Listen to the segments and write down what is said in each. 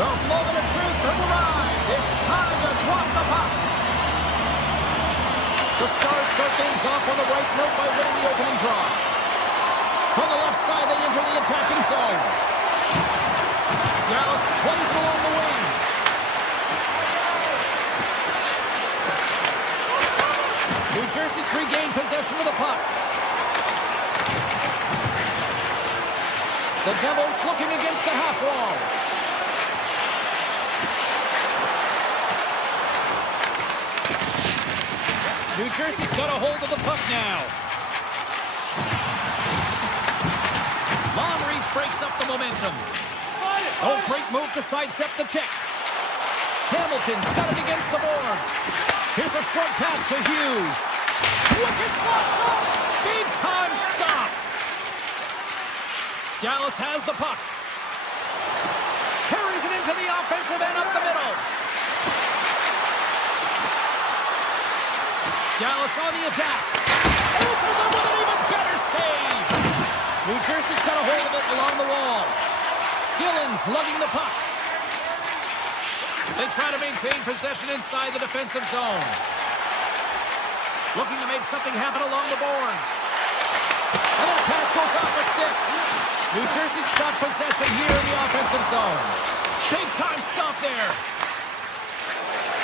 The moment of truth has arrived. It's time to drop the puck. The Stars start things off on the right note by winning the opening draw. From the left side, they enter the attacking zone. Dallas plays it along the wing. New Jersey's regained possession of the puck. The Devils looking against the half wall. New Jersey's got a hold of the puck now. Long reach breaks up the momentum. Oh, great move to sidestep the check. Hamilton's got it against the boards. Here's a short pass to Hughes. Wicked slot stop. Big time stop. Dallas has the puck. Carries it into the offensive end up the middle. Dallas on the attack. Answers it with an even better save. New Jersey's got a hold of it along the wall. Dillon's lugging the puck. They try to maintain possession inside the defensive zone. Looking to make something happen along the boards. And that pass goes off the stick. New Jersey's got possession here in the offensive zone. Big time stop there.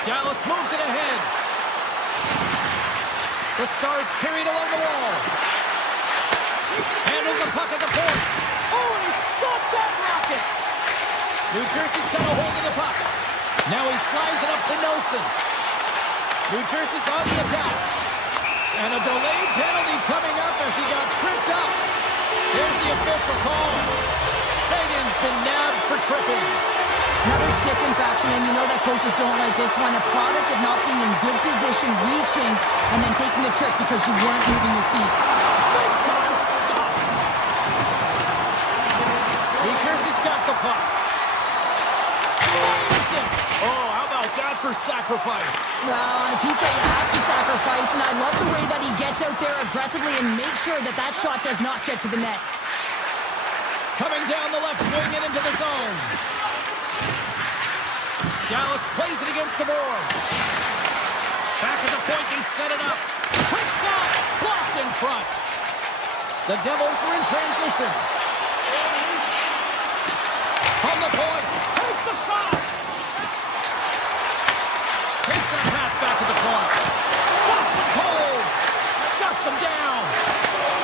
Dallas moves it ahead. The Stars carried along the wall. Handles the puck at the point. Oh, and he stopped that rocket. New Jersey's got a hold of the puck. Now he slides it up to Nelson. New Jersey's on the attack. And a delayed penalty coming up as he got tripped up. Here's the official call. Sagan's been nabbed for tripping. Another stick infraction, and you know that coaches don't like this one. A product of not being in good position, reaching, and then taking the trick because you weren't moving your feet. Big time stop. New Jersey's got the puck. Oh, how about that for sacrifice? Well, on a PK, you have to sacrifice, and I love the way that he gets out there aggressively and makes sure that that shot does not get to the net. Coming down the left wing and into the zone. Dallas plays it against the boards. Back at the point, they set it up. Quick shot, blocked in front. The Devils are in transition. From the point, takes the shot. Takes that pass back to the point. Stops it cold. Shuts him down.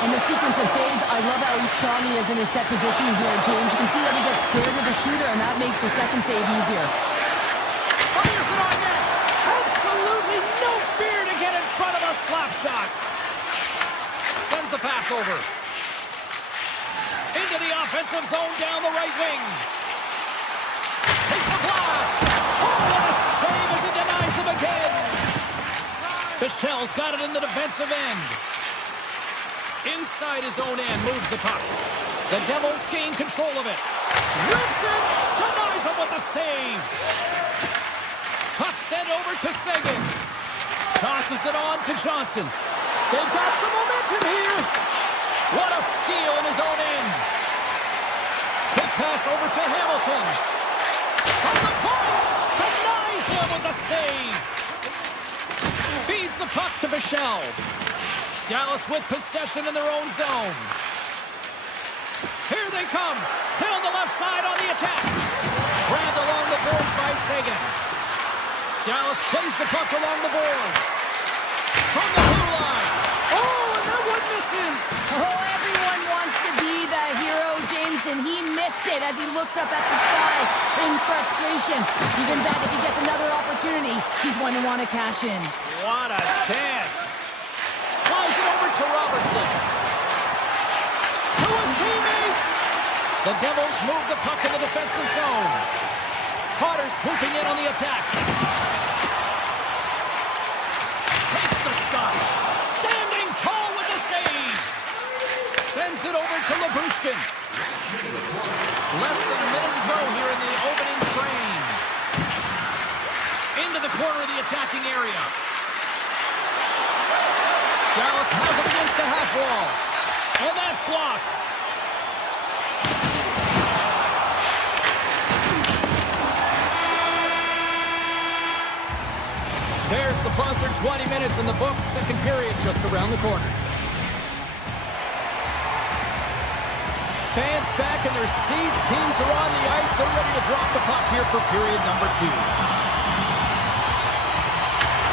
And the sequence of saves, I love how strong he is in his set position here, James. You can see that he gets scared with the shooter, and that makes the second save easier. Fires it on net. Absolutely no fear to get in front of a slap shot. Sends the pass over. Into the offensive zone down the right wing. Takes a blast. Oh, what a save as he denies them again. Michelle's got it in the defensive end. Inside his own end, moves the puck. The Devils gain control of it. Rips it, denies him with a save. Puck sent over to Sagan. Tosses it on to Johnston. They've got some momentum here. What a steal in his own end. Quick pass over to Hamilton. From the point, denies him with a save. Feeds the puck to Michelle. Dallas with possession in their own zone. Here they come. Hit on the left side on the attack. Grabbed along the boards by Sagan. Dallas plays the puck along the boards. From the blue line. Oh, and that one misses. Oh, everyone wants to be the hero, James, and he missed it as he looks up at the sky in frustration. Even that, if he gets another opportunity, he's going to want to cash in. What a chance. Slides it over to Robertson. To his teammate. The Devils move the puck in the defensive zone. Potter swooping in on the attack. Takes the shot. Standing tall with the save. Sends it over to Labushkin. Less than a minute to go here in the opening frame. Into the corner of the attacking area. Dallas has him against the half wall. And that's blocked. buzzer, 20 minutes in the books. Second period just around the corner. Fans back in their seats. Teams are on the ice. They're ready to drop the puck here for period number 2.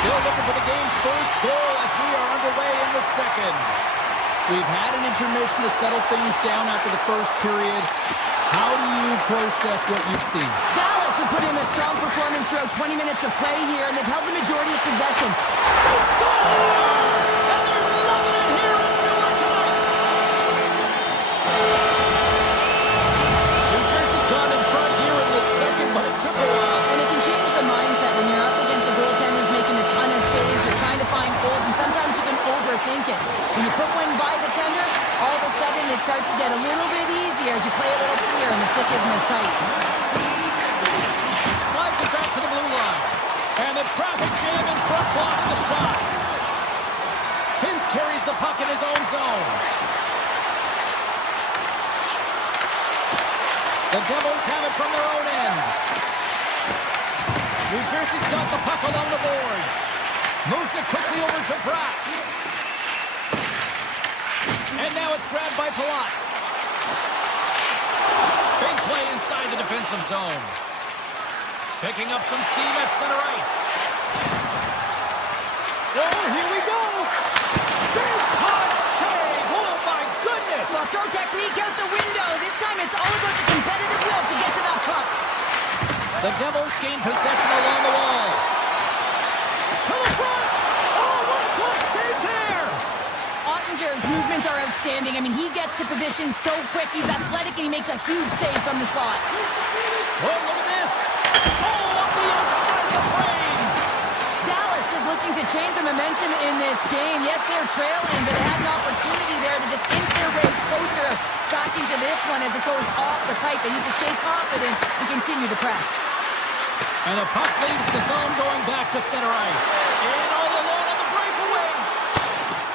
Still looking for the game's first goal as we are underway in the second. We've had an intermission to settle things down after the first period. How do you process what you've seen? Dallas has put in a strong performance throughout 20 minutes of play here, and they've held the majority of possession. They score! And they're loving it here in Newark tonight. New Jersey's gone in front here in the second, but it took a while. And it can change the mindset when you're up against a goaltender who's making a ton of saves. You're trying to find goals, and sometimes you can overthink it. When you put one by the tender, all of a sudden it starts to get a little bit easier as you play a little freer and the stick isn't as tight. Slides it back to the blue line. And the traffic jam in front blocks the shot. Hintz carries the puck in his own zone. The Devils have it from their own end. New Jersey's got the puck along the boards. Moves it quickly over to Bratt. And now it's grabbed by Palat. Big play inside the defensive zone. Picking up some steam at center ice. Oh, here we go. Big time save. Oh, my goodness. Well, throw technique out the window. This time it's all about the competitive will to get to that puck. The Devils gain possession along the wall. To the front. Oh, what a close save there. Ottinger's movements are outstanding. I mean, he gets to position so quick. He's athletic, and he makes a huge save from the slot. Oh, look at this. Oh, up the outside of the frame. Dallas is looking to change the momentum in this game. Yes, they're trailing, but they had an opportunity there to just inch their way closer back into this one as it goes off the pipe. They need to stay confident and continue to press. And the puck leaves the zone going back to center ice. In all alone on the breakaway.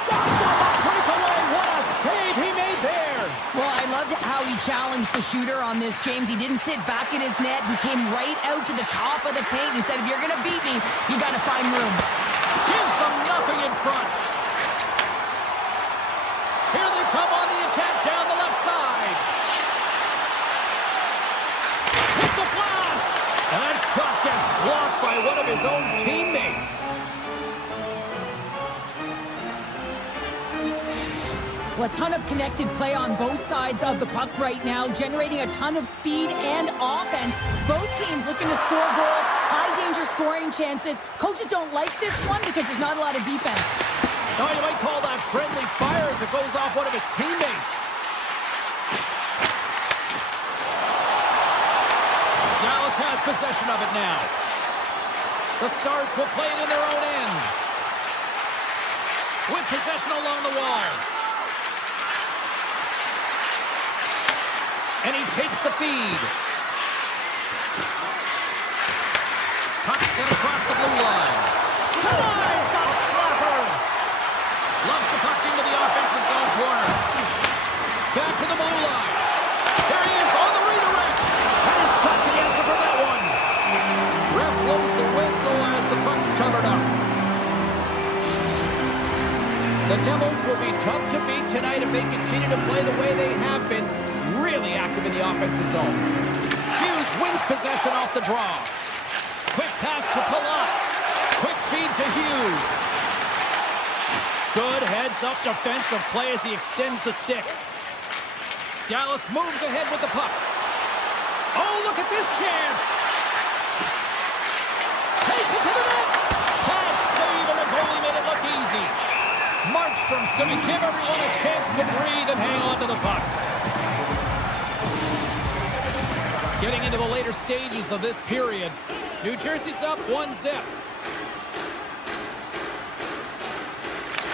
Stopped on the breakaway. What a save he made there. Well, I loved how he challenged the shooter on this, James. He didn't sit back in his net. He came right out to the top of the paint. He said, if you're going to beat me, you got to find room. Gives them nothing in front. Here they come on the attack down the left side. With the blast. And that shot gets blocked by one of his own teammates. Well, a ton of connected play on both sides of the puck right now, generating a ton of speed and offense. Both teams looking to score goals, high-danger scoring chances. Coaches don't like this one because there's not a lot of defense. No, you might call that friendly fire as it goes off one of his teammates. Dallas has possession of it now. The Stars will play it in their own end. With possession along the wall. And he takes the feed. Puck sent across the blue line. Denies the slapper. Loves the puck into the offensive zone corner. Back to the blue line. There he is on the redirect. And he's got the answer for that one. Ref blows the whistle as the puck's covered up. The Devils will be tough to beat tonight if they continue to play the way they have been. Really active in the offensive zone. Hughes wins possession off the draw. Quick pass to Palat. Quick feed to Hughes. Good heads-up defensive play as he extends the stick. Dallas moves ahead with the puck. Oh, look at this chance. Takes it to the net. Pass save, and the goalie made it look easy. Markstrom's going to give everyone a chance to breathe and hang on to the puck. Getting into the later stages of this period. New Jersey's up 1-0.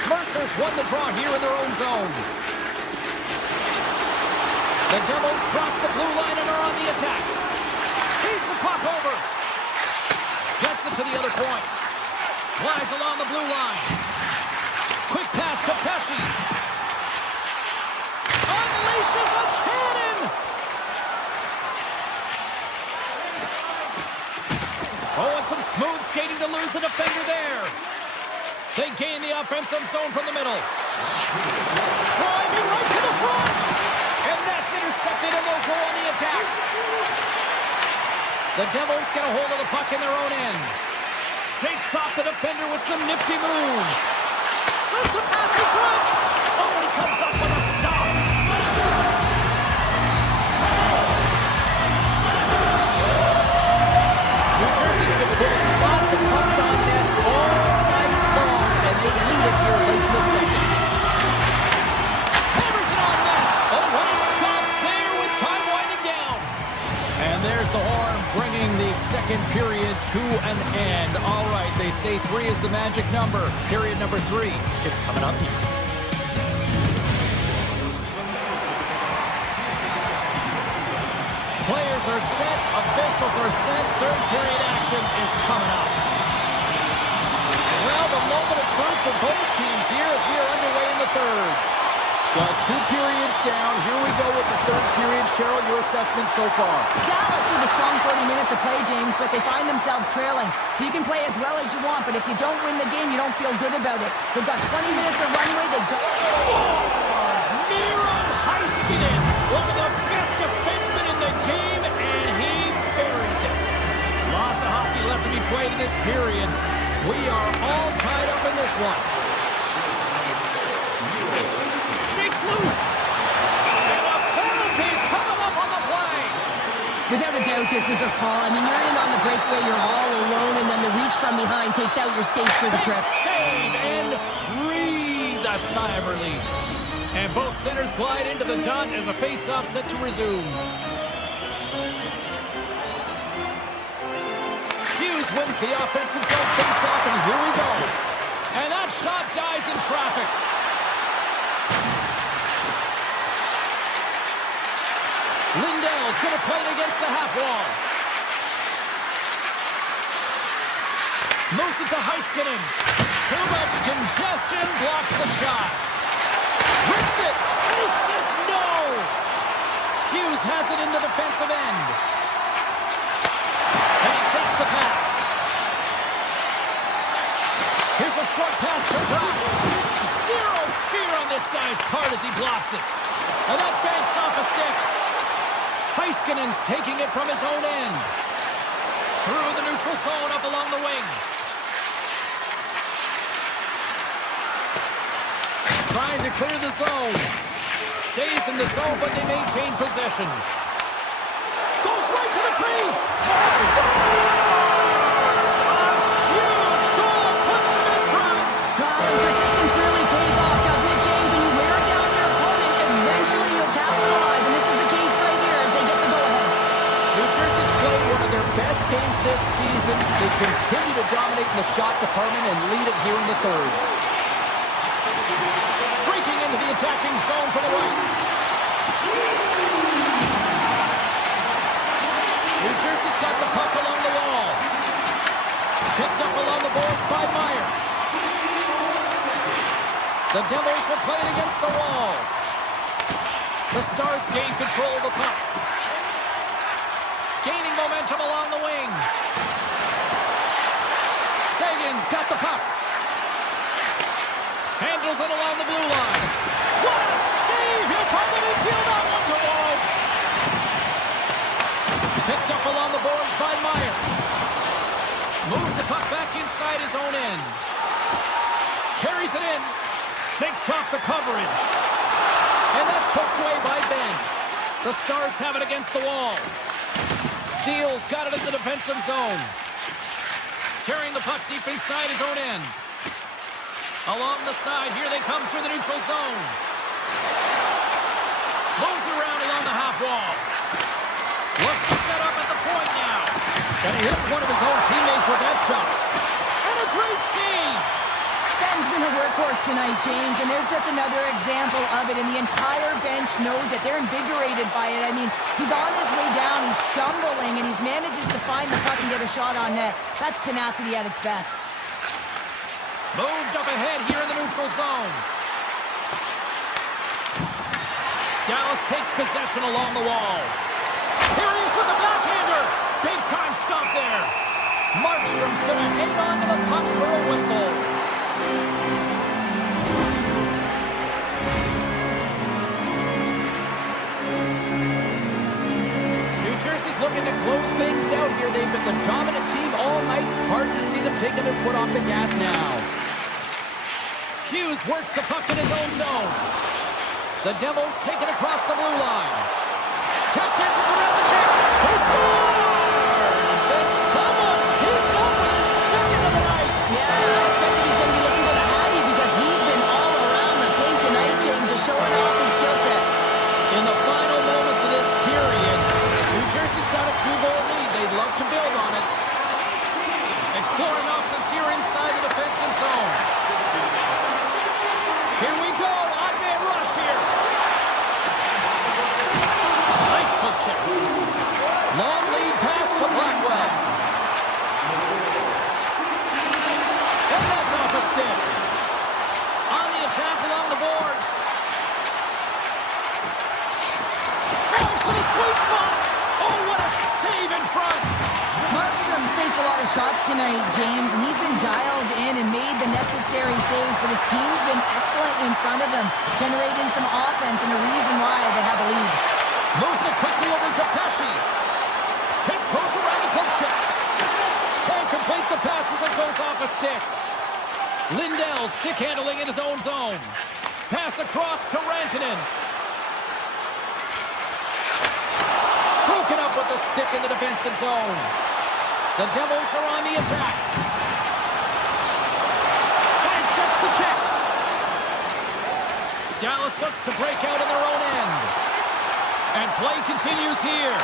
Mercer's won the draw here in their own zone. The Devils cross the blue line and are on the attack. Feeds the puck over. Gets it to the other point. Glides along the blue line. Quick pass to Pesci. Unleashes a cannon! Oh, and some smooth skating to lose the defender there. They gain the offensive zone from the middle. Driving right to the front. And that's intercepted, and they'll go on the attack. The Devils get a hold of the puck in their own end. Shakes off the defender with some nifty moves. Sends it past the front. Oh, and he comes up with a stop. New Jersey's been putting lots of pucks on net all night long, and they lead it here late in the second. Hammers it on net. Oh, what a stop there with time winding down. And there's the horn bringing the second period to an end. All right, they say 3 is the magic number. Period number 3 is coming up next. Players are set, officials are set, third period action is coming up. Well, the moment of truth for both teams here as we are underway in the third. Well, 2 periods down. Here we go with the third period. Cheryl, your assessment so far? Dallas with a strong 40 minutes of play, James, but they find themselves trailing. So you can play as well as you want, but if you don't win the game, you don't feel good about it. They've got 20 minutes of runway. They don't... Scores! Miron Heiskanen, one of the best defensemen in the game, and he buries it. Lots of hockey left to be played in this period. We are all tied up in this one. Loose. And a penalty's coming up on the play. Without a doubt, this is a call. I mean, you're in on the breakaway, you're all alone, and then the reach from behind takes out your skates for the trip. Save and breathe a sigh of relief. And both centers glide into the dot as a face-off set to resume. Hughes wins the offensive zone face-off, and here we go. And that shot dies in traffic. Lindell's going to play it against the half wall. Moves it to Heiskanen. Too much congestion, blocks the shot. Rips it, and he says no. Hughes has it in the defensive end. And he takes the pass. Here's a short pass to Brock. Zero fear on this guy's part as he blocks it. And that banks off a stick. Heiskanen's taking it from his own end. Through the neutral zone, up along the wing. Trying to clear the zone. Stays in the zone, but they maintain possession. Goes right to the crease. Scores! A huge goal puts him in front. And persistence really pays off, doesn't it, James? When you wear down your opponent, eventually you'll capitalize. And this is the case right here as they get the go-ahead. New Jersey's played one of their best games this season. They continue to dominate in the shot department and lead it here in the third. Streaking into the attacking zone for the right. New Jersey's got the puck along the wall. Picked up along the boards by Meyer. The Devils are playing against the wall. The Stars gain control of the puck. Gaining momentum along the wing. Sagan's got the puck. Handles it along the blue line. What a save! He'll probably feel that one to Wall. Picked up along the boards by Meyer. Moves the puck back inside his own end. Carries it in. Shakes off the coverage. And that's poked away by Ben. The Stars have it against the wall. Steele's got it in the defensive zone. Carrying the puck deep inside his own end. Along the side, here they come through the neutral zone. Moves around along the half wall. Looks to set up at the point now. And he hits one of his own teammates with that shot. And a great save. Ben's been a workhorse tonight, James, and there's just another example of it, and the entire bench knows it. They're invigorated by it. I mean, he's on his way down, he's stumbling, and he manages to find the puck and get a shot on net. That's tenacity at its best. Moved up ahead here in the neutral zone. Dallas takes possession along the wall. Here he is with the backhander. Big time stop there. Markstrom's going to hang on to the puck for a whistle. New Jersey's looking to close things out here. They've been the dominant team all night. Hard to see them taking their foot off the gas now. Hughes works the puck in his own zone. The Devils take it across the blue line. Tap dances around the check. He scores! And someone's heaped up with his second of the night. Yeah, I expected he's going to be looking for the Hattie because he's been all around the paint tonight, James, just showing off his skill set. In the final moments of this period, New Jersey's got a 2-goal lead. They'd love to build on it. Exploring options here inside the defensive zone. Here we go. Odd man rush here. Nice poke check. Long lead pass to Blackwell. And that's off a stick. On the attack along the boards. Drives to the sweet spot. Oh, what a save in front. Markstrom's faced a lot of shots tonight, James, and he's been dialed in and made the necessary saves, but his team's been excellent in front of him, generating some offense and the reason why they have a lead. Moves it quickly over to Pesci. Tiptoes around the poke check. Can't complete the pass as it goes off a stick. Lindell stick handling in his own zone. Pass across to Rantanen. Broken up with the stick in the defensive zone. The Devils are on the attack. Sidesteps the check. Dallas looks to break out in their own end. And play continues here.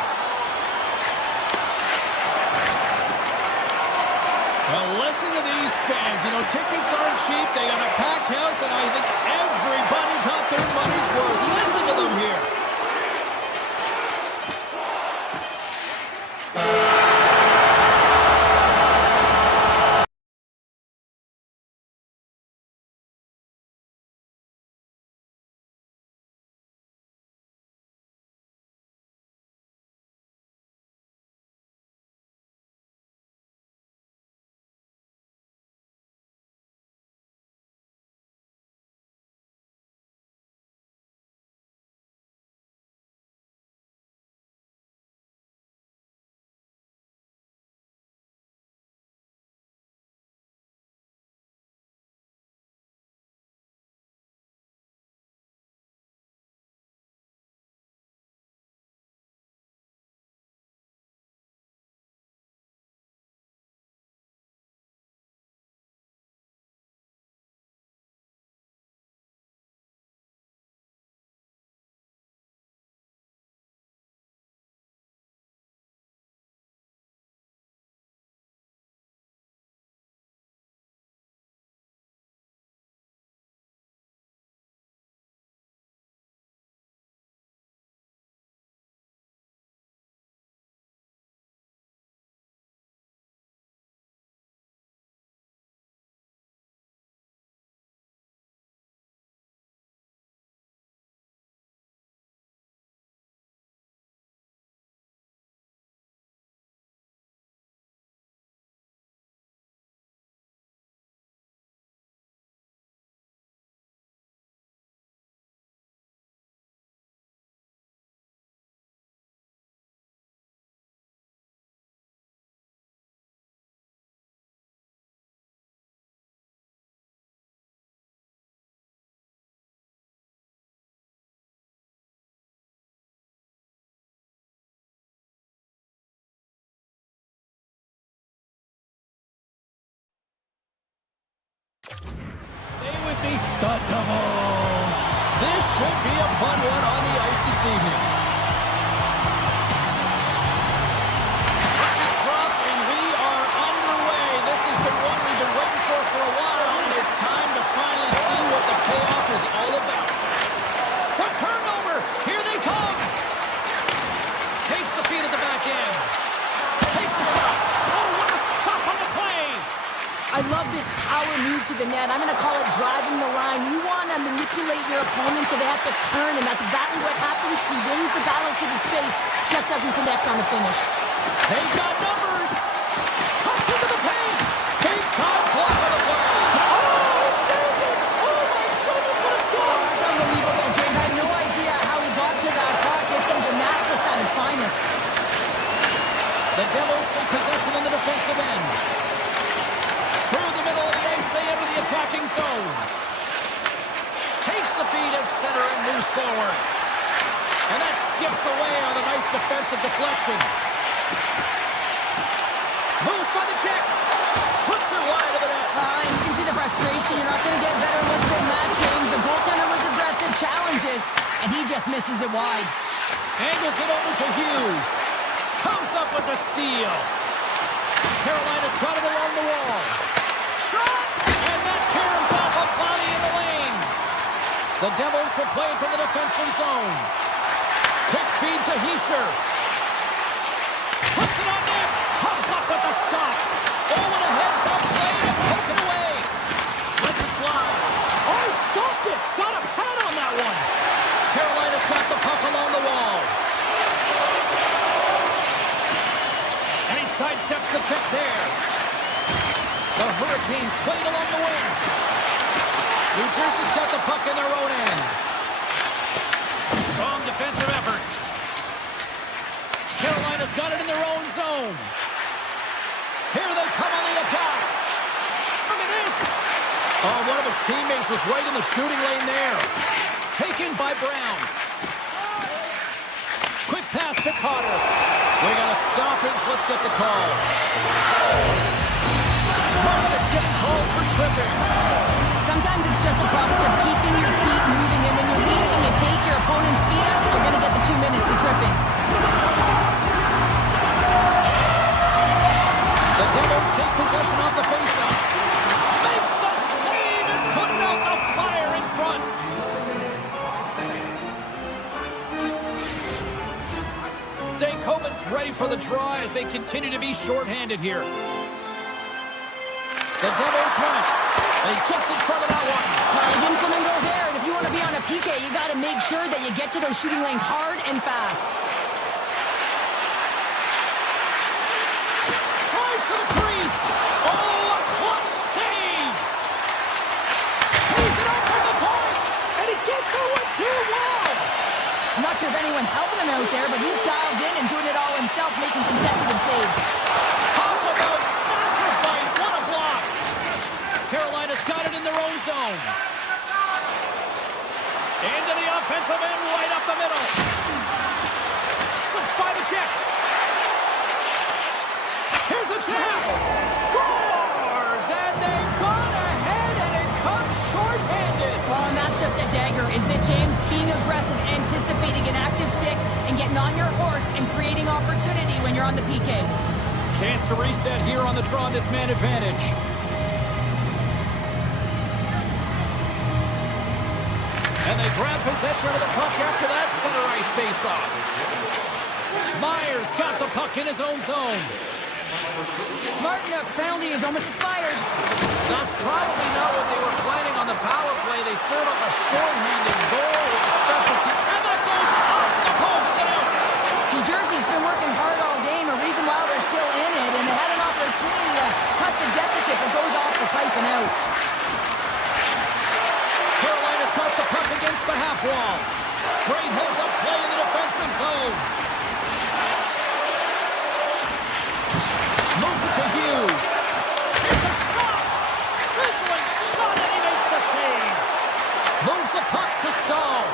Well, listen to these fans. You know, tickets aren't cheap. They got a packed house, and I think everybody got their money's worth. Listen to them here. The Devils. This should be a fun one on the ice this evening. Puck is dropped and we are underway. This has been one we've been waiting for a while, and it's time to finally see what the payoff is all about. The turnover. Here they come. Takes the feed at the back end. Takes the shot. Oh, what a stop on the play. I love this power move to the net. I'm going to call it driving the line. You want to manipulate your opponent so they have to turn, and that's exactly what happens. She wins the battle to the space, just doesn't connect on the finish. They've got numbers. Cuts into the paint. Big time block on the play. Oh! away on a nice defensive deflection. Moves by the check. Puts it wide of the net. You can see the frustration. You're not going to get better look than that, James. The goaltender was aggressive, challenges, and he just misses it wide. Angles it over to Hughes. Comes up with the steal. Carolina's got it along the wall. Shot! And that caroms off a body in the lane. The Devils will play it from the defensive zone. Quick feed to Hischier. Puts it on net. Comes up with the stop. Oh, and a heads-up play to poke it away. Lets it fly. Oh, he stopped it. Got a pad on that one. Carolina's got the puck along the wall. And he sidesteps the check there. The Hurricanes played along the wing. New Jersey's got the puck in their own end. Strong defensive effort. Carolina's got it in their own zone. Here they come on the attack. Look at this. Oh, one of his teammates was right in the shooting lane there. Taken by Brown. Quick pass to Carter. We got a stoppage. Let's get the call. Martin's getting called for tripping. Sometimes it's just a product of keeping your feet moving, and when you reach and you take your opponent's feet out, you're going to get the 2 minutes for tripping. The Devils take possession off the faceoff. Makes the save and putting out the fire in front. Stankoven's ready for the draw as they continue to be shorthanded here. The Devils win it. And he gets in front of that one. Jim, someone go there, and if you want to be on a PK, you got to make sure that you get to those shooting lanes hard and fast. Tries to the crease. Oh, a clutch save. Pays it up from the point. And he gets that one too. Wow. I'm not sure if anyone's helping him out there, but he's dialed in and doing it all himself, making consecutive saves. Talk about sacrifice. What a block. Carolina's got it in their own zone. Into the offensive end, right up the middle. Slips by the check. Here's a chance. Scores! And they've gone ahead, and it comes shorthanded. Well, and that's just a dagger, isn't it, James? Being aggressive, anticipating an active stick, and getting on your horse and creating opportunity when you're on the PK. Chance to reset here on the draw on this man advantage. And they grab possession of the puck after that center ice faceoff. Myers got the puck in his own zone. Martinuk's penalty is almost expired. That's probably not what they were planning on the power play. They serve up a short-handed goal with the specialty. And that goes off the post and out. New Jersey's been working hard all game, a reason why they're still in it, and they had an opportunity to cut the deficit, but goes off the pipe and out. Carolina's got the puck against the half wall. Great heads-up play in the defensive zone. Moves it to Hughes. Here's a shot. Sizzling shot, and he makes the save. Moves the puck to Stahl.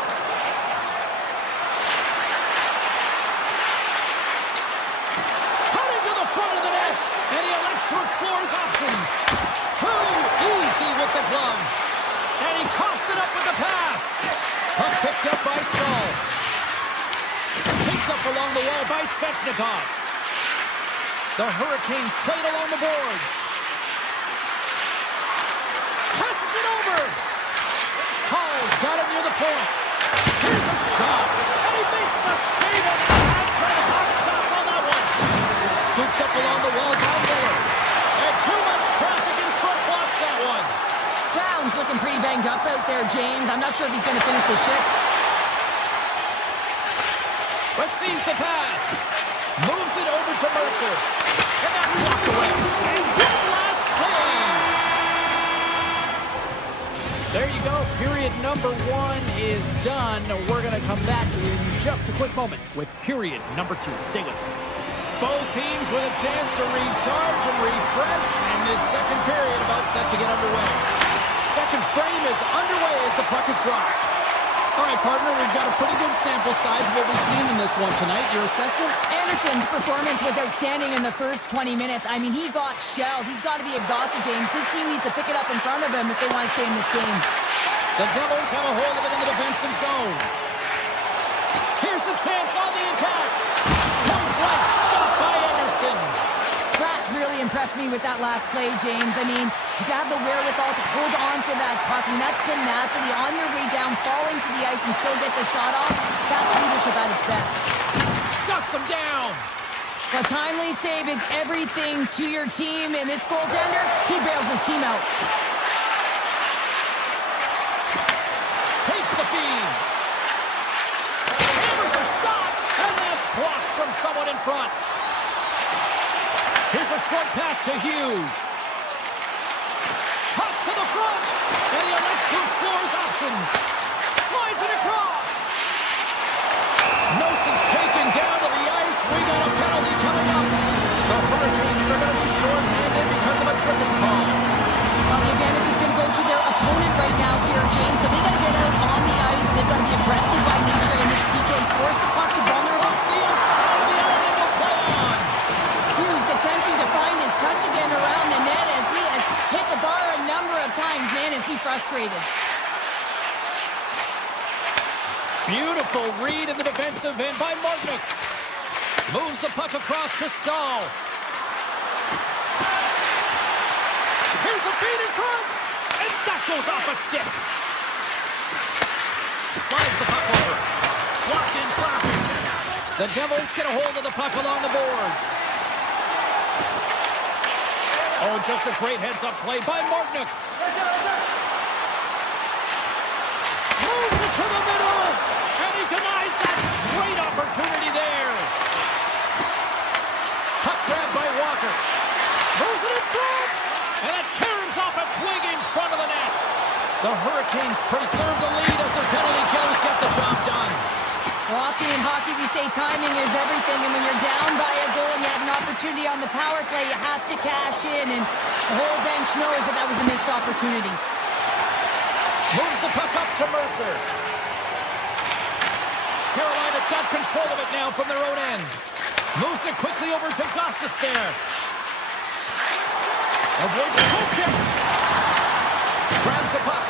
Cutting to the front of the net, and he elects to explore his options. Too easy with the glove. And he coughs it up with the pass. Puck picked up by Stahl. Picked up along the wall by Svechnikov. The Hurricanes played along the boards. Passes it over. Hall's got it near the point. Here's a shot. And he makes the save, and he had some hot sauce on that one. Scooped up along the wall down there. And too much traffic in front blocks that one. Brown's looking pretty banged up out there, James. I'm not sure if he's going to finish the shift. Receives the pass. Moves it over to Mercer. And that's blocked away. And good last save. There you go. Period number 1 is done. We're going to come back in just a quick moment with period number 2. Stay with us. Both teams with a chance to recharge and refresh. And this second period about set to get underway. Second frame is underway as the puck is dropped. All right, partner, we've got a pretty good sample size of what we've seen in this one tonight. Your assessment? Anderson's performance was outstanding in the first 20 minutes. I mean, he got shelled. He's got to be exhausted, James. His team needs to pick it up in front of him if they want to stay in this game. The Devils have a hold of it in the defensive zone. Here's a chance on the attack. Point blank stop by Anderson. Pratt's really impressed me with that last play, James. I mean, you have the wherewithal to hold on to that puck. I mean, that's tenacity on your way down, falling to the ice and still get the shot off. That's leadership at its best. Shuts him down. A timely save is everything to your team, and this goaltender, he bails his team out. Takes the feed. Hammers a shot, and that's blocked from someone in front. Here's a short pass to Hughes. Toss to the front, and he elects to explore his options. Slides it across. Nelson's taken down to the ice. We got a penalty coming up. The Hurricanes are going to be short-handed because of a tripping call. Well, the advantage is going to go to their opponent right now here, James, so they got to get out on the ice, and they've got to be aggressive by nature in this PK. Force the puck to vulnerable. Off the outside of the iron, and will play on. Hughes attempting to find his touch again around the net as he has hit the bar a number of times. Man, is he frustrated. Beautiful read in the defensive end by Martinick. Moves the puck across to Stahl. Here's the feed in front, and that goes off a stick. Slides the puck over. Blocked in traffic. The Devils get a hold of the puck along the boards. Oh, just a great heads-up play by Martinick. Moves it to the middle, and he denies that great opportunity there. Puck grab by Walker. Moves it in front, and it caroms off a twig in front of the net. The Hurricanes preserve the lead as their penalty killers get the job done. Well, often in hockey, we say timing is everything, and when you're down by a goal and you have an opportunity on the power play, you have to cash in, and the whole bench knows that that was a missed opportunity. Moves the puck up to Mercer. Carolina's got control of it now from their own end. Moves it quickly over to Gostis there. Avoids the hook kick. Grabs the puck.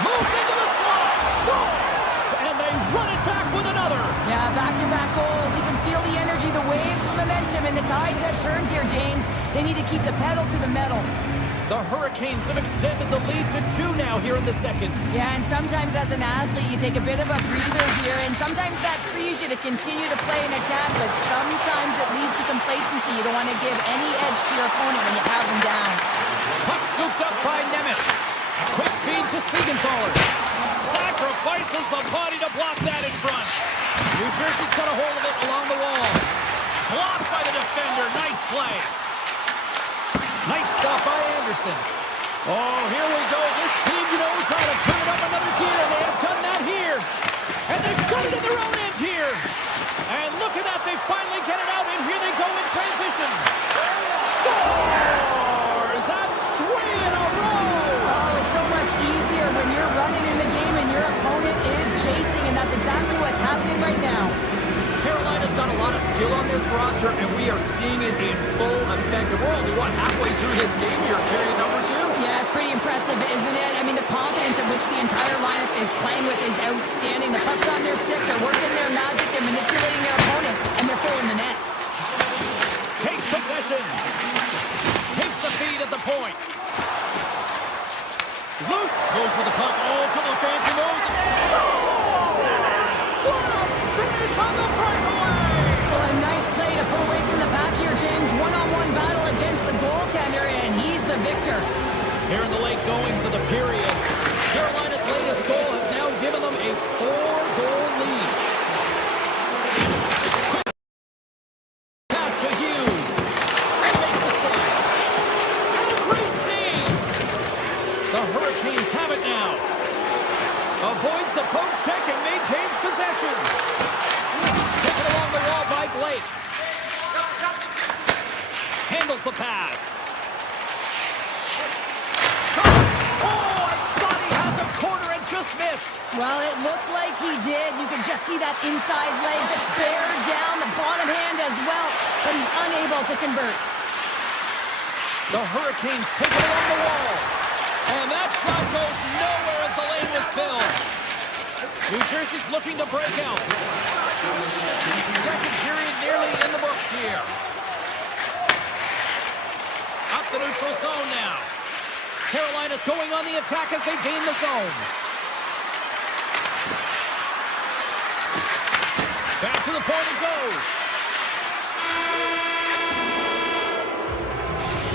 Moves into the slot. Scores! And they run it back with another. Yeah, back-to-back goals. You can feel the energy, the wave, the momentum, and the tides have turned here, James. They need to keep the pedal to the metal. The Hurricanes have extended the lead to 2 now here in the second. Yeah, and sometimes as an athlete, you take a bit of a breather here, and sometimes that frees you to continue to play an attack, but sometimes it leads to complacency. You don't want to give any edge to your opponent when you have them down. Puck scooped up by Nemeth. Quick feed to Siegenthaler. Sacrifices the body to block that in front. New Jersey's got a hold of it along the wall. Blocked by the defender. Nice play. Nice stop by Anderson. Oh, here we go. This team knows how to turn it up another gear, and they have done that here. And they've done it in their own end here. And look at that. They finally get it out, and here they go in transition. Scores! That's 3 in a row. Oh, it's so much easier when you're running in the game and your opponent is chasing, and that's exactly what's happening right now. Carolina's got a lot of skill on this roster, and we are seeing it in full effect. We're only, halfway through this game here, period number 2? Yeah, it's pretty impressive, isn't it? I mean, the confidence in which the entire lineup is playing with is outstanding. The puck's on their stick, they're working their magic, they're manipulating their opponent, and they're filling the net. Takes possession. Takes the feed at the point. Loose. Goes for the puck. Oh, a couple of fancy moves. Scores! What a finish on the breakaway! Well, a nice play to pull away from the back here, James. One-on-one battle against the goaltender, and he's the victor. Here in the late goings of the period, Carolina's latest goal has now given them a 4-goal lead. Quick pass to Hughes. And makes the save. And a great save. The Hurricanes have it now. Avoids the poke check and maintains possession. Taken along the wall by Blake. Handles the pass. Oh, I thought he had the corner and just missed. missed. Well, it looked like he did. You could just see that inside leg just bear down the bottom hand as well, but he's unable to convert. The Hurricanes take it along the wall. And that shot goes nowhere as the lane was filled. New Jersey's looking to break out. Second period nearly in the books here. Up the neutral zone now. Carolina's going on the attack as they gain the zone. Back to the point it goes.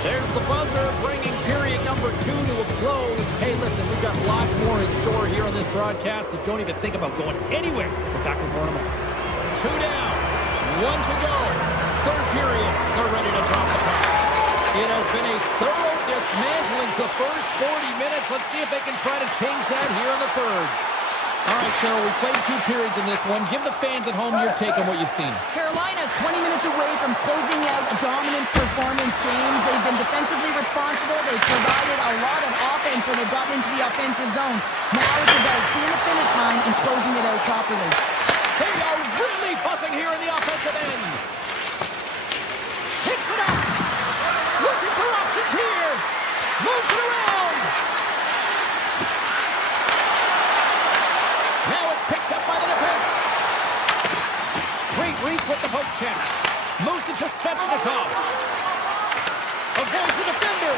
There's the buzzer, bringing period number 2 to a close. Hey, listen, we've got lots more in store here on this broadcast, so don't even think about going anywhere. We're back with more in a moment. 2 down, 1 to go. Third period, they're ready to drop the puck. It has been a thorough dismantling the first 40 minutes. Let's see if they can try to change that here in the third. All right, Cheryl, we played 2 periods in this one. Give the fans at home your take on what you've seen. Carolina's 20 minutes away from closing out a dominant performance, James. They've been defensively responsible. They've provided a lot of offense when they've gotten into the offensive zone. Now it's about seeing the finish line and closing it out properly. They are really buzzing here in the offensive end. Hits it up. Looking for options here. Moves it around. Now it's picked up by the defense. Great reach with the poke check. Moves it to Svechnikov. Avoids the defender.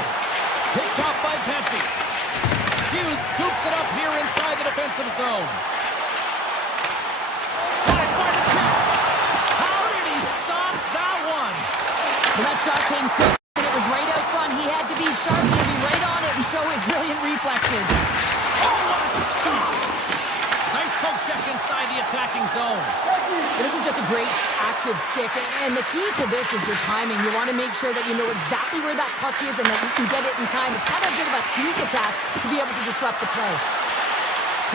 Picked off by Pesci. Hughes scoops it up here inside the defensive zone. Slides by the check. How did he stop that one? Well, that shot came quick, and it was right out front. He had to be sharp. He had to be right on it and show his brilliant reflexes. Oh, what a stop! Nice poke check inside the attacking zone. This is just a great active stick, and the key to this is your timing. You want to make sure that you know exactly where that puck is and that you can get it in time. It's kind of a bit of a sneak attack to be able to disrupt the play.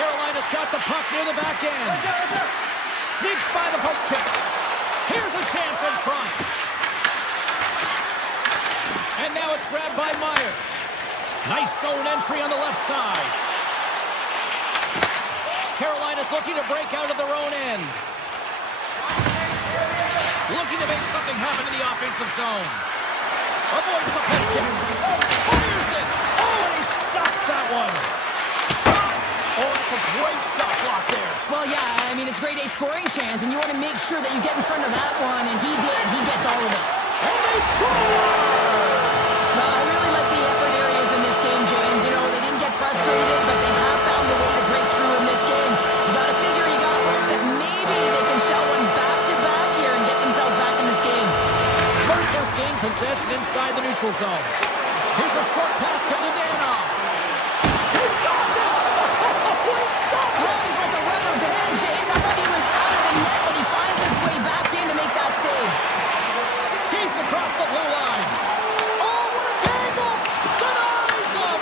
Carolina's got the puck near the back end. Sneaks by the poke check. Here's a chance in front. And now it's grabbed by Meyer. Nice zone entry on the left side. Carolina's looking to break out of their own end. Looking to make something happen in the offensive zone. Avoids the poke check. Fires it. Oh, and he stops that one. Oh, that's a great shot block there. Well, yeah, I mean, it's a grade A scoring chance, and you want to make sure that you get in front of that one, and he did. He gets all of it. And they score! Well, I really like the effort areas in this game, James. You know, they didn't get frustrated, but they have found a way to break through in this game. You got to figure, you got to hope that maybe they can shell one back-to-back here and get themselves back in this game. Mercer's gained possession inside the neutral zone. Here's a short pass to Nedanov. He stopped it! He stopped it! Oh, he's like a rubber band, James. I thought he was out of the net, but he finds his way back in to make that save. Skates across the blue line. Oh, what a tangle! Denies him!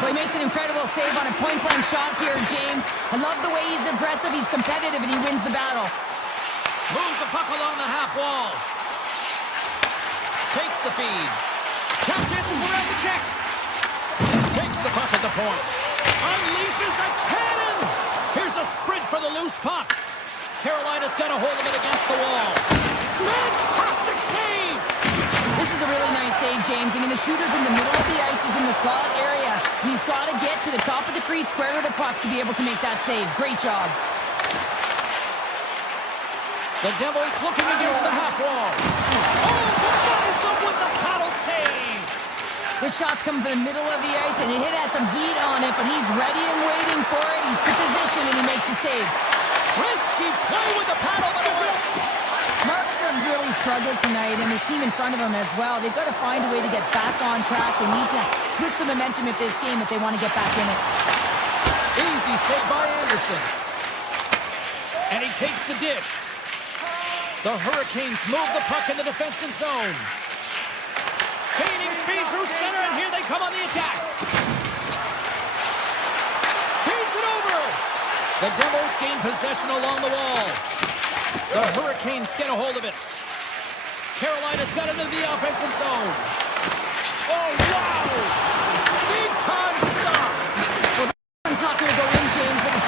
Well, he makes an incredible save on a point-blank shot here, James. I love the way he's aggressive, he's competitive, and he wins the battle. Moves the puck along the half wall. Takes the feed. Tap dances around the check. Takes the puck at the point. Unleashes a cannon. Here's a sprint for the loose puck. Carolina's got a hold of it against the wall. Fantastic save. This is a really nice save, James. I mean, the shooter's in the middle of the ice. He's in the slot area. He's got to get to the top of the crease, square to the puck to be able to make that save. Great job. The Devils looking against the half wall. Oh, denies him with the paddle save. This shot's coming from the middle of the ice, and it has some heat on it, but he's ready and waiting for it. He's to position, and he makes the save. Risky play with the paddle, but it works. Markstrom's really struggled tonight, and the team in front of him as well. They've got to find a way to get back on track. They need to switch the momentum of this game if they want to get back in it. Easy save by Anderson. And he takes the dish. The Hurricanes move the puck in the defensive zone. Gaining speed through center, and here they come on the attack. Feeds it over. The Devils gain possession along the wall. The Hurricanes get a hold of it. Carolina's got it into the offensive zone. Oh, wow! Big time stop. Well, it's not going to go in, James, but the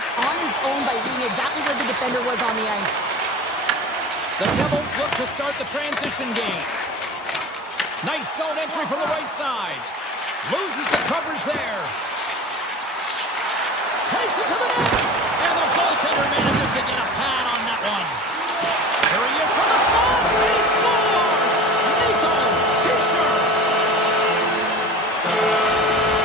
out on his own by reading exactly where the defender was on the ice. The Devils look to start the transition game. Nice zone entry from the right side. Loses the coverage there. Takes it to the net. And the goaltender manages to get a pad on that one. Here he is from the slot. He scores! Nico Hischier.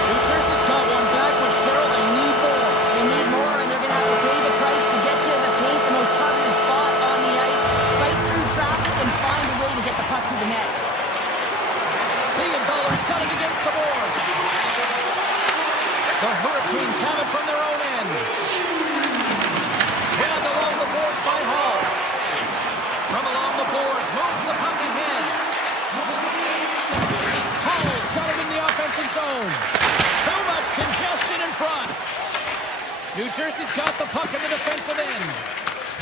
New Jersey's got one back, but Cheryl, they need more. They need more, and they're going to have to pay the price to get to the paint, the most coveted spot on the ice, fight through traffic, and find a way to get the puck to the net. Siegenthaler's got it against the boards. The Hurricanes have it from their own end. Grabbed along the board by Hall. From along the boards, moves the puck ahead. Hall's got it in the offensive zone. Too much congestion in front. New Jersey's got the puck in the defensive end.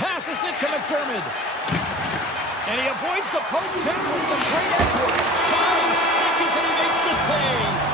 Passes it to McDermott. And he avoids the poke check with some great edge work. 5 seconds and he makes the save.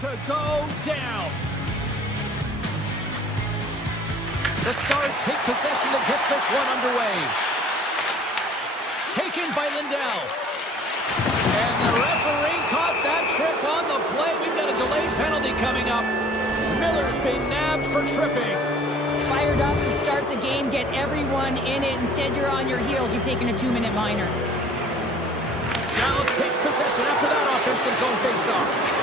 To go down. The Stars take possession to get this one underway. Taken by Lindell. And the referee caught that trip on the play. We've got a delayed penalty coming up. Miller's been nabbed for tripping. Fired up to start the game, get everyone in it. Instead, you're on your heels. You've taken a 2-minute minor. Dallas takes possession after that offensive zone face-off.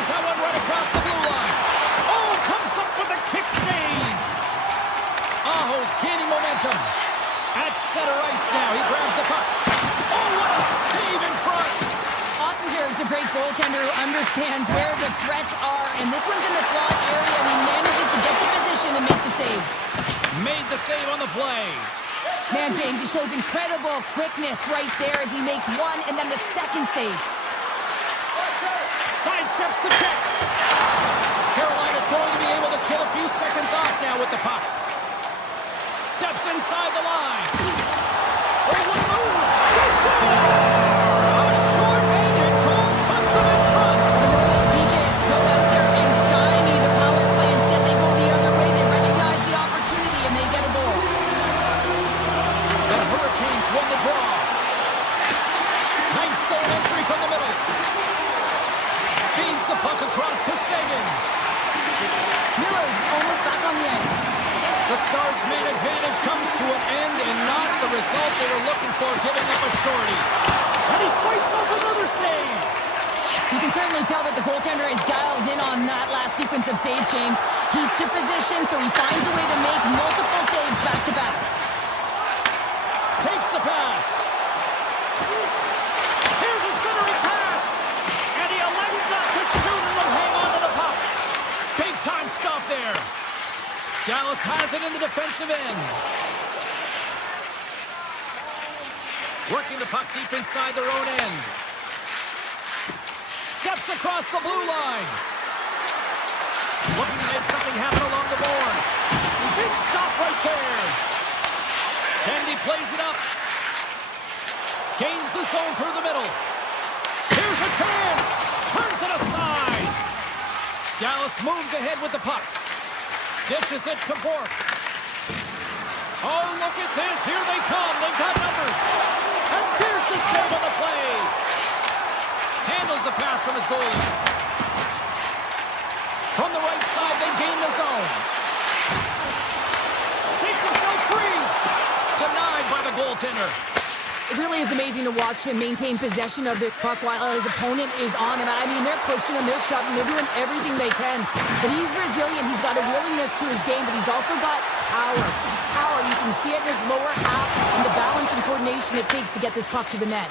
That one right across the blue line. Oh, comes up with a kick save. Aho's gaining momentum. At center ice now. He grabs the puck. Oh, what a save in front. Ottinger is a great goaltender who understands where the threats are. And this one's in the slot area, and he manages to get to position and make the save. Made the save on the play. Man, James, he shows incredible quickness right there as he makes one and then the second save. Sidesteps the check. Carolina's going to be able to kill a few seconds off now with the puck. Steps inside the line. Oh, what a move! He scores! A short-handed goal puts them in front. PKs go out there and stymie the power play. Instead, they go the other way. They recognize the opportunity and they get a goal. The Hurricanes win the draw. Nice zone entry from the middle. The Stars' main advantage comes to an end and not the result they were looking for, giving up a shorty. And he fights off another save. You can certainly tell that the goaltender is dialed in on that last sequence of saves, James. He's to position, so he finds a way to make multiple saves back-to-back. Takes the pass. Here's a centering pass. And he elects not to shoot and will hang on to the puck. Big time stop there. Dallas has it in the defensive end. Working the puck deep inside their own end. Steps across the blue line. Looking to make something happen along the boards. Big stop right there. Kennedy plays it up. Gains the zone through the middle. Here's a chance. Turns it aside. Dallas moves ahead with the puck. Dishes it to Bork. Oh, look at this. Here they come. They've got numbers. And there's the save on the play. Handles the pass from his goalie. From the right side, they gain the zone. Shakes himself free. Denied by the goaltender. It really is amazing to watch him maintain possession of this puck while his opponent is on him. I mean, they're pushing him, they're shoving, they're doing everything they can. But he's resilient. He's got a willingness to his game, but he's also got power. Power, you can see it in his lower half and the balance and coordination it takes to get this puck to the net.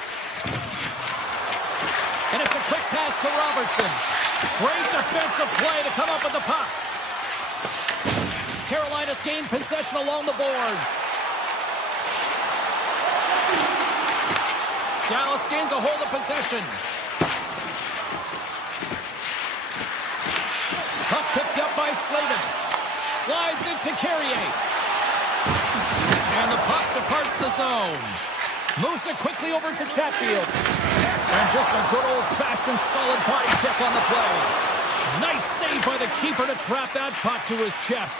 And it's a quick pass to Robertson. Great defensive play to come up with the puck. Carolina's gained possession along the boards. Dallas gains a hold of possession. Puck picked up by Slavin. Slides it to Carrier. And the puck departs the zone. Moves it quickly over to Chatfield. And just a good old-fashioned solid body check on the play. Nice save by the keeper to trap that puck to his chest.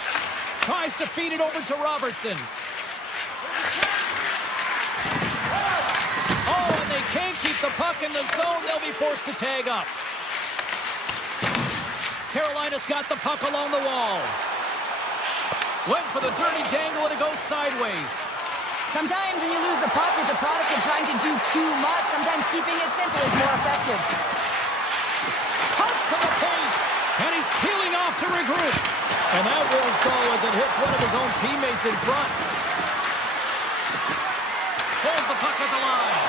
Tries to feed it over to Robertson. Oh, and they can't keep the puck in the zone. They'll be forced to tag up. Carolina's got the puck along the wall. Went for the dirty dangle and it goes sideways. Sometimes when you lose the puck, it's a product of trying to do too much. Sometimes keeping it simple is more effective. Cuts to the paint, and he's peeling off to regroup. And that will go as it hits one of his own teammates in front. Pulls the puck at the line.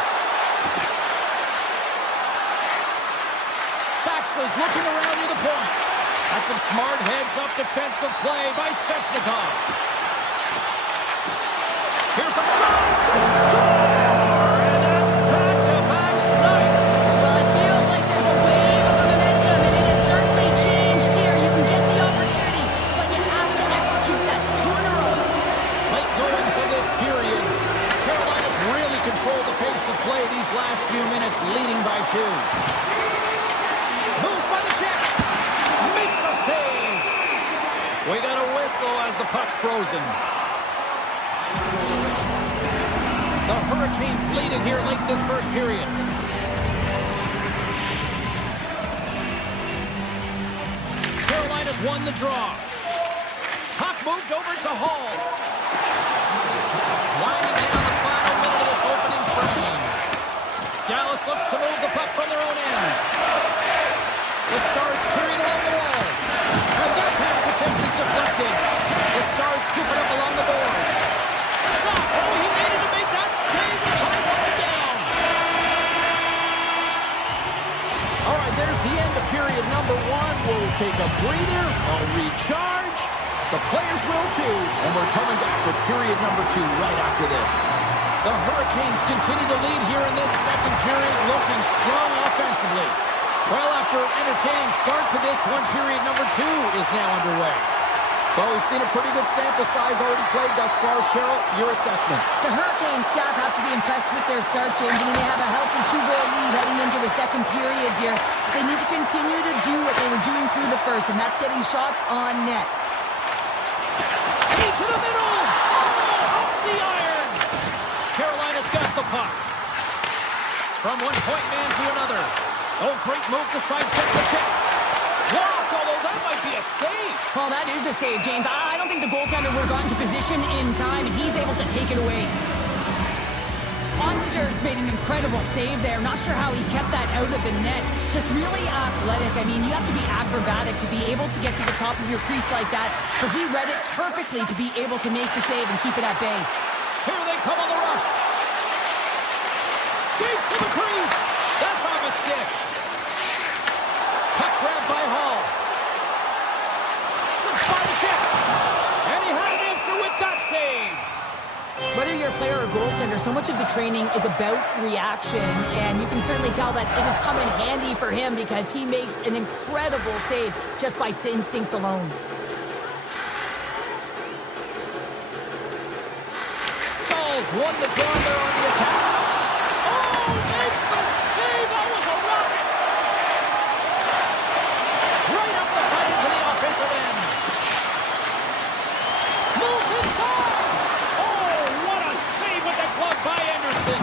Faxler's looking around near the point. That's some smart heads-up defensive play by Svechnikov. Here's a shot! They score! And that's back-to-back snipes! Well, it feels like there's a wave of momentum, and it has certainly changed here. You can get the opportunity, but you have to execute. That's 2 in a row. Late goings of this period. Carolina's really controlled the pace of play these last few minutes, leading by 2. Moves by the check. Makes a save. We got a whistle as the puck's frozen. The Hurricanes lead it here late this first period. Carolina's won the draw. Puck moved over to Hall. Winding down the final minute of this opening frame. Dallas looks to move the puck from their own end. The Stars carry it along the wall. And that pass attempt is deflected. The Stars scoop it up along the boards. Shot! Oh, he made it to make that save. The time winding down. All right, there's the end of period number 1. We'll take a breather. I'll recharge. The players will too. And we're coming back with period number 2 right after this. The Hurricanes continue to lead here in this second period, looking strong offensively. Well, after an entertaining start to this one, period number 2 is now underway. Well, we've seen a pretty good sample size already played thus far. Cheryl, your assessment. The Hurricane staff have to be impressed with their start, James. I mean, they have a healthy 2-goal lead heading into the second period here. They need to continue to do what they were doing through the first, and that's getting shots on net. Into the middle! Oh, up the iron! Carolina's got the puck. From one point man to another. Oh, great move to sidestep the check. Blocked, although that might be a save. Well, that is a save, James. I don't think the goaltender would have gotten to position in time, and he's able to take it away. Monsters made an incredible save there. Not sure how he kept that out of the net. Just really athletic. I mean, you have to be acrobatic to be able to get to the top of your crease like that, but he read it perfectly to be able to make the save and keep it at bay. Here they come on the rush. Skates to the crease. That's off a stick. Puck grabbed by Hall. Subzero check. And he had an answer with that save. Whether you're a player or a goaltender, so much of the training is about reaction, and you can certainly tell that it has come in handy for him because he makes an incredible save just by instincts alone. Stalls won the draw there on the attack. Oh, makes the save. That was a rocket. Right up the gut into the offensive end. Moves inside. By Anderson.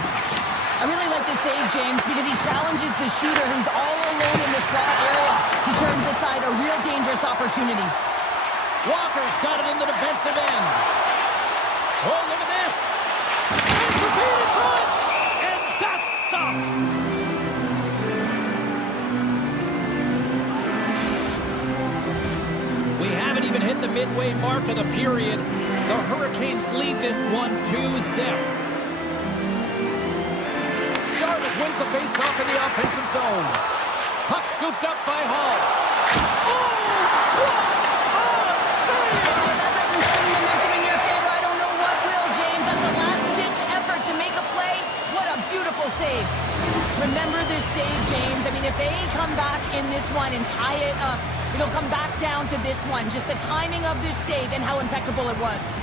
I really like this save, James, because he challenges the shooter who's all alone in the slot area. He turns aside a real dangerous opportunity. Walker's got it in the defensive end. Oh, look at this. Sends the feed in front, and that's stopped. We haven't even hit the midway mark of the period. The Hurricanes lead this one 2-0. Wins the face-off in the offensive zone. Puck scooped up by Hall. Oh! What a save! That doesn't swing the momentum in your favor. I don't know what will, James. That's a last-ditch effort to make a play. What a beautiful save. Remember this save, James. I mean, if they come back in this one and tie it up, it'll come back down to this one. Just the timing of this save and how impeccable it was.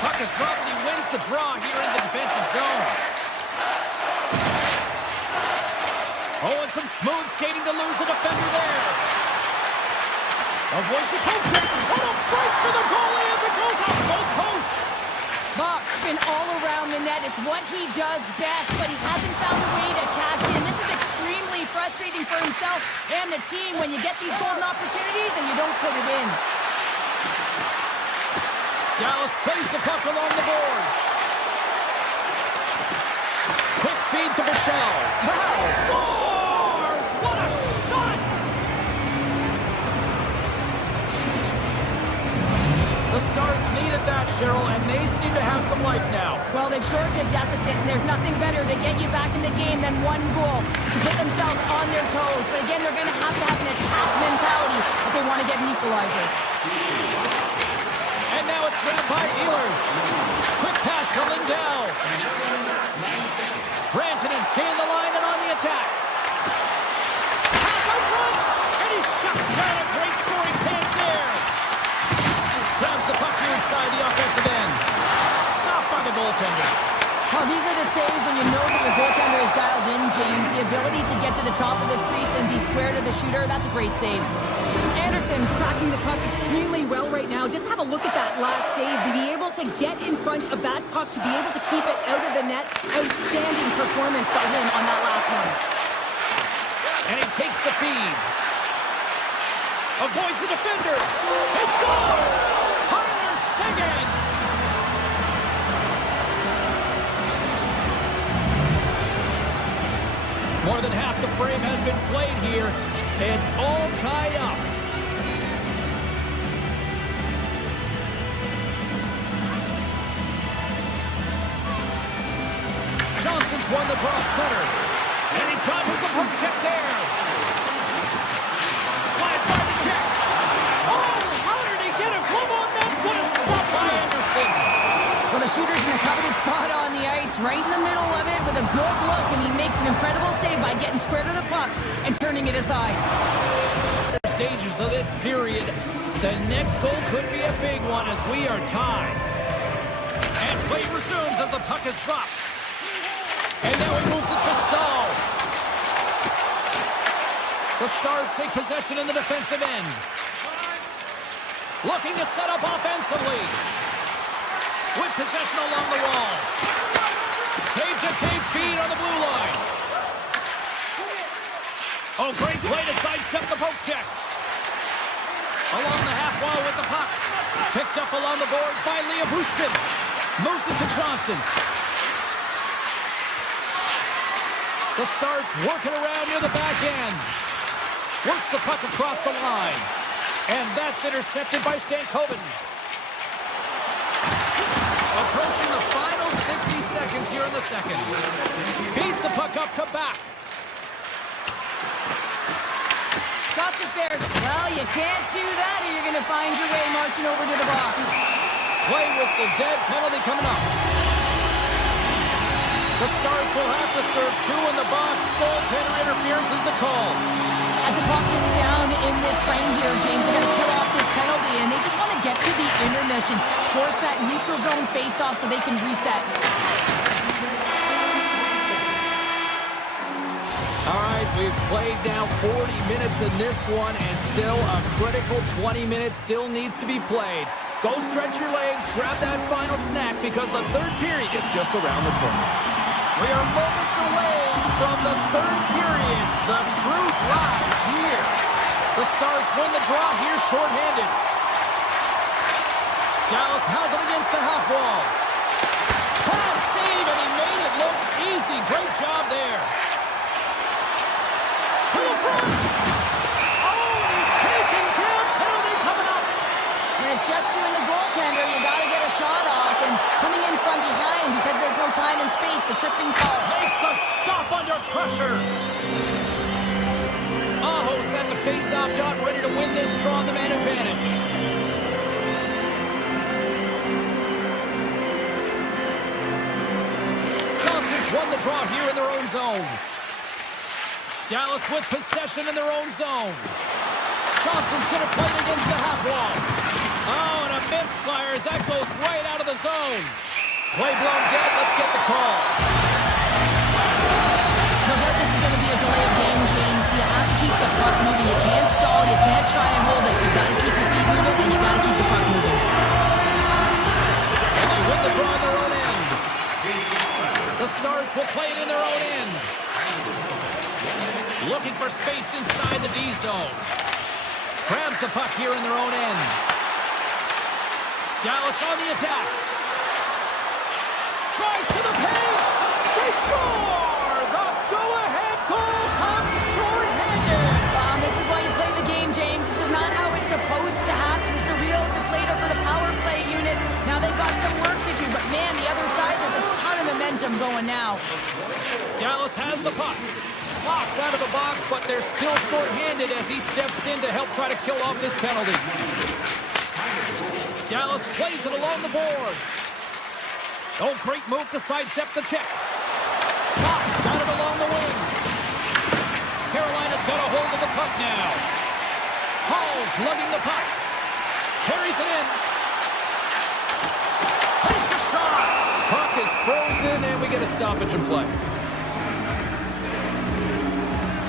Puck is dropped and he wins the draw here in the defensive zone. Oh, and some smooth skating to lose the defender there. Avoids the poke check. What a break for the goalie as it goes off both posts. Box spin all around the net. It's what he does best, but he hasn't found a way to cash in. This is extremely frustrating for himself and the team when you get these golden opportunities and you don't put it in. Dallas plays the puck along the boards. Quick feed to Michel. Wow! Scores! What a shot! The Stars needed that, Cheryl, and they seem to have some life now. Well, they've shortened the deficit, and there's nothing better to get you back in the game than one goal to put themselves on their toes. But again, they're going to have an attack mentality if they want to get an equalizer. And now it's grabbed by Ehlers. Quick pass to Lindell. Rantanen's gained the line and on the attack. Pass out front, and he shuts down a great scoring chance there. Grabs the puck here inside the offensive end. Stopped by the goaltender. Oh, these are the saves when you know that the goaltender is dialed in, James. The ability to get to the top of the crease and be square to the shooter, that's a great save. Anderson's tracking the puck extremely well right now. Just have a look at that last save. To be able to get in front of that puck, to be able to keep it out of the net, outstanding performance by him on that last one. And he takes the feed. Avoids the defender. He scores! Tyler Seguin! More than half the frame has been played here. It's all tied up. Johnson's won the draw center. And he dodges the poke check there. Slides by the check. Oh, how did he get a glove on that? What a stop by Anderson. Well, the shooter's in a coveted spot on the ice, right in the middle of it with a good look, and he makes an incredible save by getting square to the puck and turning it aside. Stages of this period, the next goal could be a big one as we are tied. And play resumes as the puck is dropped. And now he moves it to Stahl. The Stars take possession in the defensive end. Looking to set up offensively. With possession along the wall. Cave-to-cave feed on the blue line. Oh, great play to sidestep the poke check. Along the half wall with the puck. the boards by Leovushkin. Moves it to Johnston. The Stars working around near the back end. Works the puck across the line. And that's intercepted by Stankoven. Approaching the final 60 seconds here in the second. Beats the puck up to back. Costas Bears, well, you can't do that or you're going to find your way marching over to the box. Play whistle dead, penalty coming up. The Stars will have to serve two in the box. Goaltender interference is the call. As the clock ticks down in this frame here, James, they're going to kill off this penalty, and they just want to get to the intermission, force that neutral zone face-off so they can reset. All right, we've played now 40 minutes in this one, and still a critical 20 minutes still needs to be played. Go stretch your legs, grab that final snack, because the third period is just around the corner. We are moments away from the third period. The truth lies here. The Stars win the draw here shorthanded. Dallas has it against the half wall. Bad save, and he made it look easy. Great job there. To the front. Oh, he's taken down. Penalty coming up. When it's just you and the goaltender, you got to get a shot off, and coming in from behind because there's no time and space, the tripping call. Makes the stop under pressure. Aho's at the face-off dot, ready to win this draw on the man advantage. Johnston's won the draw here in their own zone. Dallas with possession in their own zone. Johnston's going to play it against the half wall. Oh, and a misfire as that goes right out of the zone. Play blown dead. Let's get the call. No doubt this is going to be a delay of game, James. You have to keep the puck moving. You can't stall. You can't try and hold it. You got to keep your feet moving, and you got to keep the puck moving. And they win the draw on their own end. The Stars will play it in their own end. Looking for space inside the D zone. Grabs the puck here in their own end. Dallas on the attack. Drives to the paint. They score! The go-ahead goal comes short-handed. This is why you play the game, James. This is not how it's supposed to happen. This is a real deflator for the power play unit. Now they've got some work to do, but man, the other side, there's a ton of momentum going now. Dallas has the puck. Fox out of the box, but they're still short-handed as he steps in to help try to kill off this penalty. Dallas plays it along the boards. Oh, great move to sidestep the check. Fox got it along the wing. Carolina's got a hold of the puck now. Hall's lugging the puck. Carries it in. Takes a shot. Puck is frozen, and we get a stoppage in play.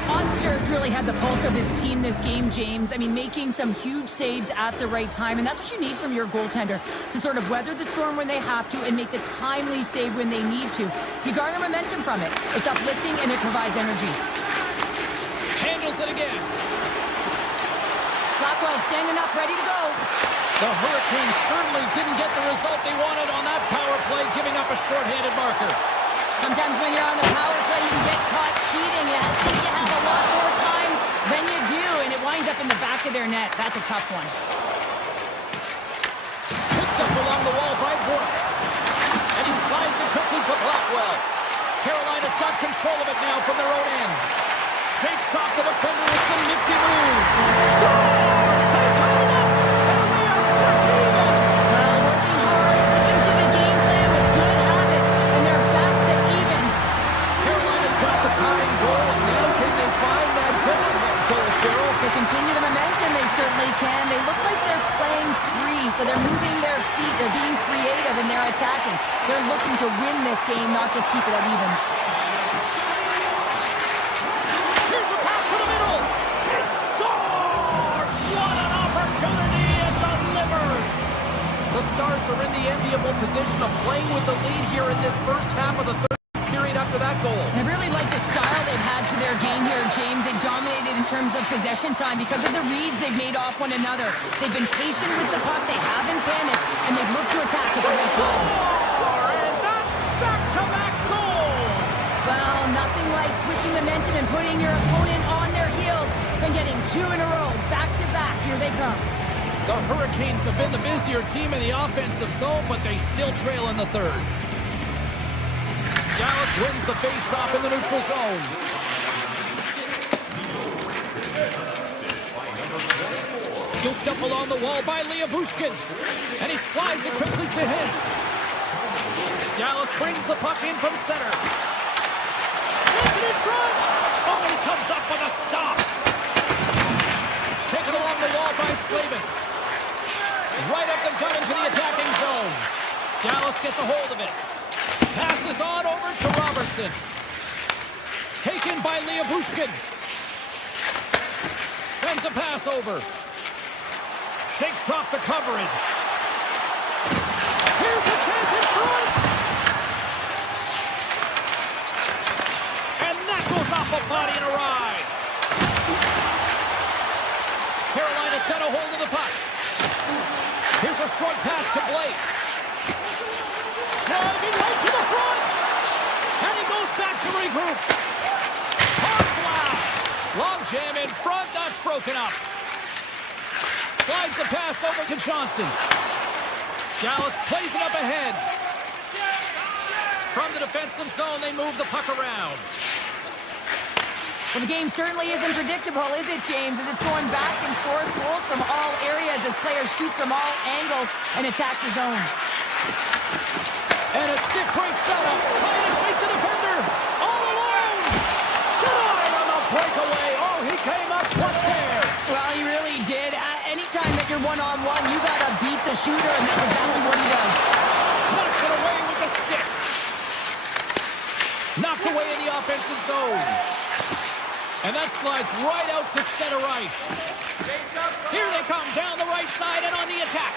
Monsters really had the pulse of his team this game, James. I mean, making some huge saves at the right time, and that's what you need from your goaltender, to sort of weather the storm when they have to and make the timely save when they need to. You garner momentum from it. It's uplifting and it provides energy. Handles it again. Blackwell standing up, ready to go. The Hurricanes certainly didn't get the result they wanted on that power play, giving up a shorthanded marker. Sometimes when you're on a power play, you get caught cheating. You have a lot more time than you do, and it winds up in the back of their net. That's a tough one. Picked up along the wall by Work. And he slides it quickly to Blackwell. Carolina's got control of it now from their own end. Shakes off the defender with some nifty moves. Scores! They tie it up! And we are back even! Well, working hard, sticking to the game plan with good habits, and they're back to evens. Carolina's got the tying goal. Now can they find that go-ahead goal, Cheryl? They continue the momentum, they certainly can. They look like they're playing free, so they're moving their feet, they're being creative, and they're attacking. They're looking to win this game, not just keep it at evens. Here's a pass to the middle. He scores! What an opportunity and delivers! The Stars are in the enviable position of playing with the lead here in this first half of the third period after that goal. And I really like the style they've had to their game here, James. They've dominated in terms of possession time because of the reads they've made off one another. They've been patient with the puck, they haven't panicked, and they've 2 in a row, back-to-back. Here they come. The Hurricanes have been the busier team in the offensive zone, but they still trail in the third. Dallas wins the face-off in the neutral zone. Scooped up along the wall by Bushkin, and he slides it quickly to Hintz. Dallas brings the puck in from center. Sends it in front. Oh, and he comes up with a stop. Taken along the wall by Slavin. Right up the gut into the attacking zone. Dallas gets a hold of it. Passes on over to Robertson. Taken by Bushkin. Sends a pass over. Shakes off the coverage. Here's a chance in front. And that goes off a body and a ride. Carolina's got a hold of the puck. Here's a short pass to Blake. Driving right to the front. And he goes back to regroup. Hard blast. Long jam in front. That's broken up. Slides the pass over to Johnston. Dallas plays it up ahead. From the defensive zone, they move the puck around. Well, the game certainly isn't predictable, is it, James? As it's going back and forth, goals from all areas as players shoot from all angles and attack the zone. And a stick break setup. Trying to shake the defender. All alone. Denied on the breakaway. Oh, he came up clutch there. Well, he really did. Anytime that you're one-on-one, you got to beat the shooter, and that's exactly what he does. Knocks it away with the stick. Knocked away in the offensive zone. And that slides right out to center ice. Here they come down the right side and on the attack.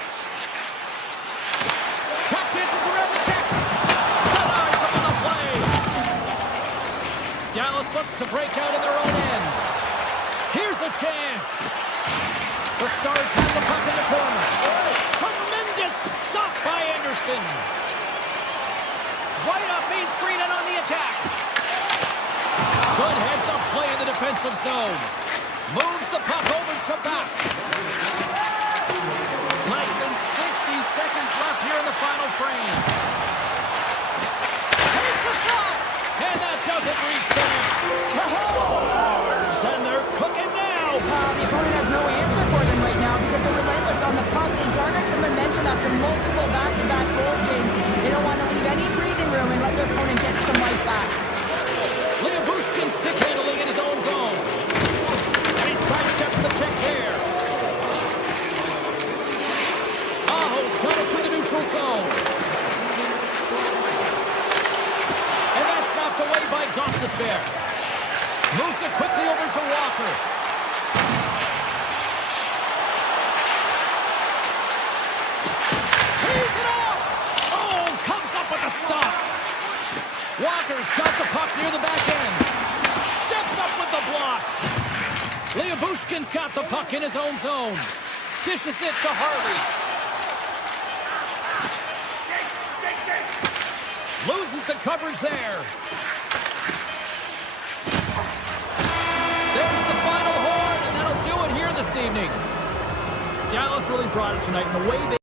Tap dances around the check. Denies him on the play. Dallas looks to break out in their own end. Here's a chance. The Stars have the puck in the corner. Tremendous stop by Anderson. Right up Main Street and on the attack. Good heads-up play in the defensive zone. Moves the puck over to back. Less than 60 seconds left here in the final frame. Takes a shot, and that doesn't reach the net. Stars, and they're cooking now. The opponent has no answer for them right now because they're relentless on the puck. They garnered some momentum after multiple back-to-back goals, James. They don't want to leave any breathing room and let their opponent get some life back. Bushkin stick handling in his own zone. And he sidesteps the check there. Aho's got it through the neutral zone. And that's knocked away by Gostisbehere. Moves it quickly over to Walker. Tees it off! Oh, comes up with a stop. Walker's got the puck near the back end. Steps up with the block. Bushkin's got the puck in his own zone. Dishes it to Harley. Loses the coverage there. There's the final horn, and that'll do it here this evening. Dallas really brought it tonight in the way they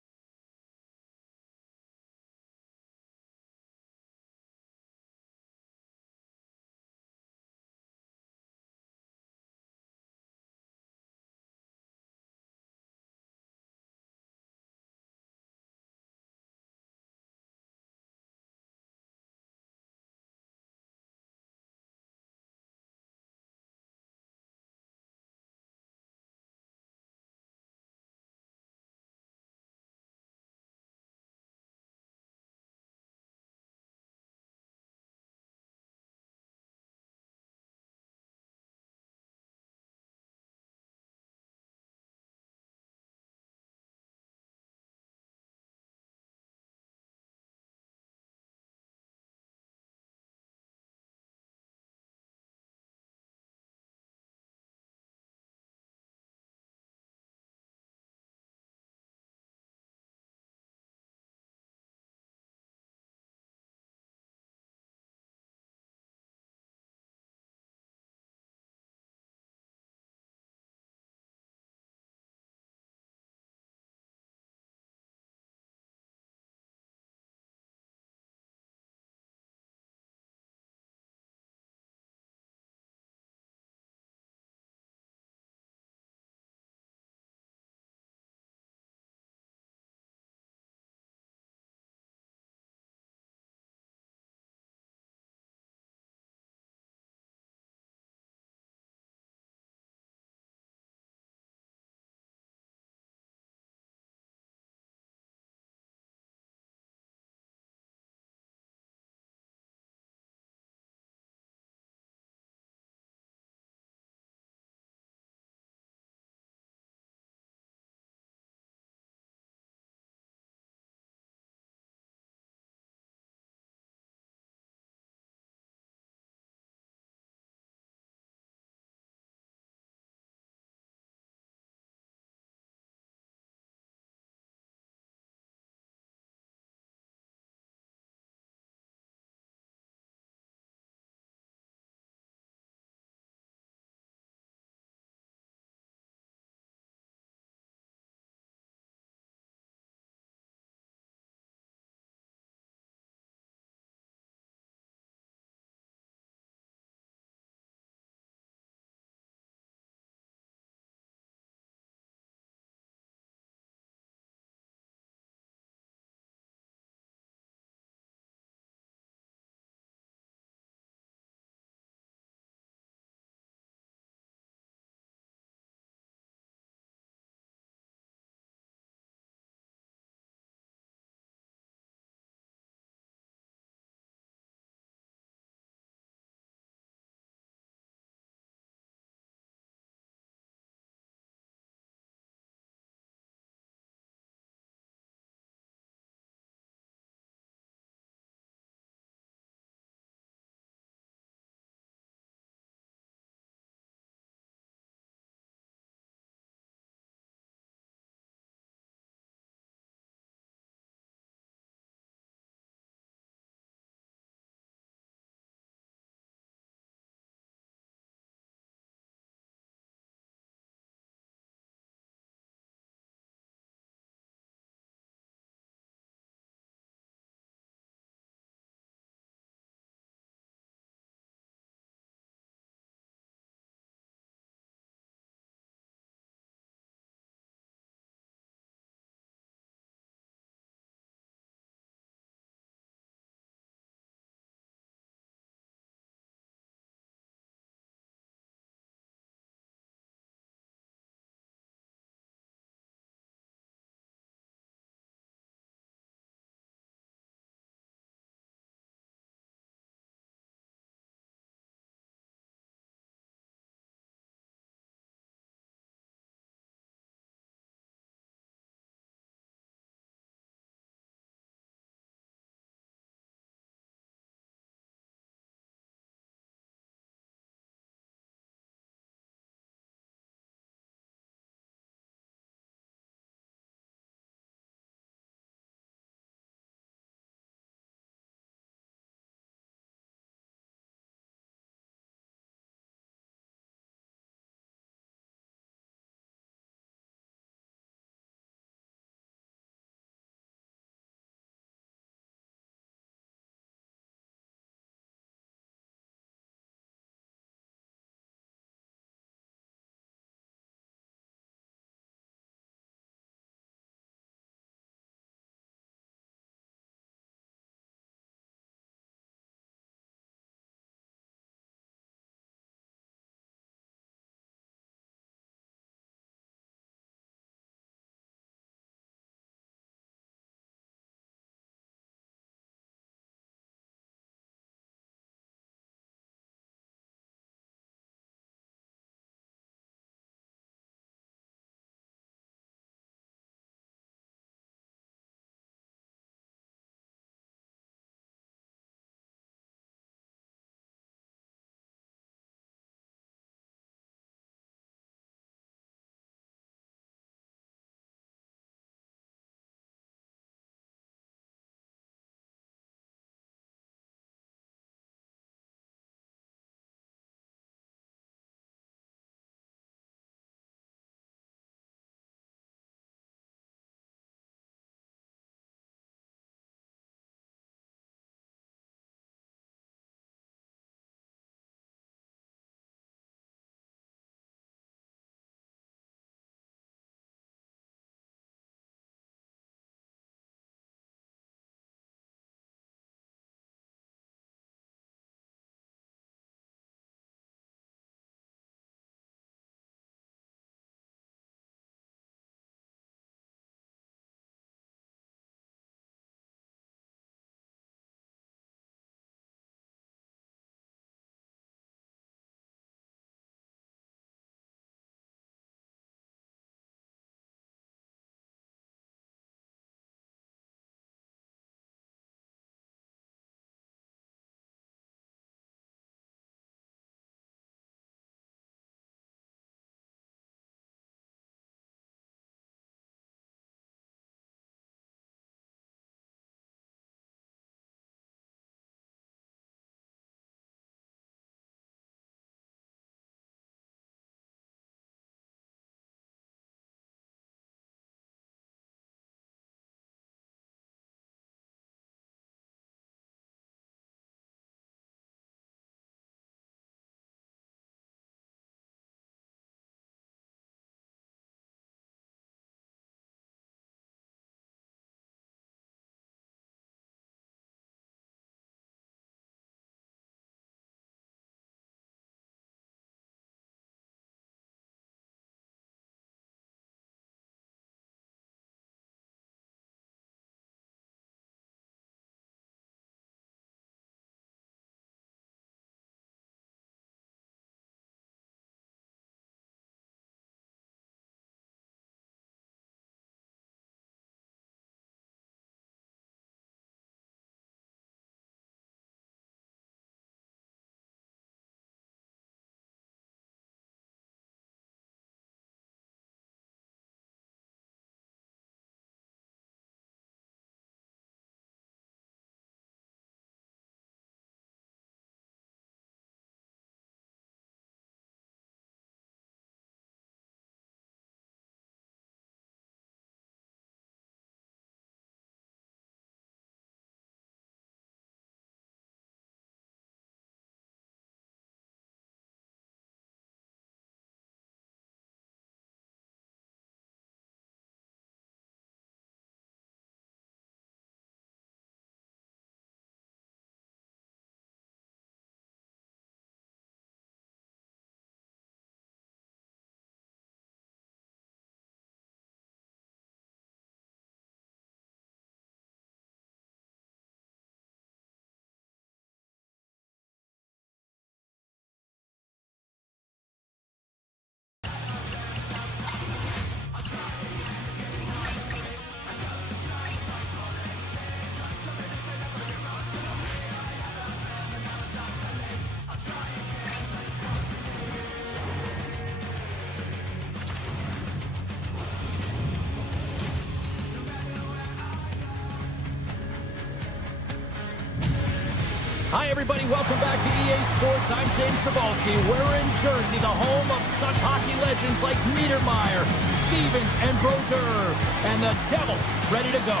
everybody. Welcome back to EA Sports. I'm James Cebulski. We're in Jersey, the home of such hockey legends like Niedermeyer, Stevens, and Brodeur. And the Devils ready to go.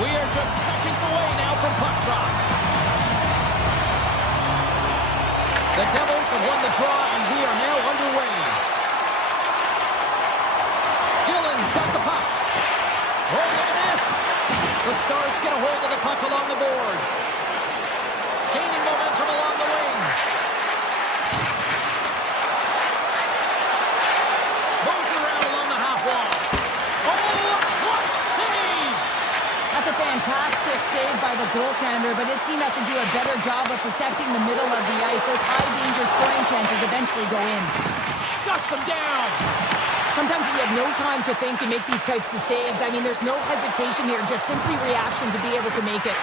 We are just seconds away now from puck drop. The Devils have won the draw, and we are now underway. Dillon's got the puck. Oh, look at this. The Stars get a hold of the puck along the boards. Gaining momentum along the wing. Moves it around along the half wall. Oh, a clutch save! That's a fantastic save by the goaltender, but his team has to do a better job of protecting the middle of the ice. Those high-danger scoring chances eventually go in. Shuts them down. Sometimes when you have no time to think and make these types of saves, I mean, there's no hesitation here, just simply reaction to be able to make it.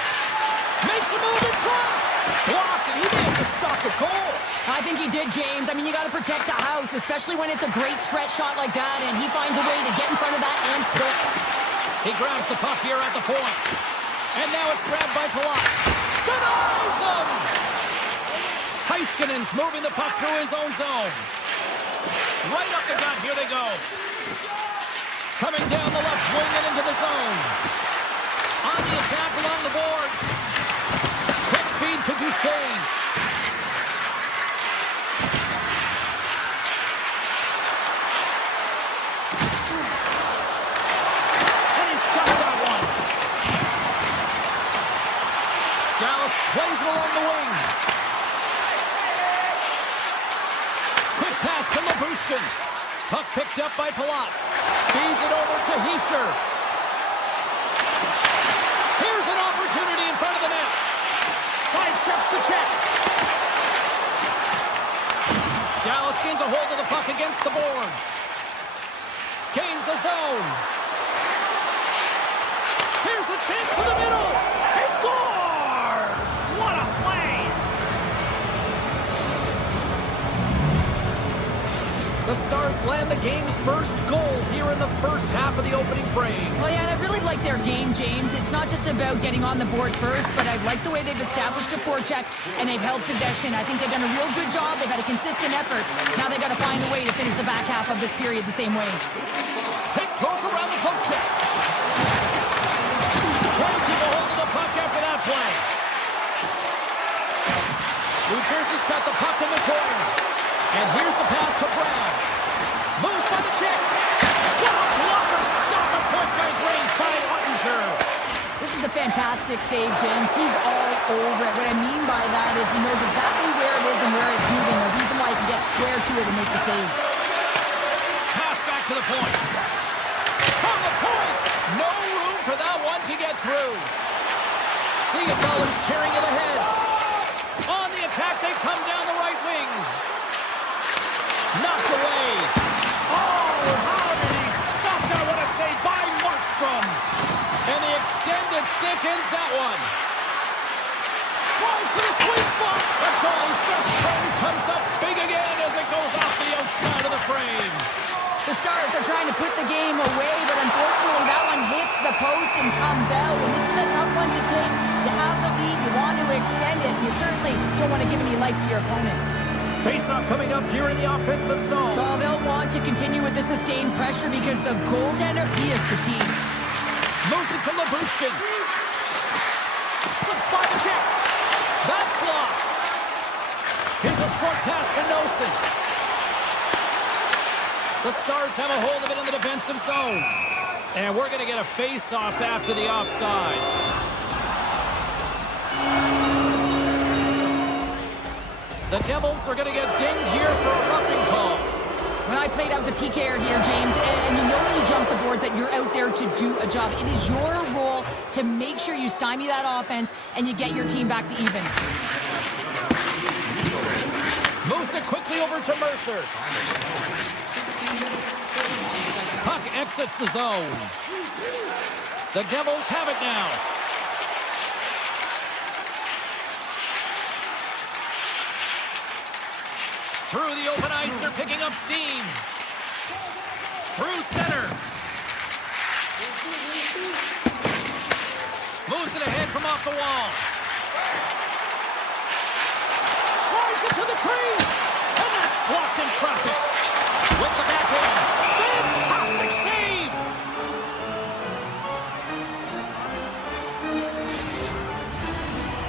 Makes a move in front. Blocked, and he may have to stop the goal. I think he did, James. I mean, you got to protect the house, especially when it's a great threat shot like that, and he finds a way to get in front of that and quick. He grabs the puck here at the point. And now it's grabbed by Palat. Denies him! Heiskanen's moving the puck through his own zone. Right up the gut, here they go. Coming down the left wing and into the zone. On the attack along the boards. Quick feed to Duchesne. And he's got that one. Dallas plays it along the wing. Quick pass to Labushkin. Puck picked up by Palat. Feeds it over to Hischier. Here's an opportunity in front of the net. Sidesteps the check. Dallas gains a hold of the puck against the boards. Gains the zone. Here's a chance to the middle. He scores! What a play! The Stars land the game's first goal here in the first half of the opening frame. Well, yeah, and I really like their game, James. It's not just about getting on the board first, but I like the way they've established a forecheck and they've held possession. I think they've done a real good job. They've had a consistent effort. Now they've got to find a way to finish the back half of this period the same way. Tiptoes around the poke check. Can't keep a hold of the puck after that play. New Jersey's got the puck in the corner. And here's the pass to Brown. Moves by the check. What a blocker stop at point-blank range by Ottinger. This is a fantastic save, James. He's all over it. What I mean by that is he knows exactly where it is and where it's moving. The reason why he can get square to it and make the save. Pass back to the point. From the point. No room for that one to get through. Seagaller's carrying it ahead. On the attack, they come down the right wing. Knocked away. Oh, how did he stop that? What a save by Markstrom. And the extended stick ends that one. Drives to the sweet spot. The goalie's best friend comes up big again as it goes off the outside of the frame. The Stars are trying to put the game away, but unfortunately that one hits the post and comes out. And this is a tough one to take. You have the lead. You want to extend it. You certainly don't want to give any life to your opponent. Face-off coming up here in the offensive zone. Well, they'll want to continue with the sustained pressure because the goaltender, he is fatigued. Moves it to Labushkin. Slips by the check. That's blocked. Here's a short pass to Nosen. The Stars have a hold of it in the defensive zone. And we're going to get a face-off after the offside. The Devils are going to get dinged here for a roughing call. When I played, I was a PKer here, James, and you know when you jump the boards that you're out there to do a job. It is your role to make sure you stymie that offense and you get your team back to even. Moves it quickly over to Mercer. Puck exits the zone. The Devils have it now. Through the open ice, they're picking up steam. Through center. Moves it ahead from off the wall. it to the crease. And that's blocked in traffic. With the backhand. Fantastic save.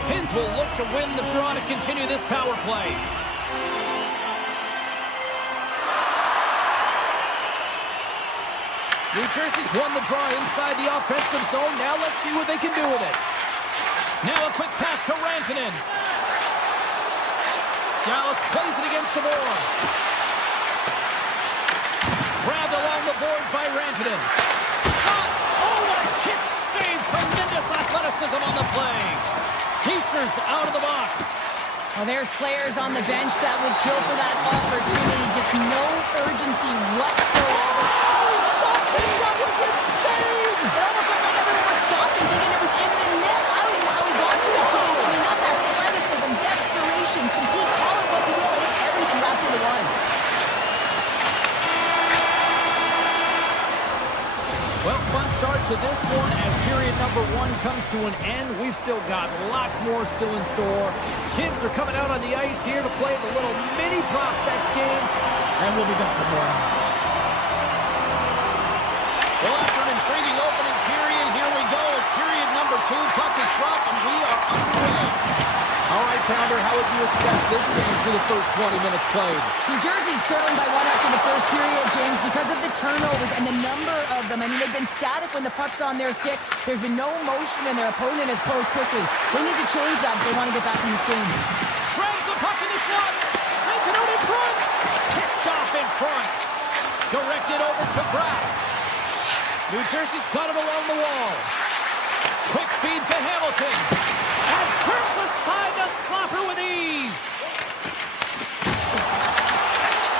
Hens will look to win the draw to continue this power play. New Jersey's won the draw inside the offensive zone. Now let's see what they can do with it. Now a quick pass to Rantanen. Dallas plays it against the boards. Grabbed along the boards by Rantanen. Shot! Oh, what a kick save! Tremendous athleticism on the play. Heischer's out of the box. Well, there's players on the bench that would kill for that opportunity. Just no urgency whatsoever. Oh, stop him! That was insane! It almost looked like everyone was stopping, thinking it was in the net. I don't even know how he got to it, James. I mean, that's athleticism, desperation, complete, call it what you will. It's everything wrapped into one. Well, fun start to this one as period number 1 comes to an end. We've still got lots more still in store. Kids are coming out on the ice here to play the little mini prospects game, and we'll be back with more. Well, after an intriguing opening period, here we go. It's period number 2. Puck is dropped, and we are underway. All right, Pounder, how would you assess this game through the first 20 minutes played? New Jersey's trailing by 1 after the first period, James, because of the turnovers and the number of them. I mean, they've been static when the puck's on their stick. There's been no motion, and their opponent has closed quickly. They need to change that if they want to get back in this game. Grabs the puck in the slot. Sends it out in front. Kicked off in front. Directed over to Brown. New Jersey's got him along the wall. Quick feed to Hamilton. And turns aside the slapper with ease.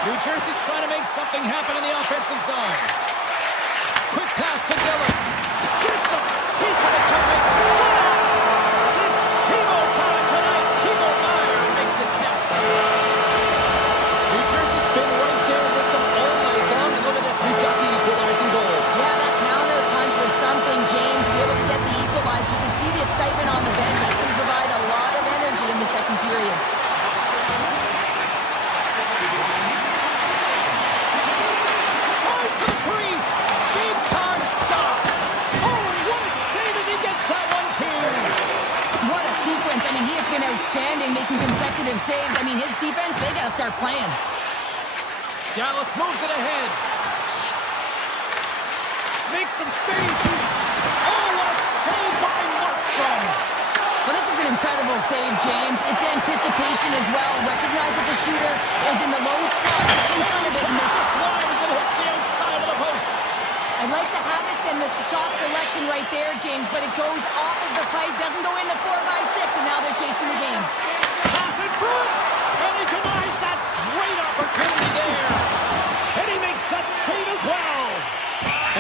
New Jersey's trying to make something happen in the offensive zone. Quick pass to Dillon. Gets a piece of it to him. Scores! It's Timo time tonight. Timo Meyer makes it count. New Jersey's been right there with them all night long. And look at this. We've got the equalizing goal. Yeah, that counter punch was something, James. To be able to get the equalizer. You can see the excitement on the bench. That's going to provide a lot of energy in the second period. Tries to the crease. Big time stop. Oh, what a save as he gets that one too. What a sequence. I mean, he has been outstanding, making consecutive saves. I mean, his defense, they got to start playing. Dallas moves it ahead. Makes some space. Oh, what a save by Markstrom. Well, this is an incredible save, James. It's anticipation as well. Recognize that the shooter is in the low slot in front of it. And Just wide as it hits the outside of the post. I like the habits and the shot selection right there, James, but it goes off of the pipe, doesn't go in the 4x6, and now they're chasing the game. Pass in front, and he denies that great opportunity there. And he makes that save as well.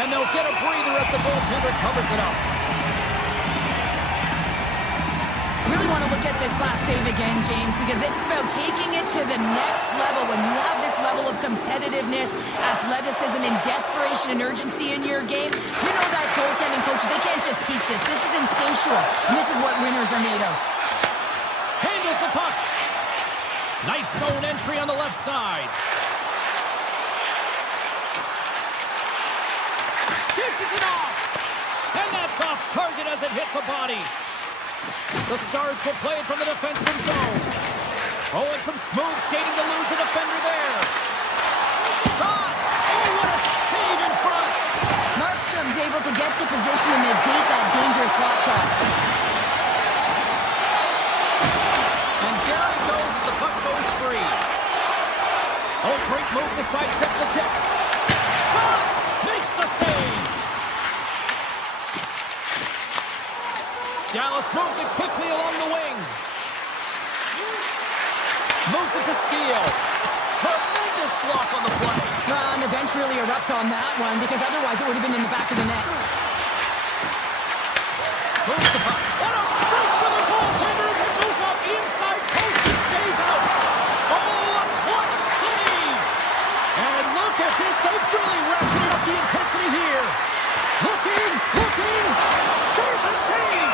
And they'll get a breather as the goaltender covers it up. Really want to look at this last save again, James, because this is about taking it to the next level. When you have this level of competitiveness, athleticism, and desperation and urgency in your game, you know that goaltending coach, they can't just teach this. This is instinctual, and this is what winners are made of. Handles the puck. Nice zone entry on the left side. Dishes it off. And that's off target as it hits a body. The Stars will play it from the defensive zone. Oh, and some smooth skating to lose a defender there. Shot! Oh, what a save in front! Markstrom's able to get to position and negate that dangerous slot shot. And down it goes as the puck goes free. Oh, great move to sidestep the check. Shot! Makes the save! Dallas moves it quickly along the wing. Moves it to Steele. Tremendous block on the play. And the bench really erupts on that one, because otherwise it would have been in the back of the net. Moves the puck. What a break for the goaltender as it goes up inside post and stays out. Oh, a clutch save. And look at this. They've really ratcheted up the intensity here. Looking. There's a save.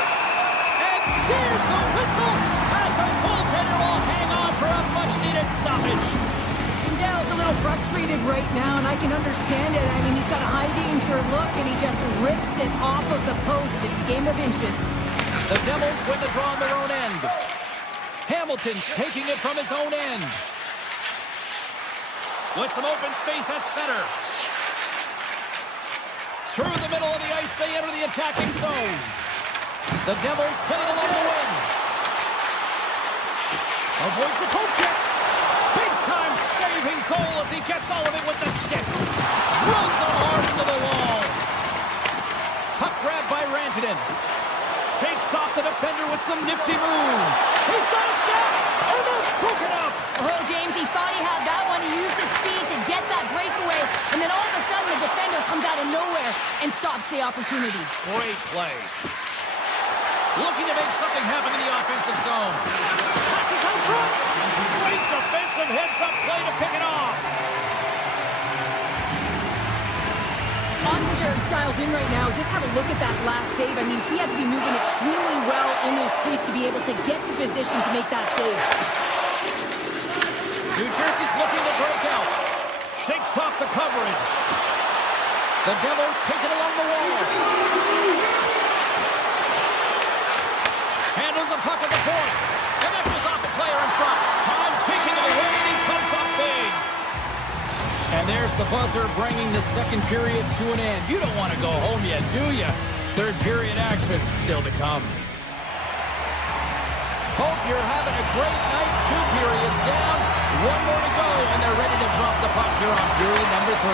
And there's a whistle as the goaltender will hang on for a much advantage. Lindell's a little frustrated right now, and I can understand it. I mean, he's got a high-danger look, and he just rips it off of the post. It's a game of inches. The Devils win the draw on their own end. Hamilton's taking it from his own end. With some open space at center. Through the middle of the ice, they enter the attacking zone. The Devils play it along the wing. Avoids the poke check. Big-time saving goal as he gets all of it with the stick. Runs on hard into the wall. Puck grabbed by Rantanen. Shakes off the defender with some nifty moves. He's got a step, and that's broken up. Oh, James, he thought he had that one. He used his speed to get that breakaway, and then all of a sudden the defender comes out of nowhere and stops the opportunity. Great play. Looking to make something happen in the offensive zone. Passes out front. Great defensive heads-up play to pick it off. Ottinger's dialed in right now. Just have a look at that last save. I mean, he had to be moving extremely well in his crease to be able to get to position to make that save. New Jersey's looking to break out. Shakes off the coverage. The Devils take it along the wall. Handles the puck at the point. And that goes off the player in front. Time ticking away, and he comes up big. And there's the buzzer bringing the second period to an end. You don't want to go home yet, do you? Third period action still to come. Hope you're having a great night. 2 periods down. 1 more to go, and they're ready to drop the puck here on period number 3.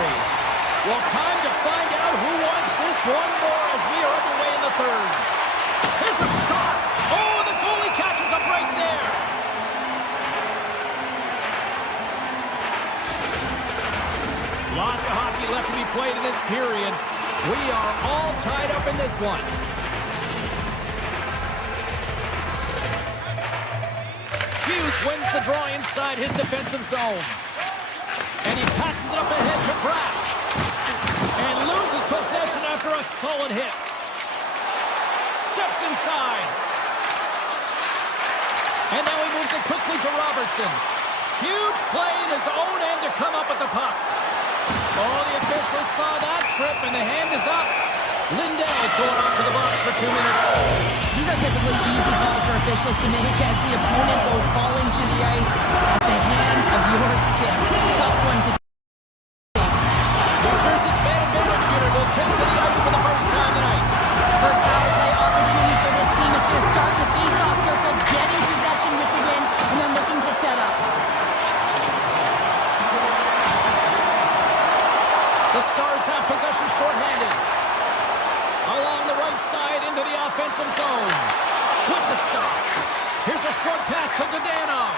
Well, time to find out who wants this one more as we are underway in the third. Here's a shot. Oh, the goalie catches a break there. Lots of hockey left to be played in this period. We are all tied up in this one. Hughes wins the draw inside his defensive zone. And he passes it up ahead to Pratt. And loses possession after a solid hit. Steps inside. And now he moves it quickly to Robertson. Huge play in his own end to come up with the puck. Oh, the officials saw that trip, and the hand is up. Lindell's going off to the box for 2 minutes. These are typically easy calls for officials to make as the opponent goes falling to the ice at the hands of your stick. Tough one to take. New Jersey's man advantage unit will take to the ice for the first time tonight. First power play opportunity for this team. It's going to start in the face-off circle, getting possession with the win, and then looking to set up. The Stars have possession shorthanded. Along the right side into the offensive zone. With the stop. Here's a short pass to Dadonov.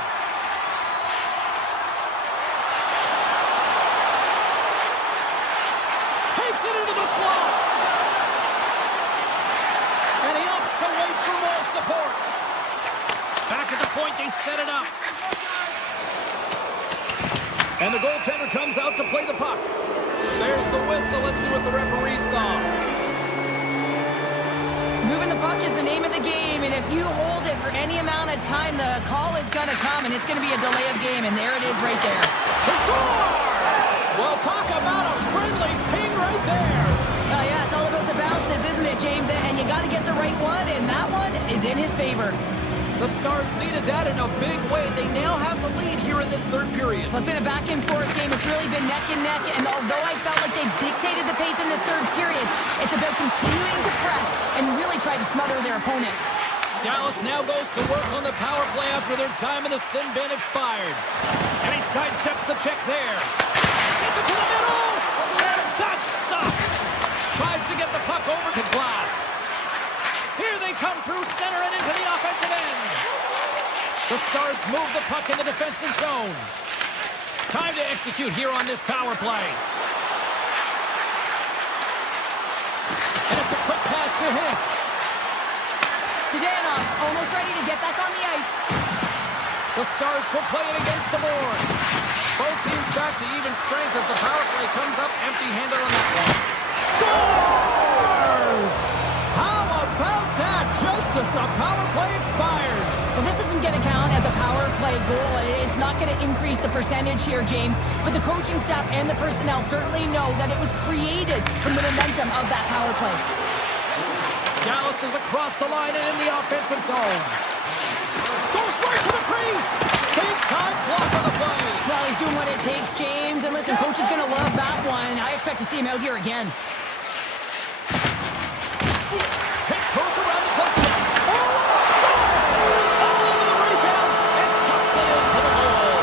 Takes it into the slot. And he opts to wait for more support. Back at the point, they set it up. And the goaltender comes out to play the puck. There's the whistle. Let's see what the referee saw. Moving the puck is the name of the game, and if you hold it for any amount of time, the call is going to come, and it's going to be a delay of game, and there it is right there. He scores! Well, talk about a friendly ping right there. Yeah, it's all about the bounces, isn't it, James? And you got to get the right one, and that one is in his favor. The Stars needed that in a big way. They now have the lead here in this third period. Well, it's been a back-and-forth game. It's really been neck and neck, and although I felt like they dictated the pace in this third period, it's about continuing to press and really try to smother their opponent. Dallas now goes to work on the power play after their time in the sin bin expired. And he sidesteps the check there. Sends it to the middle, and that's stopped. Tries to get the puck over to Glass. Here they come through center and into the offensive end. The Stars move the puck in the defensive zone. Time to execute here on this power play. And it's a quick pass to Hintz. Dadonov almost ready to get back on the ice. The Stars will play it against the boards. Both teams back to even strength as the power play comes up empty-handed on that one. Scores! How about that? Just justice, a power play expires. Well, this isn't going to count as a power play goal. It's not going to increase the percentage here, James. But the coaching staff and the personnel certainly know that it was created from the momentum of that power play. Dallas is across the line and in the offensive zone. Goes right to the crease. Big time block on the play. Well, he's doing what it takes, James. And listen, coach is going to love that one. I expect to see him out here again. Tiptoes around the puck. Scores! All over the rebound and tucks it into the goal.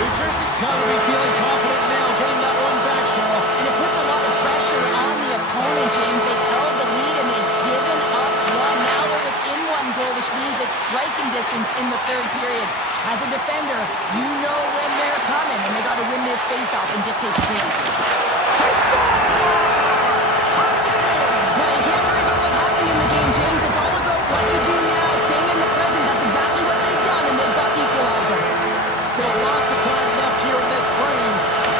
New Jersey's got to be feeling confident now, getting that one back, Cheryl. And it puts a lot of pressure on the opponent, James. They've held the lead and they've given up one. Now they're within one goal, which means it's striking distance in the third period. As a defender, you know when they're coming, and they got to win this faceoff and dictate the pace. He scores! Well, you can't worry about what happened in the game, James. It's all about what you do now, staying in the present. That's exactly what they've done, and they've got the equalizer. Still lots of time left here in this frame.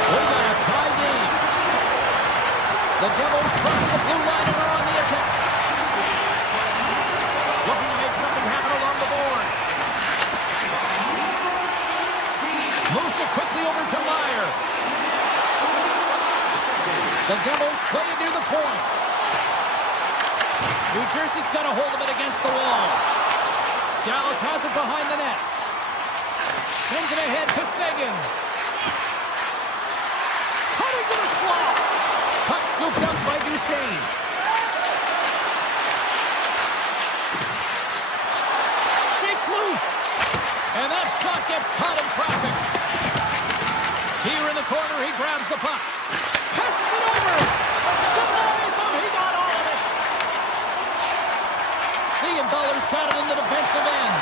We got a tie game. The Devils cross the blue line and are on the attack. Looking to make something happen along the boards. Moves it quickly over to Meyer. The Devils play it near the point. New Jersey's got a hold of it against the wall. Dallas has it behind the net. Sends it ahead to Seguin. Cutting to the slot. Puck scooped up by Duchesne. Shakes loose. And that shot gets caught in traffic. Here in the corner, he grabs the puck. Passes it over. Denies him. He got all of it. Siegenthaler's got it in the defensive end.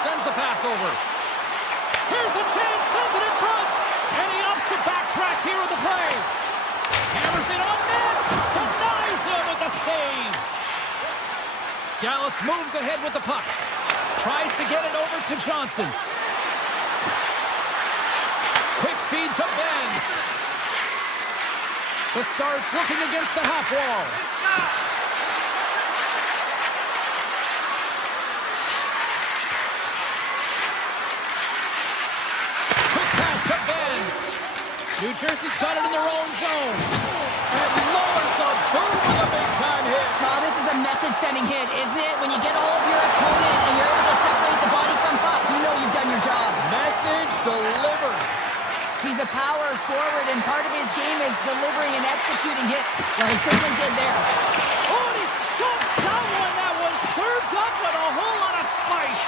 Sends the pass over. Here's a chance. Sends it in front. And he opts to backtrack here with the play. Hammers it on net. Denies him with the save. Dallas moves ahead with the puck. Tries to get it over to Johnston. Quick feed to Ben. The Stars looking against the half wall. Quick pass to Ben. New Jersey's got it in their own zone. And lowers the boom with a big-time hit. Well, this is a message-sending hit, isn't it? When you get all of your opponent and you're able to separate the body from puck, you know you've done your job. Message delivered. He's a power forward, and part of his game is delivering and executing hits. Well, he certainly did there. Oh, and he stumps that one that was served up with a whole lot of spice.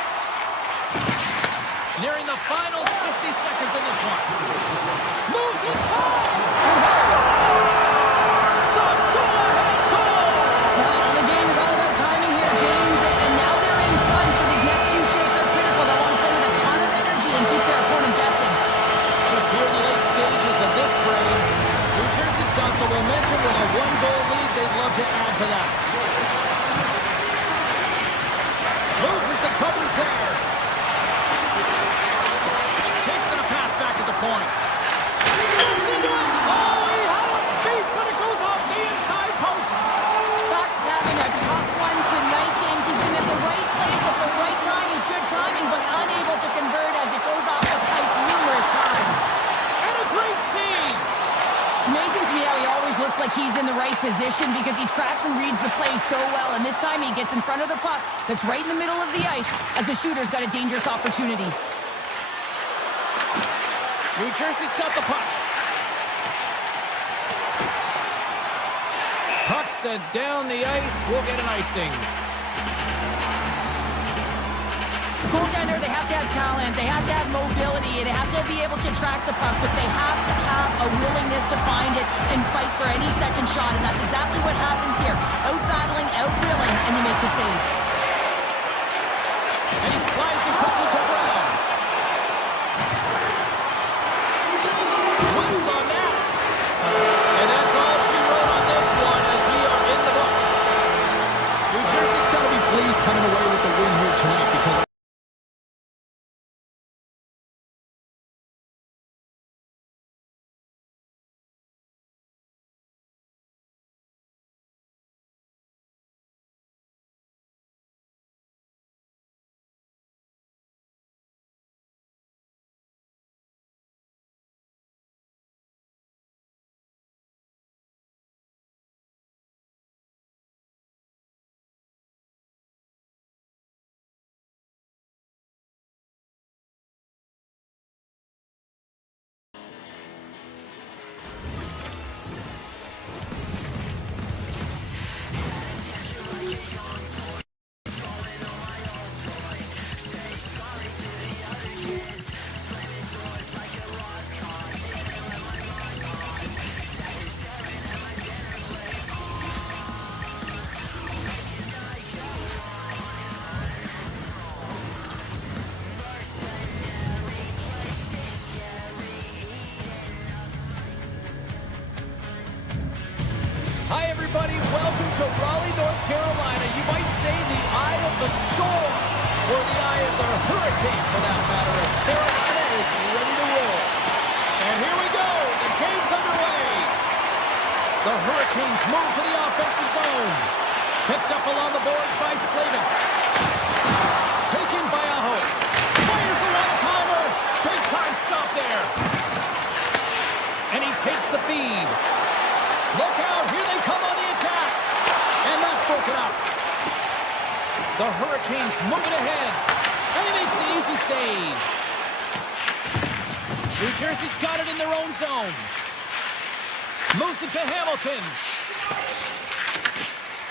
Nearing the final 60 seconds in this one. Moves inside. Scores the go-ahead goal. Well, the game is all about timing here, James, and now they're in front, so these next few shifts are critical. They want to play with a ton of energy and keep their opponent guessing. Just here in the late stages of this frame, New Jersey's got the momentum with a one-goal lead. They'd love to add to that. Loses the coverage there. Takes it a pass back at the point. Slips into it. Oh, he had him beat, but it goes off the inside post. Fox is having a tough one tonight, James. He's been at the right place at the right time with good timing, but unable to convert as it goes off the pipe numerous times. And a great save. It's amazing to me how he always looks like he's in the right position because he tracks and reads the play so well, and this time he gets in front of the puck that's right in the middle of the ice as the shooter's got a dangerous opportunity. New Jersey's got the puck. Puck sent down the ice. We'll get an icing. Goaltender, they have to have talent, they have to have mobility, they have to be able to track the puck, but they have to have a willingness to find it and fight for any second shot, and that's exactly what happens here. Out-battling, out-willing, and you make the save. And he slides it quickly to Brown. Whiffs on that. And that's all she wrote on this one as we are in the books. New Jersey's got to be pleased coming away with the win here tonight because or the eye of the hurricane, for that matter, as Carolina is ready to roll. And here we go. The game's underway. The Hurricanes move to the offensive zone. Picked up along the boards by Slavin. Taken by Aho. Fires a one-timer. Big time stop there. And he takes the feed. Look out. Here they come on the attack. And that's broken up. The Hurricanes moving ahead. And he makes the easy save. New Jersey's got it in their own zone. Moves it to Hamilton.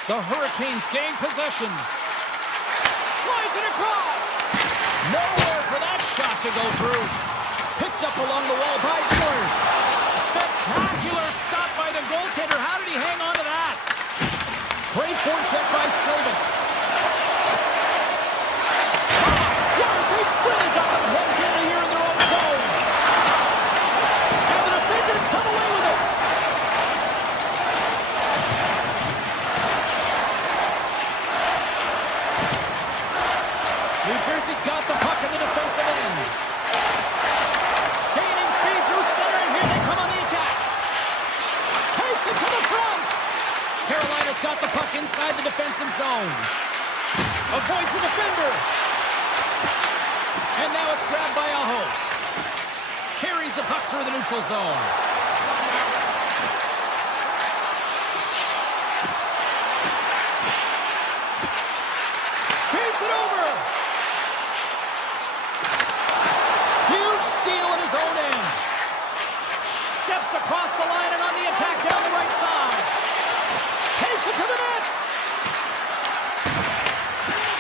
The Hurricanes gain possession. Slides it across. Nowhere for that shot to go through. Picked up along the wall by Ehlers. Spectacular stop by the goaltender. How did he hang on to that? Great forecheck by Slavin. They've really got them hemmed in here in their own zone. And the defenders come away with it. New Jersey's got the puck in the defensive end. Gaining speed through center, and here they come on the attack. Takes it to the front. Carolina's got the puck inside the defensive zone. Avoids the defender. And now it's grabbed by Aho. Carries the puck through the neutral zone. Feeds it over. Huge steal in his own end. Steps across the line and on the attack down the right side. Takes it to the net.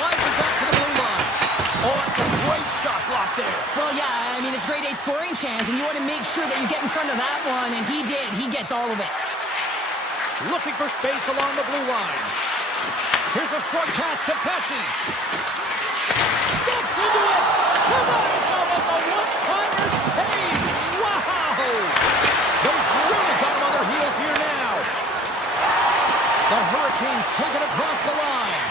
Slides it back to the blue line. Oh, that's a great shot block there. Well, yeah, I mean, it's grade A scoring chance, and you want to make sure that you get in front of that one, and he did. He gets all of it. Looking for space along the blue line. Here's a short pass to Pesci. Steps into it. Denies him with a one-timer save. Wow! They've really got him on their heels here now. The Hurricanes take it across the line.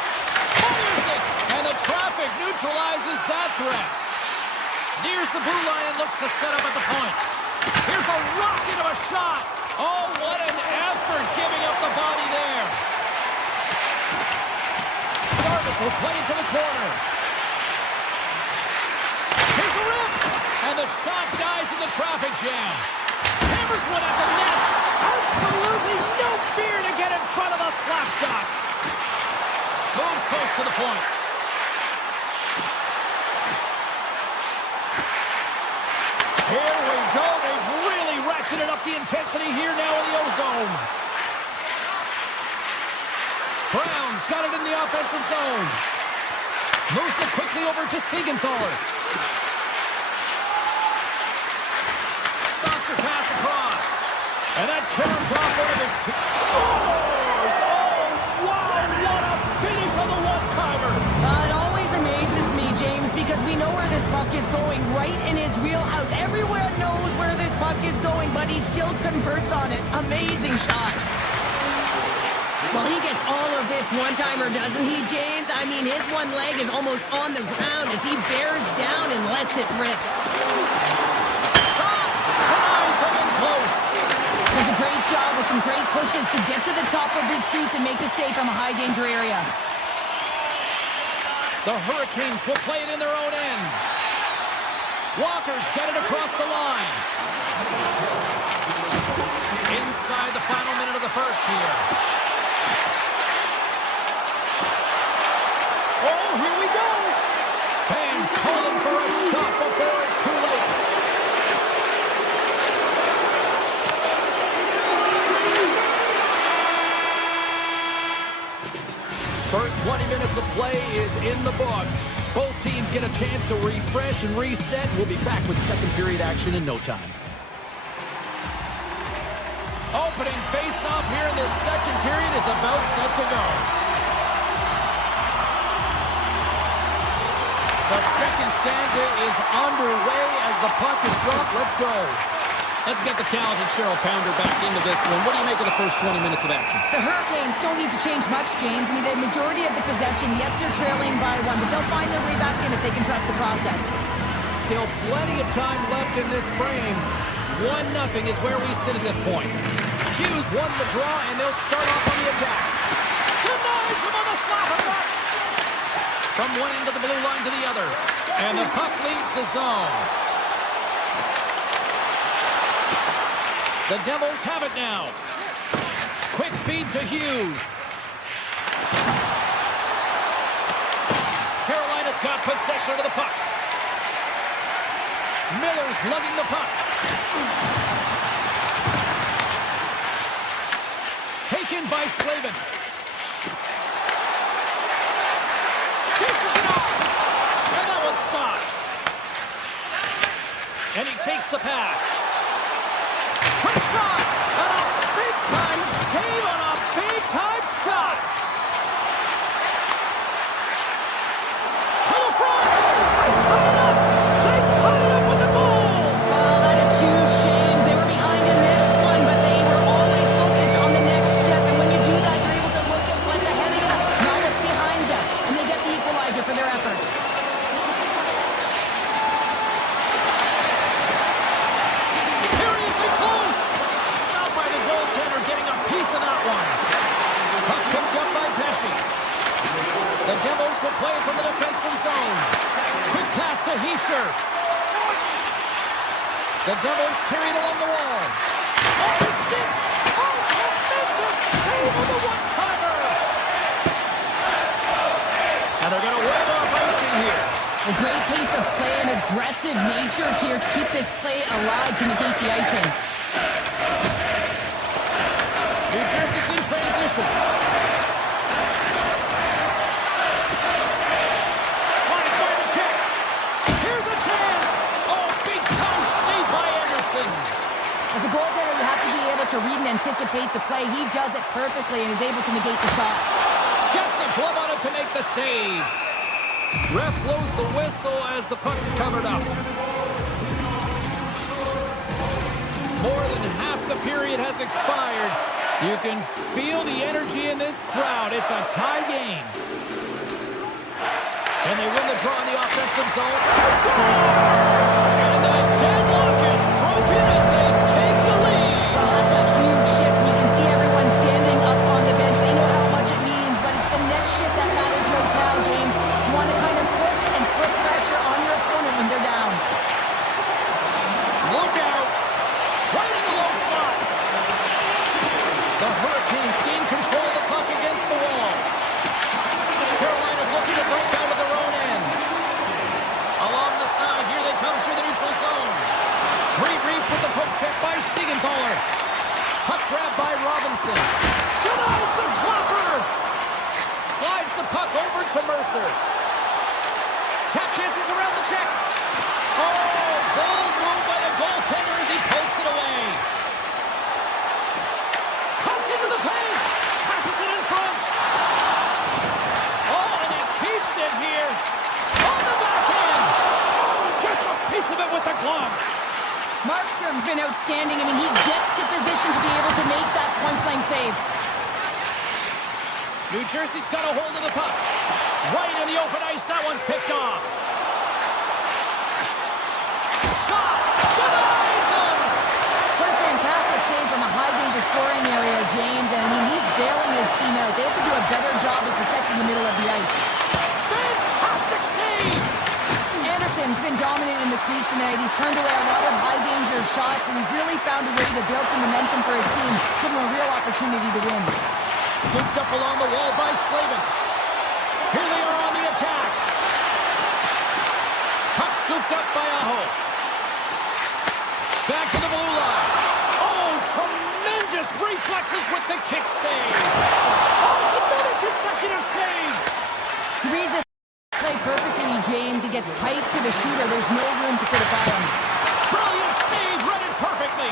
Fires it, and the traffic neutralizes that threat. Nears the blue line and looks to set up at the point. Here's a rocket of a shot. Oh, what an effort giving up the body there. Jarvis will play it to the corner. Here's a rip, and the shot dies in the traffic jam. Hammers one at the net. Absolutely no fear to get in front of a slap shot. Moves close to the point. Here we go. They've really ratcheted up the intensity here now in the O-zone. Brown's got it in the offensive zone. Moves it quickly over to Siegenthaler. Saucer pass across. And that comes off one of his scores! Oh, wow, what a finish on the one-timer! It always amazes me, James, because we know where this puck is going, right in his wheelhouse. Everyone knows where this puck is going, but he still converts on it. Amazing shot. Well, he gets all of this one-timer, doesn't he, James? I mean, his one leg is almost on the ground as he bears down and lets it rip. Shot! Denies him in close. Does a great job with some great pushes to get to the top of his crease and make the save from a high-danger area. The Hurricanes will play it in their own end. Walker's got it across the line. Inside the final minute of the first here. Oh, here we go. Fans calling for a shot before it's too late. First 20 minutes of play is in the books. Both teams get a chance to refresh and reset. We'll be back with second period action in no time. Opening face-off here in the second period is about set to go. The second stanza is underway as the puck is dropped. Let's go. Let's get the talented Cheryl Pounder back into this one. What do you make of the first 20 minutes of action? The Hurricanes don't need to change much, James. I mean, the majority of the possession, yes, they're trailing by one, but they'll find their way back in if they can trust the process. Still plenty of time left in this frame. 1-0 is where we sit at this point. Hughes won the draw, and they'll start off on the attack. Denies him on the slap and run. From one end of the blue line to the other. And the puck leaves the zone. The Devils have it now. Quick feed to Hughes. Carolina's got possession of the puck. Miller's lugging the puck. Taken by Slavin. Dishes it off. And that one's stopped. And he takes the pass. Quick shot. And a big-time save on a big-time shot. To the front. They tie it up. They tie it up with the goal. Well, that is huge, James. They were behind in this one, but they were always focused on the next step. And when you do that, you're able to look at what's ahead of you, not what's behind you. And they get the equalizer for their efforts. Here he is in close. Stopped by the goaltender, getting a piece of that one. Puck picked up by Pesci. The Devils will play from the defensive zone. Quick pass to Heischer. The Devils carry it along the wall. Off the stick. Oh, tremendous save on the one-timer. And they're going to wave off icing here. A great pace of play and aggressive nature here to keep this play alive to negate the icing. New Jersey's in transition. Slides by the check. Here's a chance. Oh, big time save by Anderson. As a goaltender, you have to be able to read and anticipate the play. He does it perfectly and is able to negate the shot. Gets a glove on it to make the save. Ref blows the whistle as the puck's covered up. More than half the period has expired. You can feel the energy in this crowd. It's a tie game. And they win the draw in the offensive zone. And the deadlock is broken as they take the lead. Well, that's a huge shift. You can see everyone standing up on the bench. They know how much it means, but it's the next shift that matters most now, James. You want to kind of push and put pressure on your opponent when they're down. Look out. Right in the low slot. The Hurricanes gain control of the puck against the wall. Carolina's looking to break out of their own end. Along the side, here they come through the neutral zone. Great reach with the poke check by Siegenthaler. Puck grab by Robinson. Denies the clapper. Slides the puck over to Mercer. Tap chances around the check. Oh, bold move by the goaltender as he pokes it away. Cuts into the paint. Passes it in front. Oh, and he keeps it here. On the backhand. Oh, gets a piece of it with the glove. Markstrom's been outstanding. I mean, he gets to position to be able to make that point-blank save. New Jersey's got a hold of the puck. Right in the open ice, that one's picked off. Shot! Denies him! What a fantastic save from a high-danger scoring area, James. And, I mean, he's bailing his team out. They have to do a better job of protecting the middle of the ice. Fantastic save! Anderson's been dominant in the crease tonight. He's turned away a lot of high-danger shots, and he's really found a way to build some momentum for his team, give him a real opportunity to win. Scooped up along the wall by Slavin. Here they are on the attack. Puck scooped up by Aho. Back to the blue line. Oh, tremendous reflexes with the kick save. Oh, it's another consecutive save. To read this play perfectly, James, he gets tight to the shooter. There's no room to put it by him. Brilliant save, read it perfectly.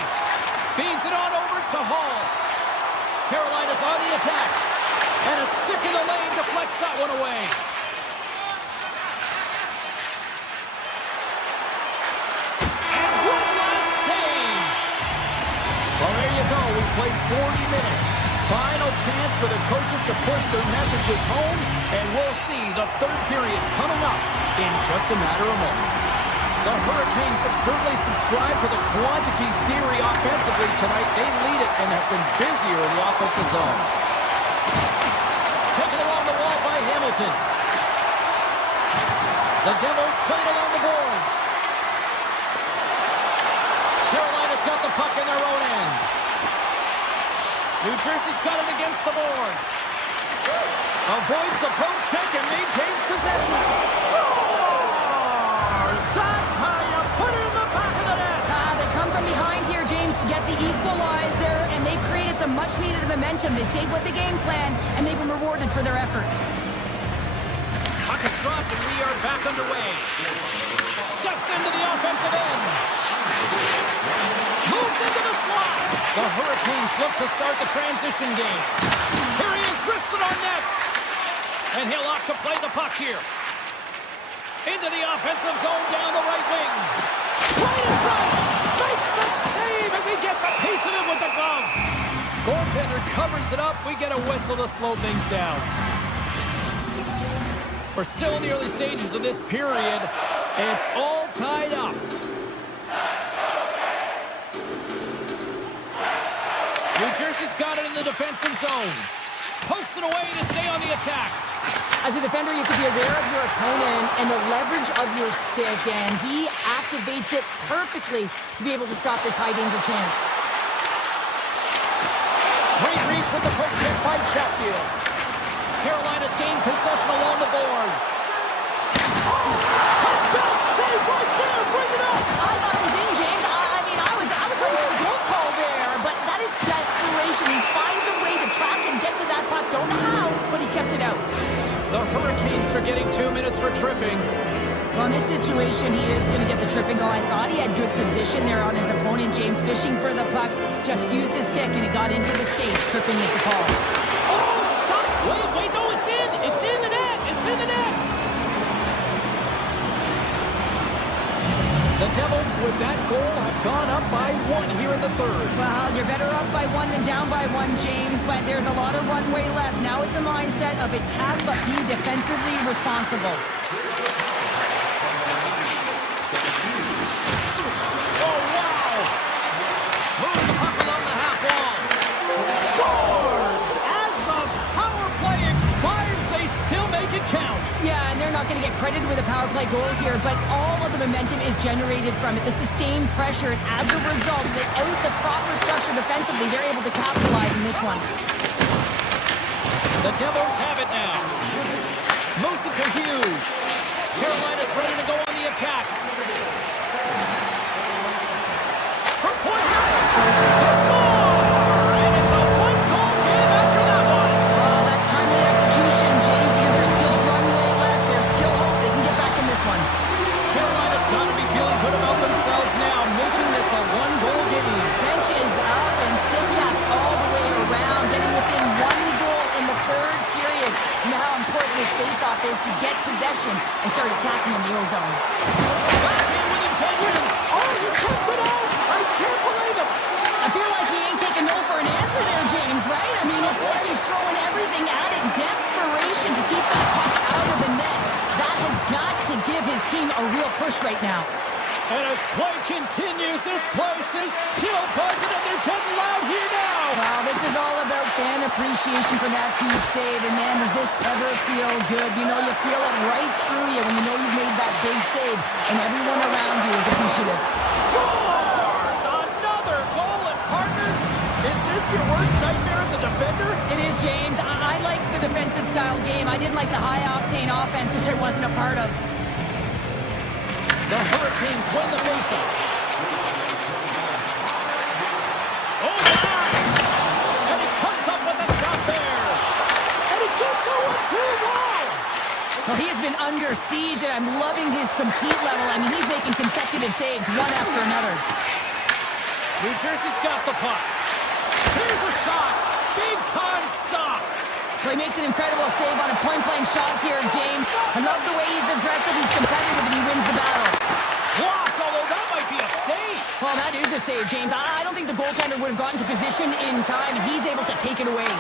Feeds it on over to Hall. Carolina's on the attack. And a stick in the lane deflects that one away. And one last save. played 40 minutes. Final chance for the coaches to push their messages home, and we'll see the third period coming up in just a matter of moments. The Hurricanes have certainly subscribed to the quantity theory offensively tonight. They lead it and have been busier in the offensive zone. Taken along the wall by Hamilton. The Devils played along the boards. Carolina's got the puck in their own end. New Jersey's got it against the boards. Avoids the poke check and maintains possession. Scores! That's how you put it in the back of the net. They come from behind here, James, to get the equalizer, and they've created some much-needed momentum. They stayed with the game plan, and they've been rewarded for their efforts. Puck is dropped, and we are back underway. Steps into the offensive end. Moves into the slot. The Hurricanes look to start the transition game. Here he is, wristed on net. And he'll opt to play the puck here. Into the offensive zone down the right wing. Right in front. Makes the save as he gets a piece of it with the glove. Goaltender covers it up. We get a whistle to slow things down. We're still in the early stages of this period, and it's all tied up. New Jersey's got it in the defensive zone. Pokes it away to stay on the attack. As a defender, you can be aware of your opponent and the leverage of your stick, and he activates it perfectly to be able to stop this high-danger chance. Great reach with the poke check by Chatfield. Carolina's gained possession along the boards. Oh, top-best save right there. Bring it up. I thought it was in, James. I was ready for the goal call there, but that is desperation. He finds a way to track and get to that puck. Don't know how, but he kept it out. The Hurricanes are getting 2 minutes for tripping. Well, in this situation, he is going to get the tripping goal. I thought he had good position there on his opponent. James fishing for the puck. Just used his stick, and it got into the skates. Tripping is the call. Oh, stop! Wait, no, it's in! It's in the net! It's in the net! The Devils, with that goal, have gone up by 1 here in the third. Well, you're better up by 1 than down by 1, James, but there's a lot of runway left. Now it's a mindset of attack, but be defensively responsible. Oh, wow! Moves the puck along the half wall. Scores! As the power play expires, they still make it count. Yeah, and they're not going to get credited with a power play goal here, but all of the momentum is generated from it. The sustained pressure, and as a result, without the proper structure defensively, they're able to capitalize in this one. The Devils have it now. Moves it to Hughes. Carolina's ready to go on the attack. From point right. They score! And it's a one-goal game after that one. Well, that's timely execution, James, because there's still runway left. There's still hope they can get back in this one. Carolina's got to be feeling good about themselves now, making this a one-goal game. Benches up and stick taps all the way around, getting within 1 goal in the third period. You know how important this face-off is to get possession and start attacking in the O-zone. Back in with intention. Oh, he took it out. I can't believe it. I feel like he ain't taking no for an answer there, James, right? I mean, it's like he's throwing everything at it. Desperation to keep that puck out of the net. That has got to give his team a real push right now. And as play continues, this place is still buzzing, and they're getting loud here now. Well, this is all about fan appreciation for that huge save. And, man, does this ever feel good? You know, you feel it right through you when you know you've made that big save, and everyone around you is appreciative. Scores! Another goal, and partner, is this your worst nightmare as a defender? It is, James. I like the defensive style game. I didn't like the high-octane offense, which I wasn't a part of. The Hurricanes win the faceoff. Oh, my! And he comes up with a stop there. And he gets over 2-1. Well, he has been under siege, and I'm loving his compete level. I mean, he's making consecutive saves, one after another. New Jersey's got the puck. Here's a shot. Big-time stop. Well, he makes an incredible save on a point-blank shot here, James. I love the way he's aggressive, he's competitive, and he wins the battle. Blocked, although that might be a save. Well, that is a save, James. I don't think the goaltender goaltender would have gotten to position in time, and he's able to take it away.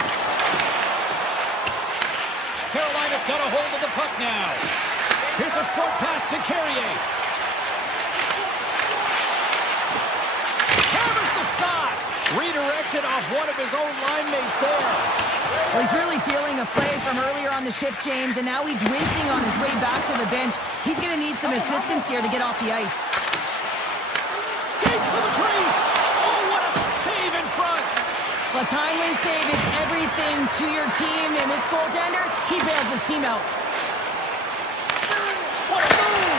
Carolina's got a hold of the puck now. Here's a short pass to Carrier. Hammers the shot. Redirected off one of his own line mates there. Well, he's really feeling a play from earlier on the shift, James, and now he's wincing on his way back to the bench. He's going to need some assistance here to get off the ice. Skates to the crease. Oh, what a save in front. Well, timely save is everything to your team, and this goaltender, he bails his team out. What a move.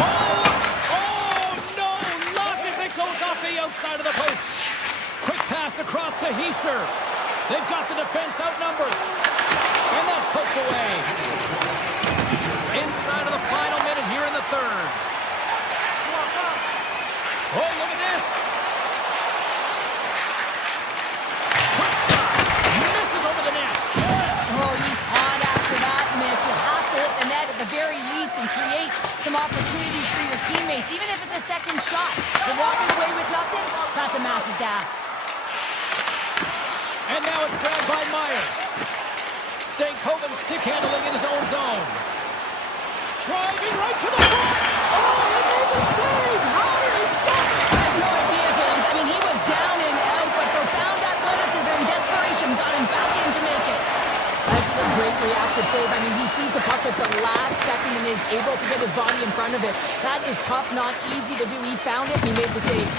Oh, no. Luck as it goes off the outside of the post. Quick pass across to Heischer. They've got the defense outnumbered. And that's poked away. Inside of the final minute here in the third. Oh, look at this. Quick shot. Misses over the net. Oh, he's hot after that miss. You have to hit the net at the very least and create some opportunities for your teammates, even if it's a second shot. But walking away with nothing, that's a massive gap. And now it's grabbed by Meyer. Stankoven stick handling in his own zone. Driving right to the front. Oh, he made the save. How did he stop it? I have no idea, James. I mean, he was down and out, but profound athleticism and desperation got him back in to make it. That's a great reactive save. I mean, he sees the puck at the last second and is able to get his body in front of it. That is tough, not easy to do. He found it and he made the save.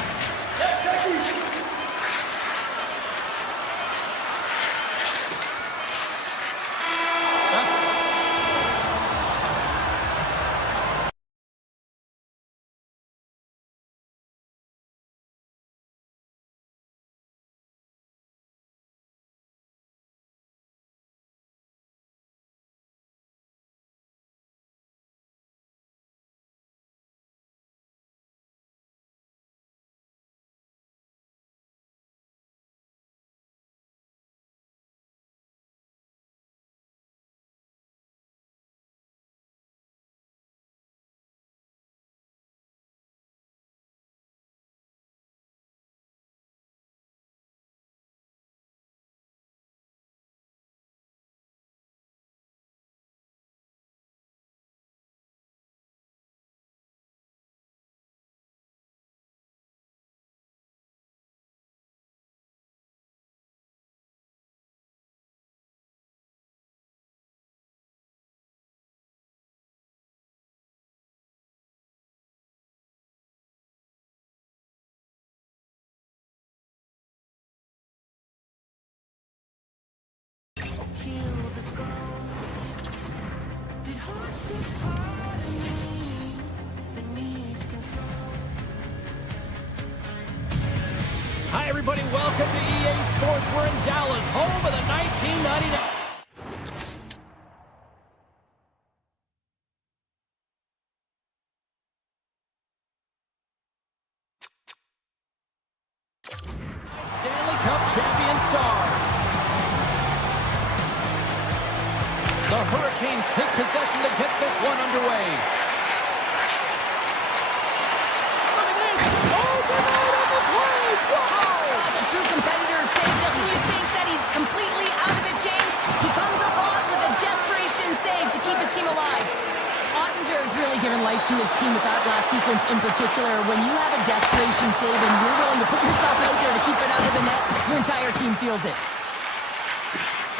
Hi, everybody. Welcome to EA Sports. We're in Dallas, home of the 1999. Stanley Cup champion Stars. The Hurricanes take possession to get this one underway. Look at this. Oh, denied on the play. Wow. That's a true competitor's save. Just when you think that he's completely out of it, James, he comes across with a desperation save to keep his team alive. Ottinger's really given life to his team with that last sequence in particular. When you have a desperation save and you're willing to put yourself out there to keep it out of the net, your entire team feels it.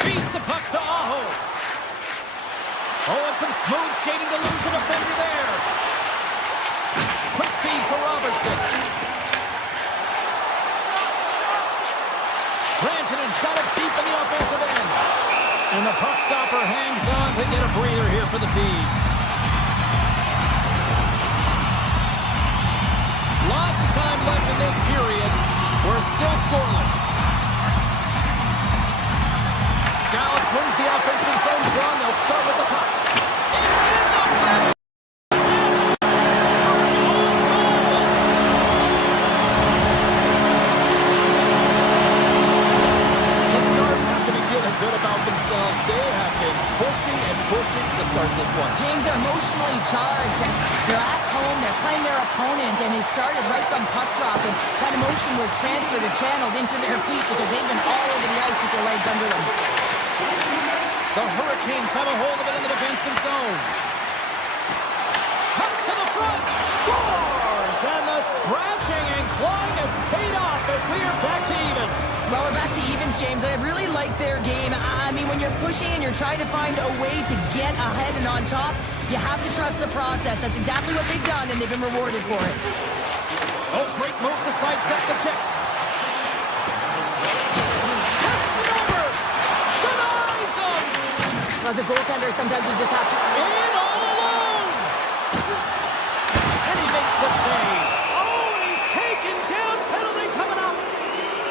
Beats the puck to Aho. Oh, and some smooth skating to lose a defender there. Quick feed to Robertson. Grantonen's got it deep in the offensive end. And the puck stopper hangs on to get a breather here for the team. Lots of time left in this period. We're still scoreless. Dallas wins the offensive zone draw. They'll start with the puck. It's in the back. The Stars have to be feeling good about themselves. They have been pushing and pushing to start this one. James are emotionally charged as They're at home, they're playing their opponent, and they started right from puck drop, and that emotion was transferred and channeled into their feet because they've been all over the ice with their legs under them. The Hurricanes have a hold of it in the defensive zone. Comes to the front, scores! And the scratching and clawing has paid off as we are back to even. Well, we're back to evens, James. I really like their game. I mean, when you're pushing and you're trying to find a way to get ahead and on top, you have to trust the process. That's exactly what they've done, and they've been rewarded for it. Oh, great move to sidestep the check. Passes it over. Denies him. As a goaltender, sometimes you just have to... In all alone. And he makes the save. Oh, and he's taken down. Penalty coming up.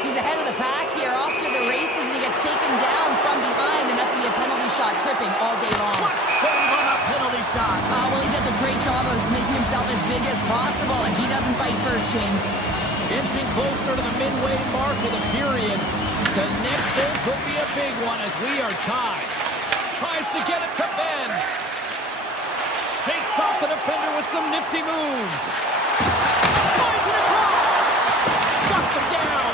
He's ahead of the pack here, off to the races, and he gets taken down from behind, and that's going to be a penalty shot, tripping all day long. What save on a penalty shot. Well, he does a great job of making himself as big as possible, and he doesn't fight first, James. Inching closer to the midway mark of the period. The next goal could be a big one as we are tied. Tries to get it to Ben. Shakes off the defender with some nifty moves. Slides it across. Shuts him down.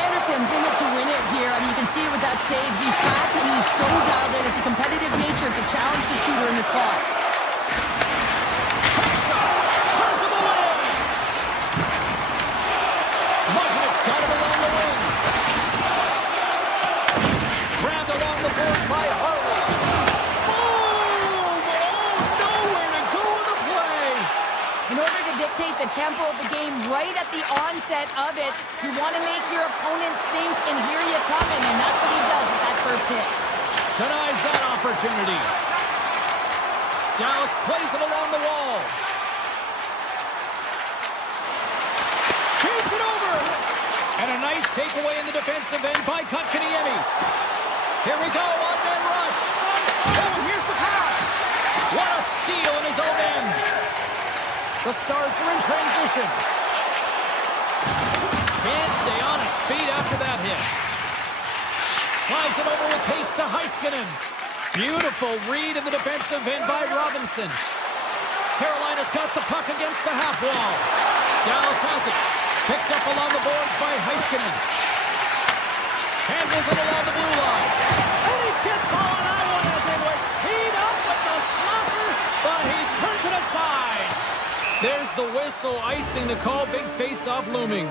Anderson's in it to win it here. I mean, you can see it with that save. He tracks and he's so dialed in. It's a competitive nature to challenge the shooter in the slot. Quick shot. Turns him away. Muznik's got him along the wing. Grabbed along the board by Harley. Boom! Oh, nowhere to go in the play. In order to dictate the tempo of the game right at the onset of it, you want to make your opponent think, and here you coming, and that's what he does with that first hit. Denies that opportunity. Dallas plays it along the wall. Feeds it over. And a nice takeaway in the defensive end by Kotkaniemi. Here we go, on-man rush. Oh, and here's the pass. What a steal in his own end. The Stars are in transition. Can't stay on his feet after that hit. Slides it over with pace to Heiskanen. Beautiful read in the defensive end by Robinson. Carolina's got the puck against the half wall. Dallas has it. Picked up along the boards by Heiskanen. Handles it along the blue line. And he gets on that one as it was teed up with the slapper, but he turns it aside. There's the whistle, icing the call. Big face-off looming.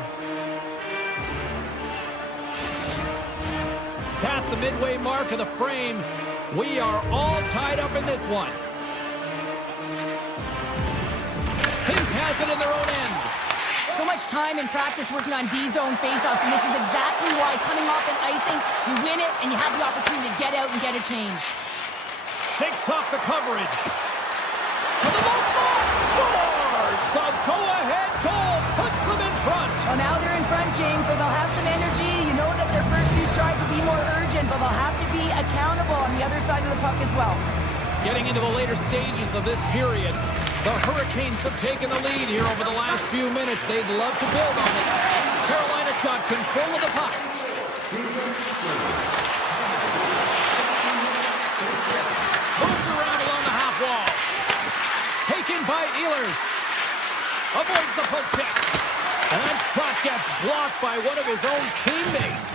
Past the midway mark of the frame, we are all tied up in this one. Kings has it in their own end. So much time in practice working on D-zone faceoffs, and this is exactly why coming off an icing, you win it, and you have the opportunity to get out and get a change. Shakes off the coverage. To the low slot, scores! The go-ahead goal puts them in front. Well, now they're in front, James, so they'll have some energy. You know that their first few strides will be more urgent, but they'll have to be accountable on the other side of the puck as well. Getting into the later stages of this period, the Hurricanes have taken the lead here over the last few minutes. They'd love to build on it. Carolina's got control of the puck. Moves around along the half wall. Taken by Ehlers. Avoids the poke check. And that shot gets blocked by one of his own teammates.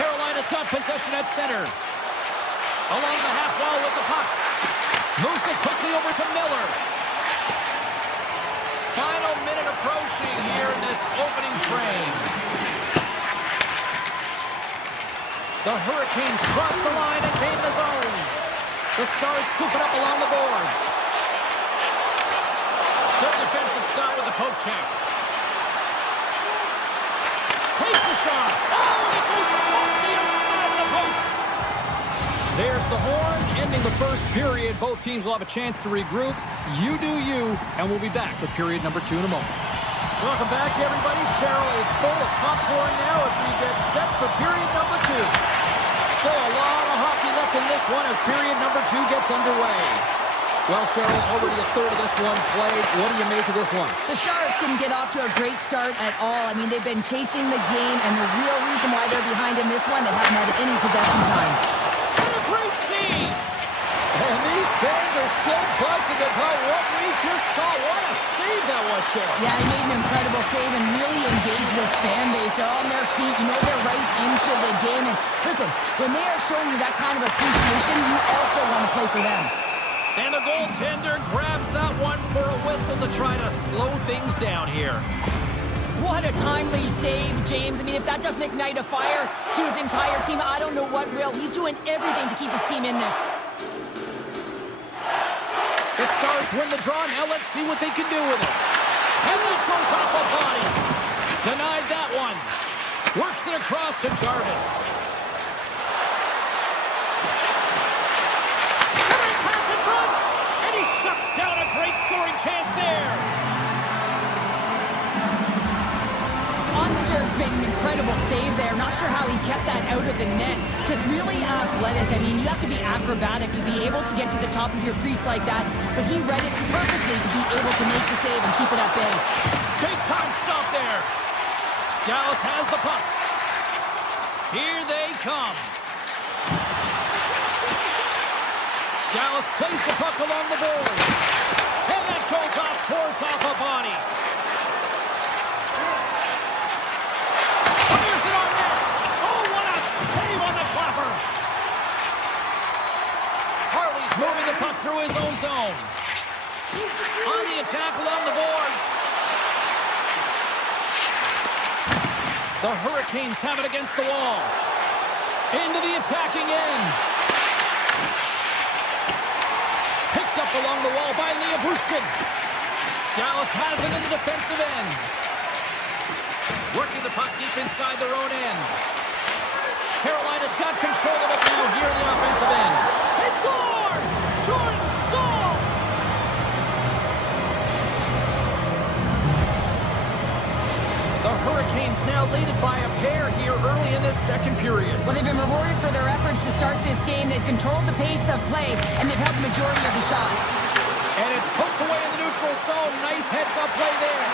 Carolina's got possession at center. Along the half wall with the puck. Moves it quickly over to Miller. Final minute approaching here in this opening frame. The Hurricanes cross the line and gain the zone. The Stars scoop it up along the boards. Good defensive stop with the poke check. Takes the shot. Oh, it goes off the outside of the post. There's the horn, ending the first period. Both teams will have a chance to regroup. You do you, and we'll be back with period number 2 in a moment. Welcome back, everybody. Cheryl is full of popcorn now as we get set for period number 2. Still a lot of hockey left in this one as period number 2 gets underway. Well, Cheryl, already a third of this one played. What do you make of this one? The Stars didn't get off to a great start at all. I mean, they've been chasing the game, and the real reason why they're behind in this one, they haven't had any possession time. And a great save! And these fans are still buzzing about what we just saw. What a save that was, Cheryl. Yeah, he made an incredible save and really engaged this fan base. They're on their feet. You know they're right into the game. And listen, when they are showing you that kind of appreciation, you also want to play for them. And the goaltender grabs that one for a whistle to try to slow things down here. What a timely save, James. I mean, if that doesn't ignite a fire to his entire team, I don't know what will. He's doing everything to keep his team in this. The Stars win the draw. Now let's see what they can do with it. And that goes off a body. Denied that one. Works it across to Jarvis. Centering pass in front. And he shuts down a great scoring chance there. Untitled made an incredible save there. Not sure how he kept that out of the net. Just really athletic. I mean, you have to be acrobatic to be able to get to the top of your crease like that. But he read it perfectly to be able to make the save and keep it at bay. Big time stop there. Dallas has the puck. Here they come. Dallas plays the puck along the boards. And that goes off, pours off a body. Fires it on net. Oh, what a save on the clapper. Harley's moving the puck through his own zone. On the attack along the boards. The Hurricanes have it against the wall. Into the attacking end. Picked up along the wall by Bushkin. Dallas has it in the defensive end. Working the puck deep inside their own end. Carolina's got control of it now here in the offensive end. He scores! Jordan Staal! The Hurricanes now leaded by a pair here early in this second period. Well, they've been rewarded for their efforts to start this game. They've controlled the pace of play, and they've held the majority of the shots. And it's poked away in the neutral zone. Nice heads-up play there.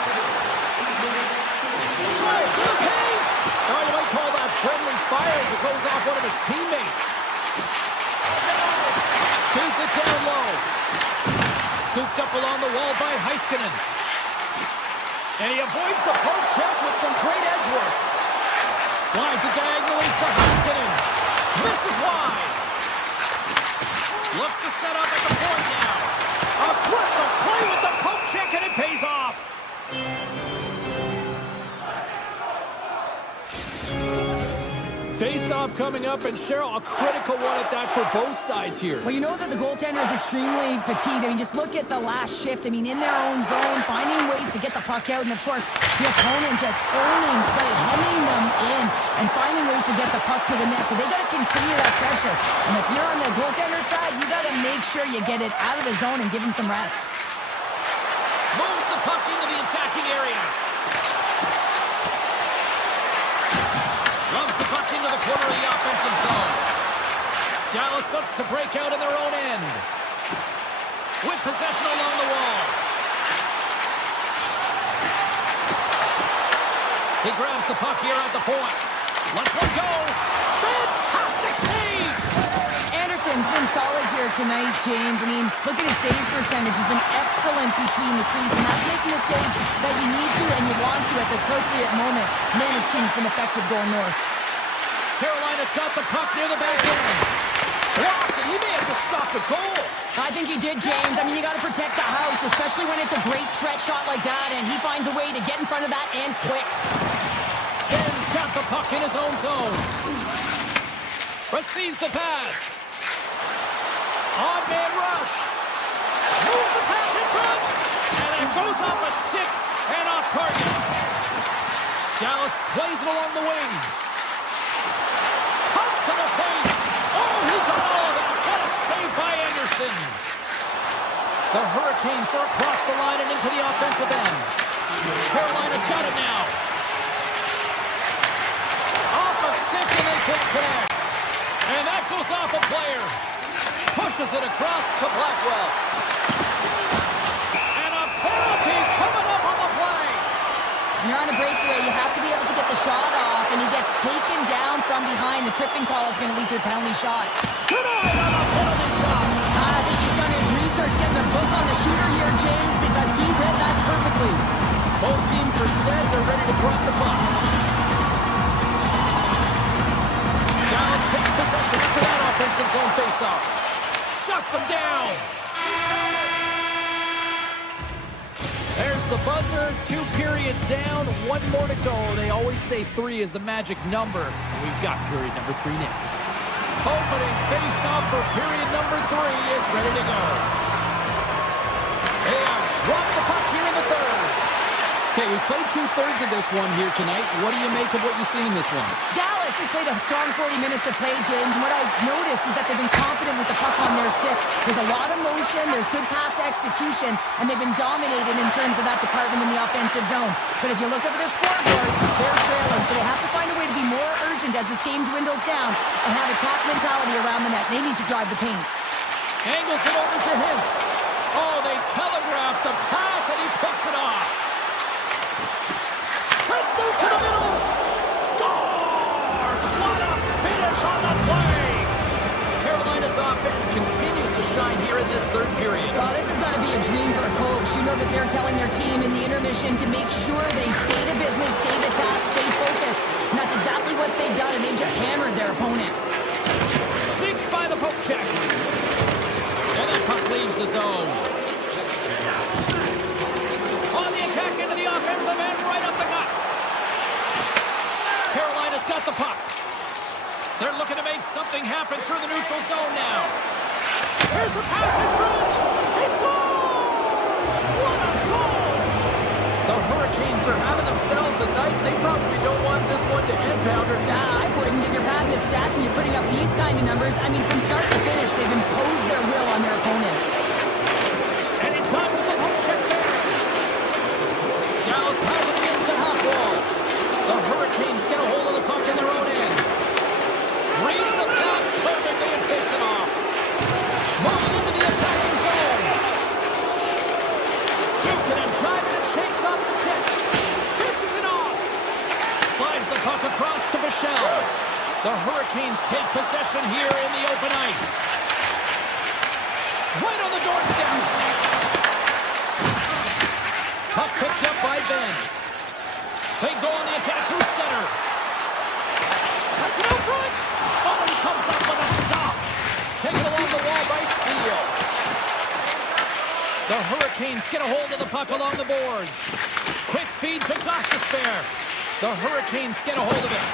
Drives to the paint! Oh, you might call that friendly fire as it goes off one of his teammates. Feeds it down low. Scooped up along the wall by Heiskanen. And he avoids the poke check with some great edge work. Slides it diagonally to Heiskanen. Misses wide. Looks to set up at the point now. Aggressive play with the poke check, and it pays off. Face-off coming up, and Cheryl, a critical one at that for both sides here. Well, you know that the goaltender is extremely fatigued. I mean, just look at the last shift. I mean, in their own zone, finding ways to get the puck out, and of course, the opponent just owning play, hemming them in, and finding ways to get the puck to the net. So they got to continue that pressure. And if you're on the goaltender side, you got to make sure you get it out of the zone and give him some rest. Moves the puck into the attacking area. Rubs the puck into the corner of the offensive zone. Dallas looks to break out in their own end. With possession along the wall. He grabs the puck here at the point. Lets one go. Fantastic save! Anderson's been solid here tonight, James. I mean, look at his save percentage. He's been excellent between the crease, and that's making the saves that you need to and you want to at the appropriate moment. Man, his team's been effective going north. Carolina's got the puck near the back end. Blocked, and he may have just stopped the goal. I think he did, James. I mean, you got to protect the house, especially when it's a great threat shot like that, and he finds a way to get in front of that and quick. Ben's got the puck in his own zone. Receives the pass. Odd man rush. Moves the pass in front. And it goes off a stick and off target. Dallas plays it along the wing. Cuts to the paint. Oh, he got all of that. What a save by Anderson. The Hurricanes are across the line and into the offensive end. Carolina's got it now. Off a stick and they can't connect. And that goes off a player. Pushes it across to Blackwell. And a penalty's coming up on the play. When you're on a breakaway, you have to be able to get the shot off, and he gets taken down from behind. The tripping call is going to lead to a penalty shot. Denied on a penalty shot. That's are set. They're ready to drop the puck. Dallas takes possession after that offensive zone faceoff. Shuts them down. There's the buzzer. 2 periods down. 1 more to go. They always say 3 is the magic number. We've got period number 3 next. Opening face-off for period number 3 is ready to go. They have dropped the puck here in the third. Okay, we played 2/3 of this one here tonight. What do you make of what you've seen in this one? Dallas has played a strong 40 minutes of play, James, and what I've noticed is that they've been confident with the puck on their stick. There's a lot of motion, there's good pass execution, and they've been dominated in terms of that department in the offensive zone. But if you look up at the scoreboard, they're trailing, so they have to find a way to be more urgent as this game dwindles down and have attack mentality around the net. They need to drive the paint. Angles it over to Hintz. Oh, they telegraphed the pass, and he picks it off. Let's move to the middle. Scores! What a finish on the play! Carolina's offense continues to shine here in this third period. Well, this has got to be a dream for a coach. You know that they're telling their team in the intermission to make sure they stay to business, stay to task, stay focused. And that's exactly what they've done, and they've just hammered their opponent. Sneaks by the poke check. And that puck leaves the zone. On the attack into the offensive end, right up the gut. Carolina's got the puck. They're looking to make something happen through the neutral zone now. Here's a pass in front. He scores! What a goal! The Hurricanes are having themselves a night. They probably don't want this one to end, Pounder. Nah, I wouldn't. If you're padding the stats and you're putting up these kind of numbers, I mean, from start to finish, they've imposed their will on their opponent. And it dodges the poke check there. Dallas has it against the half wall. The Hurricanes get a hold of the puck in their own end. Reads the pass perfectly and picks it off. Moving into the attacking zone. Duking and driving and shakes off the check. Dishes it off. Slides the puck across to Michel. The Hurricanes take possession here in the open ice. Right on the doorstep. Puck picked up by Ben. They go on the attack through center. Sets it out front. Oh, he comes up with a stop. Taken along the wall by Steele. The Hurricanes get a hold of the puck along the boards. Quick feed to Gostisbehere. The Hurricanes get a hold of it.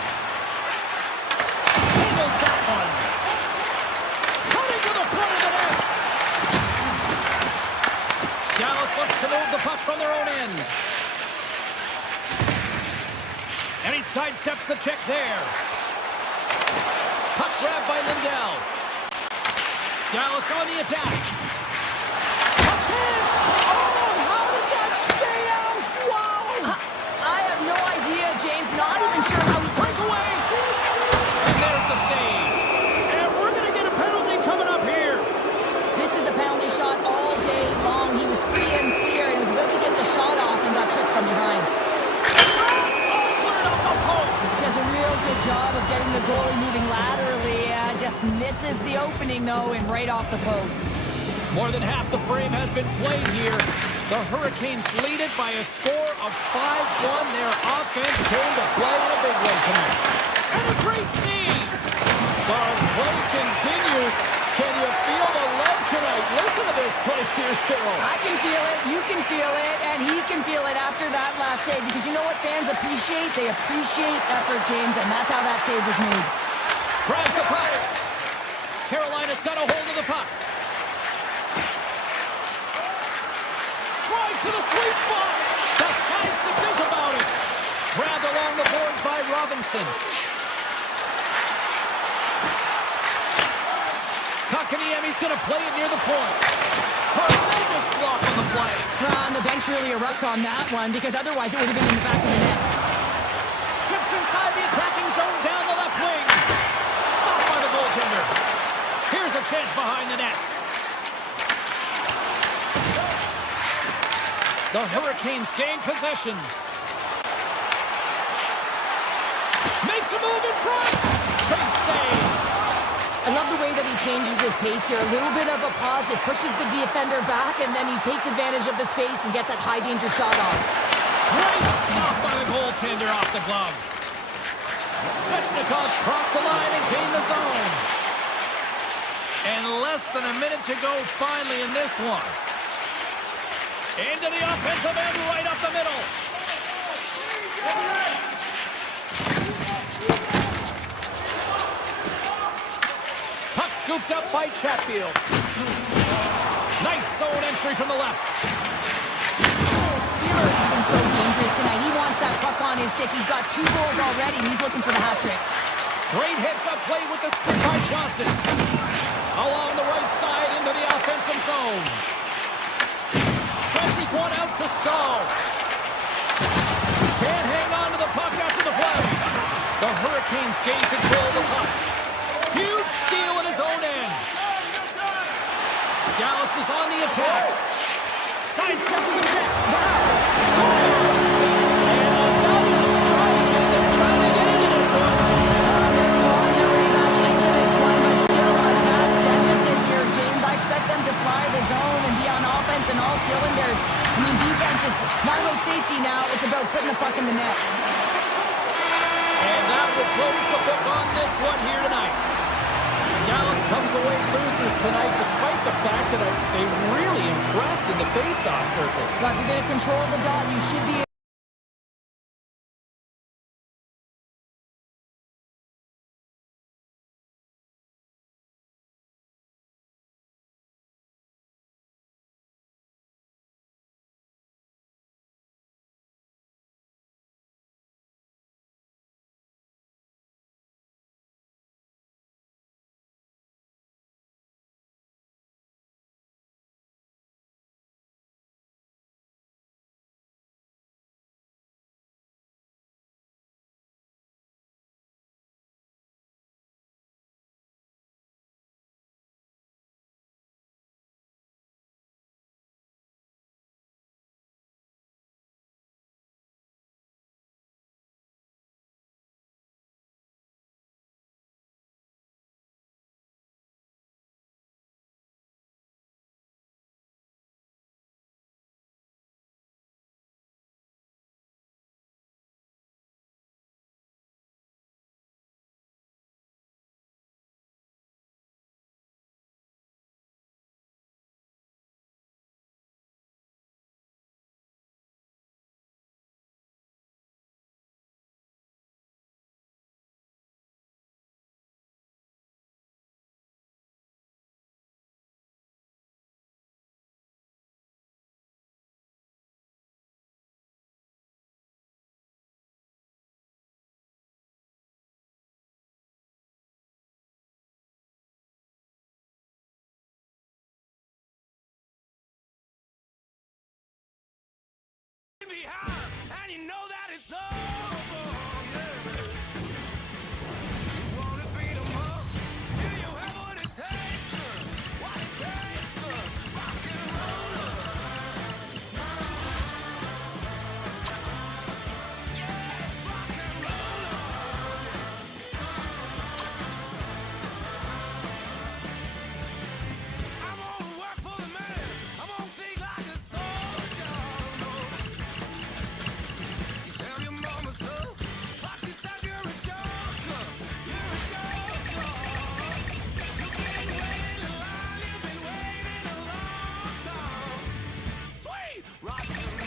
Handles that one. Coming to the front of the net. Dallas looks to move the puck from their own end. And he sidesteps the check there. Puck grabbed by Lindell. Dallas on the attack. A chance! Oh, how did that stay out? Wow! I have no idea, James. Not even sure how he Break away! And there's the save. And we're going to get a penalty coming up here. This is the penalty shot all day long. He was free and clear. He was about to get the shot off and got tripped from behind. Does a real good job of getting the goalie moving laterally. Just misses the opening, though, and right off the post. More than half the frame has been played here. The Hurricanes lead it by a score of 5-1. Their offense came to play in a big way tonight. And a great save. But as play continues, can you feel the love tonight? Listen to this place here, Cheryl. I can feel it, you can feel it, and he can feel it after that last save. Because you know what fans appreciate? They appreciate effort, James, and that's how that save was made. Grabs the puck. Carolina's got a hold of the puck. Drives to the sweet spot. Decides to think about it. Grabbed along the boards by Robinson. Kotkaniemi's going to play it near the point. Tremendous block on the play. And the bench really erupts on that one, because otherwise it would have been in the back of the net. Steps inside the attacking zone down the left wing. Stopped by the goaltender. Here's a chance behind the net. The Hurricanes gain possession. Makes a move in front. Big save. I love the way that he changes his pace here. A little bit of a pause, just pushes the defender back, and then he takes advantage of the space and gets that high-danger shot off. Great stop by the goaltender off the glove. Svechnikov's crossed the line and gained the zone. And less than a minute to go finally in this one. Into the offensive end, right up the middle. Puck scooped up by Chatfield. Nice zone entry from the left. Wheeler's been so dangerous tonight. He wants that puck on his stick. He's got 2 goals already. He's looking for the hat trick. Great heads-up play with the stick by Johnston. Along the right side into the offensive zone. Stretches one out to Stahl. Can't hang on to the puck after the play. The Hurricanes gain control of the puck. Huge steal at his own end. Dallas is on the attack. Sidesteps the check. Stahl. And another strike, and they're trying to get into this one. They're on their way back into this one, but still a vast deficit here, James. I expect them to fly the zone and be on offense in all cylinders. I mean, defense, it's not about safety now. It's about putting the puck in the net. And that will close the book on this one here tonight. Dallas comes away losers tonight, despite the fact that they really impressed in the face-off circle. But if you're going to control the dot, you should be... And you know that it's over, yeah. You wanna beat 'em up? Do you have what it takes? What it takes? Rock and roll. Yeah, rock and roll. I'm gonna work for the man. I'm gonna think like a soldier. Tell your mama so. But she said you're a joker. You're a joker. You've been waiting a line. You've been waiting a long time. Sweet rock and roll.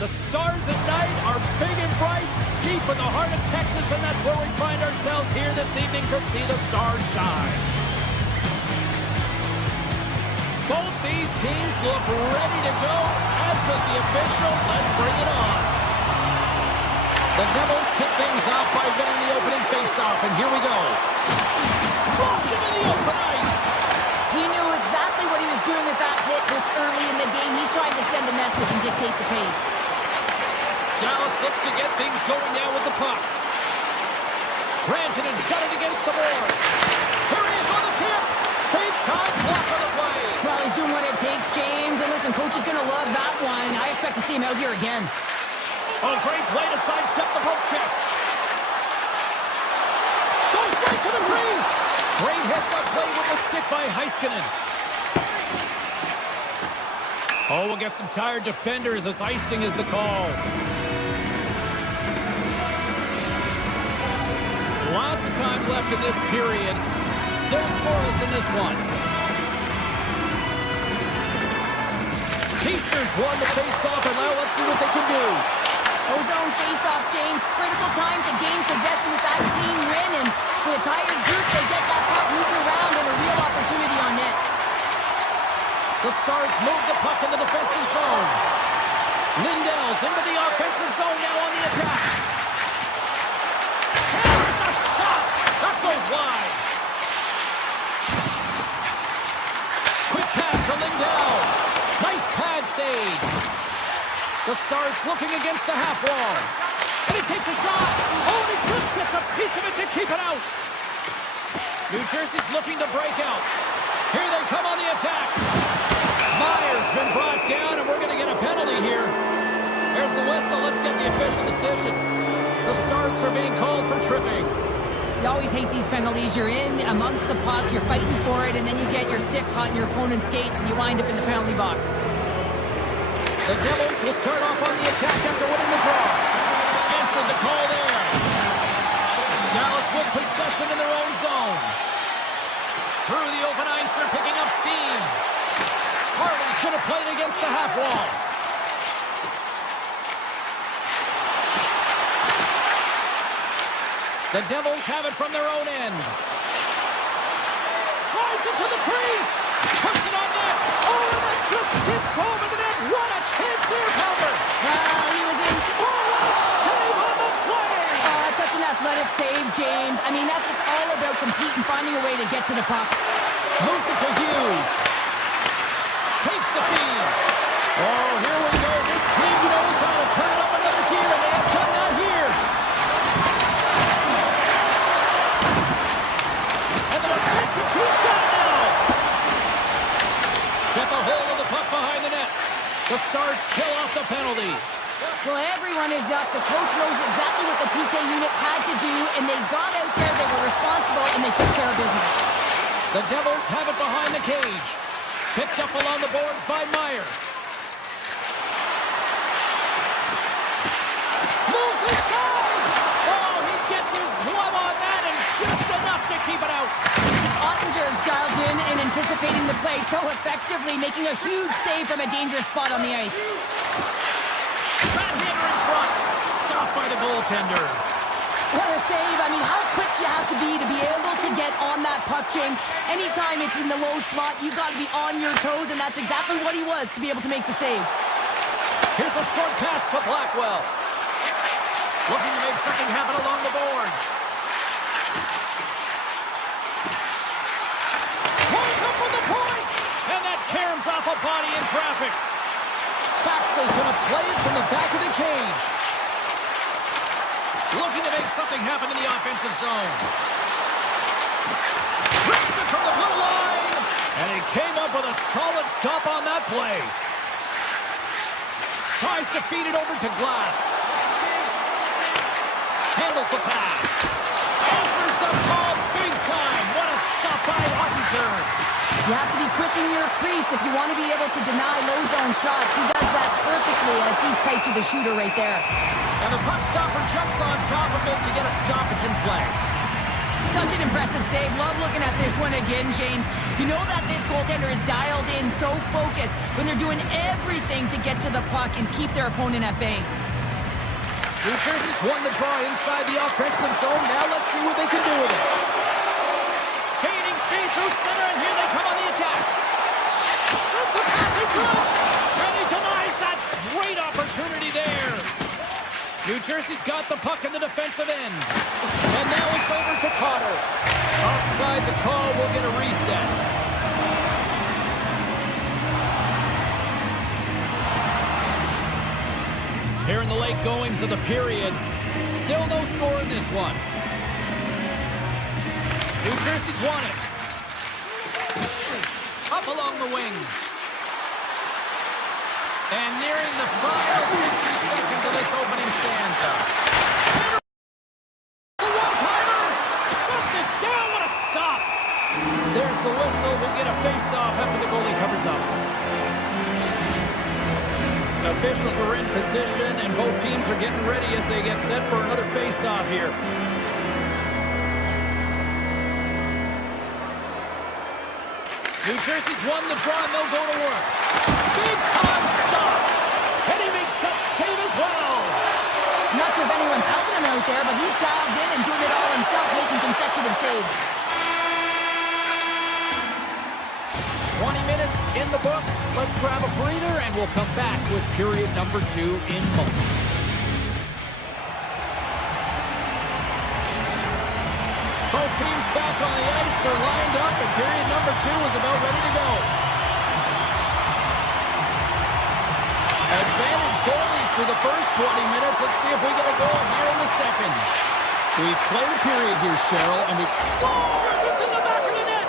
The stars at night are big and bright, deep in the heart of Texas, and that's where we find ourselves here this evening to see the stars shine. Both these teams look ready to go, as does the official. Let's bring it on. The Devils kick things off by winning the opening faceoff, and here we go. Dropped into the open ice. He knew exactly what he was doing with that hit this early in the game. He's trying to send a message and dictate the pace. Dallas looks to get things going now with the puck. Rantanen's got it against the boards. Here he is on the tip. Big time block on the play. Well, he's doing what it takes, James. And listen, coach is going to love that one. I expect to see him out here again. Oh, great play to sidestep the poke check. Goes right to the crease. Great heads-up play with the stick by Heiskanen. Oh, we'll get some tired defenders as icing is the call. Lots of time left in this period. Still scoreless in this one. Pacers won the face-off, and now let's see what they can do. Ozone face-off, James. Critical time to gain possession with that clean win, and with a tired group, they get that puck moving around and a real opportunity on net. The Stars move the puck in the defensive zone. Lindell's into the offensive zone now on the attack. There's a shot! That goes wide. Quick pass to Lindell. Nice pad save. The Stars looking against the half wall. And he takes a shot. Oh, and he just gets a piece of it to keep it out. New Jersey's looking to break out. Here they come on the attack. Myers been brought down, and we're going to get a penalty here. There's the whistle. Let's get the official decision. The Stars are being called for tripping. You always hate these penalties. You're in amongst the puck, you're fighting for it, and then you get your stick caught in your opponent's skates, and you wind up in the penalty box. The Devils will start off on the attack after winning the draw. Answered the call there. Dallas with possession in their own zone. Through the open ice, they're picking up steam. Harley's going to play it against the half wall. The Devils have it from their own end. Drives it to the crease. Puts it on net. Oh, and it just skips over the net. What a chance there, Palmer. He was in. Oh, what a save on the play. That's such an athletic save, James. I mean, that's just all about competing, finding a way to get to the puck. Moves it to Hughes. Takes the feed. Oh, here we go. This team knows how to turn up another gear, and they have done that here. And the defensive team's got it now. Gets a hold of the puck behind the net. The Stars kill off the penalty. Well, everyone is up. The coach knows exactly what the PK unit had to do, and they got out there, they were responsible, and they took care of business. The Devils have it behind the cage. Picked up along the boards by Meyer. Moves inside! Oh, he gets his glove on that and just enough to keep it out. Ottinger's dialed in and anticipating the play so effectively, making a huge save from a dangerous spot on the ice. Backhander in front. Stopped by the goaltender. What a save. I mean, how quick you have to be able to get on that puck, James. Anytime it's in the low slot, you got to be on your toes, and that's exactly what he was to be able to make the save. Here's a short pass to Blackwell. Looking to make something happen along the boards. Winds up from the point, and that caroms off a body in traffic. Faxley's going to play it from the back of the cage. Looking to make something happen in the offensive zone. Rips it from the blue line. And he came up with a solid stop on that play. Tries to feed it over to Glass. Handles the pass. Answers the call big time. What a stop by Ottinger. You have to be quick in your crease if you want to be able to deny low zone shots. He does that perfectly as he's tight to the shooter right there. And the puck stopper jumps on top of it to get a stoppage in play. Such an impressive save. Love looking at this one again, James. You know that this goaltender is dialed in, so focused when they're doing everything to get to the puck and keep their opponent at bay. New Jersey's won the draw inside the offensive zone. Now let's see what they can do with it. Gaining speed through center, and here they come on the attack. Sends a pass in front, and he denies that great opportunity there. New Jersey's got the puck in the defensive end. And now it's over to Cotter. Offside the call, will get a reset. Here in the late goings of the period, still no score in this one. New Jersey's won it. Up along the wing. And nearing the final 60 seconds of this opening stanza. The one-timer shuts it the whistle. We'll get a face-off after the goalie covers up. The officials are in position, and both teams are getting ready as they get set for another face-off here. New Jersey's won the draw, and they'll go to work. Big-time stop! And he makes that save as well! I'm not sure if anyone's helping him out there, but he's dialed in and doing it all himself, making consecutive saves. 20 minutes in the books. Let's grab a breather, and we'll come back with period number 2 in moments. Both teams back on the ice. They're lined up, and period number 2 is about ready to go. Advantage goalies through the first 20 minutes. Let's see if we get a goal here in the second. We've played a period here, Cheryl, and we scores! It's in the back of the net!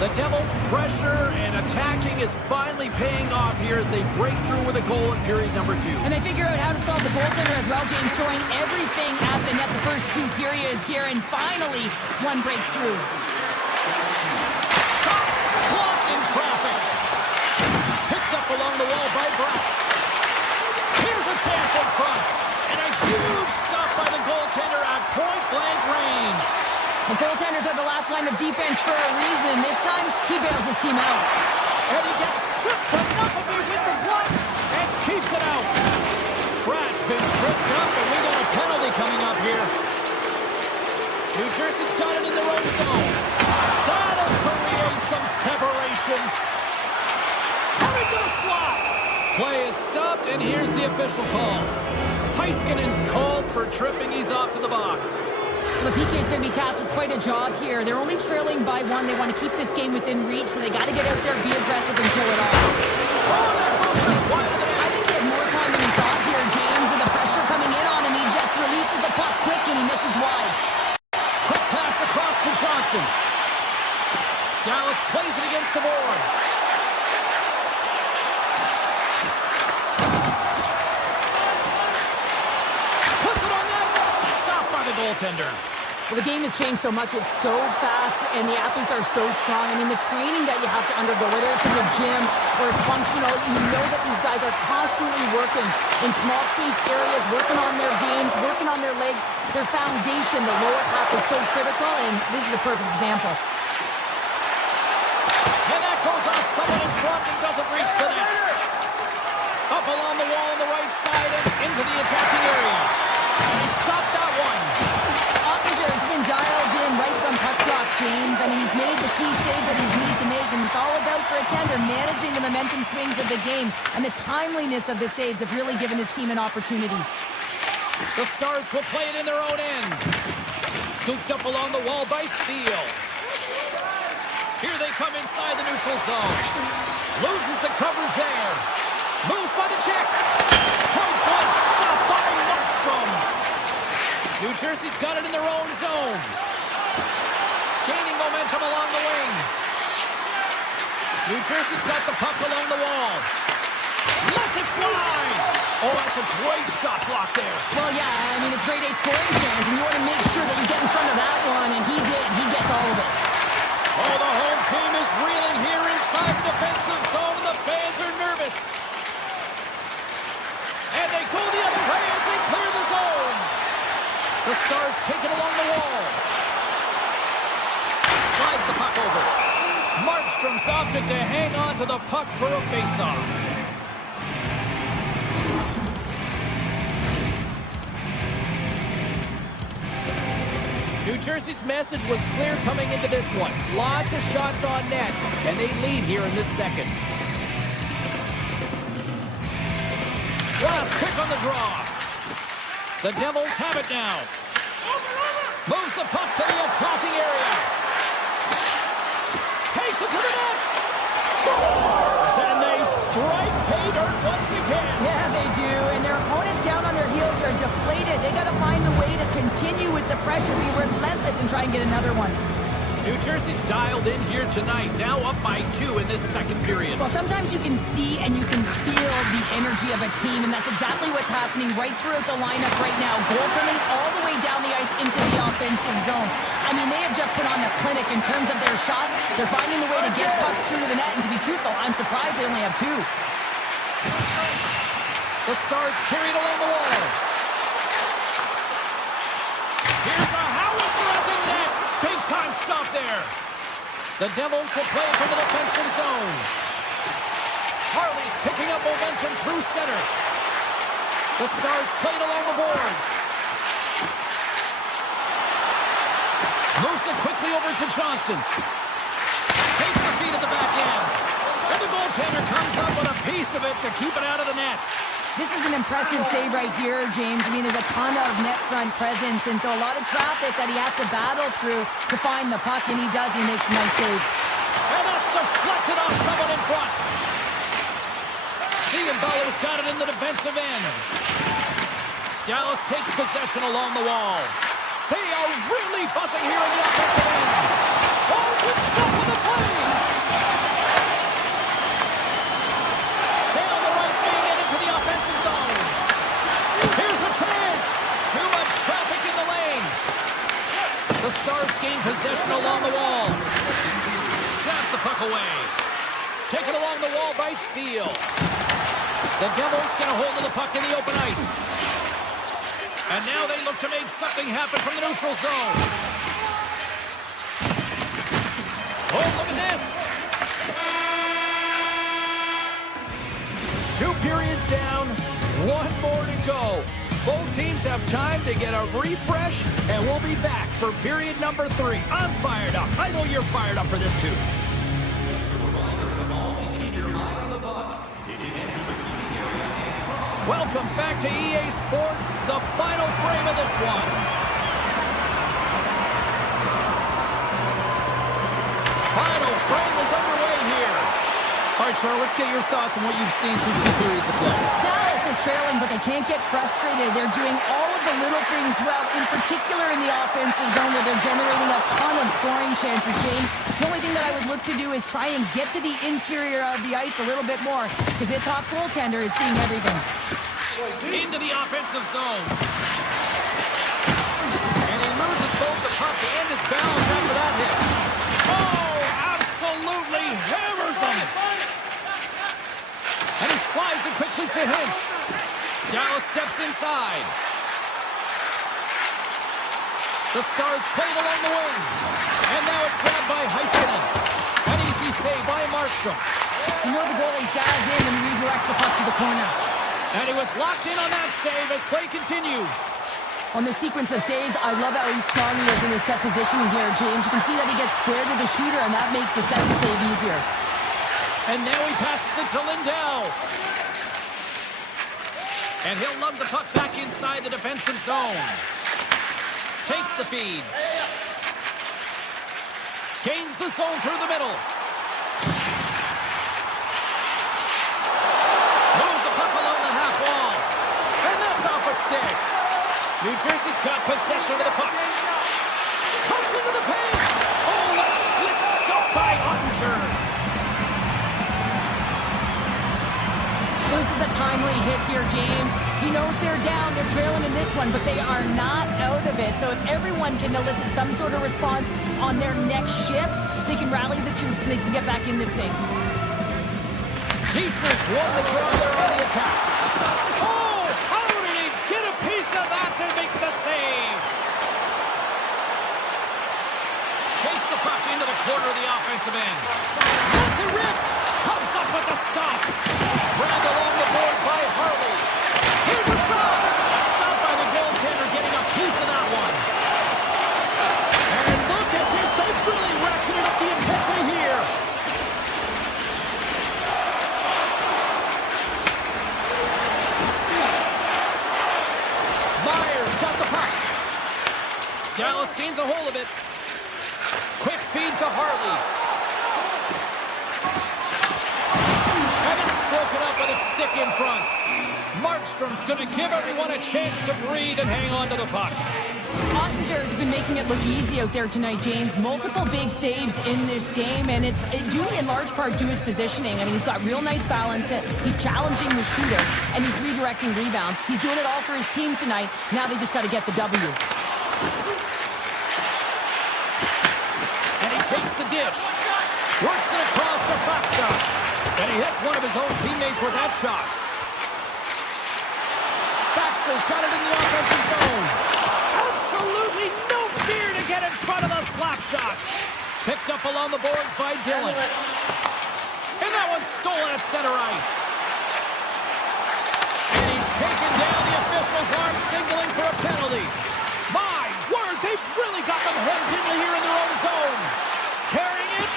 The Devils' pressure and attacking is finally paying off here as they break through with a goal in period number 2. And they figure out how to solve the goaltender as well, James, throwing everything at the net the first 2 periods here, and finally one breaks through. Shot blocked in traffic. Picked up along the wall by Brown. Here's a chance in front. And a huge stop by the goaltender at point-blank range. The goaltenders are the last line of defense for a reason. This time, he bails his team out. And he gets just enough of it with the glove and keeps it out. Brad's been tripped up, and we got a penalty coming up here. New Jersey's got it in their own zone. That'll create some separation. Coming to the slot. Play is stopped, and here's the official call. Heiskanen's called for tripping. He's off to the box. The PK's going to be tasked with quite a job here. They're only trailing by 1. They want to keep this game within reach, so they got to get out there, be aggressive, and kill it off. I think he had more time than he thought here, James, with the pressure coming in on him. He just releases the puck quick, and he misses wide. Quick pass across to Johnston. Dallas plays it against the boards. Puts it on net. Stopped by the goaltender. Well, the game has changed so much. It's so fast, and the athletes are so strong. I mean, the training that you have to undergo, whether it's in the gym or it's functional, you know that these guys are constantly working in small space areas, working on their games, working on their legs. Their foundation, the lower half, is so critical, and this is a perfect example. And that goes off someone in front and doesn't reach the net. Up along the wall on the right side and into the attacking area. And he stopped that one. Ottinger's been dialed in right from puck drop, James. I mean, he's made the key save that he's needed to make, and it's all about for a tender, managing the momentum swings of the game, and the timeliness of the saves have really given his team an opportunity. The Stars will play it in their own end. Scooped up along the wall by Steele. Here they come inside the neutral zone. Loses the coverage there. Moves by the check. Point blank stop by Markstrom. New Jersey's got it in their own zone. Gaining momentum along the wing. New Jersey's got the puck along the wall. Lets it fly. Oh, that's a great shot block there. Well, yeah, I mean, it's grade A scoring chance, and you want to make sure that you get in front of that one, and he did. He gets all of it. Oh, the home team is reeling here inside the defensive zone. The fans are nervous. And they go the other way as they clear the zone. The Stars take it along the wall. Slides the puck over. Markstrom's opted to hang on to the puck for a face-off. New Jersey's message was clear coming into this one. Lots of shots on net, and they lead here in this second. Last pick on the draw. The Devils have it now. Moves the puck to the attacking area. Takes it to the net. Scores! And they strike pay dirt once again. Yeah, they do. And their opponents down on their heels are deflated. They got to find a way to continue with the pressure, be relentless, and try and get another one. New Jersey's dialed in here tonight, now up by 2 in this second period. Well, sometimes you can see and you can feel the energy of a team, and that's exactly what's happening right throughout the lineup right now. Goaltending all the way down the ice into the offensive zone. I mean, they have just put on the clinic in terms of their shots. They're finding the way to get pucks through to the net, and to be truthful, I'm surprised they only have 2. The Stars carried along the wall. Here's a howitzer at the net. Big time stop there. The Devils will play it from the defensive zone. Harley's picking up momentum through center. The Stars played along the boards. Moves it quickly over to Johnston. Takes the feed at the back end. And the goaltender comes up with a piece of it to keep it out of the net. This is an impressive save right here, James. I mean, there's a ton of net front presence, and so a lot of traffic that he has to battle through to find the puck, and he does. He makes a nice save. And that's deflected off someone in front. Siegenthaler's got it in the defensive end. Dallas takes possession along the wall. They are really buzzing here in the offensive end. Oh, good stuff on the play. Down the right wing and into the offensive zone. Here's a chance. Too much traffic in the lane. The Stars gain possession along the wall. Grabs the puck away. Taken along the wall by Steele. The Devils get a hold of the puck in the open ice. And now they look to make something happen from the neutral zone. Oh, look at this. 2 periods down, 1 more to go. Both teams have time to get a refresh, and we'll be back for period number 3. I'm fired up. I know you're fired up for this too. Welcome back to EA Sports, the final frame of this one. Final frame is underway here. All right, Charles, let's get your thoughts on what you've seen through 2 periods of play. Dallas is trailing, but they can't get frustrated. They're doing all of the little things well, in particular in the offensive zone where they're generating a ton of scoring chances, James. The only thing that I would look to do is try and get to the interior of the ice a little bit more, because this hot goaltender is seeing everything. Into the offensive zone. And he loses both the puck and his balance after that hit. Oh, absolutely hammers him. And he slides it quickly to Hintz. Dallas steps inside. The Stars played along the wing. And now it's grabbed by Heiskanen. An easy save by Markstrom. You know the goalie's dialed in and he redirects the puck to the corner. And he was locked in on that save as play continues. On the sequence of saves, I love how strong he is in his set positioning here, James. You can see that he gets square to the shooter, and that makes the second save easier. And now he passes it to Lindell. And he'll lug the puck back inside the defensive zone. Takes the feed. Gains the zone through the middle. Moves the puck along the half wall. And that's off a stick. New Jersey's got possession of the puck. Comes into the paint. Oh, that slick stop by Ottinger. This is a timely hit here, James. He knows they're down, they're trailing in this one, but they are not out of it. So if everyone can elicit some sort of response on their next shift, they can rally the troops and they can get back in this thing. Kiefer's won the draw there on the attack. Oh, how did he get a piece of that to make the save? Takes the puck into the corner of the offensive end. That's a rip. Comes up with the stop. Grabbed along the board by Harley. Here's a shot. Stopped by the goaltender, getting a piece of that one. And look at this. They've really ratcheted up the intensity here. Myers got the puck. Dallas gains a hold of it. Quick feed to Harley. And it's broken up with a stick in front. Markstrom's going to give everyone a chance to breathe and hang on to the puck. Ottinger's been making it look easy out there tonight, James. Multiple big saves in this game, and it's due in large part to his positioning. I mean, he's got real nice balance. He's challenging the shooter, and he's redirecting rebounds. He's doing it all for his team tonight. Now they just got to get the W. And he takes the dish. Works it across to Faksa. And he hits one of his own teammates with that shot. Faksa's got it in the offensive zone. Absolutely no fear to get in front of the slap shot. Picked up along the boards by Dillon. And that one's stolen at center ice. And he's taken down the official's arm, signaling for a penalty. My word, they've really got them hemmed in here in their own zone. Carrying it.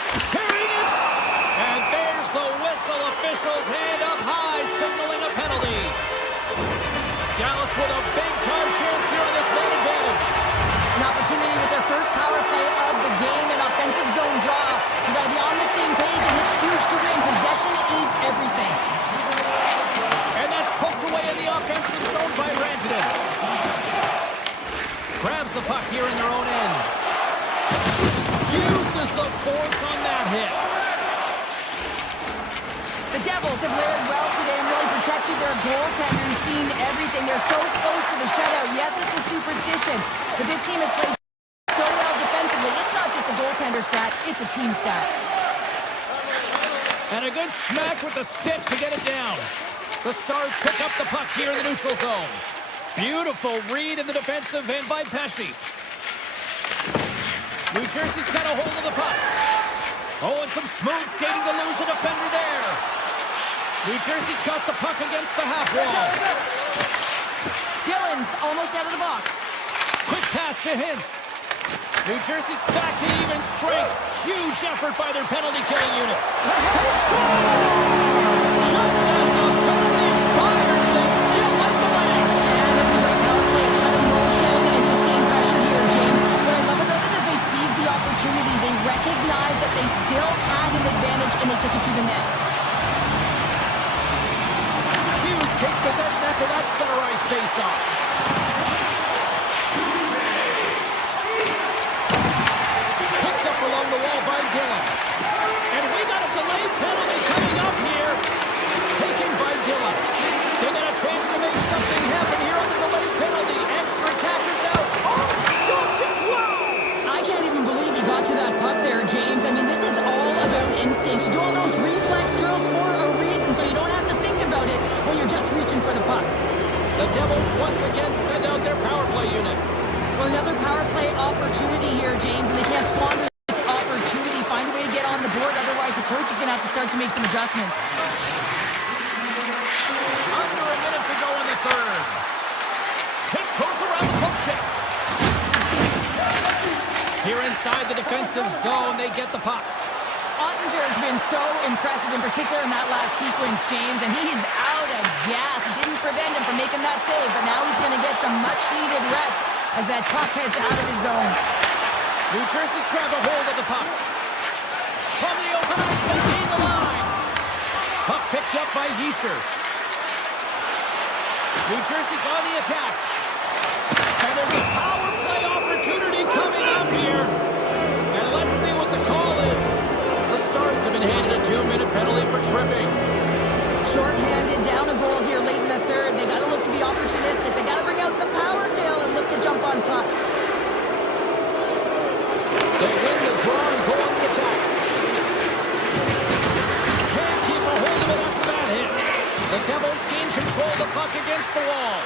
And there's the whistle. Official's hand up high, signaling a penalty. Dallas with a big-time chance here on this man advantage. An opportunity with their first power play of the game, an offensive zone draw. You got to be on the same page, and it's huge to win. Possession is everything. And that's poked away in the offensive zone by Rantanen. Grabs the puck here in their own end. Uses the force on that hit. The Devils have layered well today and really protected their goaltender. He's seen everything. They're so close to the shutout. Yes, it's a superstition, but this team has played so well defensively. It's not just a goaltender stat, it's a team stat. And a good smack with the stick to get it down. The Stars pick up the puck here in the neutral zone. Beautiful read in the defensive end by Pesce. New Jersey's got a hold of the puck. Oh, and some smooth skating to lose a defender there. New Jersey's got the puck against the half wall. Dillon's almost out of the box. Quick pass to Hintz. New Jersey's back to even strength. Huge effort by their penalty-killing unit. Just as the penalty expires, they still light the way. And it was a great power play, a ton of motion and sustained pressure here, James. What I love about it is they seized the opportunity. They recognized that they still had an advantage, and they took it to the net. Hughes takes possession after that center ice face-off. Picked up along the wall by Dillon. And we got a delayed penalty coming up here. Taken by Dillon. They got a chance to make something happen here on the delayed penalty. Extra attackers out. Oh, stopped it. Wow! I can't even believe he got to that puck there, James. I mean, this is all about instinct. You do all those reflex drills for a reason, so you don't have to think about it when you're just reaching for the puck. The Devils once again send out their power play unit. Well, another power play opportunity here, James, and they can't squander this opportunity. Find a way to get on the board, otherwise the coach is going to have to start to make some adjustments. Under a minute to go in the third. Kick goes around the poke check. Here inside the defensive zone, they get the puck. Ottinger has been so impressive, in particular in that last sequence, James, and he's out of gas. It didn't prevent him from making that save, but now he's going to get some much-needed rest as that puck heads out of his zone. New Jersey's grabbed a hold of the puck. From the open ice, they gain the line. Puck picked up by Hischier. New Jersey's on the attack. And there's a power play opportunity coming up here. And let's see what the call is. The Stars have been handed a 2-minute penalty for tripping. Short-handed, down a goal here late in the third. They got to look to be opportunistic. They got to bring out the power kill and look to jump on pucks. They win the draw and go on the attack. Can't keep a hold of it after that hit. The Devils gain control of the puck against the wall.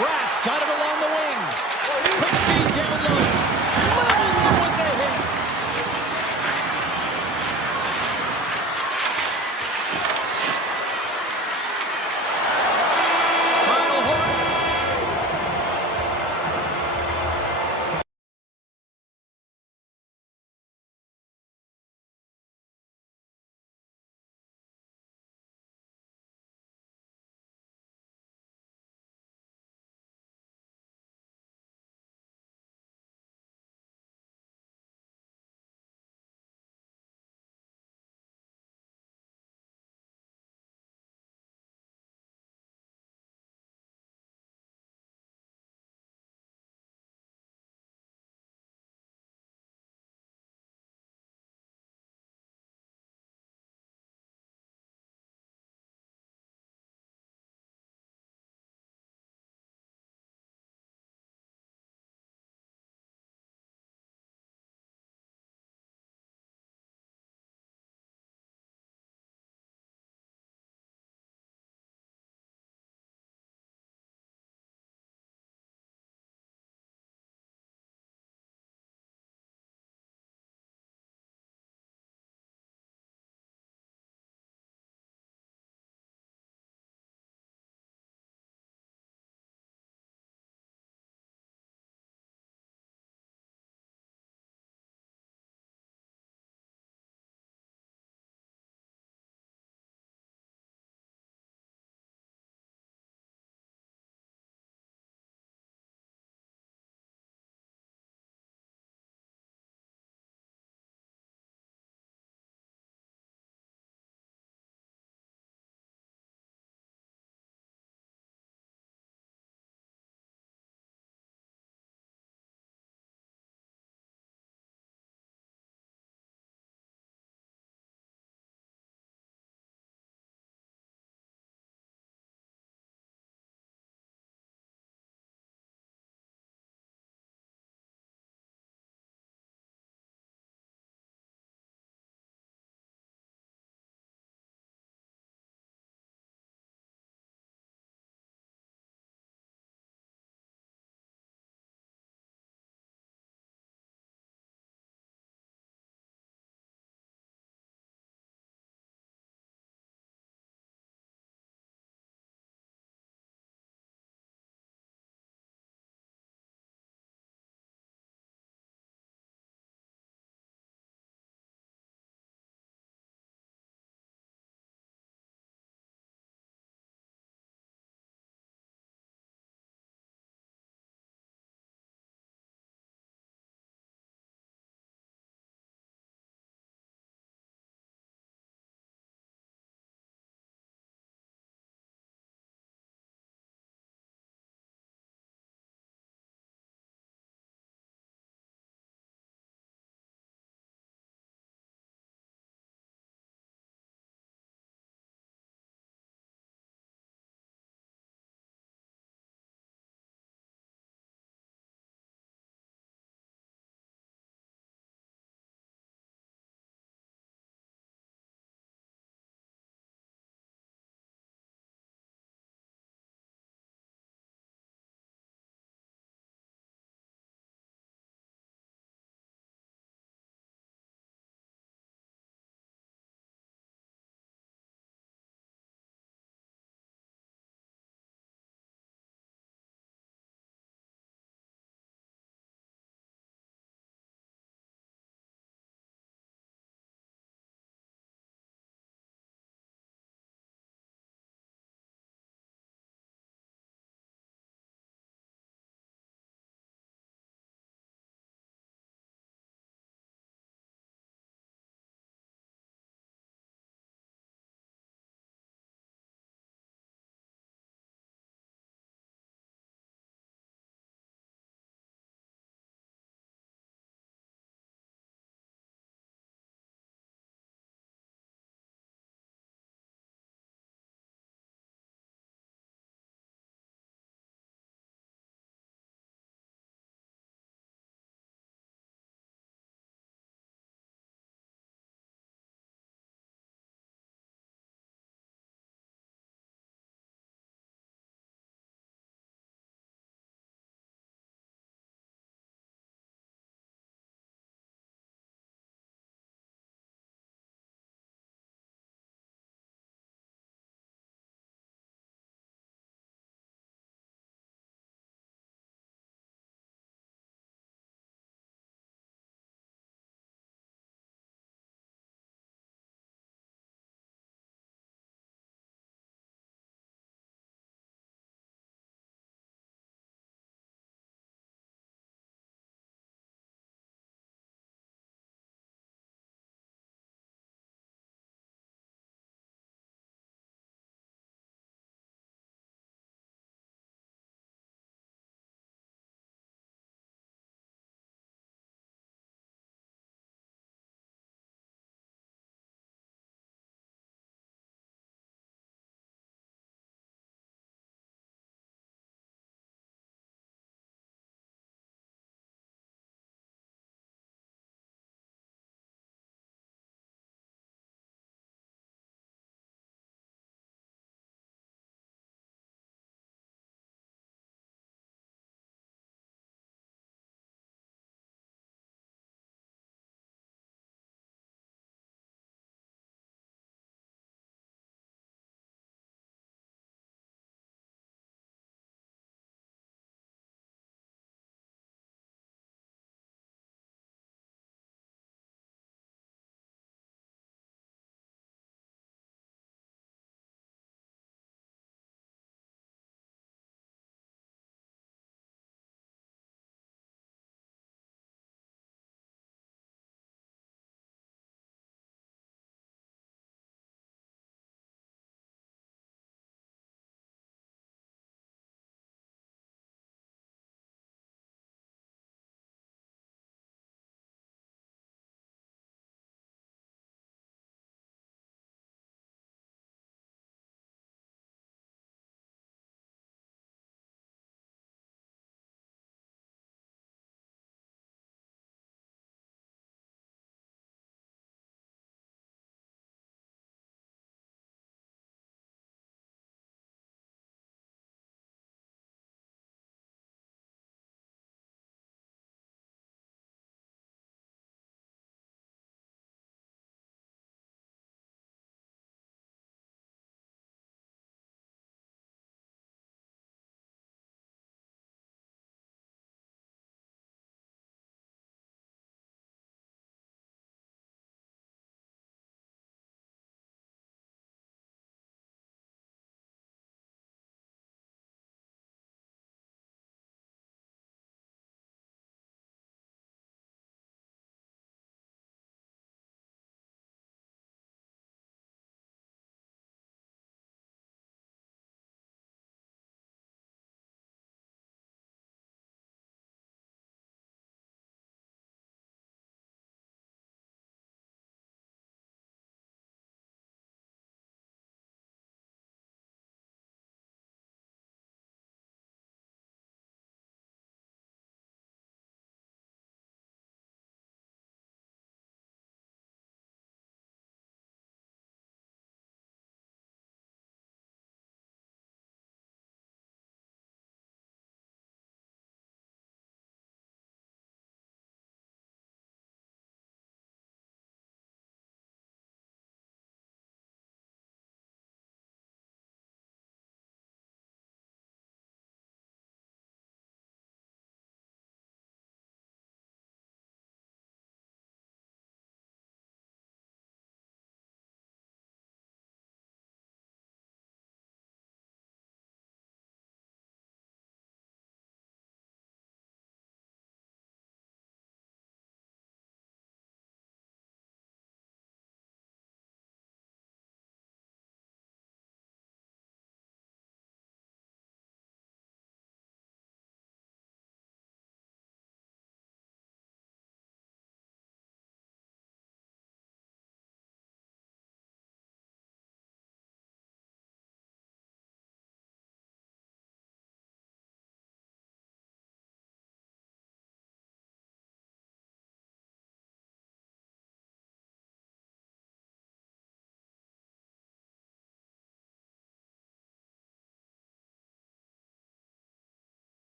Bratt's got it along the wing. Quick speed down low. Levels him with the hit.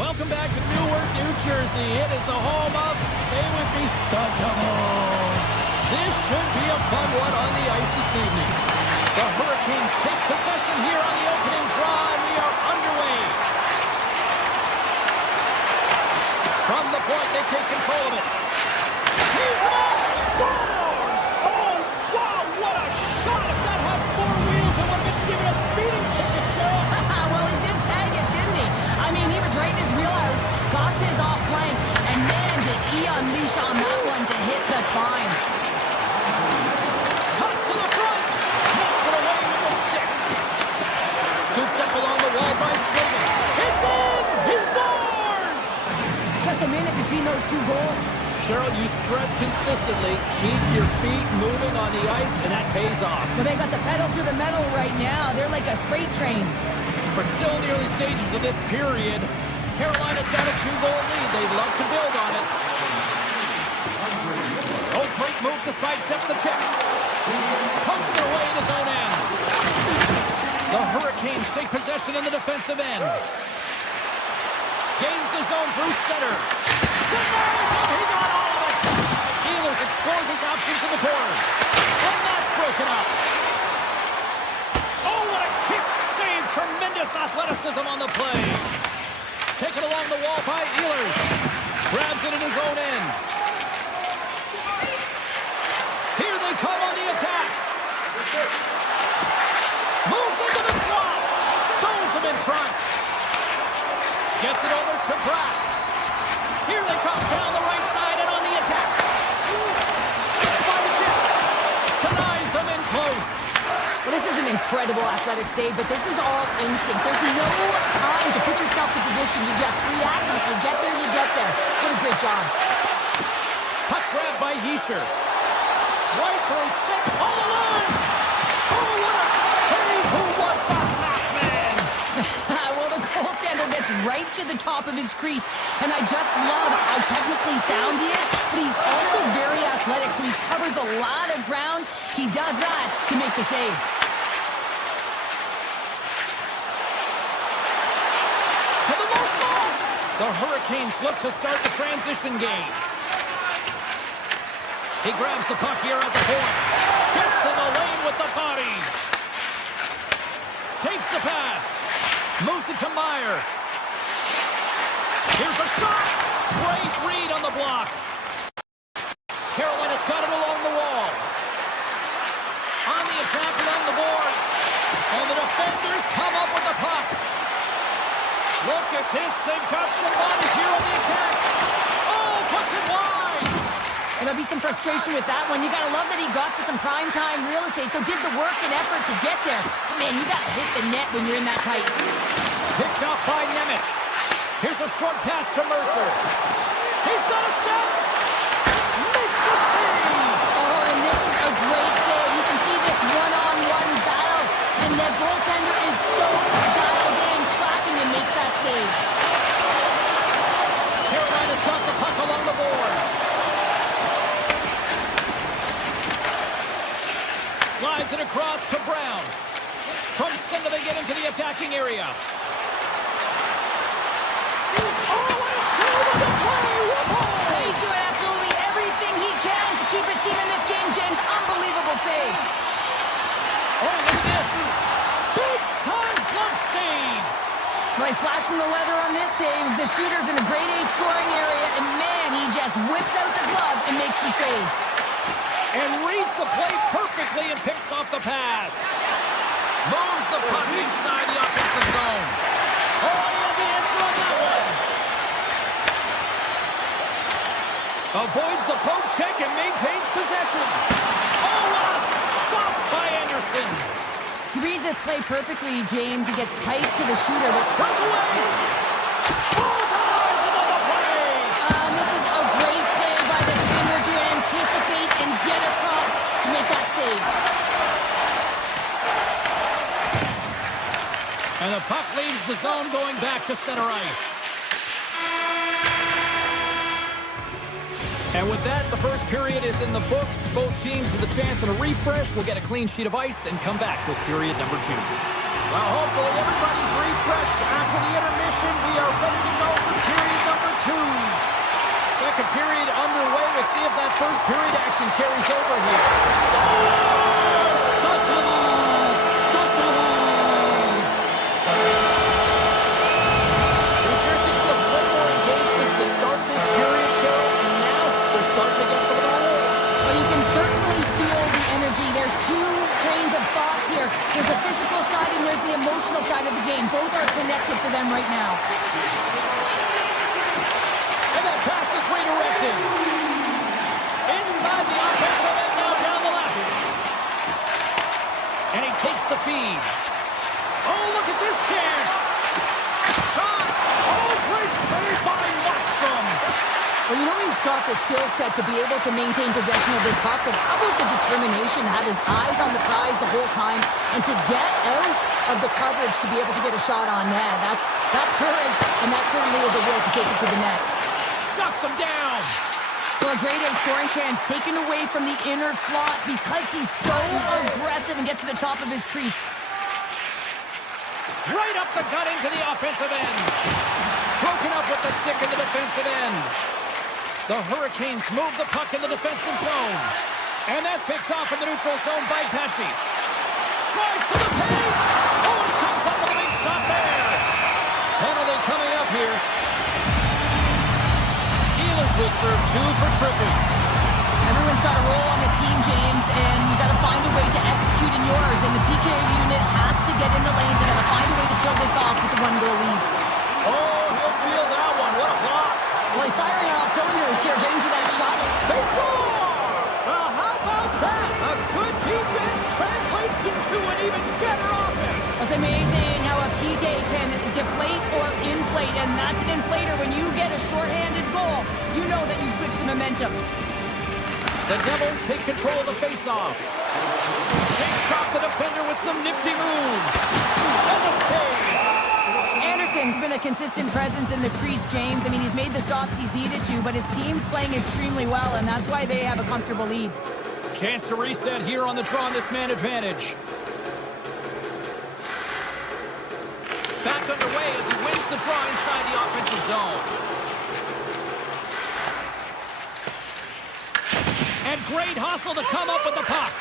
Welcome back to Newark, New Jersey. It is the home of, say it with me, the Devils. This should be a fun one on the ice this evening. The Hurricanes take possession here on the opening draw, and we are underway. From the point, they take control of it. He's it up! Scores! Oh, wow, what a shot! If that had four wheels, it would have been given a speeding ticket, Cheryl. Well, he did tag it, didn't he? I mean, he was right in his wheelhouse, got to his off flank, and man, did he unleash on that one to hit the fine. Cuts to the front, makes it away with the stick. Scooped up along the wall by Slater. It's in! He scores! Just a minute between those two goals. Cheryl, you stress consistently, keep your feet moving on the ice, and that pays off. Well, they got the pedal to the metal right now. They're like a freight train. We're still in the early stages of this period. Carolina's got a 2-goal lead. They'd love to build on it. Oh, great move to sidestep the check. Pumps it away in his own end. The Hurricanes take possession in the defensive end. Gains the zone through center. Denies him. He got all of it. Ehlers explores his options in the corner. And that's broken up. Oh, what a kick save. Tremendous athleticism on the play. Taken along the wall by Ehlers. Grabs it in his own end. Here they come on the attack. Moves into the slot. Stones him in front. Gets it over to Bratt. Here they come down the right side and on the attack. 6 by the chip. Denies them in close. Well, this is an incredible athletic save, but this is all instinct. There's no time to put yourself to position. You just react, and if you get there, you get there. What a great job. Puck grab by Hischier. Right through 6, all alone. Oh, what a save. Who was that last man? Well, the goaltender gets right to the top of his crease, and I just love how technically sound he is, but he's also very athletic, so he covers a lot of ground. He does that to make the save. To the low slot. The Hurricanes look to start the transition game. He grabs the puck here at the point. Gets in the lane with the body. Takes the pass. Moves it to Meyer. Here's a shot. Great read on the block. Carolina's got it along the wall. On the attack along the boards. And the defenders come up with the puck. Look at this. They've got some bodies here on the attack. Oh, puts it wide. And there'll be some frustration with that one. You got to love that he got to some primetime real estate, so did the work and effort to get there. Man, you got to hit the net when you're in that tight. Picked up by Nemec. Here's a short pass to Mercer. He's got a step. Makes the save. Oh, and this is a great save. You can see this one-on-one battle, and the goaltender is so dialed in, tracking and makes that save. Carolina's got the puck along the boards. Slides it across to Brown. From center they get into the attacking area. Oh, what a save on the play! Whoa! He's doing absolutely everything he can to keep his team in this game, James. Unbelievable save. Oh, look at this. Big-time glove save. Well, he's flashing the leather on this save. The shooter's in a grade A scoring area, and man, he just whips out the glove and makes the save. And reads the play perfectly and picks off the pass. Moves the puck inside the offensive zone. Oh, he had the answer on that one. Avoids the poke check and maintains possession. Oh, what a stop by Anderson. He reads this play perfectly, James. He gets tight to the shooter. Break away. Oh, ties him on the play. This is a great play by the Timber to anticipate and get across to make that save. And the puck leaves the zone going back to center ice. And with that, the first period is in the books. Both teams with a chance at a refresh will get a clean sheet of ice and come back with period number 2. Well, hopefully everybody's refreshed after the intermission. We are ready to go for second period underway. We'll see if that first period action carries over here. Scores! The Devils! The Devils! New Jersey's looked way more engaged since the start of this period, Cheryl, and now they're starting to get some of the rewards. Well, you can certainly feel the energy. There's two trains of thought here. There's the physical side and there's the emotional side of the game. Both are connected for them right now. And that pass is redirected. Inside the offensive end, now down the left. And he takes the feed. Oh, look at this chance. Shot. Oh, great save by Markstrom. Well, you know he's got the skill set to be able to maintain possession of this puck, but how about the determination to have his eyes on the prize the whole time and to get out of the coverage to be able to get a shot on net? That's courage, and that certainly is a will to take it to the net. Shuts him down. Well, a great scoring chance taken away from the inner slot because he's so aggressive and gets to the top of his crease. Right up the gut into the offensive end. Broken up with the stick in the defensive end. The Hurricanes move the puck in the defensive zone. And that's picked off in the neutral zone by Pesci. Drives to the paint. Oh, and he comes up with a big stop there. Penalty coming up here. Ehlers will serve 2 for tripping. Everyone's got a role on the team, James, and you got to find a way to execute in yours. And the PK unit has to get in the lanes. They got to find a way to kill this off with the 1-goal lead. Oh, he'll feel that one. What a block. Well, he's firing on all cylinders here, getting to that shot. They score! Well, how about that? A good defense translates into an even better offense. It's amazing how a PK can deflate or inflate, and that's an inflator. When you get a shorthanded goal, you know that you switch the momentum. The Devils take control of the faceoff. Shakes off the defender with some nifty moves. And the save. Anderson's been a consistent presence in the crease, James. I mean, he's made the stops he's needed to, but his team's playing extremely well, and that's why they have a comfortable lead. Chance to reset here on the draw on this man advantage. Back underway as he wins the draw inside the offensive zone. And great hustle to come up with the puck.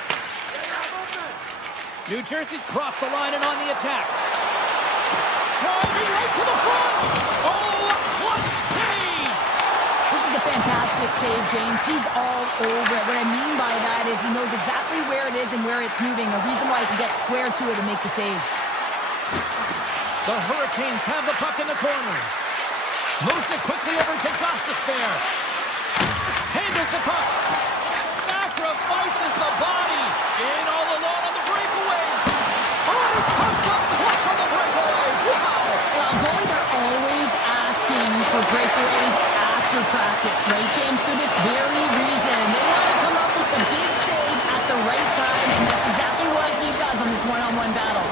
New Jersey's crossed the line and on the attack. Driving right to the front. Oh, a clutch save. This is a fantastic save, James. He's all over it. What I mean by that is he knows exactly where it is and where it's moving. A reason why he can get square to it and make the save. The Hurricanes have the puck in the corner. Moves it quickly over to Gostisbehere. Handles the puck. Sacrifices the body. In all alone on the breakaway. Oh, he comes up clutch on the breakaway. Wow. Well, goalies are always asking for breakaways after practice, right, James? For this very reason. They want to come up with the big save at the right time, and that's exactly what he does on this one-on-one battle.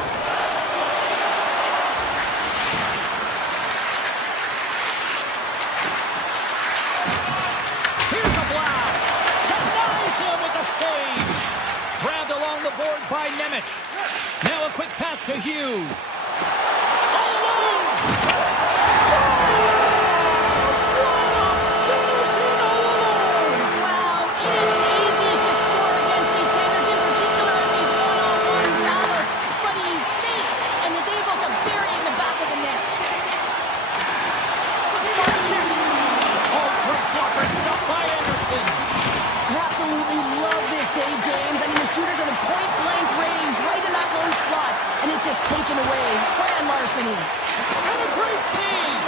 Here's a blast. Denies him with the save. Grabbed along the boards by Nemec. Now a quick pass to Hughes. All alone. Scores! What a finishing all alone. Wow, it isn't easy to score against these Tigers, in particular in these one-on-one battles, but he fakes and is able to bury it in the back of the net. Subzero. Oh, great blocker stopped by Anderson. I absolutely love this save, James. I mean, the shooter's in a point-blank range, right in that low slot, and it's just taken away. Grand larceny. And a great save.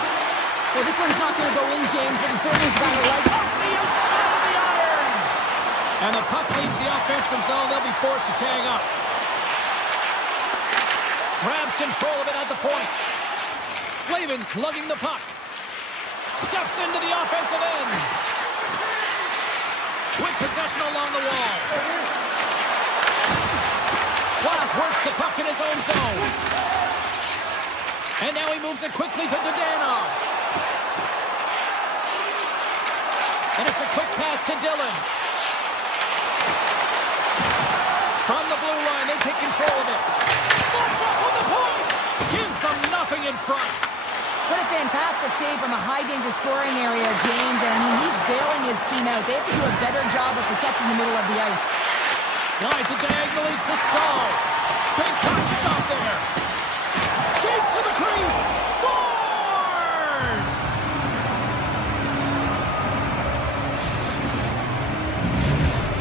Well, this one's not going to go in, James, but he certainly's got to like Off the outside of the iron. And the puck leaves the offensive zone. They'll be forced to tag up. Grabs control of it at the point. Slavin's lugging the puck. Steps into the offensive end. With possession along the wall. Glass works the puck in his own zone. And now he moves it quickly to Dadonov. And it's a quick pass to Dillon. From the blue line, they take control of it. Slots up on the point. Gives them nothing in front. What a fantastic save from a high-danger scoring area, James. And, I mean, he's bailing his team out. They have to do a better job of protecting the middle of the ice. Slides it diagonally to Stahl. Big time stop there. Skates to the crease. Scores!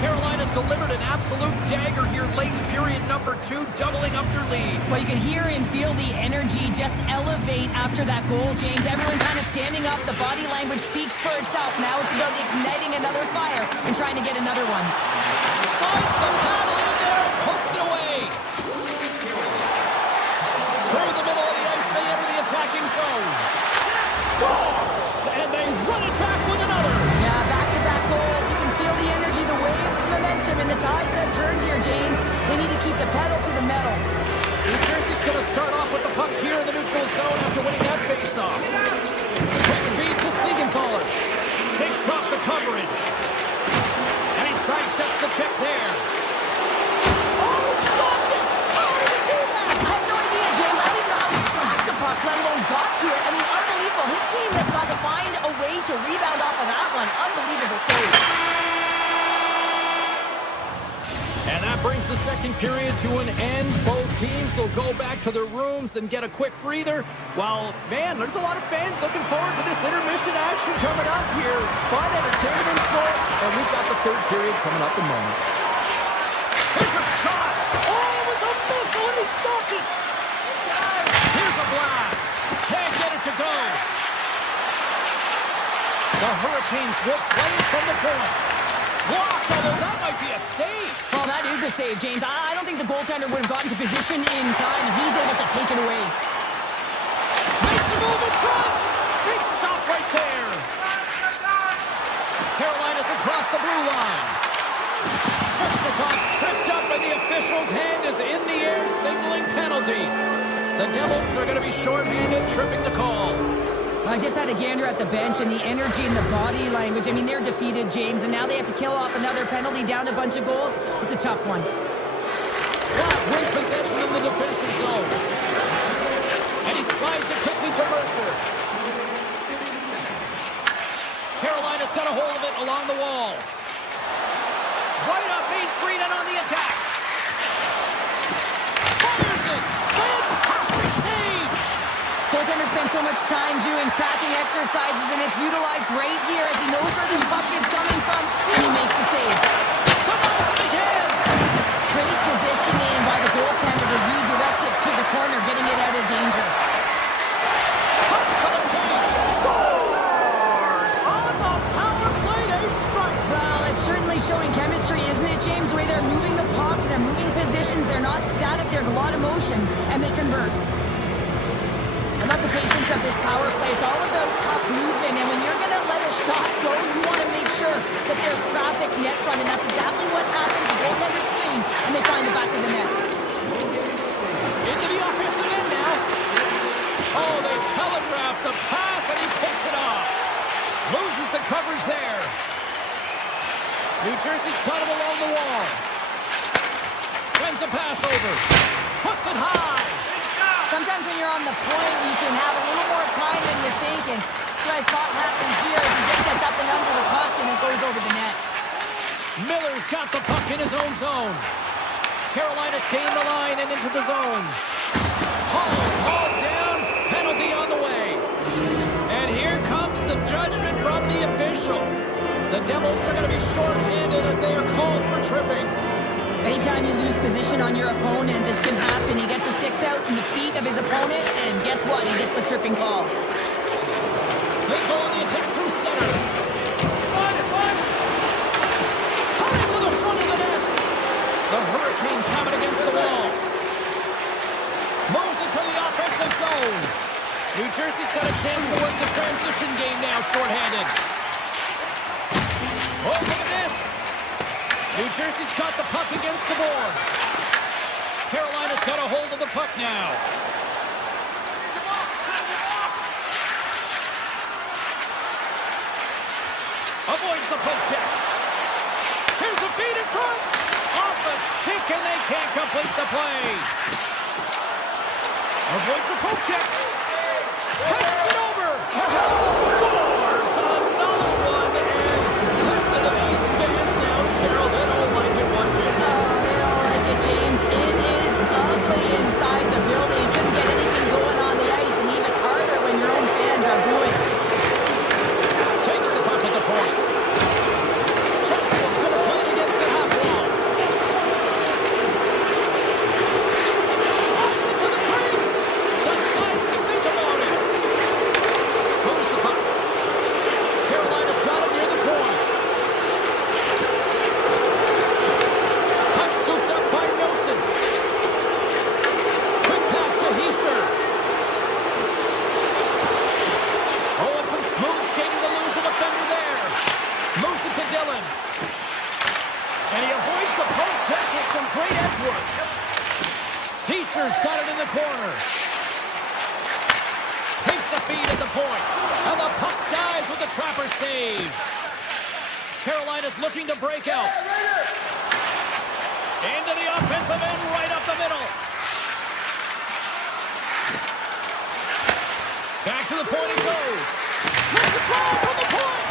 Carolina's delivered an absolute dagger here late in period number 2, doubling up their lead. Well, you can hear and feel the energy just elevate after that goal, James. Everyone kind of standing up. The body language speaks for itself. Now it's about igniting another fire and trying to get another one. Slides the paddle in there, pokes it away. Through the middle of the ice, they enter the attacking zone. Scores! And they run it back with another. Yeah, back-to-back goals. You can feel the energy, the wave, the momentum, and the tides have turned here, James. They need to keep the pedal to the metal. New Jersey's going to start off with the puck here in the neutral zone after winning that faceoff. Quick feed to Siegenthaler. Shakes off the coverage. And he sidesteps the check there. Oh, stopped it! How did he do that? I have no idea, James. I didn't know how he tracked the puck, let alone got to it. I mean, unbelievable. His team has got to find a way to rebound off of that one. Unbelievable save. And that brings the second period to an end. Both teams will go back to their rooms and get a quick breather. While, man, there's a lot of fans looking forward to this intermission action coming up here. Fun, entertainment in store. And we've got the third period coming up in moments. Here's a shot. Oh, it was a missile and he stopped it. Here's a blast. Can't get it to go. The Hurricanes will play it from the point. Blocked, although that might be a save. Well, that is a save, James. I don't think the goaltender would have gotten to position in time. He's able to take it away. Makes a move in front. Big stop right there. Carolina's across the blue line. Svechnikov's tripped up and the official's hand is in the air, signaling penalty. The Devils are going to be shorthanded, tripping the call. I just had a gander at the bench, and the energy and the body language. I mean, they're defeated, James, and now they have to kill off another penalty, down a bunch of goals. It's a tough one. Glass wins possession in the defensive zone. And he slides it quickly to Mercer. Carolina's got a hold of it along the wall. Right up Main Street and on the attack. Fires it! Fantastic save! Goaltender spends so much time doing cracking exercises, and it's utilized right here as he knows where this puck is coming from, and he makes the save. Denies it again! Great positioning by the goaltender to redirect it to the corner, getting it out of danger. Cuts to the paint! Scores! On the power play, they strike! Well, it's certainly showing chemistry, isn't it, James? Where they're moving the puck, they're moving positions, they're not static, there's a lot of motion, and they convert. I love the patience of this power play. It's all about puck movement, and when you're going to let a shot go, you want to make sure that there's traffic net front, and that's exactly what happens. The goaltender screen, and they find the back of the net. Into the offensive end now. Oh, they telegraphed the pass, and he picks it off. Loses the coverage there. New Jersey's got him along the wall. Sends a pass over. Puts it high. Sometimes when you're on the point, you can have a little more time than you think, and what I thought happens here is he just gets up and under the puck, and it goes over the net. Miller's got the puck in his own zone. Carolina's gained the line and into the zone. Hall's hauled down. Penalty on the way. And here comes the judgment from the official. The Devils are going to be shorthanded as they are called for tripping. Anytime you lose position on your opponent, this can happen. He gets the sticks out in the feet of his opponent, and guess what? He gets the tripping call. They go on the attack through center. Coming to the front of the net. The Hurricanes have it against the wall. Moves it to the offensive zone. New Jersey's got a chance to work the transition game now, shorthanded. Oh, look at this. New Jersey's got the puck against the boards. Carolina's got a hold of the puck now. Avoids the poke check. Here's the feed in front. Off a stick, and they can't complete the play. Avoids the poke check. Presses it over. Scores another one. And listen to these fans now, Cheryl. They don't like it one bit. Oh, they don't like it, James. It is ugly inside the building. You couldn't get anything going on the ice, and even harder when your own fans are booing. Takes the puck at the point. Champion's going to play it against the half wall. Drives it to the crease. Decides to think about it. Moves the puck. Carolina's got it near the point. Puck scooped up by Nelson. Quick pass to Heischer. Oh, and some smooth skating to lose a defender there. Moves it to Dillon. And he avoids the poke check with some great edge work. Heischer's got it in the corner. Takes the feed at the point. And the puck dies with the Trapper save. Carolina's looking to break out. Into the offensive end, right up the middle. Back to the point it goes. Let's the draw from the point.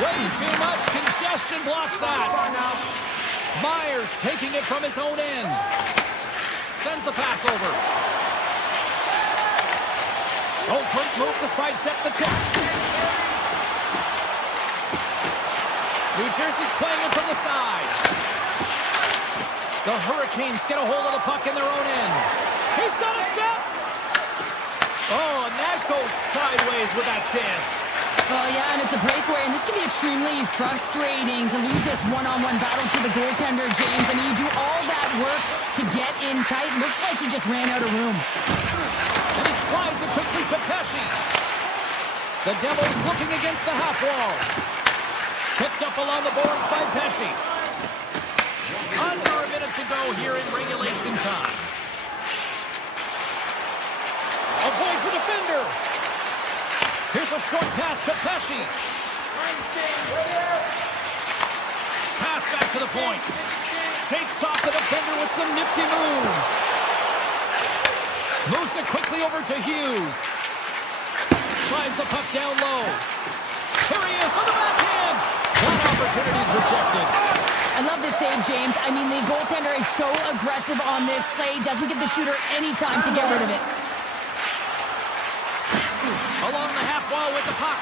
Way too much congestion blocks that. Myers taking it from his own end. Sends the pass over. Oh, great move to sidestep the check. New Jersey's playing it from the side. The Hurricanes get a hold of the puck in their own end. He's got a step. Oh, and that goes sideways with that chance. Oh, yeah, and it's a breakaway, and this can be extremely frustrating to lose this one-on-one battle to the goaltender, James. I mean, you do all that work to get in tight. Looks like he just ran out of room. And he slides it quickly to Pesce. The Devils looking against the half wall. Picked up along the boards by Pesce. Under a minute to go here in regulation time. Avoids the defender. Here's a short pass to Pesce. Pass back to the point. Shakes off the defender with some nifty moves. Moves it quickly over to Hughes. Slides the puck down low. Here he is on the backhand. That opportunity's rejected. I love this save, James. I mean, the goaltender is so aggressive on this play. Doesn't give the shooter any time to get rid of it. Along the half wall with the puck.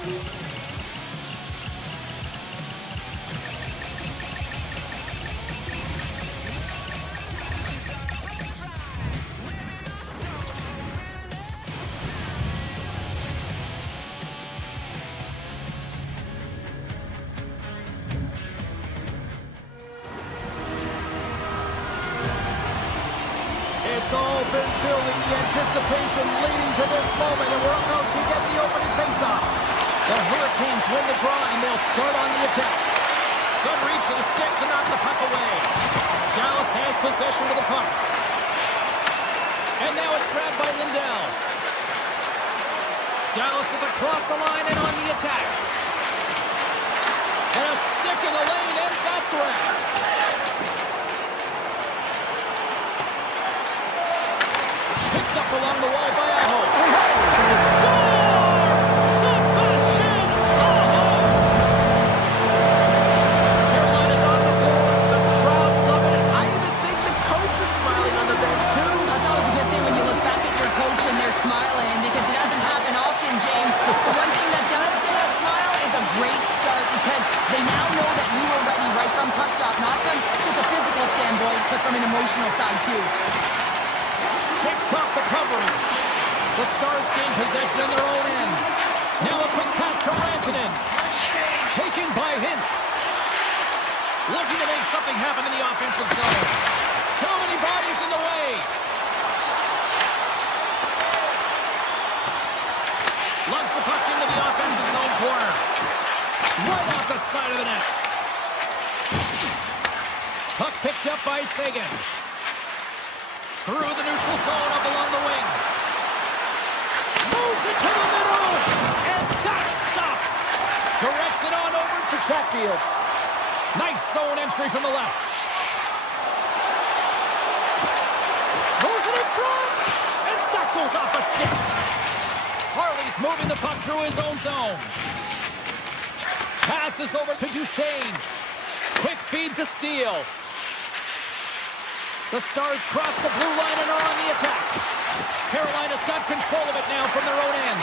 It's all been building, the anticipation leading to this moment, and we're about to get the opening faceoff. The Hurricanes win the draw, and they'll start on the attack. Good reach for the stick to knock the puck away. Dallas has possession of the puck. And now it's grabbed by Lindell. Dallas is across the line and on the attack. And a stick in the lane ends that threat. Picked up along the wall by Aho. And it scores! Sebastian Aho! Carolina's on the board. The crowd's loving it. I even think the coach is smiling on the bench, too. That's always a good thing when you look back at your coach and they're smiling, because it doesn't happen often, James. The one thing that does get a smile is a great start, because they now know that you were ready right from puck drop, not from just a physical standpoint, but from an emotional side, too. Shakes off the coverage. The Stars gain possession in their own end. Now a quick pass to Rantanen. Taken by Hintz. Looking to make something happen in the offensive zone. Too many bodies in the way. Lugs the puck into the offensive zone corner. Right off the side of the net. Puck picked up by Sagan. Through the neutral zone, up along the wing. Moves it to the middle. And that's stopped. Directs it on over to Chatfield. Nice zone entry from the left. Moves it in front. And that goes off a stick. Harley's moving the puck through his own zone. Passes over to Duchesne. Quick feed to Steele. The Stars cross the blue line and are on the attack. Carolina's got control of it now from their own end.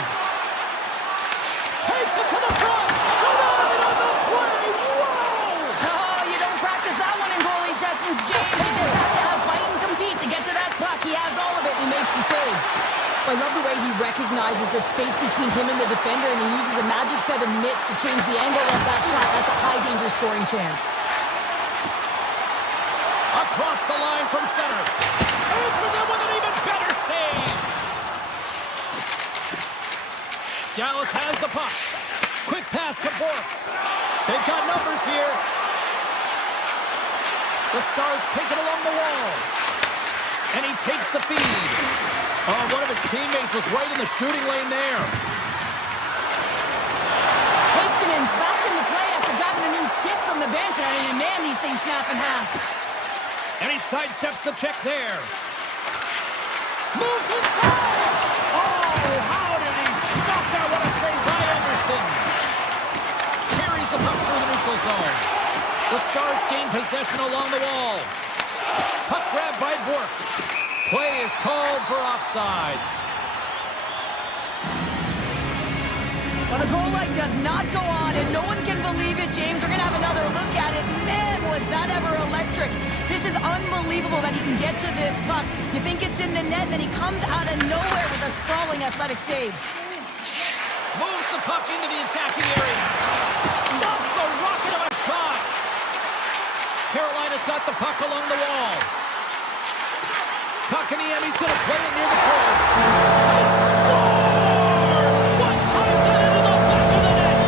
Takes it to the front. Denied on the play. Whoa! Oh, you don't practice that one in goalie sessions, James. You just have to have fight and compete to get to that puck. He has all of it and he makes the save. I love the way he recognizes the space between him and the defender, and he uses a magic set of mitts to change the angle of that shot. That's a high-danger scoring chance. Across the line from center. Answers it with an even better save. Dallas has the puck. Quick pass to Bork. They've got numbers here. The Stars take it along the wall. And he takes the feed. Oh, one of his teammates was right in the shooting lane there. Heiskanen's back in the play after grabbing a new stick from the bench. And man, these things snap in half. And he sidesteps the check there. Moves inside! Oh, how did he stop that? What a save by Anderson. Carries the puck through the neutral zone. The Stars gain possession along the wall. Puck grabbed by Bork. Play is called for offside. Well, the goal light does not go on, and no one can believe it, James. We're going to have another look at it. Man, was that ever electric. This is unbelievable that he can get to this puck. You think it's in the net, then he comes out of nowhere with a sprawling athletic save. Moves the puck into the attacking area. Stops the rocket of a shot. Carolina's got the puck along the wall. Puck in the end, he's going to play it near the goal. He scores! One times it into the back of the net.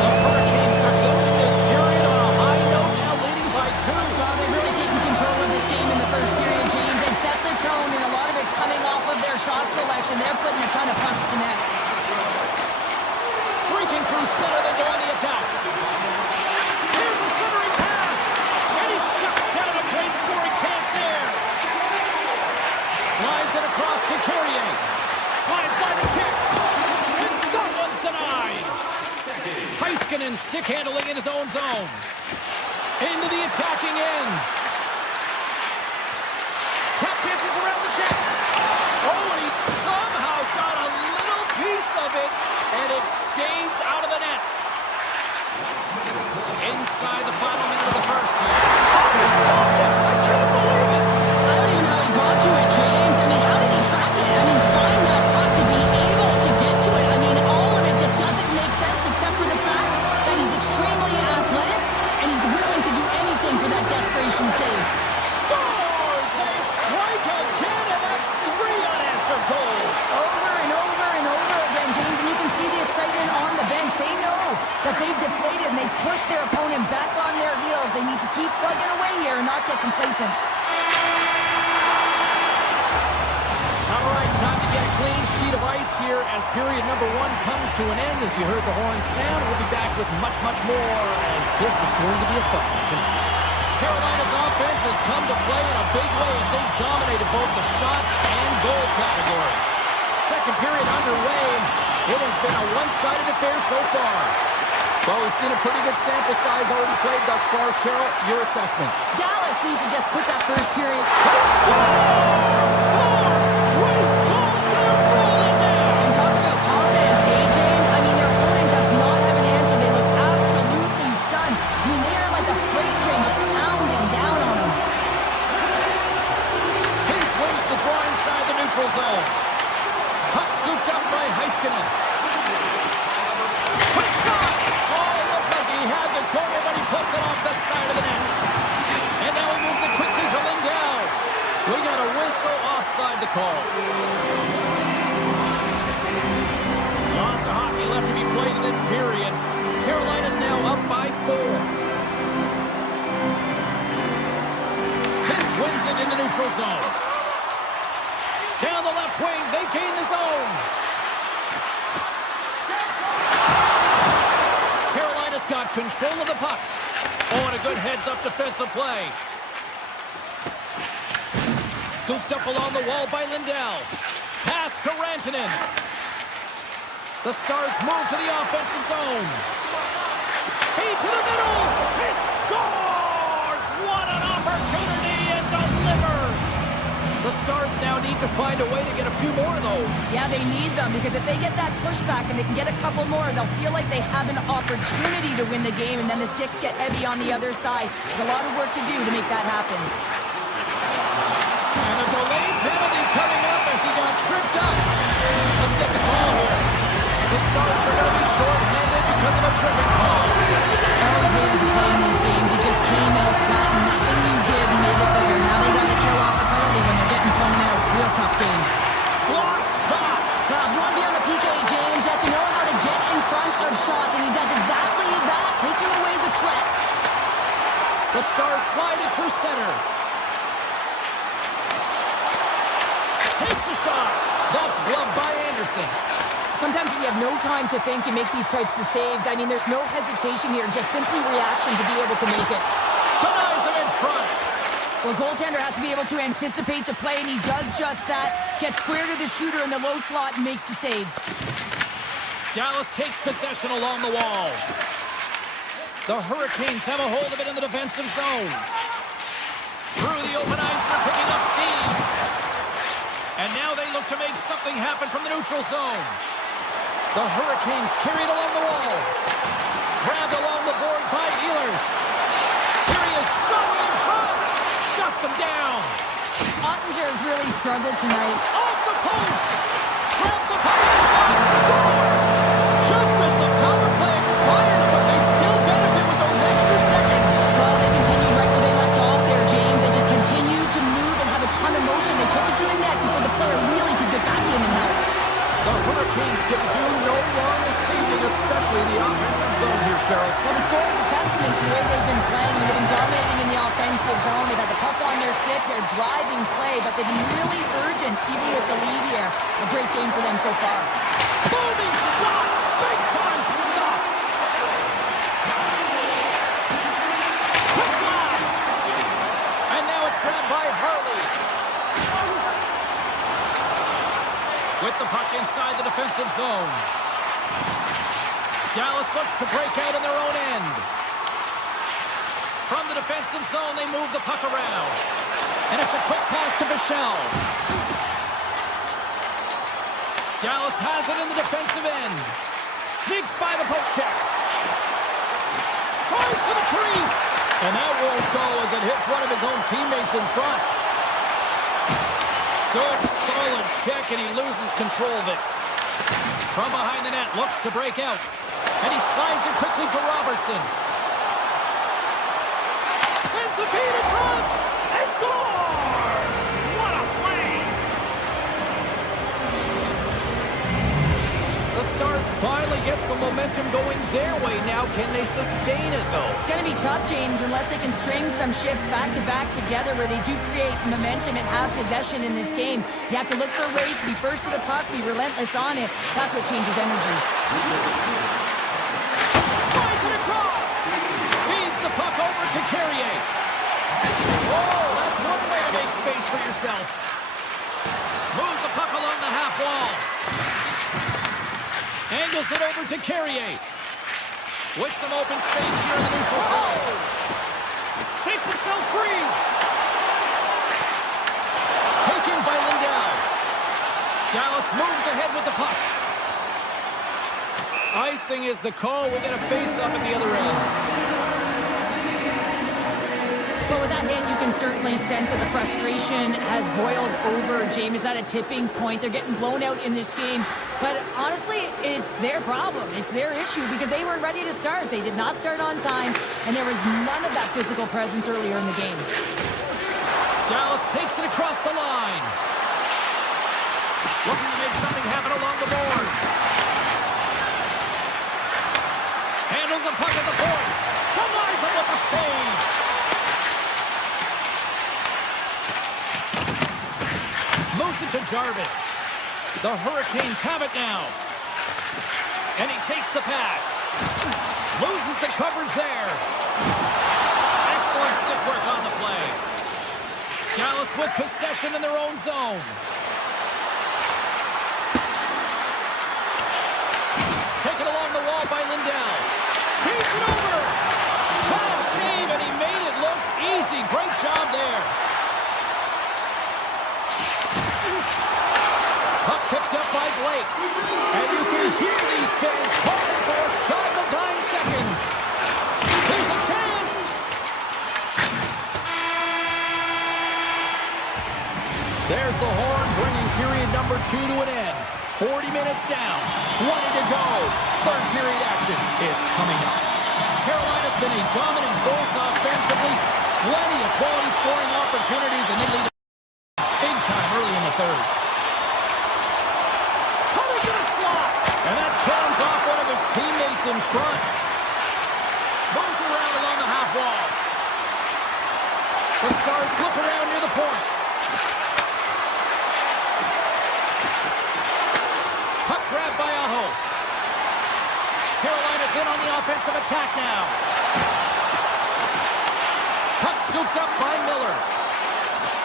The Hurricanes are closing this period on a high note, now leading by 2. Well, they've really taken control of this game in the first period, James. They've set the tone, and a lot of it's coming off of their shot selection. They're putting a ton of pucks to net. Streaking through center, they go on the attack. Here's a centering pass, and he shuts down a great scoring chance there. Slides it across to Carrier. Slides by the check. And that one's denied. Heiskanen stick handling in his own zone. Into the attacking end. Tap dances around the check. Oh, and he somehow got a little piece of it. And it stays out of the net. Inside the final minute of the first here. Oh, he stopped it! I can't believe it! I don't even know how he got to it, James. I mean, how did he track it? I mean, find that puck to be able to get to it. I mean, all of it just doesn't make sense except for the fact that he's extremely athletic and he's willing to do anything for that desperation save. Scores! They strike again, and that's 3 unanswered goals. Over and over and over again, James, and you can see the excitement on the bench. They know that they've deflated and they've pushed their opponent back on their heels. They need to keep plugging away here and not get complacent. All right, time to get a clean sheet of ice here as period number 1 comes to an end. As you heard the horn sound, we'll be back with much, much more as this is going to be a fun one tonight. Carolina's offense has come to play in a big way as they dominated both the shots and goal category. Second period underway. It has been a one-sided affair so far. Well, we've seen a pretty good sample size already played thus far. Cheryl, your assessment. Dallas needs to just put that first period. They score! 4 straight goals. They're rolling down. And talk about confidence, hey, James? I mean, their opponent does not have an answer. They look absolutely stunned. I mean, they are like a freight train just pounding down on them. Hintz wins the draw inside the neutral zone. Puck scooped up by Heiskanen. Quick shot! Oh, looked like he had the corner, but he puts it off the side of the net. And now he moves it quickly to Lindell. We got a whistle offside to call. Lots of hockey left to be played in this period. Carolina's now up by 4. Hintz wins it in the neutral zone. Down the left wing, they gain the zone. Carolina's got control of the puck. Oh, and a good heads-up defensive play. Scooped up along the wall by Lindell. Pass to Rantanen. The Stars move to the offensive zone. He to the middle. He scores! What an opportunity and delivers! The Stars now need to find a way to get a few more of those. Yeah, they need them because if they get that pushback and they can get a couple more, they'll feel like they have an opportunity to win the game, and then the sticks get heavy on the other side. There's a lot of work to do to make that happen. And a delayed penalty coming up as he got tripped up. Let's get the call here. The Stars are going to be short-handed because of a tripping call. I always hated to play in these games. It just came out flat and nothing you did made it better. Now they got to kill off the penalty when they're getting thrown out. Real tough game. Block shot. Well, if you want to be on the PK, James, you have to know how to get in front of shots, and he does exactly that, taking away the threat. The Stars slide it through center. Takes a shot. That's gloved by Anderson. Sometimes when you have no time to think, you make these types of saves. I mean, there's no hesitation here, just simply reaction to be able to make it. Denies him in front. Well, goaltender has to be able to anticipate the play, and he does just that. Gets square to the shooter in the low slot and makes the save. Dallas takes possession along the wall. The Hurricanes have a hold of it in the defensive zone. Through the open ice, they're picking up steam. And now they look to make something happen from the neutral zone. The Hurricanes carried along the wall. Grabbed along the board by Ehlers. Here he is, shot in front. Shuts him down. Ottinger's really struggled tonight. Off the post. Grabs the puck in the slot. Scores! Just as the power play expires, but they still benefit with those extra seconds. Well, they continued right where they left off there, James. They just continued to move and have a ton of motion. They took it to the net before the player really could get back in and help. The Hurricanes can do no wrong this evening, especially the offensive zone here, Cheryl. Well, the score is a testament to the way they've been playing. They've been dominating in the offensive zone. They've had the puck on their stick. They're driving play, but they've been really urgent, even with the lead here. A great game for them so far. Booming shot! Big time stop! Quick blast! And now it's grabbed by Hurley. With the puck inside the defensive zone. Dallas looks to break out in their own end. From the defensive zone, they move the puck around. And it's a quick pass to Bichelle. Dallas has it in the defensive end. Sneaks by the poke check. Tries to the crease. And that won't go as it hits one of his own teammates in front. Good, solid check, and he loses control of it. From behind the net, looks to break out. And he slides it quickly to Robertson. Sends the feed in front. And scores! What a play! The Stars finally get some momentum going their way now. Can they sustain it, though? It's going to be tough, James, unless they can string some shifts back-to-back together where they do create momentum and have possession in this game. You have to look for ways to be first to the puck, be relentless on it. That's what changes energy. Slides it across. Feeds the puck over to Carrier. Oh, that's one way to make space for yourself. Moves the puck along the half wall. Angles it over to Carrier. With some open space here in the neutral zone. Shakes himself free. Taken by Lindell. Dallas moves ahead with the puck. Icing is the call. We'll get a face-up at the other end. Well, with that hit, you can certainly sense that the frustration has boiled over. James is at a tipping point. They're getting blown out in this game. But honestly, it's their problem. It's their issue because they weren't ready to start. They did not start on time, and there was none of that physical presence earlier in the game. Dallas takes it across the line. Looking to make something happen along the boards. Handles the puck at the point. Denies him with the save. Moves it to Jarvis. The Hurricanes have it now. And he takes the pass. Loses the coverage there. Excellent stick work on the play. Dallas with possession in their own zone. Taken along the wall by Lindell. Feeds it over. Bad save, and he made it look easy. Great job there. Puck picked up by Blake. And you can hear these fans calling for a shot in the dying seconds. Here's a chance. There's the horn, bringing period number 2 to an end. 40 minutes down, 20 to go. Third period action is coming up. Carolina's been a dominant force offensively. Plenty of quality scoring opportunities, and they lead big time early in the third. Coming to the slot. And that comes off one of his teammates in front. Moves it around along the half wall. The Stars flip around near the point. Puck grab by Aho. Carolina's in on the offensive attack now. Puck scooped up by Miller.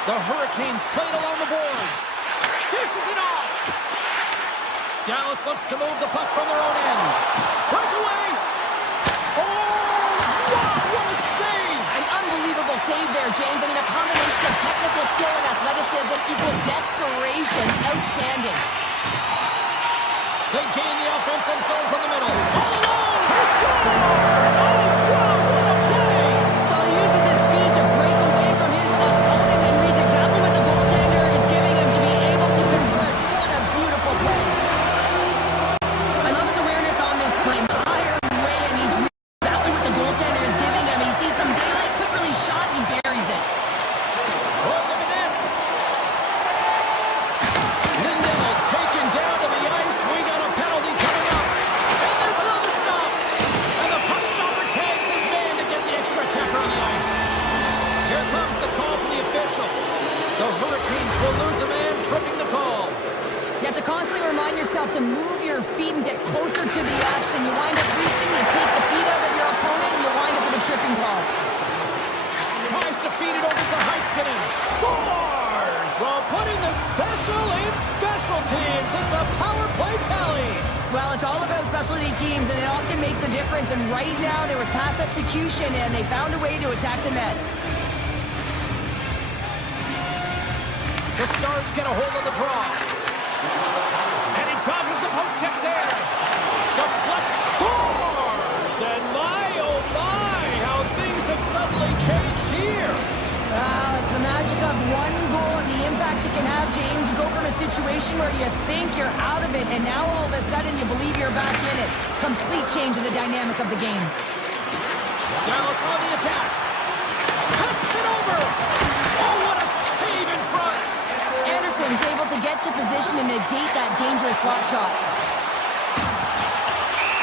The Hurricanes played along the boards. Dishes it off. Dallas looks to move the puck from their own end. Breakaway. Oh, wow, what a save. An unbelievable save there, James. I mean, a combination of technical skill and athleticism equals desperation. Outstanding. They gain the offensive zone from the middle. All alone. He scores. Oh, wow, what a play. Well, he uses his speed to break away from his opponent and reads exactly what the goaltender is giving him to be able to convert. What a beautiful play. I love his awareness on this play. Higher way, and he's reading exactly what the goaltender is giving him. He sees some daylight, quick release shot, and he buries it. Oh, look at this. Lindell's taken down to the ice. We got a penalty coming up. And there's another stop. And the puck stopper tags his man to get the extra checker on the ice. Here comes the call from the official. The Hurricanes will lose a man, tripping the call. You have to constantly remind yourself to move your feet and get closer to the action. You wind up reaching, you take the feet out of your opponent, and you wind up with a tripping call. Tries to feed it over to Heiskanen. Scores! Well, putting the special in special teams. It's a power play tally. Well, it's all about specialty teams, and it often makes the difference. And right now, there was pass execution, and they found a way to attack the net. The Stars get a hold of the draw. And he dodges the poke check there. Deflection situation where you think you're out of it, and now all of a sudden you believe you're back in it. Complete change of the dynamic of the game. Dallas on the attack. Passes it over. Oh, what a save in front. Anderson's able to get to position and negate that dangerous slot shot.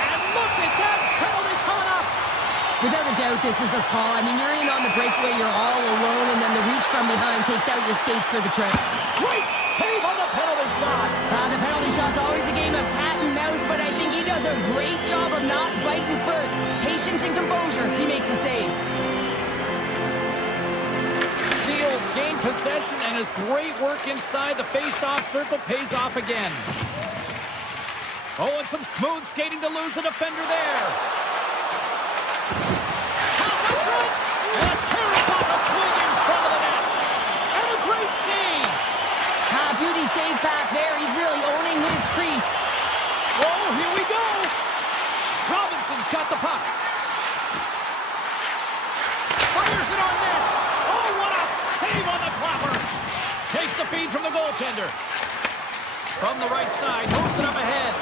And look at that penalty coming up. Without a doubt, this is a call. I mean, you're in on the breakaway, you're all alone, and then the reach from behind takes out your skates for the trip. Great save on the penalty shot. The penalty shot's always a game of cat and mouse, but I think he does a great job of not biting first. Patience and composure, he makes a save. Steals gained possession, and his great work inside the face-off circle pays off again. Oh, and some smooth skating to lose the defender there. Pass in front, and a carrots off a twig in front of the net. And a great save. Beauty save back there. He's really owning his crease. Oh, here we go. Robinson's got the puck. Fires it on net. Oh, what a save on the clapper. Takes the feed from the goaltender. From the right side, moves it up ahead.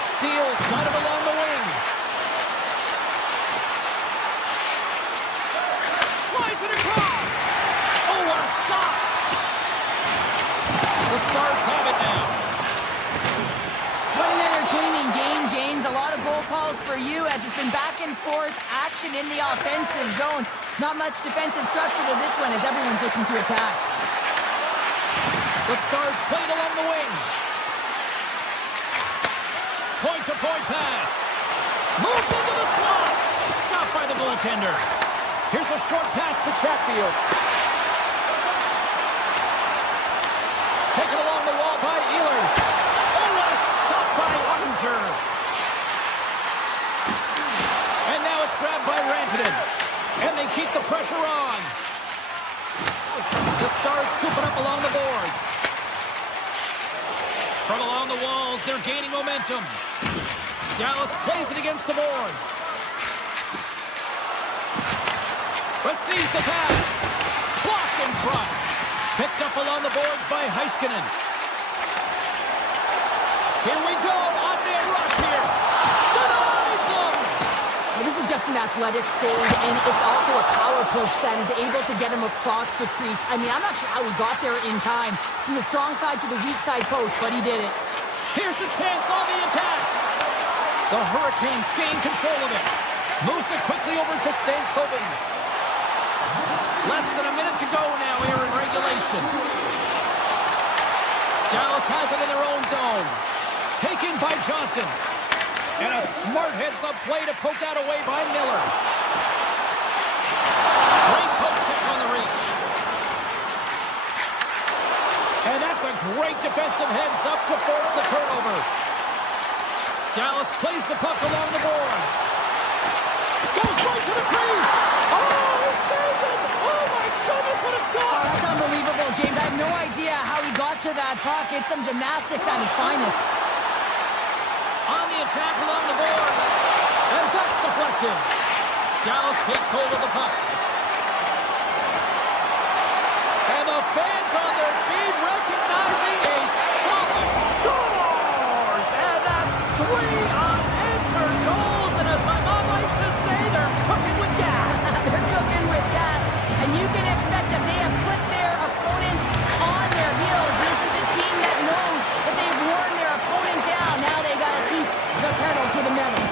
Steals, got it along the wing. Slides it across. Oh, what a stop. The Stars have it now. What an entertaining game, James. A lot of goal calls for you as it's been back and forth action in the offensive zones. Not much defensive structure to this one as everyone's looking to attack. The Stars played along the wing. Point-to-point pass. Moves into the slot. Stopped by the goaltender. Here's a short pass to Chatfield. Taken along the wall by Ehlers. Oh, what a stop by Ottinger. And now it's grabbed by Rantanen. And they keep the pressure on. The Stars scoop it up along the boards. From along the walls, they're gaining momentum. Dallas plays it against the boards. Receives the pass. Blocked in front. Picked up along the boards by Heiskanen. Here we go. On-man rush here. Denies him. Well, this is just an athletic save, and it's also a power push that is able to get him across the crease. I mean, I'm not sure how he got there in time. From the strong side to the weak side post, but he did it. Here's a chance on the attack. The Hurricanes gain control of it. Moves it quickly over to Stankoven. Less than a minute to go now here in regulation. Dallas has it in their own zone. Taken by Johnston. And a smart heads-up play to poke that away by Miller. Great poke check on the reach. And that's a great defensive heads-up to force the turnover. Dallas plays the puck along the boards. Goes right to the crease. Oh, he saved it. Oh, my goodness, what a stop. Oh, that's unbelievable, James. I have no idea how he got to that puck. It's some gymnastics at its finest. On the attack along the boards. And that's deflected. Dallas takes hold of the puck. And the fans on their feet recognizing a solid scores. And that's 3 unanswered goals. And as my mom likes to say, they're cooking with gas. They're cooking with gas. And you can expect that they have put their opponents on their heels. This is a team that knows that they've worn their opponent down. Now they got to keep the pedal to the metal.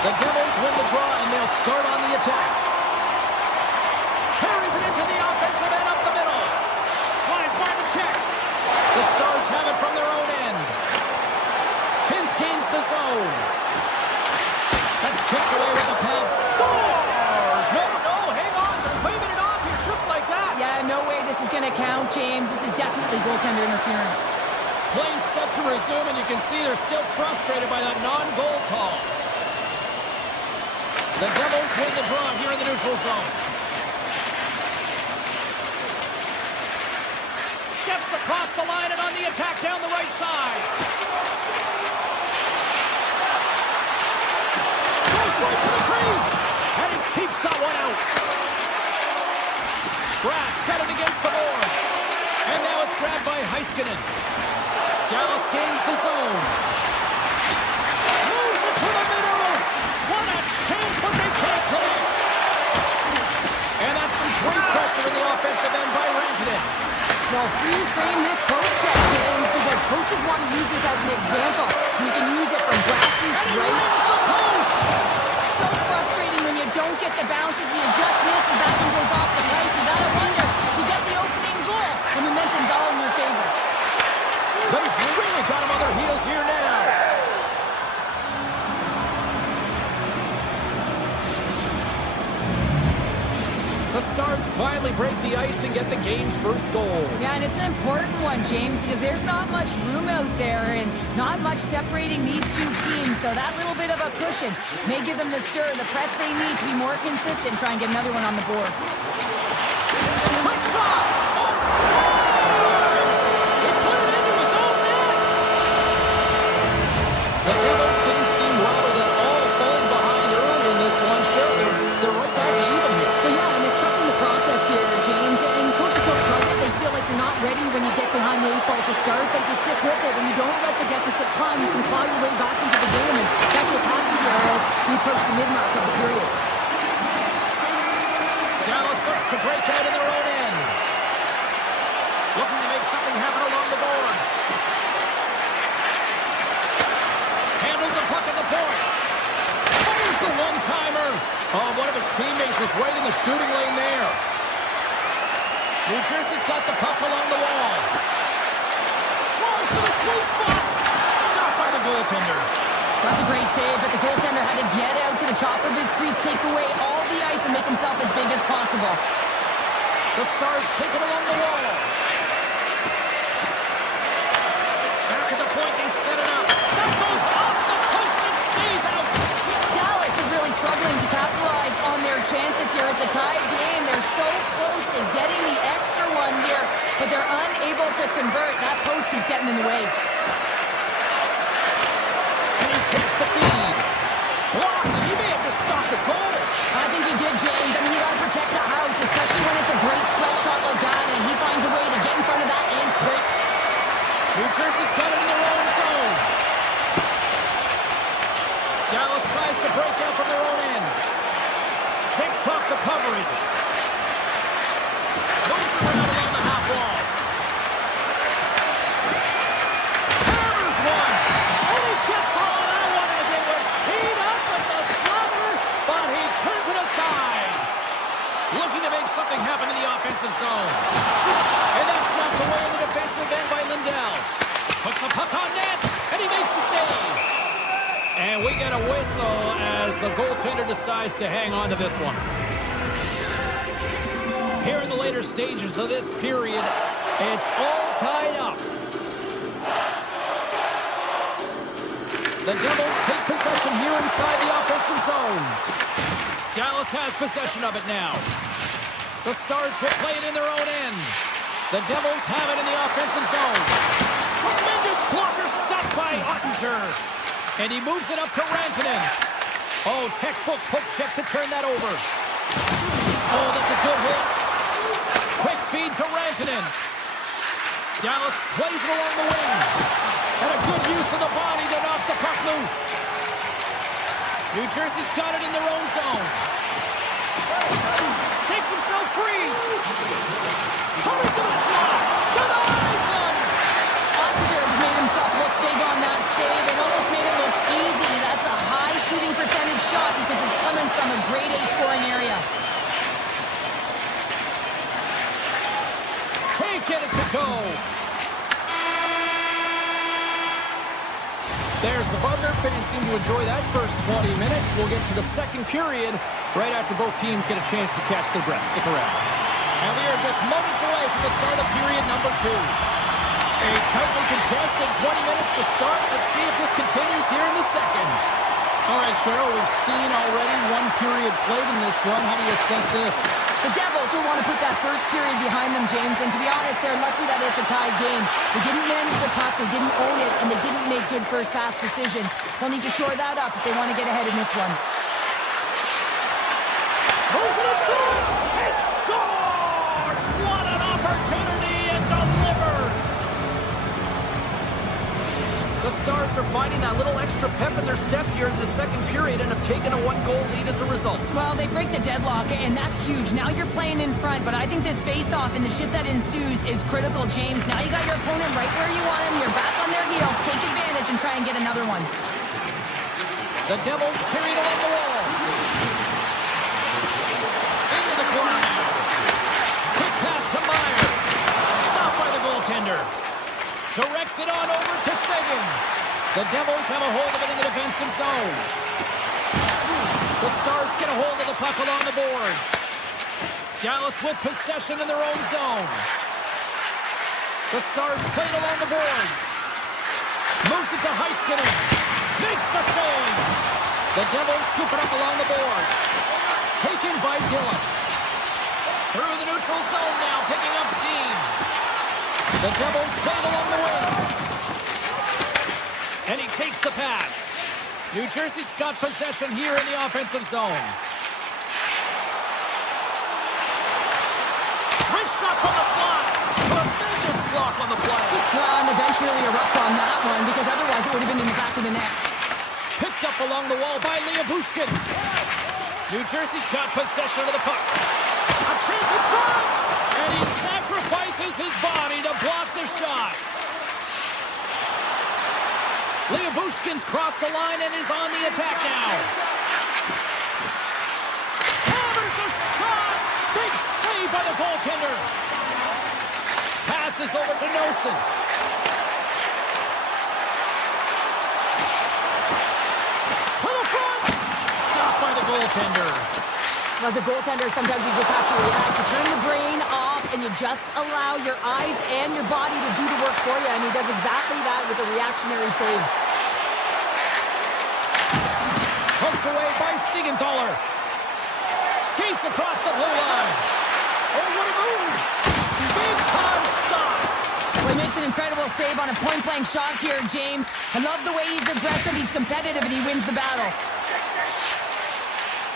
The Devils win the draw, and they'll start on the attack. Carries it into the offensive end up the middle. Slides by the check. The Stars have it from their own end. Hintz gains the zone. That's kicked away with the pad. Scores! No, hang on. They're waving it off here just like that. Yeah, no way this is going to count, James. This is definitely goaltender interference. Play set to resume, and you can see they're still frustrated by that non-goal call. The Devils win the draw here in the neutral zone. Steps across the line and on the attack down the right side. Goes right to the crease. And he keeps that one out. Bratz got it against the boards. And now it's grabbed by Heiskanen. Dallas gains the zone. Moves it to the middle. What a chance, but they can't connect. And that's some great pressure in the offensive end by Rantanen. Well, freeze frame this poke check, James, because coaches want to use this as an example. You can use it from grassroots And he right. wins the post. So frustrating when you don't get the bounces, you just misses, that one goes off the pipe. You gotta wonder, you get the opening goal, the momentum's all in your favor. They've really got him on their heels here now. The Stars finally break the ice and get the game's first goal. Yeah, and it's an important one, James, because there's not much room out there and not much separating these two teams. So that little bit of a cushion may give them the stir, the press they need to be more consistent, try and get another one on the board. Quick shot! Oh, scores! He put it into his own net! The Devils didn't seem rattled at all, falling behind early in this one. Sure, they're right back to even here. Well, yeah, and it's trusting the process here, James. And coaches don't like it. They feel like you're not ready when you get behind the 8 ball to start, but you stick with it and you don't let the deficit climb. You can claw your way back into the game, and that's what's happened here as we approach the mid-mark of the period. Dallas looks to break out in their own end. Looking to make something happen along the boards. Handles the puck at the point. Fires the one-timer. Oh, one of his teammates is right in the shooting lane there. New Jersey's got the puck along the wall. Draws to the sweet spot. Stopped by the goaltender. That's a great save, but the goaltender had to get out to the top of his crease, take away all the ice, and make himself as big as possible. The Stars take it along the wall. Back at the point, they set it up. That goes off the post and stays out. Dallas is really struggling to capitalize on their chances here. It's a tied game. They're so close to getting the extra one here, but they're unable to convert. That post keeps getting in the way. And he takes the feed. Blocked. He may have just stopped the goal. I think he did, James. I mean, you got to protect the house, especially when it's a great sweat shot like that, and he finds a way to get in front of that and quick. New Jersey's got it in their own zone. Dallas tries to break out from their own end. Kicks off the coverage. Moves around along the half wall. Hammers one. And he gets all of that one as it was teed up with the slugger, but he turns it aside. Looking to make something happen in the offensive zone. And that's knocked away in the defensive end by Lindell. Puts the puck on net, and he makes the save. And we get a whistle as the goaltender decides to hang on to this one. Here in the later stages of this period, it's all tied up. The Devils take possession here inside the offensive zone. Dallas has possession of it now. The Stars will play it in their own end. The Devils have it in the offensive zone. Tremendous blocker stopped by Ottinger. And he moves it up to Rantanen. Oh, textbook poke check to turn that over. Oh, that's a good hit. Quick feed to Rantanen. Dallas plays it along the wing. And a good use of the body to knock the puck loose. New Jersey's got it in their own zone. Takes himself free. Coming to the slot. Denies him. Ottinger's made himself look big on that save and almost made it look easy. That's a high shooting percentage shot. There's the buzzer. Fans seem to enjoy that first 20 minutes. We'll get to the second period right after both teams get a chance to catch their breath. Stick around. And we are just moments away from the start of period number 2. A tightly contested 20 minutes to start. Let's see if this continues here in the second. All right, Cheryl, we've seen already one period played in this run. How do you assess this? The Devils will want to put that first period behind them, James, and to be honest, they're lucky that it's a tied game. They didn't manage the puck, they didn't own it, and they didn't make good first pass decisions. They'll need to shore that up if they want to get ahead in this one. Moves it up front, and scores! What an opportunity, and delivers! The Stars are finding that little extra pep in their step here in the second period and have taken a one-goal lead as a result. Well, they break the deadlock, and that's huge. Now you're playing in front, but I think this face-off and the shift that ensues is critical, James. Now you got your opponent right where you want him. You're back on their heels. Take advantage and try and get another one. The Devils carry it along the wall. Into the corner now. Quick pass to Meyer. Stopped by the goaltender. Directs it on over to Seguin. The Devils have a hold of it in the defensive zone. The Stars get a hold of the puck along the boards. Dallas with possession in their own zone. The Stars play it along the boards. Moves it to Heiskanen. Makes the save. The Devils scoop it up along the boards. Taken by Dillon. Through the neutral zone now, picking up steam. The Devils play it along the wing. And he takes the pass. New Jersey's got possession here in the offensive zone. Wrist shot from the slot. Tremendous block on the play. Well, and the bench really erupts on that one because otherwise it would have been in the back of the net. Picked up along the wall by Bushkin. New Jersey's got possession of the puck. A chance in front! And he sacrifices his body to block the shot. Bushkin's crossed the line and is on the attack now. Hammers a shot! Big save by the goaltender. Passes over to Nelson. To the front! Stopped by the goaltender. As a goaltender, sometimes you just have to react. You turn the brain off, and you just allow your eyes and your body to do the work for you, and he does exactly that with a reactionary save. Poked away by Siegenthaler. Skates across the blue line. Oh, what a move! Big-time stop! Well, he makes an incredible save on a point-blank shot here, James. I love the way he's aggressive, he's competitive, and he wins the battle.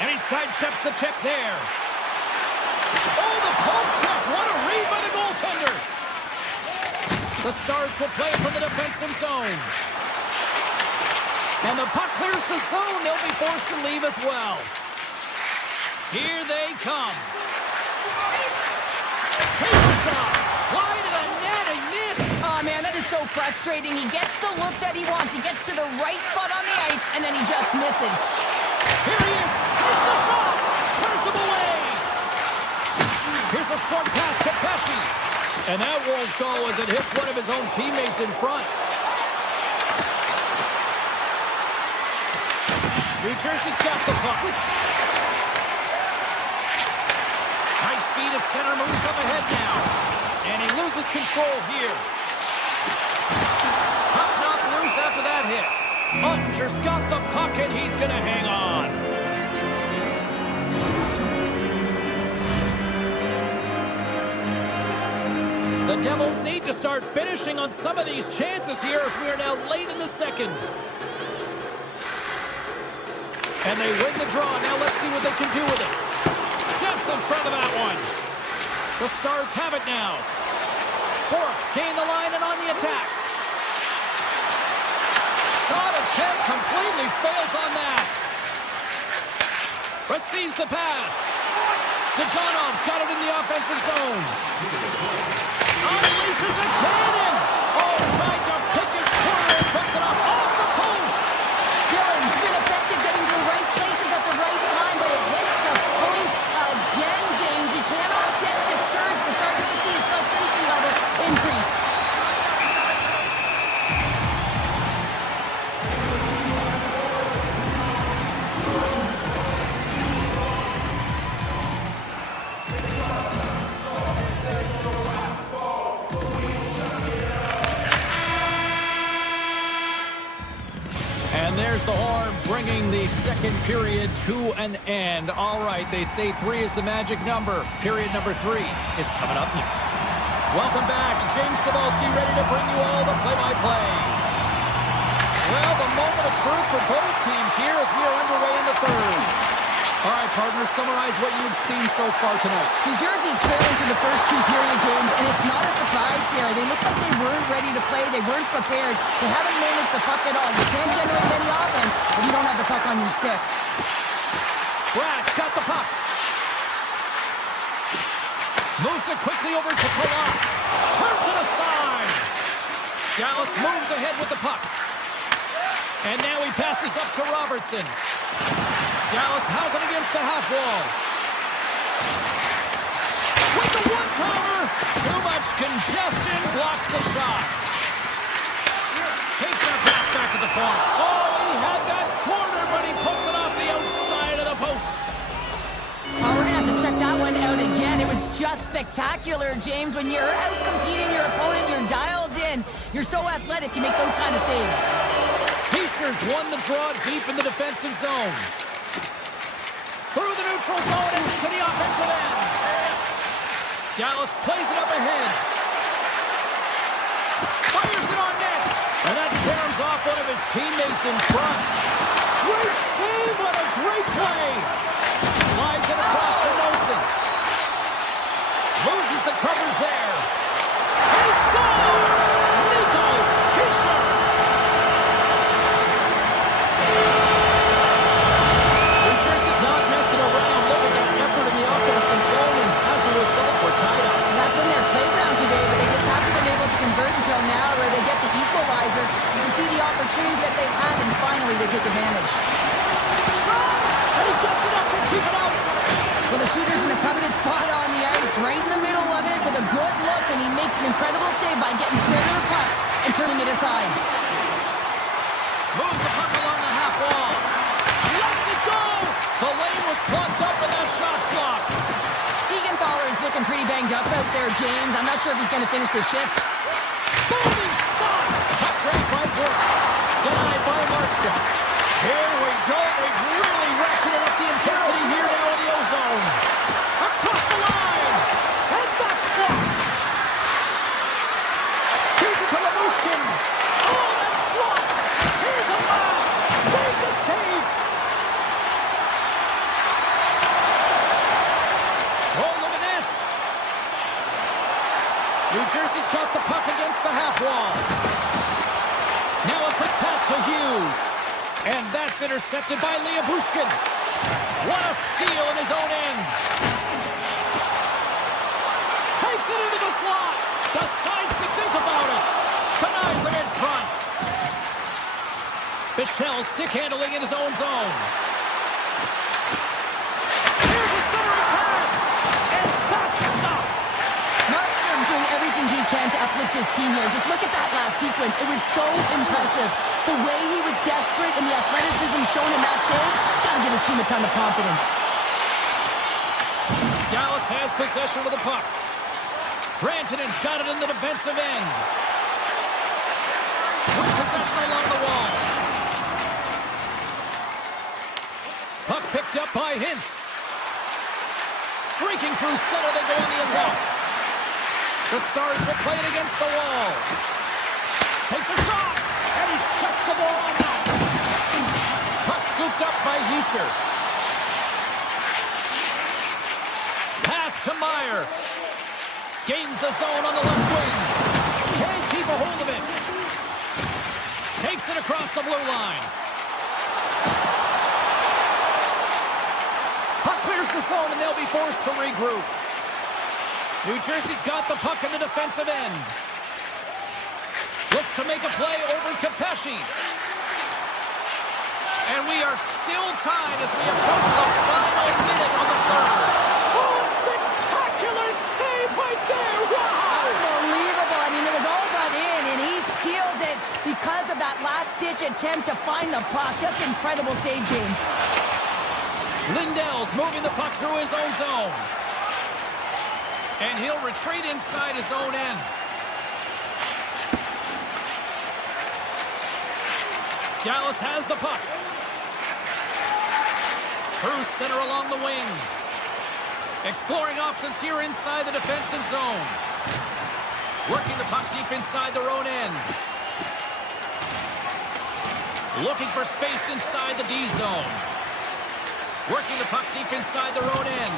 And he sidesteps the check there. Oh, the poke check! What a read by the goaltender! The Stars will play it from the defensive zone. And the puck clears the zone. They'll be forced to leave as well. Here they come. Takes the shot. Wide of the net and missed. Oh, man, that is so frustrating. He gets the look that he wants. He gets to the right spot on the ice, and then he just misses. Here he is. Takes the shot. Turns him away. Here's a short pass to Pesci. And that won't go as it hits one of his own teammates in front. New Jersey's got the puck. Nice speed at center, moves up ahead now. And he loses control here. Puck knocked loose after that hit. Unger's got the puck and he's going to hang on. The Devils need to start finishing on some of these chances here as we are now late in the second. And they win the draw. Now let's see what they can do with it. Steps in front of that one. The Stars have it now. Borks gain the line and on the attack. Shot attempt completely fails on that. Receives the pass. Dodonov's got it in the offensive zone. Unleashes a cannon. Oh, tried to pick his corner and puts it off the post. Dillon's been effective getting to the right places at the right time, but it hits the post again, James. He cannot get discouraged. We're starting to see his frustration levels increase. bring the second period to an end. All right, they say 3 is the magic number. Period number 3 is coming up next. Welcome back. James Cybulski ready to bring you all the play-by-play. Well, the moment of truth for both teams here as we are underway in the third. All right, partners, summarize what you've seen so far tonight. New Jersey's trailing for the first 2 periods, James, and it's not a surprise here. They look like they weren't ready to play. They weren't prepared. They haven't managed the puck at all. You can't generate any offense if you don't have the puck on your stick. Brad's got the puck. Moves it quickly over to Palat. Turns it aside. Dallas moves ahead with the puck. And now he passes up to Robertson. Dallas has it against the half wall. With the one-timer. Too much congestion. Blocks the shot. Takes that pass back to the point. Oh, he had that corner, but he puts it off the outside of the post. Oh, we're going to have to check that one out again. It was just spectacular, James. When you're out competing your opponent, you're dialed in. You're so athletic, you make those kind of saves. Pacers won the draw deep in the defensive zone. Through the neutral zone and to the offensive end. Dallas plays it up ahead. Fires it on net. And that caroms off one of his teammates in front. Great save. What a great play. Slides it across to Nelson. Loses the covers there. He scores! Nico Hischier. New Jersey's not messing around. Look at that effort in the offensive zone, and as a result, we're tied up. And that's been their playground today, but they just haven't been able to convert until now where they get the equalizer. You can see the opportunities that they've had, and finally they take advantage. Shot! And he gets it up to keep it out. Well, the shooter's in a coveted spot on the ice, right in the middle of it with a good look, and he makes an incredible save by getting square to the puck and turning it aside. Moves the puck along the half wall. Lets it go! The lane was plugged up and that shot's blocked. Siegenthaler's looking pretty banged up out there, James. I'm not sure if he's going to finish the shift. Booming shot! Puck grabbed by Burke. Denied by Markstrom. Here we go. They've really ratcheted up the intensity here now in the O-zone. Across the line. And that's blocked. Here's it to Labushkin. Oh, that's blocked. Here's a blast. There's the save. Oh, look at this. New Jersey's got the puck against the half wall. Now a quick pass to Hughes. And that's intercepted by Labushkin. What a steal in his own end. Takes it into the slot. Decides to think about it. Denies him in front. Bichelle stick handling in his own zone. Here's a centering pass. And that's stopped. Markstrom's doing everything he can to uplift his team here. Just look at that last sequence. It was so impressive. The way he was desperate and the athleticism shown in that save, he's got to give his team a ton of confidence. Dallas has possession of the puck. Grantonen's got it in the defensive end. With possession along the wall. Puck picked up by Hintz. Streaking through center, they go on the attack. The Stars will play it against the wall. Takes a shot, and he shuts the ball on out. Puck scooped up by Hischier. Pass to Meyer. Gains the zone on the left wing. Can't keep a hold of it. Takes it across the blue line. Puck clears the zone, and they'll be forced to regroup. New Jersey's got the puck in the defensive end. Looks to make a play over to Pesce. And we are still tied as we approach the final minute on the third. Oh, a spectacular save right there. Wow! Unbelievable. I mean, it was all but in, and he steals it because of that last-ditch attempt to find the puck. Just incredible save, James. Lindell's moving the puck through his own zone. And he'll retreat inside his own end. Dallas has the puck. Through center along the wing. Exploring options here inside the defensive zone. Working the puck deep inside their own end. Looking for space inside the D zone. Working the puck deep inside their own end.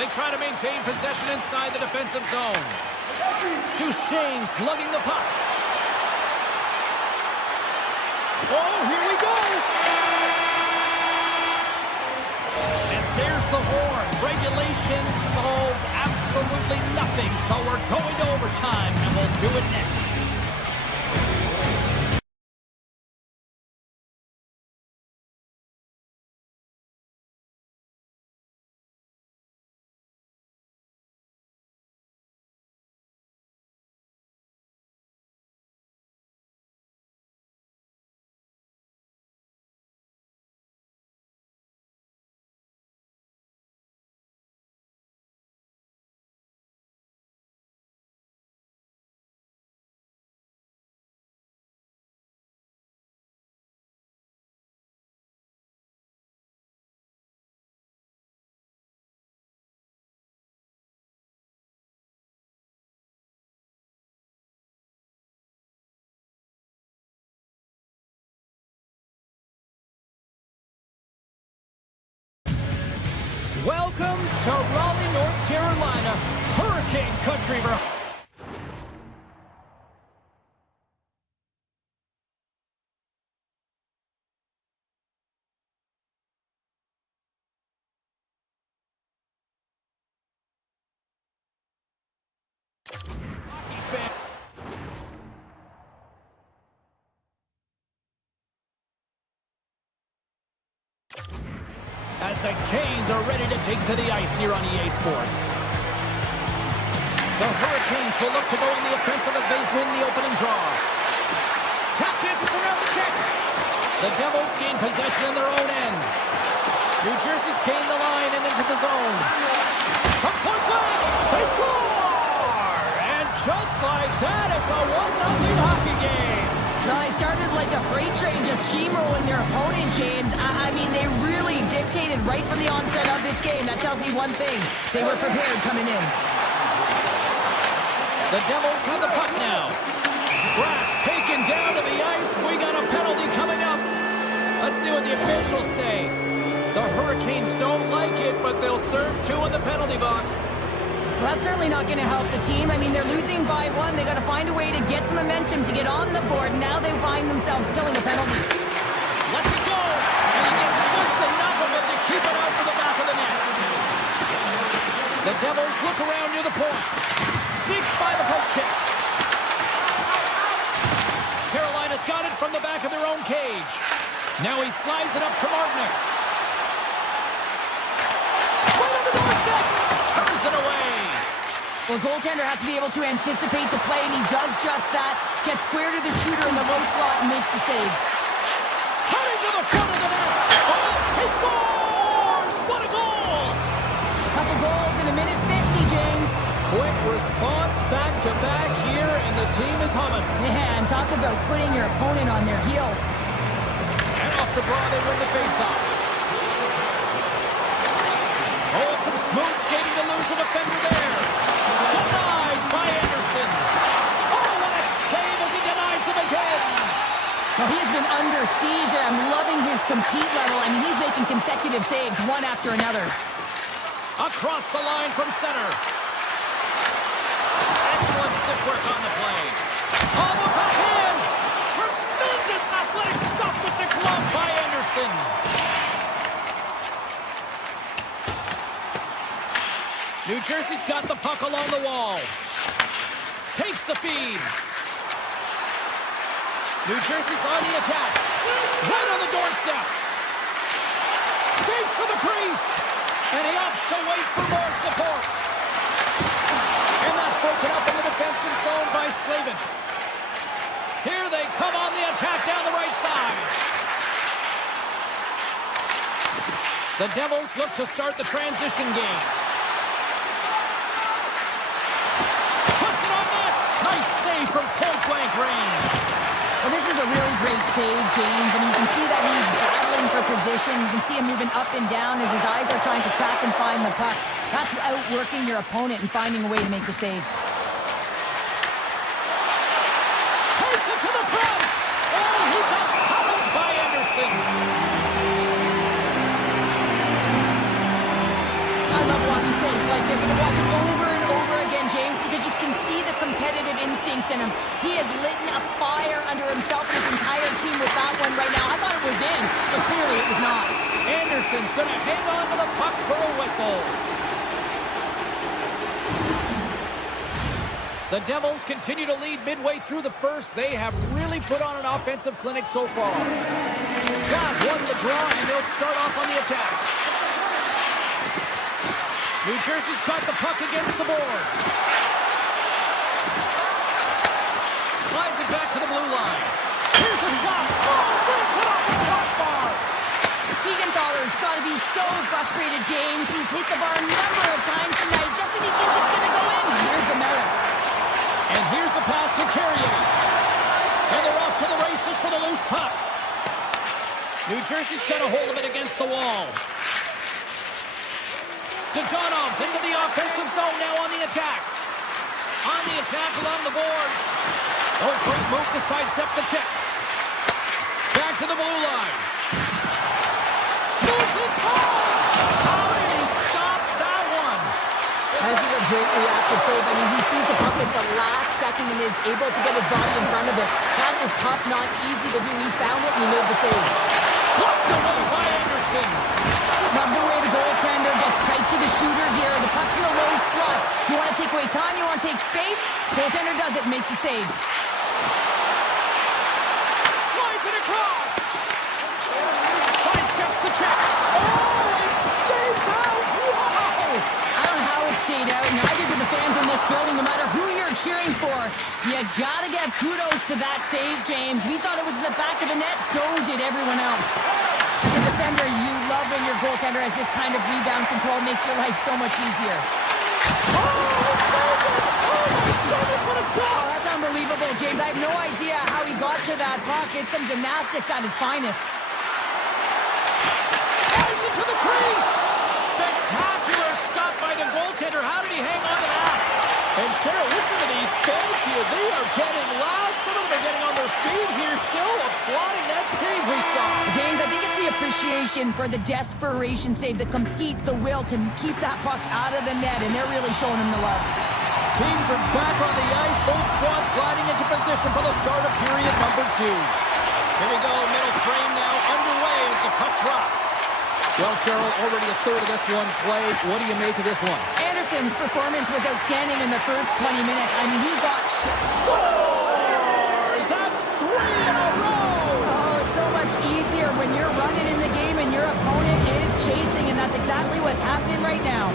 They try to maintain possession inside the defensive zone. Duchesne slugging the puck. Oh, here we go! And there's the horn. Regulation solves absolutely nothing, so we're going to overtime, and we'll do it next. Welcome to Raleigh, North Carolina, Hurricane Country. As the Canes are ready to take to the ice here on EA Sports. The Hurricanes will look to go on the offensive as they win the opening draw. Tap dances around the check. The Devils gain possession in their own end. New Jersey's gained the line and into the zone. From point blank, they score! And just like that, it's a 1-0 hockey game. Well, they started like a freight train just steamrolling their opponent, James. I mean, they really dictated right from the onset of this game. That tells me one thing. They were prepared coming in. The Devils have the puck now. Bratt's taken down to the ice. We got a penalty coming up. Let's see what the officials say. The Hurricanes don't like it, but they'll serve 2 in the penalty box. Well, that's certainly not going to help the team. I mean, they're losing by 1. They got to find a way to get some momentum to get on the board. Now they find themselves killing a penalty. Let's it go! And he gets just enough of it to keep it out for the back of the net. The Devils look around near the point. Sneaks by the poke check. Carolina's got it from the back of their own cage. Now he slides it up to Martinick. Right on the doorstep! Turns it away. Well, goaltender has to be able to anticipate the play, and he does just that. Gets square to the shooter in the low slot and makes the save. Cutting to the front of the net. Oh, he scores! What a goal! Couple goals in a minute 50, James. Quick response back-to-back here, and the team is humming. Yeah, and talk about putting your opponent on their heels. And off the draw, they win the faceoff. Oh, some smooth skating to lose a defender there. Denied by Anderson. Oh, what a save as he denies them again. Well, he's been under siege, and I'm loving his compete level. I mean, he's making consecutive saves, one after another. Across the line from center. Excellent stick work on the play. On the backhand. Tremendous athletic stop with the glove by Anderson. New Jersey's got the puck along the wall. Takes the feed. New Jersey's on the attack. Right on the doorstep. Skates to the crease. And he opts to wait for more support. And that's broken up in the defensive zone by Slavin. Here they come on the attack down the right side. The Devils look to start the transition game. Puts it on net. Nice save from point-blank range. Well, this is a really great save, James. I mean, you can see that he's battling for position. position. You can see him moving up and down as his eyes are trying to track and find the puck. That's outworking your opponent and finding a way to make the save. Takes it to the front. Oh, he got pummeled by Anderson. I love watching saves like this. I'm going to watch it over and over again, James, because you can see the competitive instincts in him. He has lit a fire under himself and his entire team with that one right now. I thought it was in, but clearly it was not. Anderson's going to hang on to the puck for a whistle. The Devils continue to lead midway through the first. They have really put on an offensive clinic so far. Got won the draw, and they'll start off on the attack. New Jersey's got the puck against the boards. Slides it back to the blue line. Here's a shot. Oh, brings it off the crossbar. Siegenthaler's got to be so frustrated, James. He's hit the bar a number of times tonight just when he thinks it's going to go in. Here's the Meta. And here's the pass to Carrier. And they're off to the races for the loose puck. New Jersey's got a hold of it against the wall. Dodonov's into the offensive zone now on the attack. On the attack along the boards. Oh, great move to sidestep the check. Back to the blue line. Moves inside. How did he stop that one? This is a great reactive save. I mean, he sees the puck at the last second and is able to get his body in front of it. That is tough, not easy to do. He found it and he made the save. Blocked away by Anderson. Love the way the goaltender gets tight to the shooter here. The puck's in the low slot. You want to take away time, you want to take space. Goaltender does it and makes the save. Slides it across. Sidesteps the check. Oh, it stays out. Wow. I don't know how it stayed out. Neither did the fans in this building, no matter who you're cheering for. You got to give kudos to that save, James. We thought it was in the back of the net. So did everyone else. As a defender, you love when your goaltender has this kind of rebound control. Makes your life so much easier. Oh, so good. Oh, my goodness, what a stop. Oh, that's unbelievable, James. I have no idea how he got to that puck. It's some gymnastics at its finest. Drives it to the crease. Spectacular stop by the goaltender. How did he hang on to that? And Cheryl, listen to these fans here. They are getting loud. Some of them are getting on their feet here, still applauding that save we saw. James, I think it's the appreciation for the desperation save, the compete, the will to keep that puck out of the net, and they're really showing him the love. Teams are back on the ice. Both squads gliding into position for the start of period number 2. Here we go, middle frame now underway as the puck drops. Well, Cheryl, already a third of this one played. What do you make of this one? Anderson's performance was outstanding in the first 20 minutes. I mean, he got scores! That's 3 in a row! Oh, it's so much easier when you're running in the game and your opponent is chasing, and that's exactly what's happening right now.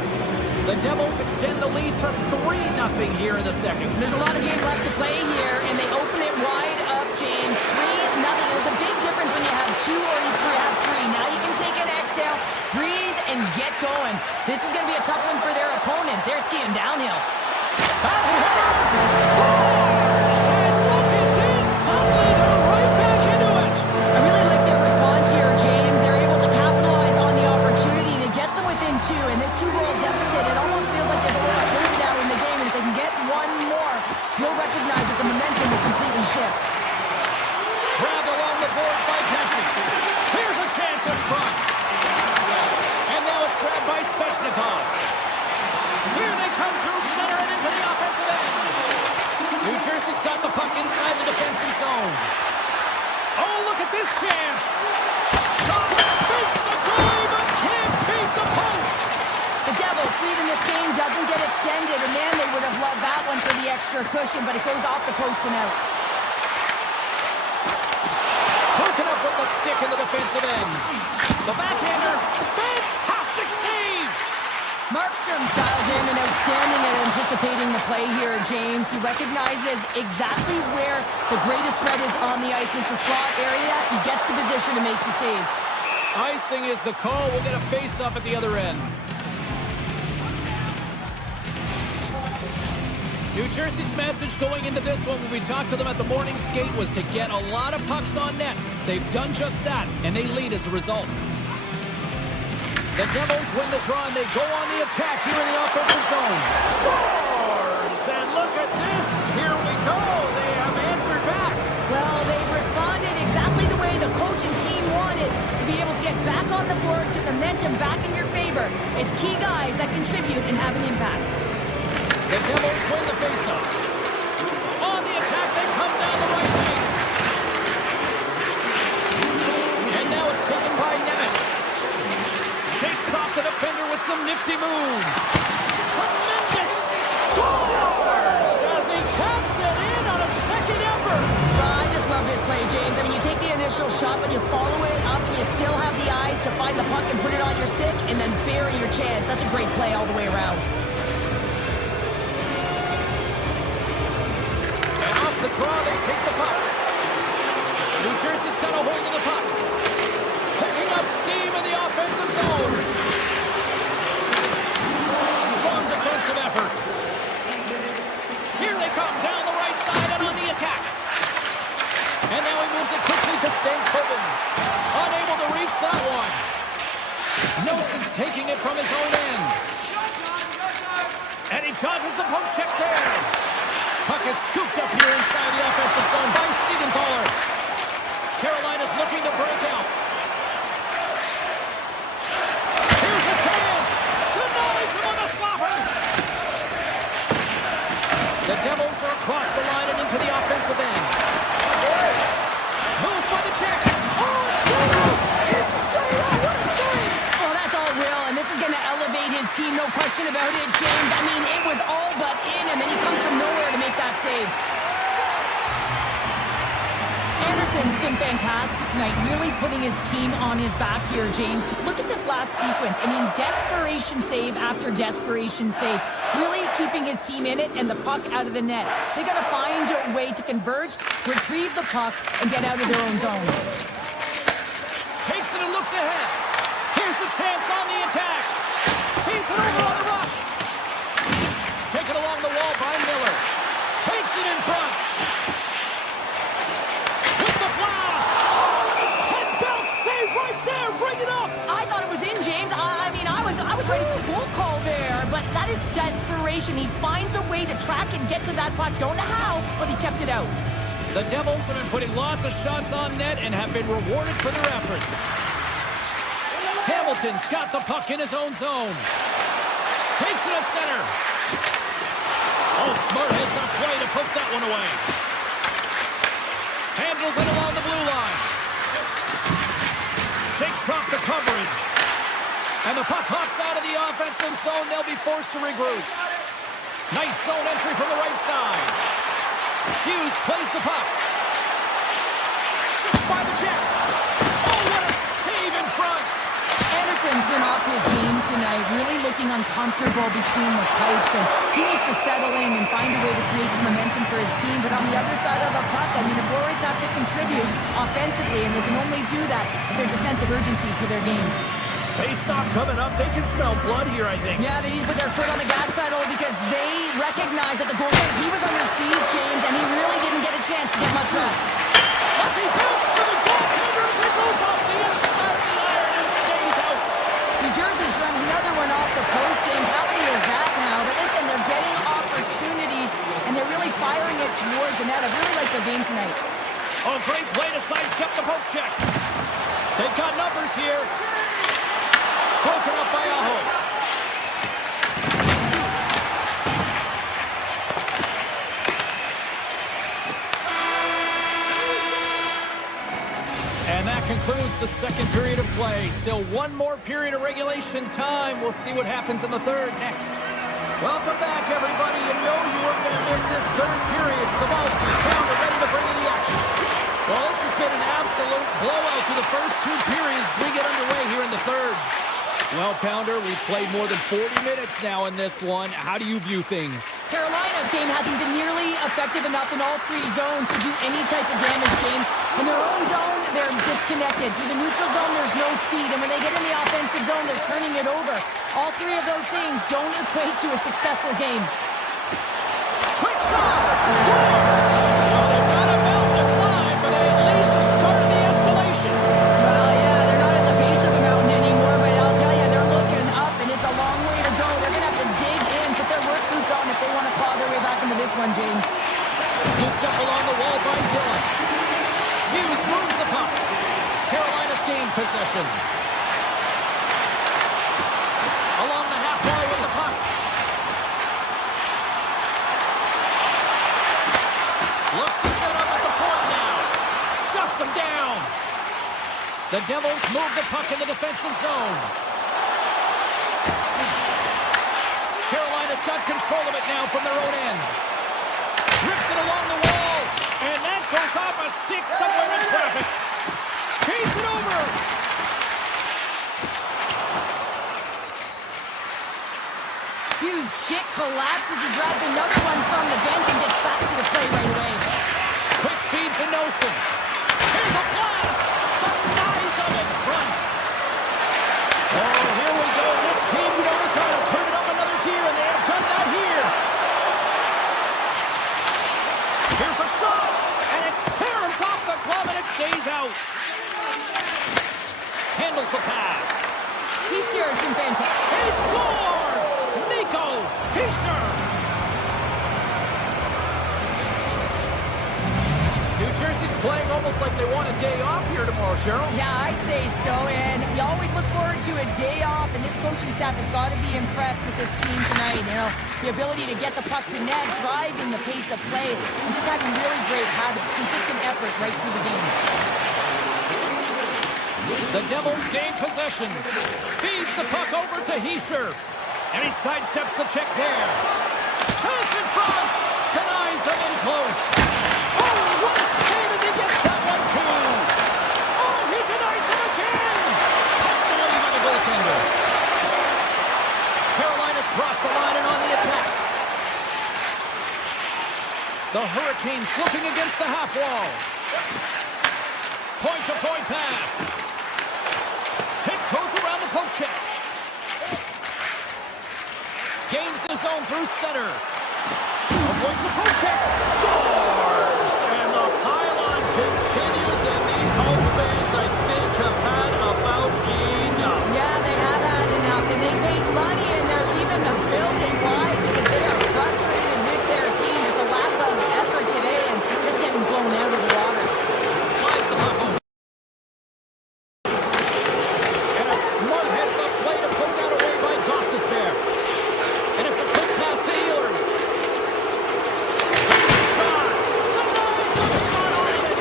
The Devils extend the lead to 3-0 here in the second. There's a lot of game left to play here, and they open it wide up, James. 3-0. There's a big difference when you have 2 or you have 3. Now you can take an exhale, breathe, and get going. This is going to be a tough one for their opponent. They're skiing downhill. Scores! And look at this! Suddenly they're right back into it. I really like their response here, James. They're able to capitalize on the opportunity to get them within 2. And this 2-goal deficit, it almost feels like there's a little hope now in the game. And if they can get one more, you'll recognize that the momentum will completely shift. Grabbed along the boards by Pesci. Here's a chance in front. And now it's grabbed by Svechnikov. Here they come through center and into the offensive end. New Jersey's got the puck inside the defensive zone. Oh, look at this chance. Shot beats the goalie, but can't beat the post. The Devils lead in this game doesn't get extended, and man, they would have loved that one for the extra cushion, but it goes off the post and out. Hooking up with the stick in the defensive end. The backhander, fantastic save. Markstrom's dialed in and outstanding at anticipating the play here, James. He recognizes exactly where the greatest threat is on the ice. It's a slot area. He gets to position and makes the save. Icing is the call. We'll get a face-off at the other end. New Jersey's message going into this one when we talked to them at the morning skate was to get a lot of pucks on net. They've done just that, and they lead as a result. The Devils win the draw, and they go on the attack here in the offensive zone. Scores! And look at this. Here we go. They have answered back. Well, they've responded exactly the way the coach and team wanted, to be able to get back on the board, get momentum back in your favor. It's key guys that contribute and have an impact. The Devils win the faceoff. On the attack, they come down the right wing. And now it's taken by Nemeth. Shakes off the defender with some nifty moves. Tremendous scores as he taps it in on a second effort. I just love this play, James. I mean, you take the initial shot, but you follow it up, and you still have the eyes to find the puck and put it on your stick, and then bury your chance. That's a great play all the way around. And off the draw, they take the puck. New Jersey's got a hold of the puck. Picking up steam in the offensive zone. Strong defensive effort. Here they come down the right side and on the attack. And now he moves it quickly to Stan Coben. Unable to reach that one. Nelson's taking it from his own end. And he dodges the poke check there. Puck is scooped up here inside the offensive zone by Siegenthaler. Carolina's looking to break out. Here's a chance. Denies him on the slapper. The Devils are across the line and into the offensive end. Moves by the check. Oh, it's straight out. It's straight out. What a save. Oh, that's all real, and this is going to elevate his team, no question about it, James. I mean, it was all but in, and then he comes from nowhere to make that save. Anderson's been fantastic tonight, really putting his team on his back here, James. Just look at this last sequence. I mean, desperation save after desperation save. Really keeping his team in it and the puck out of the net. They got to find a way to converge, retrieve the puck, and get out of their own zone. Takes it and looks ahead. Here's a chance on the attack. Feeds it over on the rush. Taken along the wall by Miller. Takes it in front. With the blast. Oh, 10-bell save right there. Bring it up. I thought it was in, James. I mean, I was ready for the goal call there, but that is desperation. He finds a way to track and get to that puck. Don't know how, but he kept it out. The Devils have been putting lots of shots on net and have been rewarded for their efforts. Hamilton's got the puck in his own zone. Takes it to center. Oh, smart heads-up play to poke that one away. Handles it along the blue line. Shakes off the coverage. And the puck hops out of the offensive zone. They'll be forced to regroup. Nice zone entry from the right side. Hughes plays the puck. Six by the check. Oh, what a save in front. Anderson's been off his game tonight, really looking uncomfortable between the pipes, and he needs to settle in and find a way to create some momentum for his team. But on the other side of the puck, I mean, the forwards have to contribute offensively, and they can only do that if there's a sense of urgency to their game. Face-off coming up. They can smell blood here, I think. Yeah, they need to put their foot on the gas pedal because they recognize that the goaltender, he was under siege, James, and he really didn't get a chance to get much rest. Lucky bounce for the goaltender as it goes off the inside of the iron and stays out. New Jersey's run another one off the post, James. How many is that now? But listen, they're getting opportunities, and they're really firing it towards the net. I really like their game tonight. Oh, great play to sidestep the poke check. They've got numbers here. Broken up by Aho. And that concludes the second period of play. Still one more period of regulation time. We'll see what happens in the third next. Welcome back, everybody. You know you weren't going to miss this third period. Sabalski, Pounder ready to bring in the action. Well, this has been an absolute blowout through the first two periods as we get underway here in the third. Well, Pounder, we've played more than 40 minutes now in this one. How do you view things? Carolina's game hasn't been nearly effective enough in all three zones to do any type of damage, James. In their own zone, they're disconnected. Through the neutral zone, there's no speed. And when they get in the offensive zone, they're turning it over. All three of those things don't equate to a successful game. Quick shot! Scores! Well, they've got a mountain to climb, but they at least have started the escalation. Well, yeah, they're not at the base of the mountain anymore, but I'll tell you, they're possession. Along the half wall with the puck. Looks to set up at the point now. Shuts him down. The Devils move the puck in the defensive zone. Carolina's got control of it now from their own end. Rips it along the wall. And that goes off a stick somewhere in traffic. Feeds it over. Hughes' stick collapses. He grabs another one from the bench and gets back to the play right away. Quick feed to Nelson. Here's a blast. Denies him in front. Oh, here we go. This team knows how to turn it up another gear, and they have done that here. Here's a shot, and it tears off the glove, and it stays out. Handles the pass. Hischier has been fantastic. He scores! Nico Hischier! New Jersey's playing almost like they want a day off here tomorrow, Cheryl. Yeah, I'd say so, and you always look forward to a day off, and this coaching staff has got to be impressed with this team tonight. You know, the ability to get the puck to net, driving the pace of play, and just having really great habits, consistent effort right through the game. The Devils gain possession. Feeds the puck over to Hischier. And he sidesteps the check there. Chase in front. Denies them in close. Oh, what a save as he gets that one too. Oh, he denies him again. Pucked away by the goaltender. Carolina's crossed the line and on the attack. The Hurricanes looking against the half wall. Point-to-point pass. Tiptoes around the poke check. Gains the zone through center. Avoids the poke check. Scores! And the pylon continues, and these home fans, I think, have had about enough. Yeah, they have had enough, and they paid money, and they're leaving the building. Why? Because they are frustrated with their team with the lack of effort today and just getting blown out of the water. Slides the puck home. And a smart heads-up play to put that away by Gostisbehere. And it's a quick pass to Ehlers. Takes a shot. Denies them and not on it.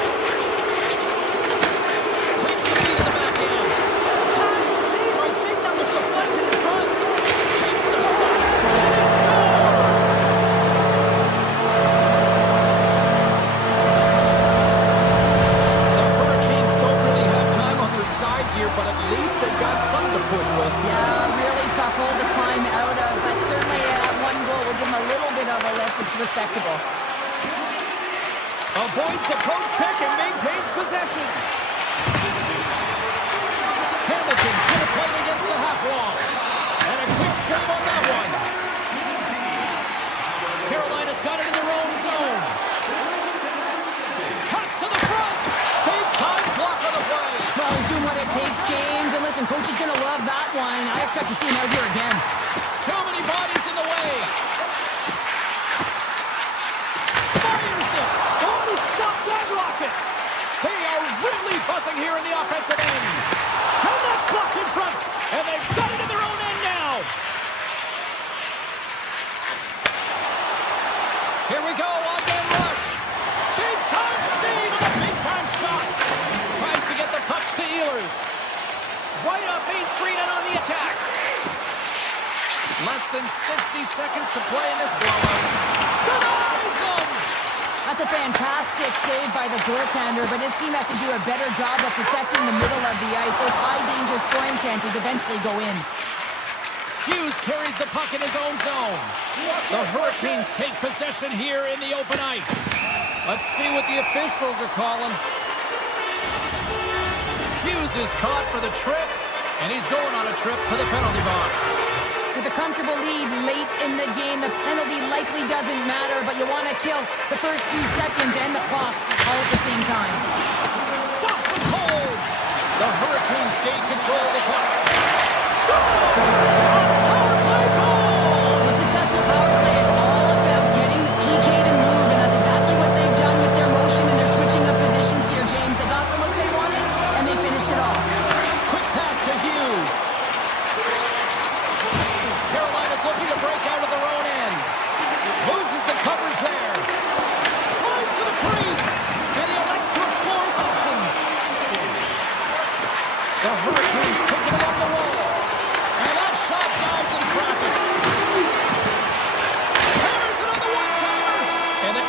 Takes the lead in the back end. Hard save. I think that was deflected in front. Takes the shot. And he scores. The Hurricanes don't really have time on their side here, but at least they've got something to push with. Yeah, really tough hole to climb out of, but certainly that one goal will give them a little bit of a lift. It's respectable. Avoids the poke check and maintains possession. Hamilton's going to play it against the half wall. And a quick save on that one. Carolina's got it in their own zone. Cuts to the front. Big time block on the play. Well, he's doing what it takes, James. And listen, coach is going to love that one. I expect to see him out here again. Too many bodies in the way. Fires it. Oh, he stopped that rocket. They are really buzzing here in the offensive end. And that's blocked in front. And they've got it in their own end now. Here we go on their rush. Big time save and a big time shot. Tries to get the puck to Ehlers. Right up Main Street and on the attack. Less than 60 seconds to play in this blowout. Denies him! That's a fantastic save by the goaltender, but his team has to do a better job of protecting the middle of the ice. Those high-danger scoring chances eventually go in. Hughes carries the puck in his own zone. The Hurricanes take possession here in the open ice. Let's see what the officials are calling. Hughes is caught for the trip, and he's going on a trip to the penalty box. With a comfortable lead late in the game, the penalty likely doesn't matter, but you want to kill the first few seconds and the clock all at the same time. Stops the cold. The Hurricanes gain control of the puck. Scores! Power play goal! The successful power play is all about getting the PK to move, and that's exactly what they've done with their motion and their switching of positions here, James. They got the look they wanted, and they finished it off. Eastern's taking it up the wall. And that shot dives in traffic. Hammers it on the one-timer. And it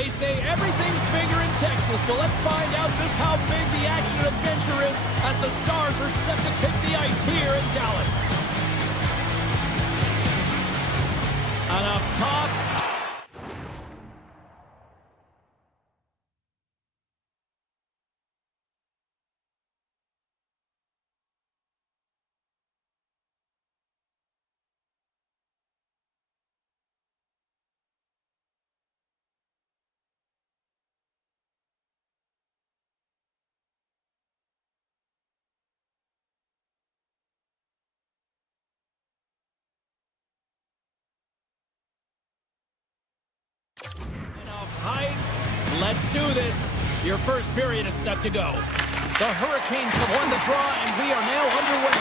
They say everything's bigger in Texas, so let's find out just how big the action and adventure is as the Stars are set to take the ice here in Dallas. Enough talk. Height. Let's do this. Your first period is set to go. The Hurricanes have won the draw, and we are now underway.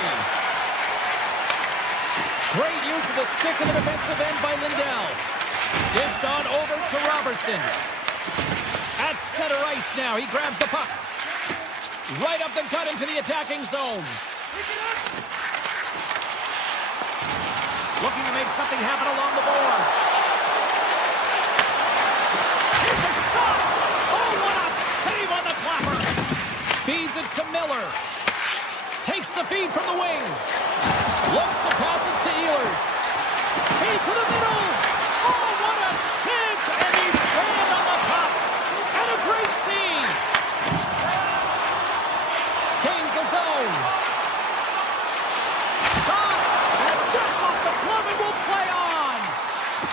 Great use of the stick in the defensive end by Lindell. Dished on over to Robertson. At center ice now. He grabs the puck. Right up the gut into the attacking zone. Looking to make something happen along the boards. Oh, what a save on the clapper! Feeds it to Miller. Takes the feed from the wing. Looks to pass it to Ehlers. Feed to the middle. Oh, what a chance! And he ran on the puck. And a great save. Gains the zone. Shot! And that's off the glove and will play on.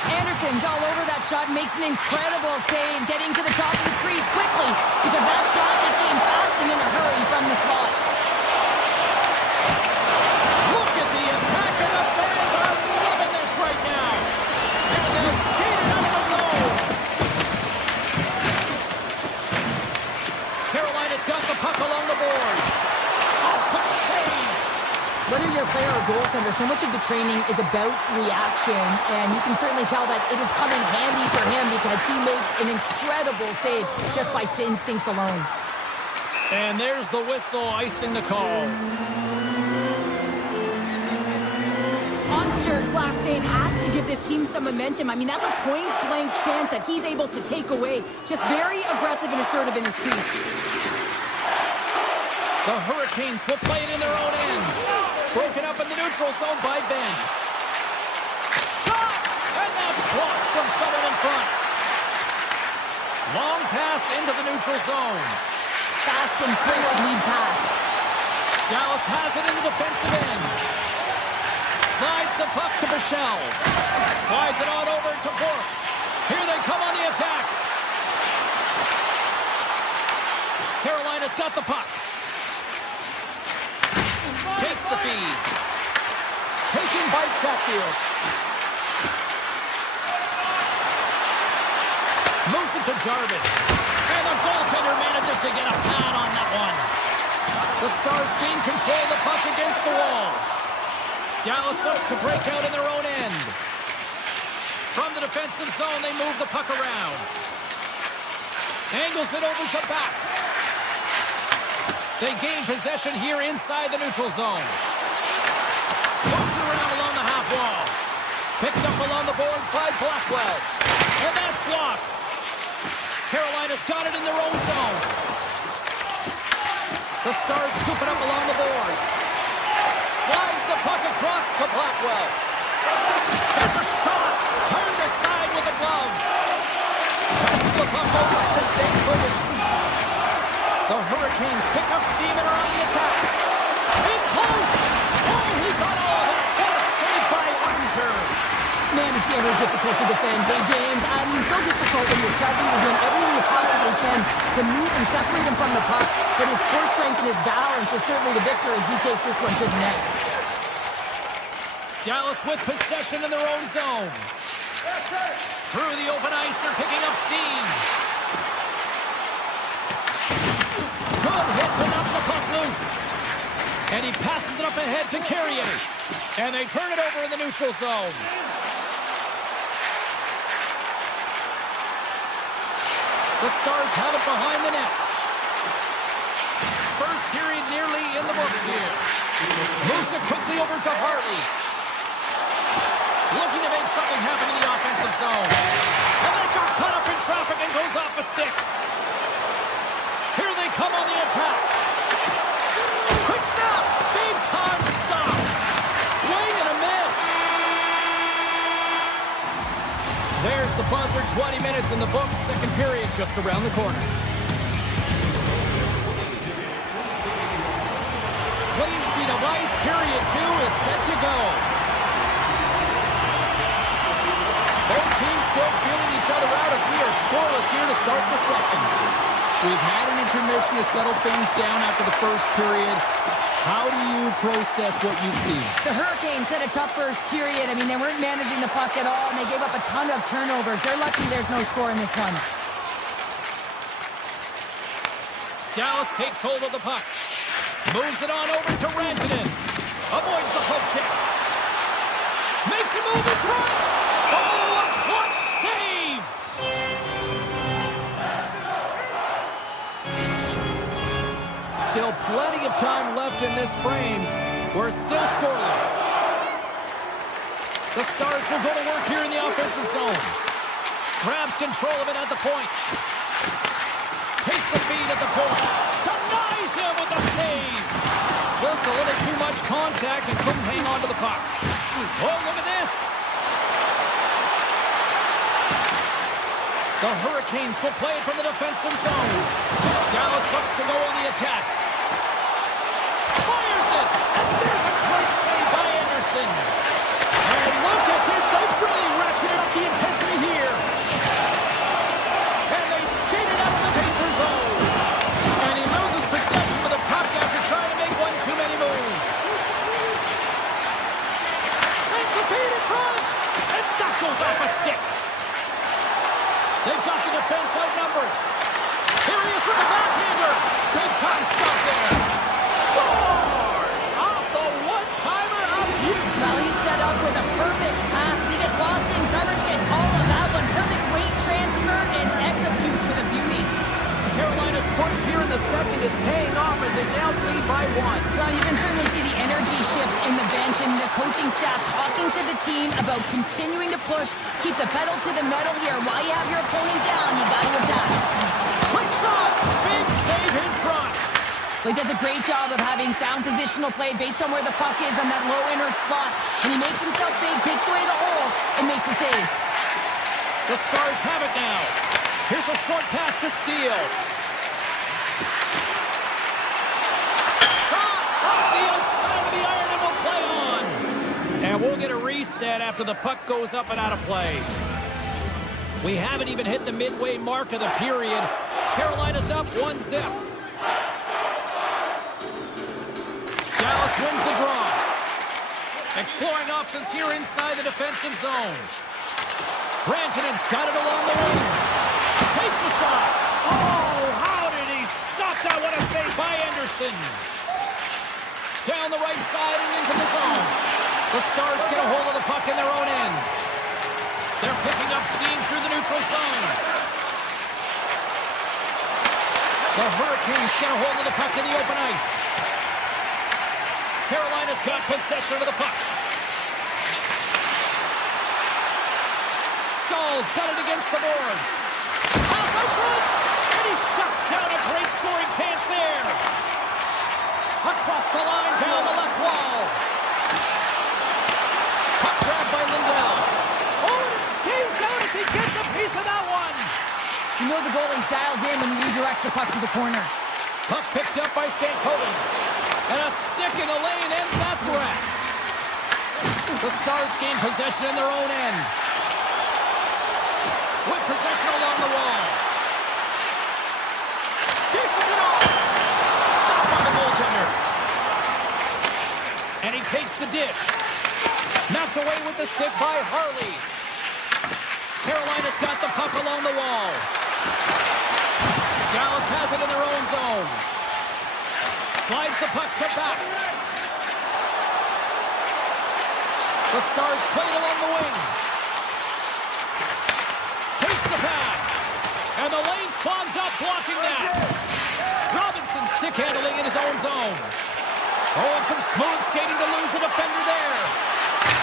Anderson's all over that shot, makes an incredible save, getting to the top of his crease quickly, because that shot came passing in a hurry from the slot. Look at the attack, and the fans are loving this right now. And they'll skate it out of the zone. Carolina's got the puck along the boards. Oh, quick save. Whether you're a player or goaltender, so much of the training is about reaction, and you can certainly tell that it is coming handy for him because he makes an incredible save just by instincts alone. And there's the whistle icing the call. Monster's last save has to give this team some momentum. I mean, that's a point-blank chance that he's able to take away. Just very aggressive and assertive in his crease. The Hurricanes will play it in their own end. Broken up in the neutral zone by Ben. Shot! And that's blocked from someone in front. Long pass into the neutral zone. Fast and quick lead pass. Dallas has it in the defensive end. Slides the puck to Michel. Slides it on over to Bork. Here they come on the attack. Carolina's got the puck. Takes the feed. Taken by Chatfield. Moves it to Jarvis. And the goaltender manages to get a pad on that one. The Stars gain control of the puck against the wall. Dallas looks to break out in their own end. From the defensive zone, they move the puck around. Angles it over to back. They gain possession here inside the neutral zone. Moves it around along the half wall. Picked up along the boards by Blackwell. And that's blocked. Carolina's got it in their own zone. The Stars scoop it up along the boards. Slides the puck across to Blackwell. There's a shot. Turned aside with a glove. Passes the puck over to Stankovic. The Hurricanes pick up steam and are on the attack. In close. Oh, he got all of it. What a save by Unger. Man, it's ever difficult to defend. Hey, James, I mean, so difficult when you're shoving. You're doing everything you possibly can to move and separate him from the puck. But his core strength and his balance is certainly the victor as he takes this one to the net. Dallas with possession in their own zone. Through the open ice, they're picking up steam. Good hit to knock the puck loose. And he passes it up ahead to Carrier. And they turn it over in the neutral zone. The Stars have it behind the net. First period nearly in the books here. Moves it quickly over to Hartley. Looking to make something happen in the offensive zone. And that got cut up up in traffic and goes off a stick. Here they come on the attack. Quick snap. Big time stop. Swing and a miss. There's the buzzer. 20 minutes in the books. Second period just around the corner. Clean sheet of ice. Period 2 is set to go. Both teams still feeling each other out as we are scoreless here to start the second. We've had an intermission to settle things down after the first period. How do you process what you see? The Hurricanes had a tough first period. I mean, they weren't managing the puck at all, and they gave up a ton of turnovers. They're lucky there's no score in this one. Dallas takes hold of the puck. Moves it on over to Rantanen. Avoids the poke check. Makes a move in front. Oh, a clutch save! Still plenty of time left in this frame. We're still scoreless. The Stars will go to work here in the offensive zone. Grabs control of it at the point. Takes the feed at the point. Denies him with the save. Just a little too much contact and couldn't hang on to the puck. Oh, look at this. The Hurricanes will play it from the defensive zone. Dallas looks to go on the attack. Fires it. And there's a great save by Anderson. And look at this. They've really ratcheted up the intensity here. And they skated out of the danger zone. And he loses possession of the puck after trying to make one too many moves. Sends the feed in front. And that goes off a stick. They've got the defense outnumbered. Here he is with the backhander. Big time stop there. Scores! Off the one-timer of you. Well, he's set up with a perfect pass. He gets lost in coverage, gets all of that one. Perfect weight transfer and executes with a beauty. Carolina's push here in the second is paying off as they now lead by 1. Well, you can certainly see the energy shift in the bench and the coaching staff talking to the team about continuing to push. Keep the pedal to the metal here. While you have your opponent down, you got to attack. Quick shot! Big save in front. Well, he does a great job of having sound positional play based on where the puck is on that low inner slot. And he makes himself big, takes away the holes, and makes the save. The Stars have it now. Here's a short pass to Steele. Shot off the outside of the iron and will play on. And we'll get a reset after the puck goes up and out of play. We haven't even hit the midway mark of the period. Carolina's up 1-0. Dallas wins the draw. Exploring options here inside the defensive zone. Rantanen's got it along the wing. Takes a shot. Oh, how did he stop that? What a save by Anderson. Down the right side and into the zone. The Stars get a hold of the puck in their own end. They're picking up steam through the neutral zone. The Hurricanes get a hold of the puck in the open ice. Carolina's got possession of the puck. Stahl's got it against the boards. Pass out front, and he shuts down a great scoring chance there. Across the line, down the left wall. Puck grabbed by Lindell. Oh, and it stays out as he gets a piece of that one. You know the goalie's dialed in when he redirects the puck to the corner. Puck picked up by Stankoven. And a stick in the lane ends that threat. The Stars gain possession in their own end. With possession along the wall. Dishes it off. Stopped by the goaltender. And he takes the dish. Knocked away with the stick by Harley. Carolina's got the puck along the wall. Dallas has it in their own zone. Slides the puck to back. The Stars play it along the wing. Takes the pass. And the lane's clogged up, blocking that. Robinson stick handling in his own zone. Oh, and some smooth skating to lose the defender there.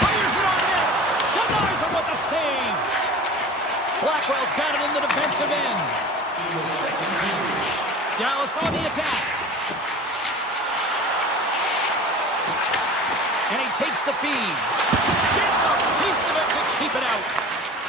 Fires it on net. Denies him with the save. Black Rockwell's got it in the defensive end. Dallas on the attack. And he takes the feed. Gets a piece of it to keep it out.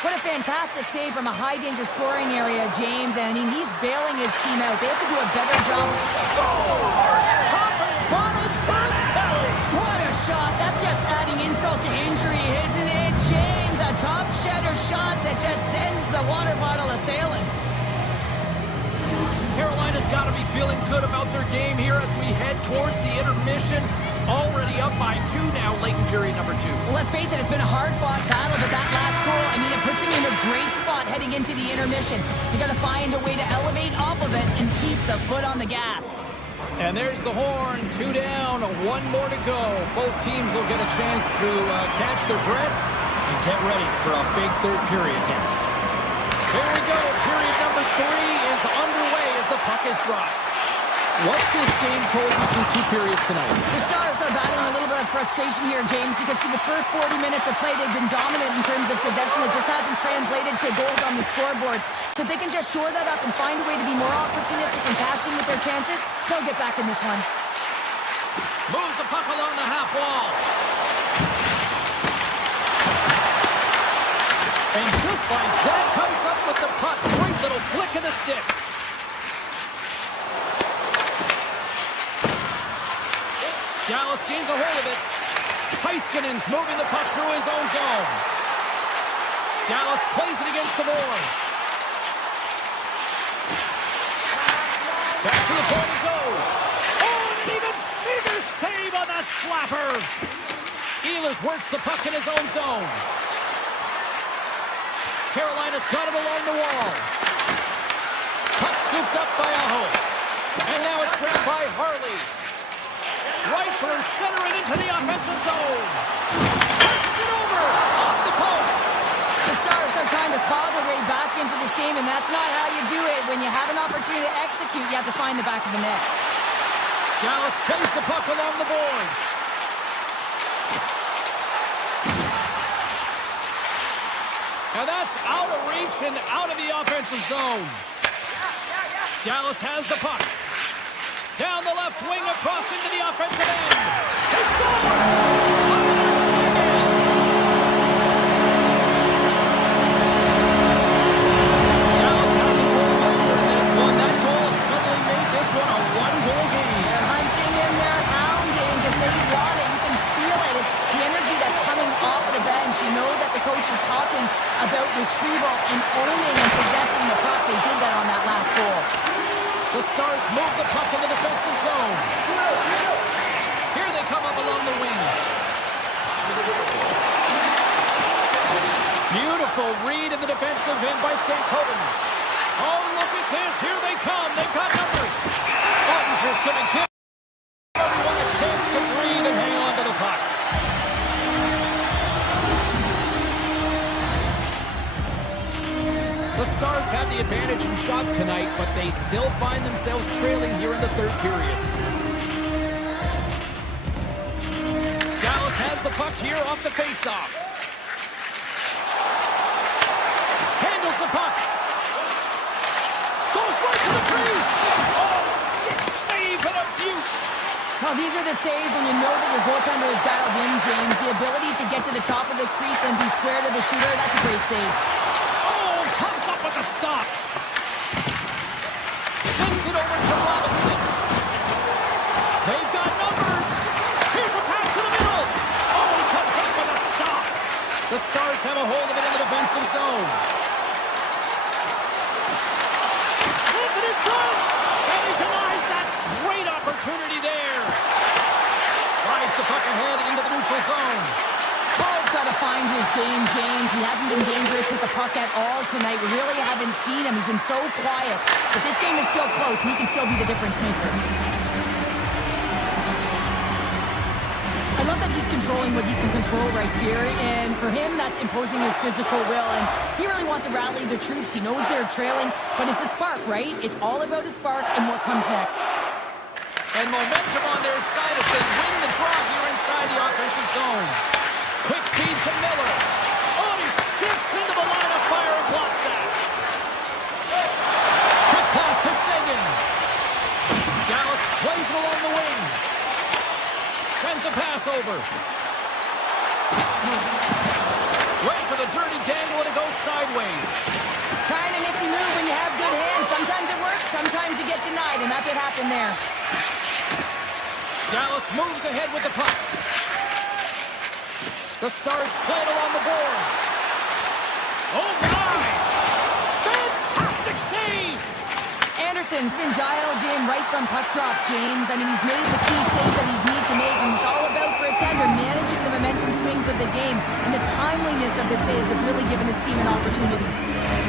What a fantastic save from a high-danger scoring area, James. And, I mean, he's bailing his team out. They have to do a better job. Scores! Poppin' Boris Marcelli! What a shot. That's just adding insult to injury, isn't it, James? A top cheddar shot that just sends the water bottle a-sailing. Carolina's got to be feeling good about their game here as we head towards the intermission. Already up by 2 now, late in period number 2. Well, let's face it, it's been a hard-fought battle, but that last goal, I mean, it puts them in a great spot heading into the intermission. They got to find a way to elevate off of it and keep the foot on the gas. And there's the horn. 2 down, 1 more to go. Both teams will get a chance to catch their breath and get ready for a big third period next. Here we go. Period number 3 is underway as the puck is dropped. What's this game told you through 2 periods tonight? The Stars are battling a little bit of frustration here, James, because through the first 40 minutes of play, they've been dominant in terms of possession. It just hasn't translated to goals on the scoreboard. So if they can just shore that up and find a way to be more opportunistic and passionate with their chances, they'll get back in this one. Moves the puck along the half wall. And just like that, comes up with the puck. Great little flick of the stick. Dallas gains a hold of it. Heiskanen's moving the puck through his own zone. Dallas plays it against the boards. Back to the point it goes. Oh, and even bigger save on the slapper. Ehlers works the puck in his own zone. Carolina's got it along the wall. Puck scooped up by Aho. And now it's grabbed by Harley. Right for center it into the offensive zone. Passes it over. Off the post. The Stars are trying to claw their way back into this game, and that's not how you do it. When you have an opportunity to execute, you have to find the back of the net. Dallas plays the puck along the boards. And that's out of reach and out of the offensive zone. Dallas has the puck. Down the left wing, across into the offensive end. He scores! Dallas hasn't rolled over in this one. That goal suddenly made this one a 1-goal game. They're hunting and they're hounding because they want it. You can feel it. It's the energy that's coming off of the bench. You know that the coach is talking about retrieval and owning and possessing the puck. They did that on that last goal. The Stars move the puck in the defensive zone. Here they come up along the wing. Beautiful read in the defensive end by Stankoven. Oh, look at this. Here they come. They've got numbers. Ottinger's going to give everyone a chance to breathe and hang on to the puck. The Stars have the advantage in shots tonight, but they still find themselves trailing here in the third period. Dallas has the puck here off the faceoff. Handles the puck. Goes right to the crease. Oh, stick save and a beaut. Well, these are the saves when you know that your goaltender is dialed in, James. The ability to get to the top of the crease and be square to the shooter, that's a great save. Comes up with a stop. Sends it over to Robinson. They've got numbers. Here's a pass to the middle. Oh, he comes up with a stop. The Stars have a hold of it in the defensive zone. Sends it in front. And he denies that great opportunity there. Slides the puck ahead into the neutral zone. Paul's got to find his game, James. He hasn't been dangerous with the puck at all tonight. We really haven't seen him. He's been so quiet. But this game is still close, and he can still be the difference maker. I love that he's controlling what he can control right here. And for him, that's imposing his physical will. And he really wants to rally the troops. He knows they're trailing, but it's a spark, right? It's all about a spark and what comes next. And momentum on their side as they win the draw here inside the offensive zone. Quick feed to Miller. Oh, and he sticks into the line of fire and blocks that. pass over. Went for the dirty dangle and it goes sideways. Trying a nifty move when you have good hands. Sometimes it works, sometimes you get denied, and that's what happened there. Dallas moves ahead with the puck. The Stars play it along the boards. Oh, my! Fantastic save! Anderson's been dialed in right from puck drop, James. I mean, he's made the key save that he's need to make, and it's all about for a tender, managing the momentum swings of the game, and the timeliness of the saves have really given his team an opportunity.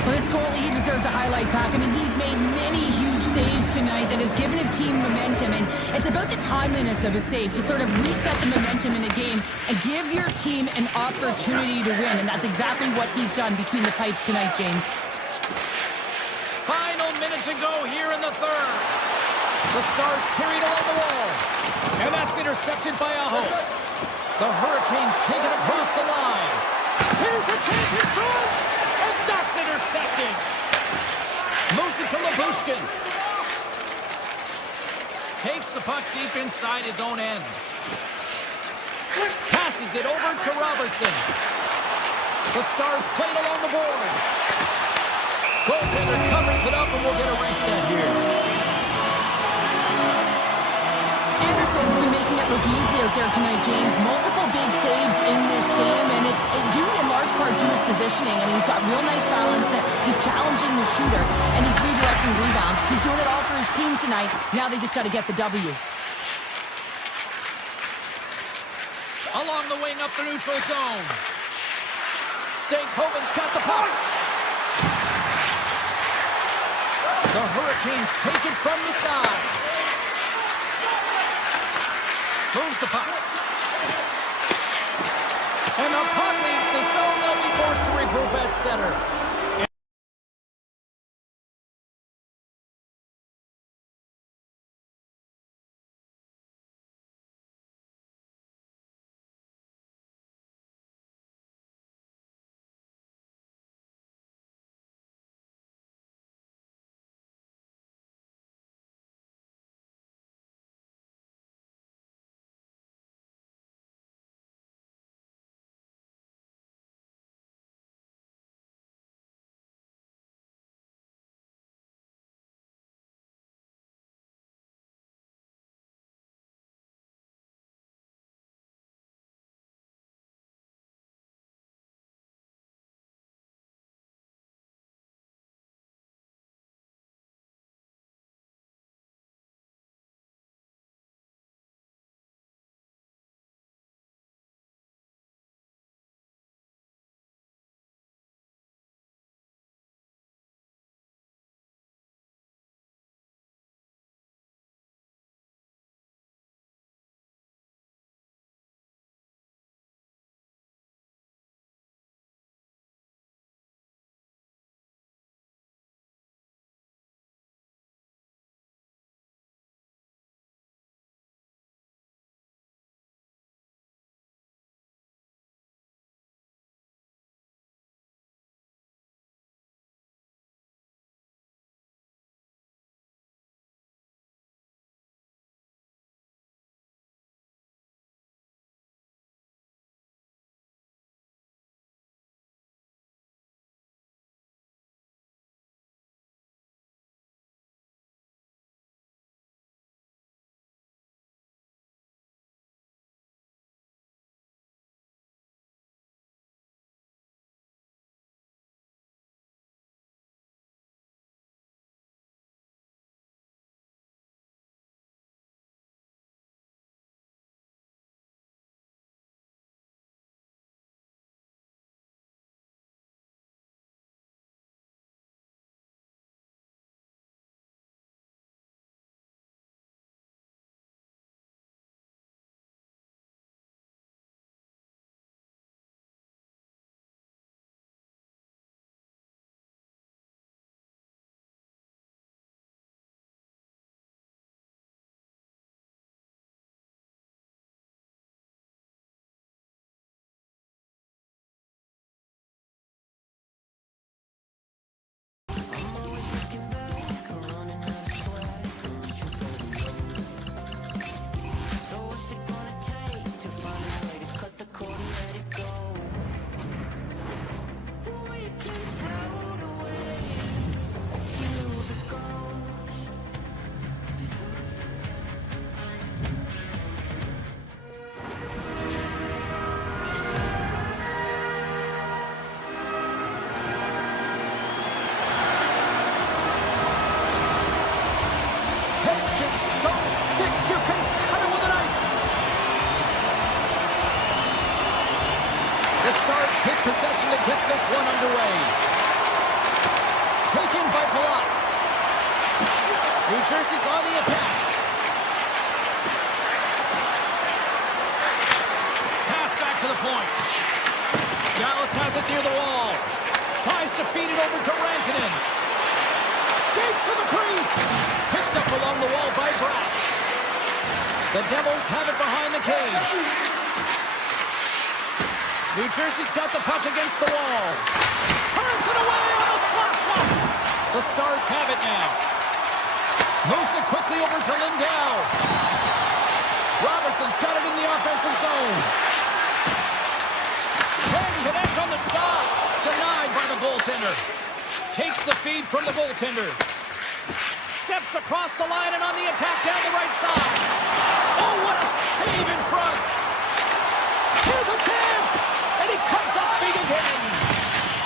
Well, this goalie, he deserves a highlight pack. I mean, he's made many huge saves tonight that has given his team momentum, and it's about the timeliness of a save to sort of reset the momentum in a game and give your team an opportunity to win, and that's exactly what he's done between the pipes tonight, James. Final minute to go here in the third. The Stars carried along the wall. And that's intercepted by Aho. The Hurricanes take it across the line. Here's a chance in front. And that's intercepted. Moves it to Labushkin. Takes the puck deep inside his own end. Passes it over to Robertson. The Stars played along the boards. Goaltender covers it up, and we'll get a reset here. Anderson's been making it look easy out there tonight, James. Multiple big saves in this game, and it's due in large part to his positioning. I mean, he's got real nice balance. He's challenging the shooter, and he's redirecting rebounds. He's doing it all for his team tonight. Now they just got to get the W. Along the wing up the neutral zone. Stankoven's got the puck. The Hurricanes take it from the side. Moves the puck. And the puck leaves the zone. They'll be forced to regroup at center. The Stars take possession to get this one underway. Taken by Palat. New Jersey's on the attack. Pass back to the point. Dallas has it near the wall. Tries to feed it over to Rantanen. Skates to the crease. Picked up along the wall by Bratt. The Devils have it behind the cage. New Jersey's got the puck against the wall. Turns it away on the slap shot. The Stars have it now. Moves it quickly over to Lindell. Robertson's got it in the offensive zone. Can't connect on the shot. Denied by the goaltender. Takes the feed from the goaltender. Steps across the line and on the attack down the right side. Oh, what a save in front. Here's a chance. And he comes up big again.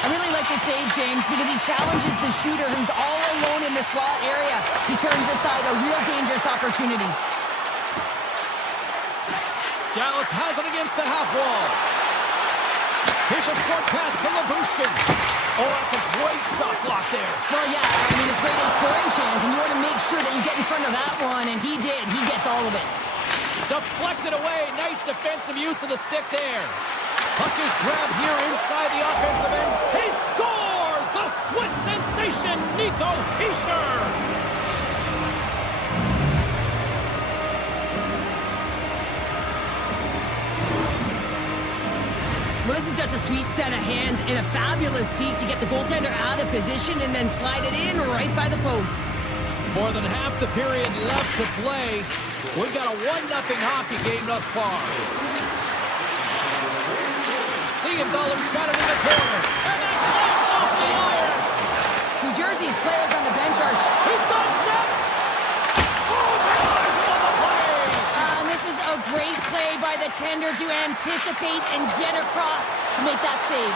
I really like the save, James, because he challenges the shooter who's all alone in the slot area. He turns aside a real dangerous opportunity. Dallas has it against the half wall. Here's a short pass to Labushkin. Oh, that's a great shot block there. Well, yeah, I mean, it's great a scoring chance, and you want to make sure that you get in front of that one, and he did. He gets all of it. Deflected away. Nice defensive use of the stick there. Puck is grabbed here inside the offensive end. He scores! The Swiss sensation, Nico Hischier! Well, this is just a sweet set of hands and a fabulous deke to get the goaltender out of position and then slide it in right by the post. More than half the period left to play. We've got a 1-0 hockey game thus far. Siegenthaler's got it in the corner. And that clanks off the iron. New Jersey's players on the bench are... He's got a step. Oh, denies him on the play. And this is a great play by the tender to anticipate and get across to make that save.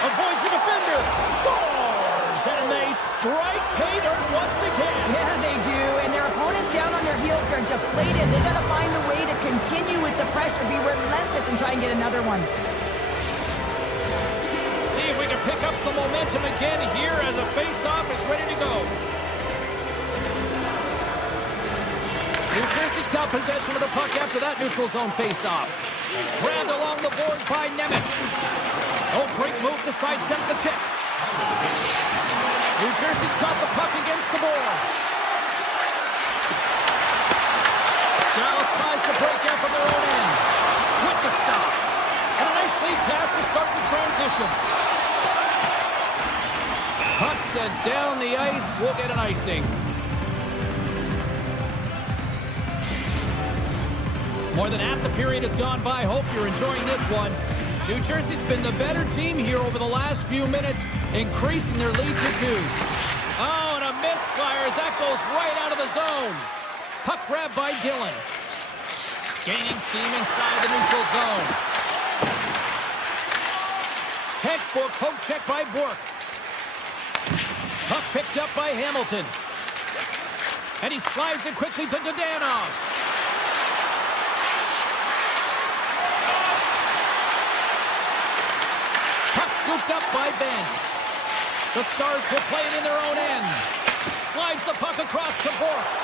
Avoids the defender. Scores! And they strike pay dirt once again. Yeah, they do. And their opponents down on their heels are deflated. They got to find a way to continue with the pressure, be relentless, and try and get another one. See if we can pick up some momentum again here as a face-off is ready to go. New Jersey's got possession of the puck after that neutral zone face-off. Grabbed along the boards by Nemec. Oh, great move to sidestep the check. New Jersey's got the puck against the boards. Dallas tries to break out from their own end. With the stop. And a nice lead pass to start the transition. Puck sent down the ice. We'll get an icing. More than half the period has gone by. Hope you're enjoying this one. New Jersey's been the better team here over the last few minutes, increasing their lead to 2. Oh, and a misfire as that goes right out of the zone. Puck grab by Dillon. Gaining steam inside the neutral zone. Textbook poke check by Bourque. Puck picked up by Hamilton. And he slides it quickly to Dadonov. Scooped up by Ben. The Stars will play it in their own end. Slides the puck across to Bourque.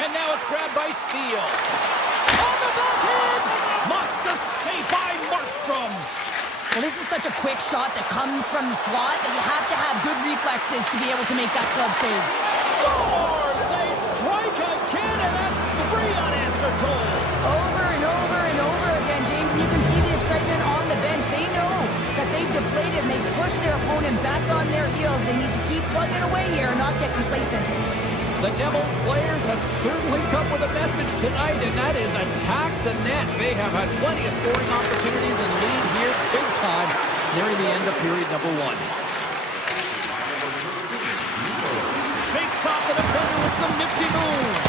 And now it's grabbed by Steele. On the backhand! Monster save by Markstrom. Well, this is such a quick shot that comes from the slot that you have to have good reflexes to be able to make that club save. Scores! They strike again, and that's 3 unanswered goals. Over and over and over again, James, and you can see the excitement on the bench. They know that they've deflated and they've pushed their opponent back on their heels. They need to keep plugging away here and not get complacent. The Devils players have certainly come with a message tonight, and that is attack the net. They have had plenty of scoring opportunities and lead here big time nearing the end of period number 1. Shakes off the defender with some nifty moves.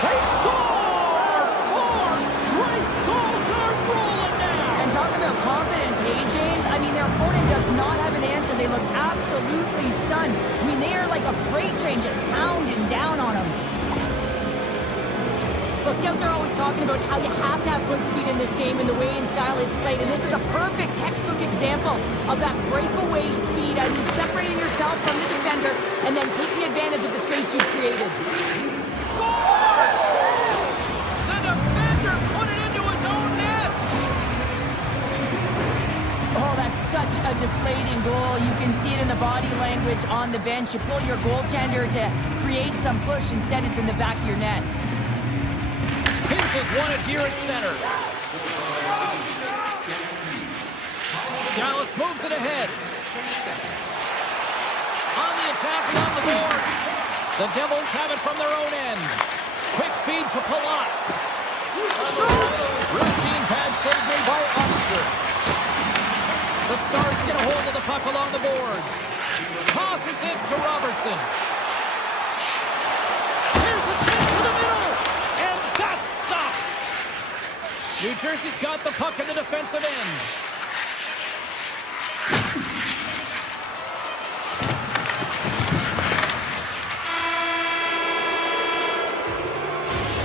They score! 4 straight goals. They're rolling now. And talk about confidence, hey, James? I mean, their opponent does not have an answer. They look absolutely stunned. I mean, they are like a freight train just pounding down on them. Well, scouts are always talking about how you have to have foot speed in this game and the way and style it's played, and this is a perfect textbook example of that breakaway speed. I mean, separating yourself from the defender and then taking advantage of the space you've created. Scores! The defender put it into his own net! Oh, that's such a deflating goal. You can see it in the body language on the bench. You pull your goaltender to create some push. Instead, it's in the back of your net. Hintz has won it here at center. Dallas moves it ahead. On the attack and on the boards. The Devils have it from their own end. Quick feed to Palat. Routine pad save made by Oster. The Stars get a hold of the puck along the boards. Tosses it to Robertson. Here's a chance to the middle. And that's stopped. New Jersey's got the puck in the defensive end.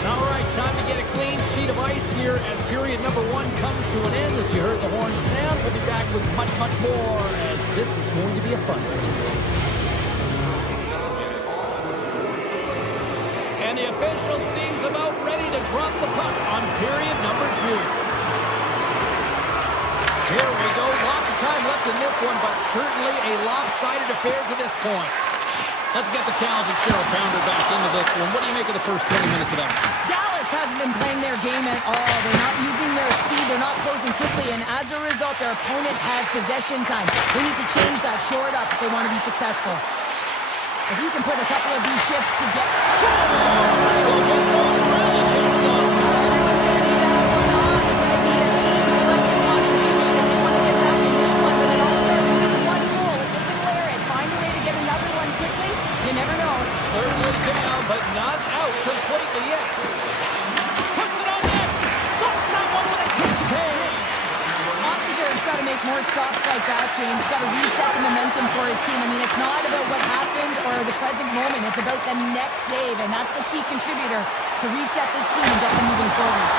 All right, time to get a clean sheet of ice here as period number 1 comes to an end. As you heard the horn sound, we'll be back with much, much more as this is going to be a fun one. And the official seems about ready to drop the puck on period number 2. Here we go. Lots of time left in this one, but certainly a lopsided affair to this point. Let's get the talented Cheryl Pounder back into this one. What do you make of the first 20 minutes of that? Dallas hasn't been playing their game at all. They're not using their speed. They're not closing quickly. And as a result, their opponent has possession time. They need to change that, shore it up if they want to be successful. If you can put a couple of these shifts to get... Scores! Logan Rose really keeps up. Everyone's going to need to have one on. It's going to be a team collective contribution. If they want to get back in this one, then it all starts with one goal. If they can layer it, find a way to get another one quickly, you never know. Certainly down, but not out completely yet. Puts it on net. Stops that one with a quick save. Ottinger's got to make more stops like that, James. He's got to reset the momentum for his team. I mean, it's not about what happened or the present moment. It's about the next save, and that's the key contributor to reset this team and get them moving forward.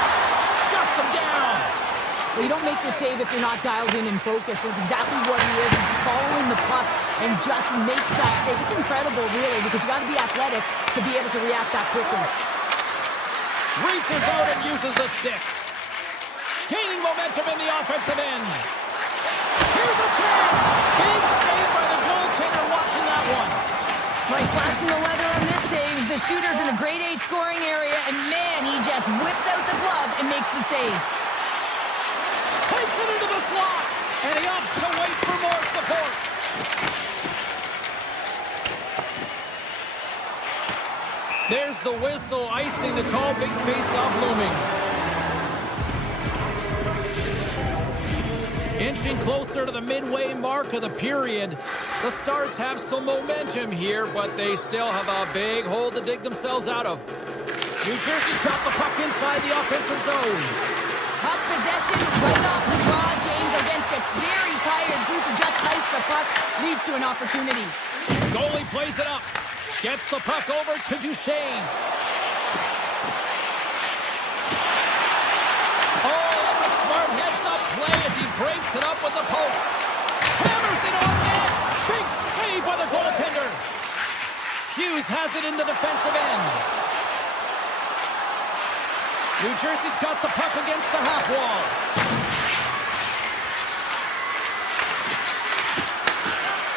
Shuts him down. Well, you don't make the save if you're not dialed in and focused. That's exactly what he is. He's just following the puck and just makes that save. It's incredible, really, because you got to be athletic to be able to react that quickly. Reaches out and uses the stick. Gaining momentum in the offensive end. Here's a chance. Big save by the goaltender watching that one. Right, flashing the leather on this save. The shooter's in a grade A scoring area, and man, he just whips out the glove and makes the save. Takes it into the slot, and he opts to wait for more support. There's the whistle, icing the call, big face-off looming. Inching closer to the midway mark of the period. The Stars have some momentum here, but they still have a big hole to dig themselves out of. New Jersey's got the puck inside the offensive zone. Puck possession right off the draw, James, against a very tired group who just iced the puck, leads to an opportunity. Goalie plays it up. Gets the puck over to Duchesne. Oh, that's a smart heads-up play as he breaks it up with the poke. Hammers it on net. Big save by the goaltender. Hughes has it in the defensive end. New Jersey's got the puck against the half wall.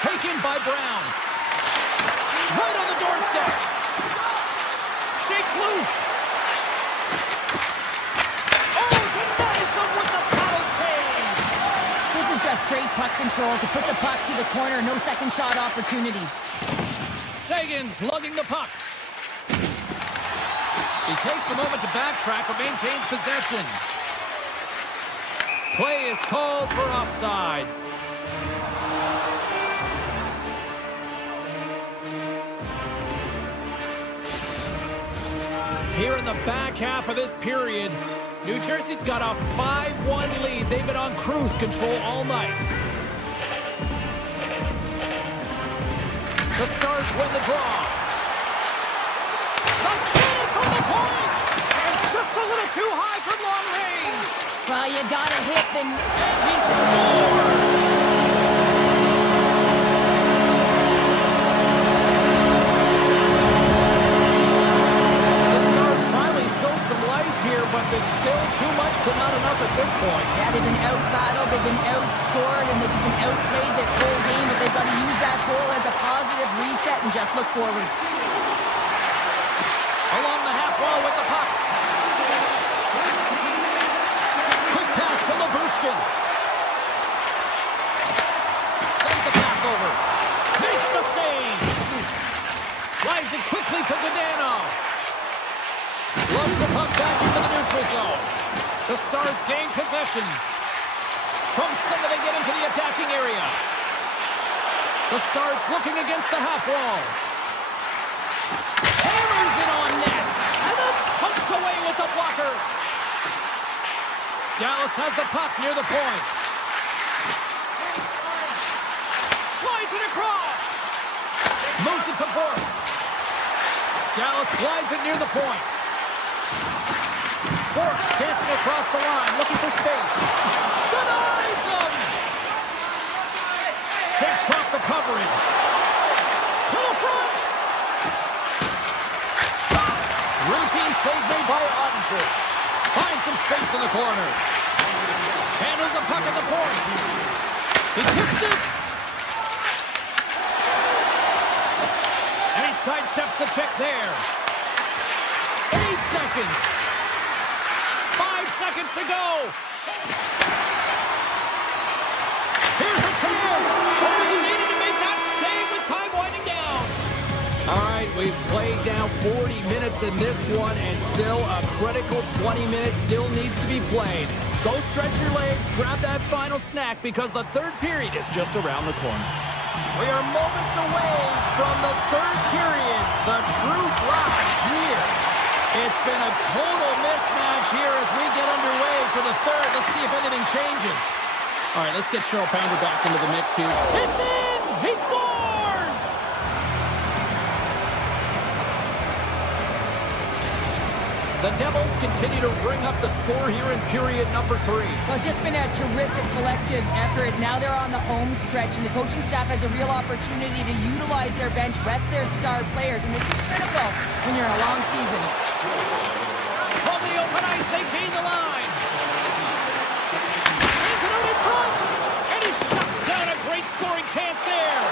Taken by Brown. Right on the doorstep. Shakes loose. Oh, denies them with the power save. This is just great puck control to put the puck to the corner. No second shot opportunity. Sagan's lugging the puck. He takes a moment to backtrack but maintains possession. Play is called for offside. Here in the back half of this period, New Jersey's got a 5-1 lead. They've been on cruise control all night. The Stars win the draw. The kill from the point! And just you gotta hit the... And he scores! The Stars finally show some life here, but it's still too much to not enough at this point. Yeah, they've been out-battled, they've been outscored, and they've just been outplayed this whole game, but they've got to use that goal as a positive reset and just look forward. Along the half wall with the puck. Quick pass to Labushkin. Sends the pass over. Makes the save. Slides it quickly to Danano. Loves the puck back into the neutral zone. The Stars gain possession. From center they get into the attacking area. The Stars looking against the half wall. Hammers it on net. And that's punched away with the blocker. Dallas has the puck near the point. Slides it across. Moves it to Bork. Dallas glides it near the point. Bork dancing across the line, looking for space. Denies him! Takes off the coverage. To the front! Shot! Routine save made by Ottinger. Finds some space in the corner. Handles the puck at the point. He tips it! And he sidesteps the check there. 8 seconds. 5 seconds to go. Here's a chance. Oh, he needed to make that save with time winding down. All right, we've played now 40 minutes in this one, and still a critical 20 minutes still needs to be played. Go stretch your legs, grab that final snack, because the third period is just around the corner. We are moments away from the third period. The truth lies here. It's been a total mismatch here as we get underway for the third. Let's see if anything changes. All right, let's get Cheryl Pounder back into the mix here. It's in! He scores! The Devils continue to bring up the score here in period number 3. Well, it's just been a terrific collective effort. Now they're on the home stretch, and the coaching staff has a real opportunity to utilize their bench, rest their star players, and this is critical when you're in a long season. From the open ice, they gain the line. Sends it out in front, and he shuts down a great scoring chance there.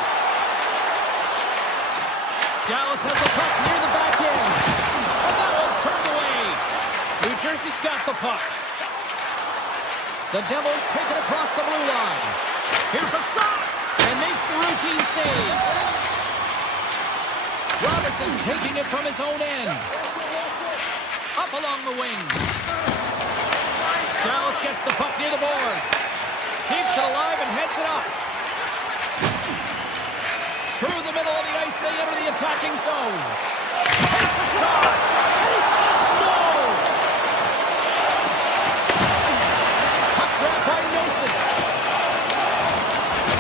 Dallas has the puck near the back end, and that one's turned away. New Jersey's got the puck. The Devils take it across the blue line. Here's a shot, and makes the routine save. Robertson's taking it from his own end. Up along the wing. Dallas gets the puck near the boards. Keeps it alive and heads it up. Through the middle of the ice, they enter the attacking zone. Takes a shot. And he says no. Puck grab by Nelson.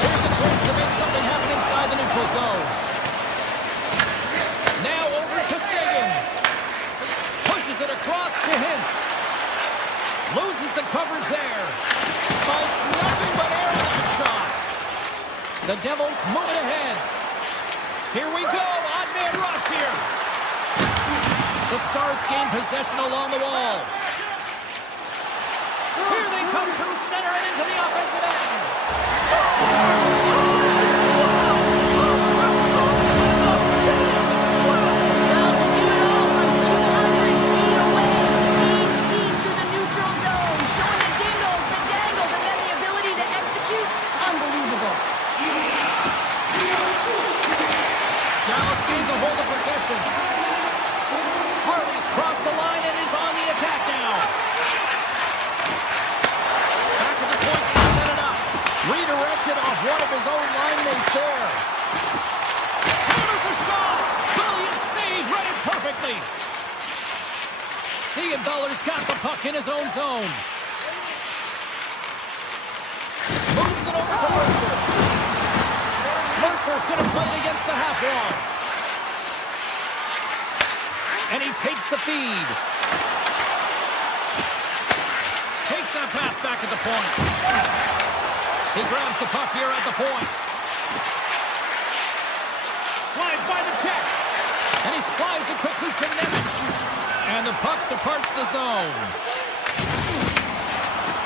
Here's a chance to make something happen inside the neutral zone. Now over to Sagan. Pushes it across to Hintz. Loses the coverage there. Finds nothing but air on that shot. The Devils moving ahead. Here we go. Odd man rush here. The Stars gain possession along the wall. Here they come through center and into the offensive end. Stars! Harley's crossed the line and is on the attack now. Back to the point to set it up. Redirected off one of his own line mates there. Hammers a shot. Brilliant save, read it perfectly. Siegenthaler's got the puck in his own zone. Moves it over to Mercer. Mercer's going to play it against the half wall. And he takes the feed. Takes that pass back back at the point. He grabs the puck here at the point. Slides by the check. And he slides it quickly to Nemec. And the puck departs the zone.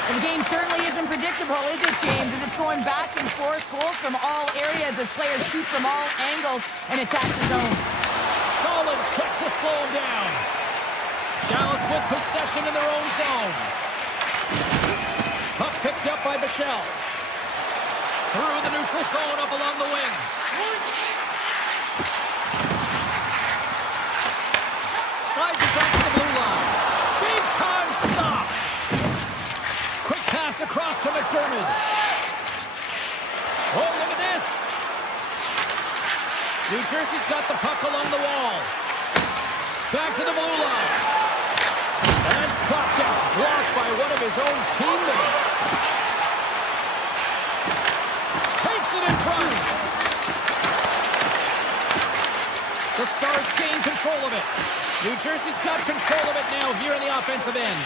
Well, the game certainly isn't predictable, is it, James? As it's going back and forth, goals from all areas as players shoot from all angles and attack the zone. Solid check to slow him down. Dallas with possession in their own zone. Puck picked up by Bichelle. Through the neutral zone, up along the wing. Slides it back to the blue line. Big time stop. Quick pass across to McDermott. Oh, look at this. New Jersey's got the puck along the wall. Back to the blue line. And that shot gets blocked by one of his own teammates. Takes it in front. The Stars gain control of it. New Jersey's got control of it now here in the offensive end.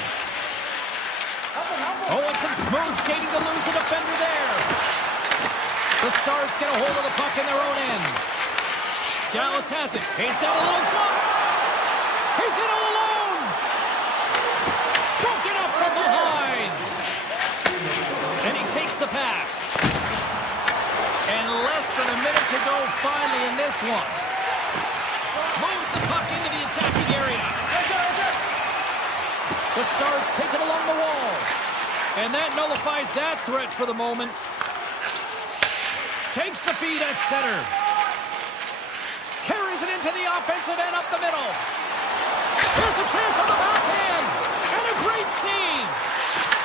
Oh, and some smooth skating to lose the defender there. The Stars get a hold of the puck in their own end. Dallas has it. He's down a little jump. He's in all alone. Broken up from behind. And he takes the pass. And less than a minute to go finally in this one. Moves the puck into the attacking area. The Stars take it along the wall. And that nullifies that threat for the moment. Takes the feed at center. Carries it into the offensive end up the middle. Here's a chance on the backhand. And a great save.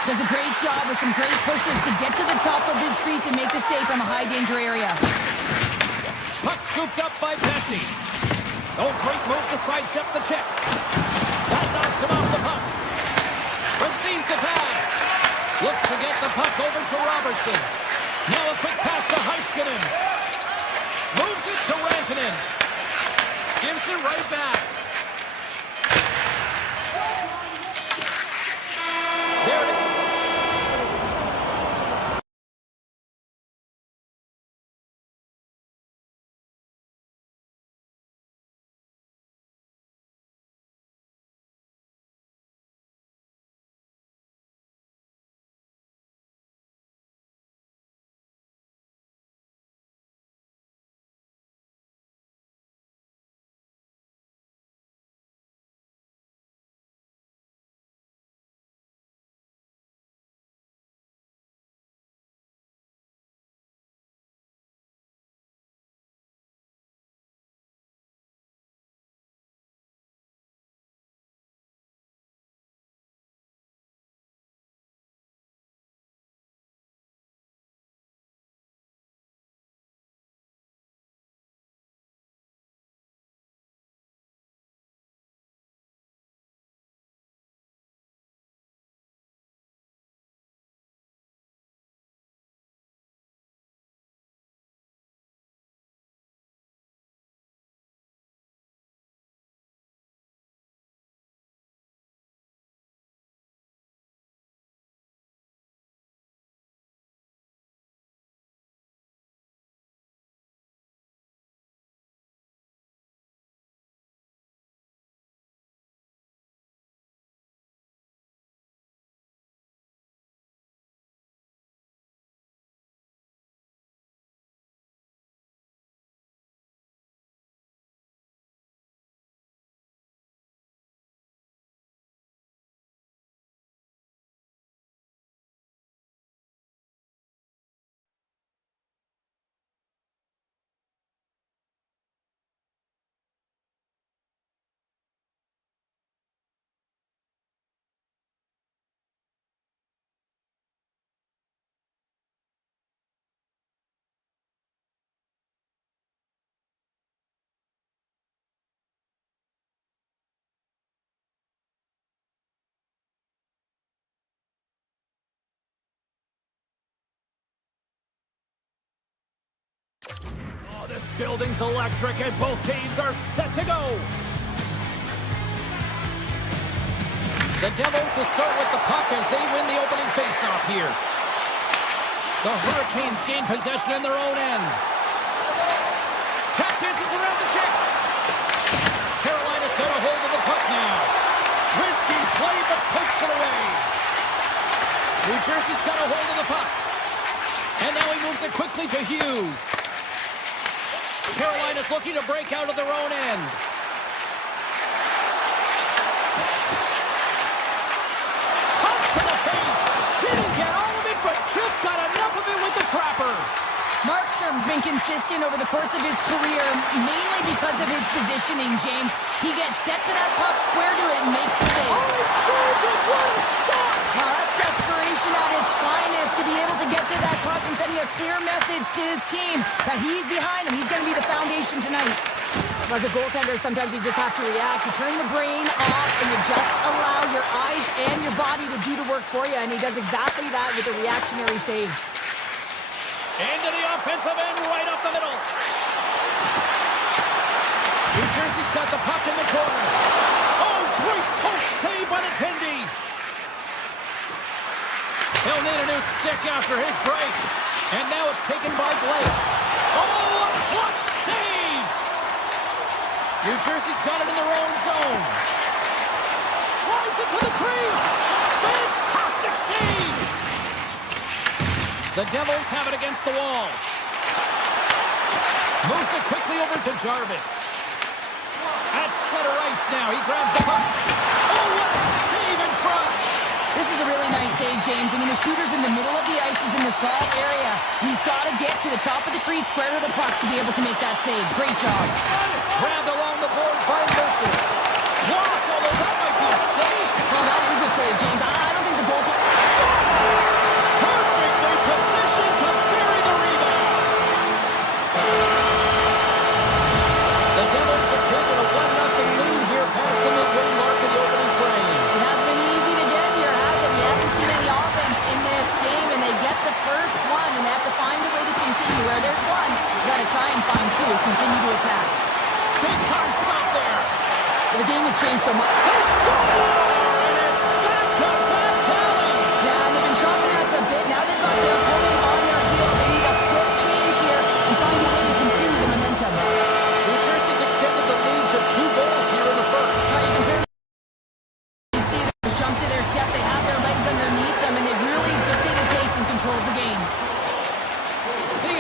Does a great job with some great pushes to get to the top of his crease and make the save from a high-danger area. Puck scooped up by Pesci. Oh, great move to sidestep the check. That knocks him off the puck. Receives the pass. Looks to get the puck over to Robertson. Now a quick pass to Heiskanen. Moves it to Rantanen. Gives it right back. There it is. Oh, this building's electric and both teams are set to go. The Devils will start with the puck as they win the opening faceoff here. The Hurricanes gain possession in their own end. Tap dances around the check. Carolina's got a hold of the puck now. Risky play, but pokes it away. New Jersey's got a hold of the puck. And now he moves it quickly to Hughes. Carolina's looking to break out of their own end. Toss to the paint. Didn't get all of it, but just got enough of it with the trapper. Markstrom's been consistent over the course of his career, mainly because of his positioning, James. He gets set to that puck, square to it, and makes the save. Oh, he saved it! What a stop! Well, that's desperation at its finest to be able to get to that puck and sending a clear message to his team that he's behind him. He's going to be the foundation tonight. As a goaltender, sometimes you just have to react. You turn the brain off and you just allow your eyes and your body to do the work for you, and he does exactly that with a reactionary save. Into the offensive end, right up the middle. New Jersey's got the puck in the corner. Oh, great poke save by the Tendy. He'll need a new stick after his breaks. And now it's taken by Blake. Oh, a clutch save. New Jersey's got it in their own zone. Drives it to the crease. Fantastic save. The Devils have it against the wall. Moves it quickly over to Jarvis. At center ice now. He grabs the puck. Oh, what a save in front. This is a really nice save, James. I mean, the shooter's in the middle of the ice. He's in the small area. And he's got to get to the top of the crease, square to the puck to be able to make that save. Great job. Grabbed along the boards by Mercer. Blocked, although that might be a save. Well, that is a save, James. I don't think the goaltender... Perfectly positioned to bury the rebound. The Devils are taking a 1-0 lead here past the midway mark of the opening frame. It hasn't been easy to get here, has it? We haven't seen any offense in this game, and they get the first one, and they have to find a way to continue. Where there's one, you got to try and find two. Continue to attack. Big time stop there. Well, the game has changed so much. They score! And it's back-to-back tallies. Yeah, and they've been chopping at the bit. Now they've got their opponent on their heel. They need a quick change here and find a way to continue the momentum. New Jersey's extended the lead to 2 goals here in the first. Now you can certainly see them jump to their step. They have their legs underneath them, and they've really dictated pace and controlled the game.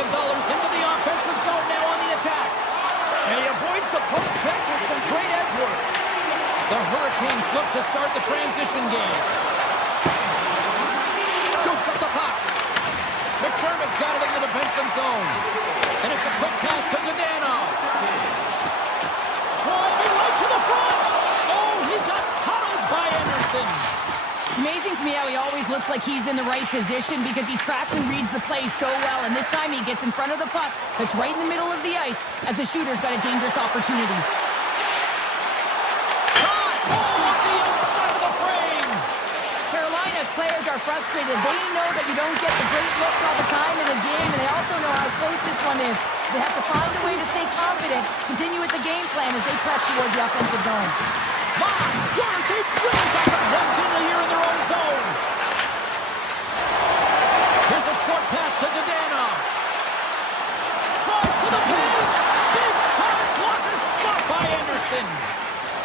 Dollars into the offensive zone now on the attack. And he avoids the poke check with some great edge work. The Hurricanes look to start the transition game. Scoops up the puck. McDermott's got it in the defensive zone. And it's a quick pass to Dadonov. Driving right to the front. Oh, he got huddled by Anderson. It's amazing to me how he always looks like he's in the right position because he tracks and reads the play so well. And this time he gets in front of the puck that's right in the middle of the ice as the shooter's got a dangerous opportunity. Oh, off the outside of the frame. Carolina's players are frustrated. They know that you don't get the great looks all the time in the game, and they also know how close this one is. They have to find a way to stay confident, continue with the game plan as they press towards the offensive zone. My word, they've really got them locked in here in their own zone. Here's a short pass to Dadonov. Drives to the paint. Big time blocker stopped by Anderson.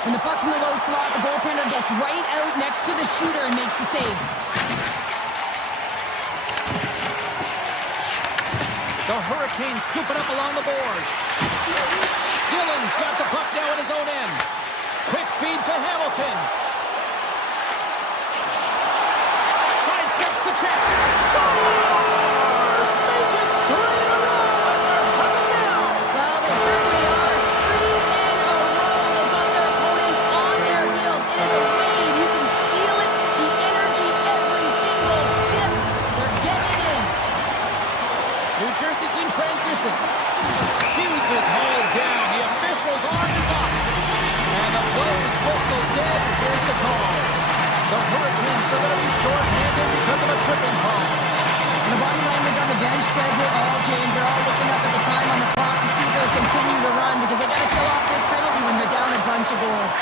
When the puck's in the low slot, the goaltender gets right out next to the shooter and makes the save. The Hurricanes scoop it up along the boards. Dillon's got the puck now in his own end. Quick feed to Hamilton. Sidesteps the check. Stars make it 3 in a row, and they're hurt now. Well, they certainly are. 3 in a row. They've got their opponents on their heels. It is a wave. You can feel it. The energy every single shift. They're getting it in. New Jersey's in transition. Hughes is hauled down. The official's arm is up. And the play's whistle dead. Here's the call. The Hurricanes are going to be short-handed because of a tripping call. And the body language on the bench says it all, James. They're all looking up at the time on the clock to see if they'll continue to run because they got to kill off this penalty when they're down a bunch of goals.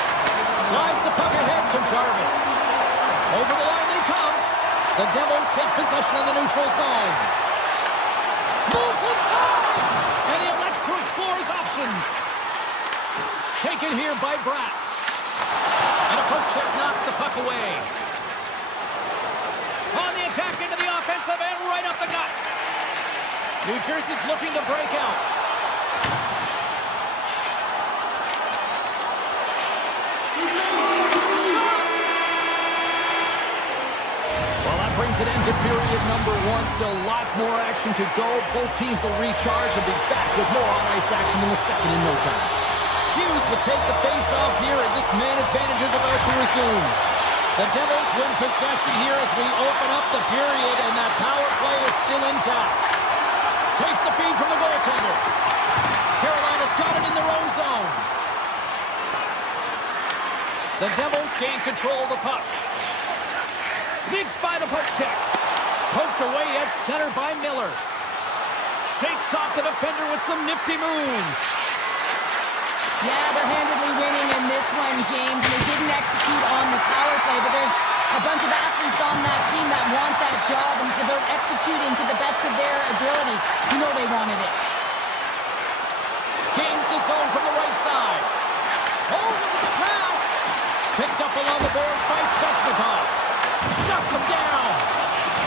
Slides the puck ahead to Jarvis. Over the line they come. The Devils take possession of the neutral zone. Moves inside! And he elects to explore his options. Taken here by Bratt. And a poke check knocks the puck away. On the attack into the offensive end, right up the gut. New Jersey's looking to break out. Well, that brings it into period number one. Still lots more action to go. Both teams will recharge and be back with more on-ice action in the second in no time. Hughes will take the face-off here as this man advantage is about to resume. The Devils win possession here as we open up the period, and that power play is still intact. Takes the feed from the goaltender. Carolina's got it in their own zone. The Devils gain control of the puck. Sneaks by the poke check. Poked away at center by Miller. Shakes off the defender with some nifty moves. Yeah, they're handedly winning in this one, James. They didn't execute on the power play, but there's a bunch of athletes on that team that want that job, and it's about executing to the best of their ability. You know they wanted it. Gains the zone from the right side. Oh, look at the pass. Picked up along the boards by Svechnikov. Shuts him down.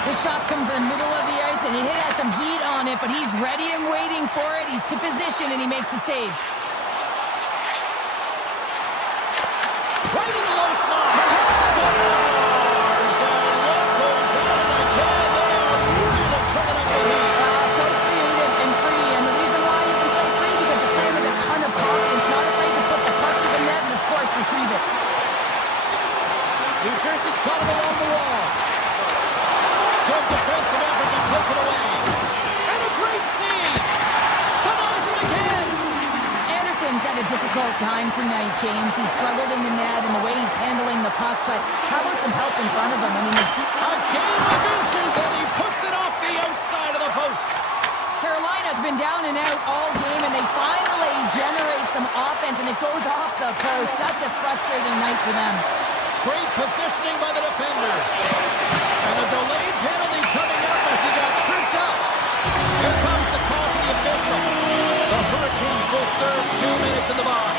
The shot's coming from the middle of the ice, and he has some heat on it, but he's ready and waiting for it. He's to position, and he makes the save. Right in the low slot. Stars, and what goes on again? They are really turning up the heat. So creative and free, and the reason why you can play free because you're playing with a ton of confidence, not afraid to put the puck to the net and, of course, retrieve it. New Jersey's caught him along the wall. Good defensive effort to clip it away. And a great save. Denies him again. Anderson's had a difficult time tonight, James. He's struggled in the net and the way he's handling the puck, but how about some help in front of him? I mean, his deep... A game of inches, and he puts it off the outside of the post. Carolina's been down and out all game, and they finally generate some offense, and it goes off the post. Such a frustrating night for them. Great positioning by the defender. And a delayed penalty coming up as he got tripped up. Here comes the call to the official. The Hurricanes will serve 2 minutes in the box.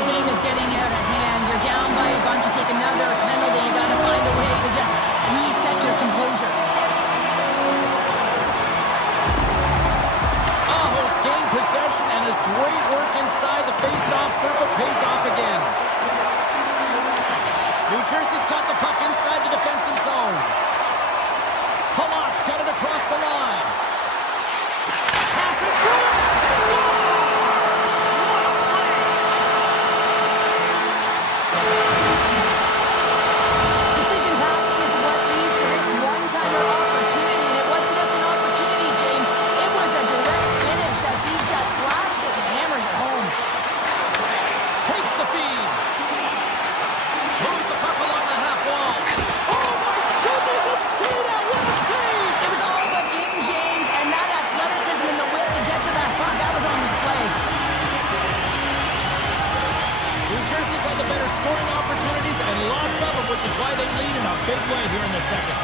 The game is getting out of hand. You're down by a bunch. You take another penalty. You got to find a way to just reset your composure. Aho's gained possession, and his great work inside the face-off circle pays off again. New Jersey's got the puck inside the defensive zone. Palat's got it across the line. Pass it through. Scores! What a play! Precision passing is what leads to this one-timer opportunity, and it wasn't just an opportunity, James. It was a direct finish as he just slaps it and hammers it home. Takes the feed. Moves the puck along the half wall. Oh my goodness, it's stayed out. What a save! It was all but in, James, and that athleticism and the will to get to that puck, that was on display. New Jersey's had the better scoring opportunities and lots of them, which is why they lead in a big way here in the second.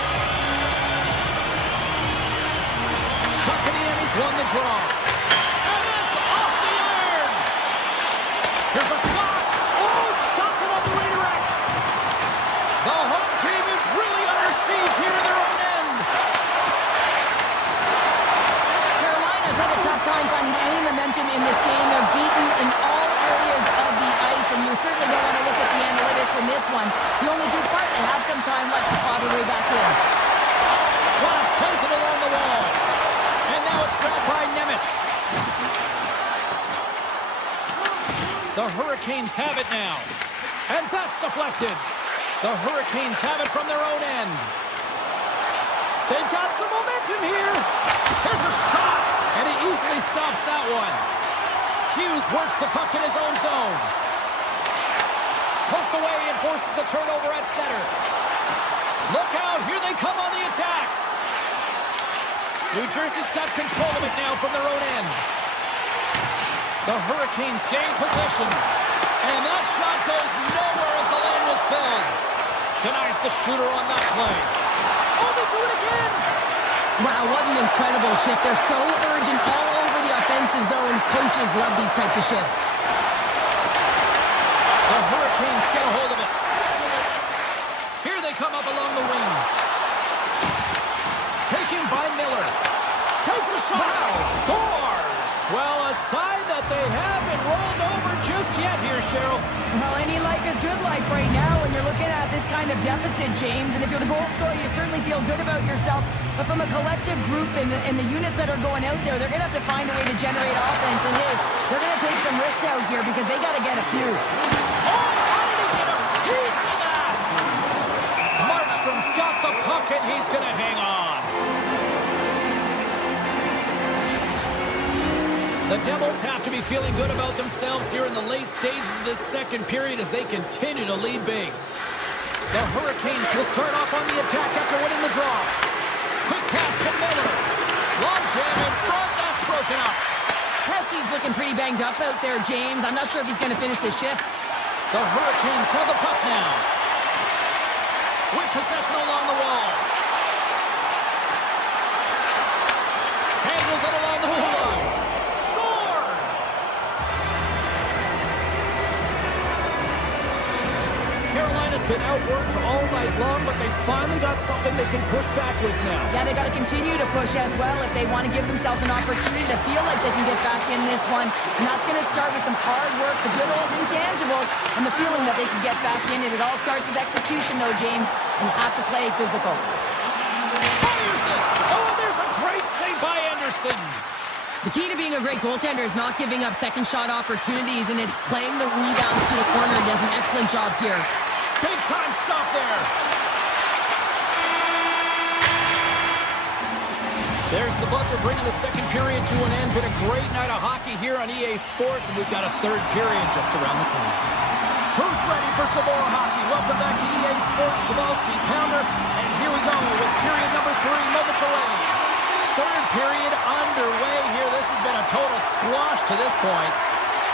Kotkaniemi's won the draw. And it's off the iron! Here's a shot! Oh, stopped it on the redirect! The home team is really under siege here in their own end. Carolina's had a tough time finding any momentum in this game. They're beaten in all areas of the ice, and you certainly don't want to look at the analytics in this one. The only good part, they have some time left to claw their way back in. Glass plays it along the wall. And now it's grabbed by Nemec. The Hurricanes have it now. And that's deflected. The Hurricanes have it from their own end. They've got some momentum here. Here's a shot. And he easily stops that one. Hughes works the puck in his own zone. Poked away and forces the turnover at center. Look out. Here they come on the attack. New Jersey's got control of it now from their own end. The Hurricanes gain possession. And that shot goes nowhere as the lane was filled. Denies the shooter on that play. Oh, they do it again! Wow, what an incredible shift. They're so urgent all over the offensive zone. Coaches love these types of shifts. The Hurricanes get a hold of it. Here they come up along the wing. Taken by Miller. Takes a shot. Wow. Scores! Well, a sign that they haven't rolled over just yet here, Cheryl. Well, any life is good life right now when you're looking at this kind of deficit, James. And if you're the goal scorer, you certainly feel good about yourself. But from a collective group and the units that are going out there, they're going to have to find a way to generate offense. And, hey, they're going to take some risks out here because they got to get a few. Oh, how did he get a piece of that? Markstrom's got the puck, and he's going to hang on. The Devils have to be feeling good about themselves here in the late stages of this second period as they continue to lead big. The Hurricanes will start off on the attack after winning the draw. Quick pass to Miller. Long jam in front. That's broken up. Pesci's looking pretty banged up out there, James. I'm not sure if he's going to finish the shift. The Hurricanes have the puck now. With possession along the wall. Handles it along the blue line. Scores! Carolina's been outworked all night long, but they finally got something they can push back with now. Yeah, they got to continue to push as well if they want to give themselves an opportunity to feel like they can get back in this one. And that's going to start with some hard work, the good old intangibles, and the feeling that they can get back in it. It all starts with execution, though, James. And you have to play physical. Anderson! Oh, and there's a great save by Anderson. The key to being a great goaltender is not giving up second shot opportunities, and it's playing the rebounds to the corner. He does an excellent job here. Big time stop there. There's the buzzer bringing the second period to an end. Been a great night of hockey here on EA Sports, and we've got a third period just around the corner. Who's ready for some more hockey? Welcome back to EA Sports, Sabalski Pounder, and here we go with period number 3, moments away. Third period underway here. This has been a total squash to this point.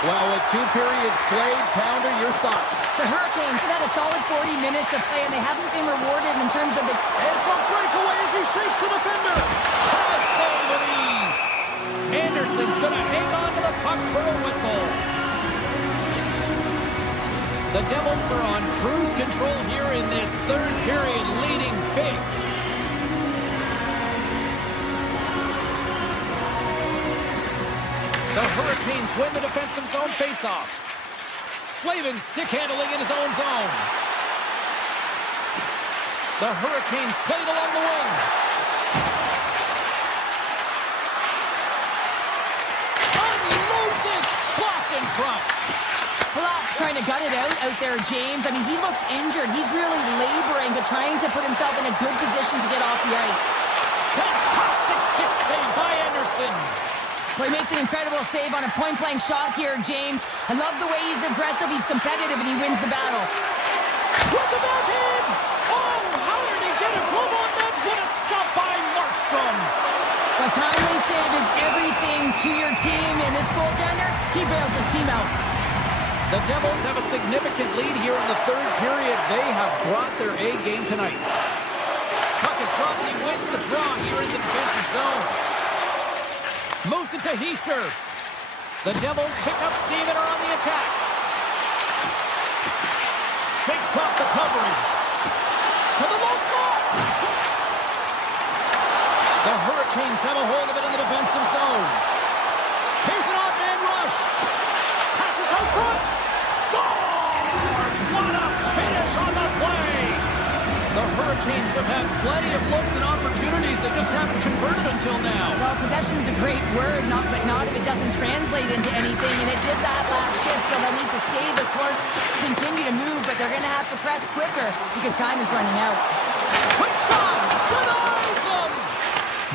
Well, with 2 periods played, Pounder, your thoughts? The Hurricanes have had a solid 40 minutes of play, and they haven't been rewarded in terms of the... It's a breakaway as he shakes the defender. Pass save with ease. Anderson's going to hang on to the puck for a whistle. The Devils are on cruise control here in this third period, leading big. The Hurricanes win the defensive zone faceoff. Slavin stick handling in his own zone. The Hurricanes played along the wing. Unloads it. Blocked in front. Palat's trying to gut it out there, James. I mean, he looks injured. He's really laboring, but trying to put himself in a good position to get off the ice. Fantastic stick save by Anderson. Well, he makes an incredible save on a point-blank shot here, James. I love the way he's aggressive, he's competitive, and he wins the battle. With the backhand! Oh, how did he get a glove on that? What a stop by Markstrom! A timely save is everything to your team, and this goaltender, he bails his team out. The Devils have a significant lead here in the third period. They have brought their A game tonight. Puck is dropped, and he wins the draw here in the defensive zone. Moves it to Heischer. The Devils pick up steam and are on the attack. Shakes off the coverage. To the low slot. The Hurricanes have a hold of it in the defensive zone. Here's an odd-man rush. Passes out front. Scores! What a finish on the play. The Hurricanes have had plenty of looks and opportunities. They just haven't converted until now. Well, possession's a great word, but not if it doesn't translate into anything, and it did that last shift, so they'll need to stay the course, continue to move, but they're going to have to press quicker because time is running out. Quick shot! Denies him!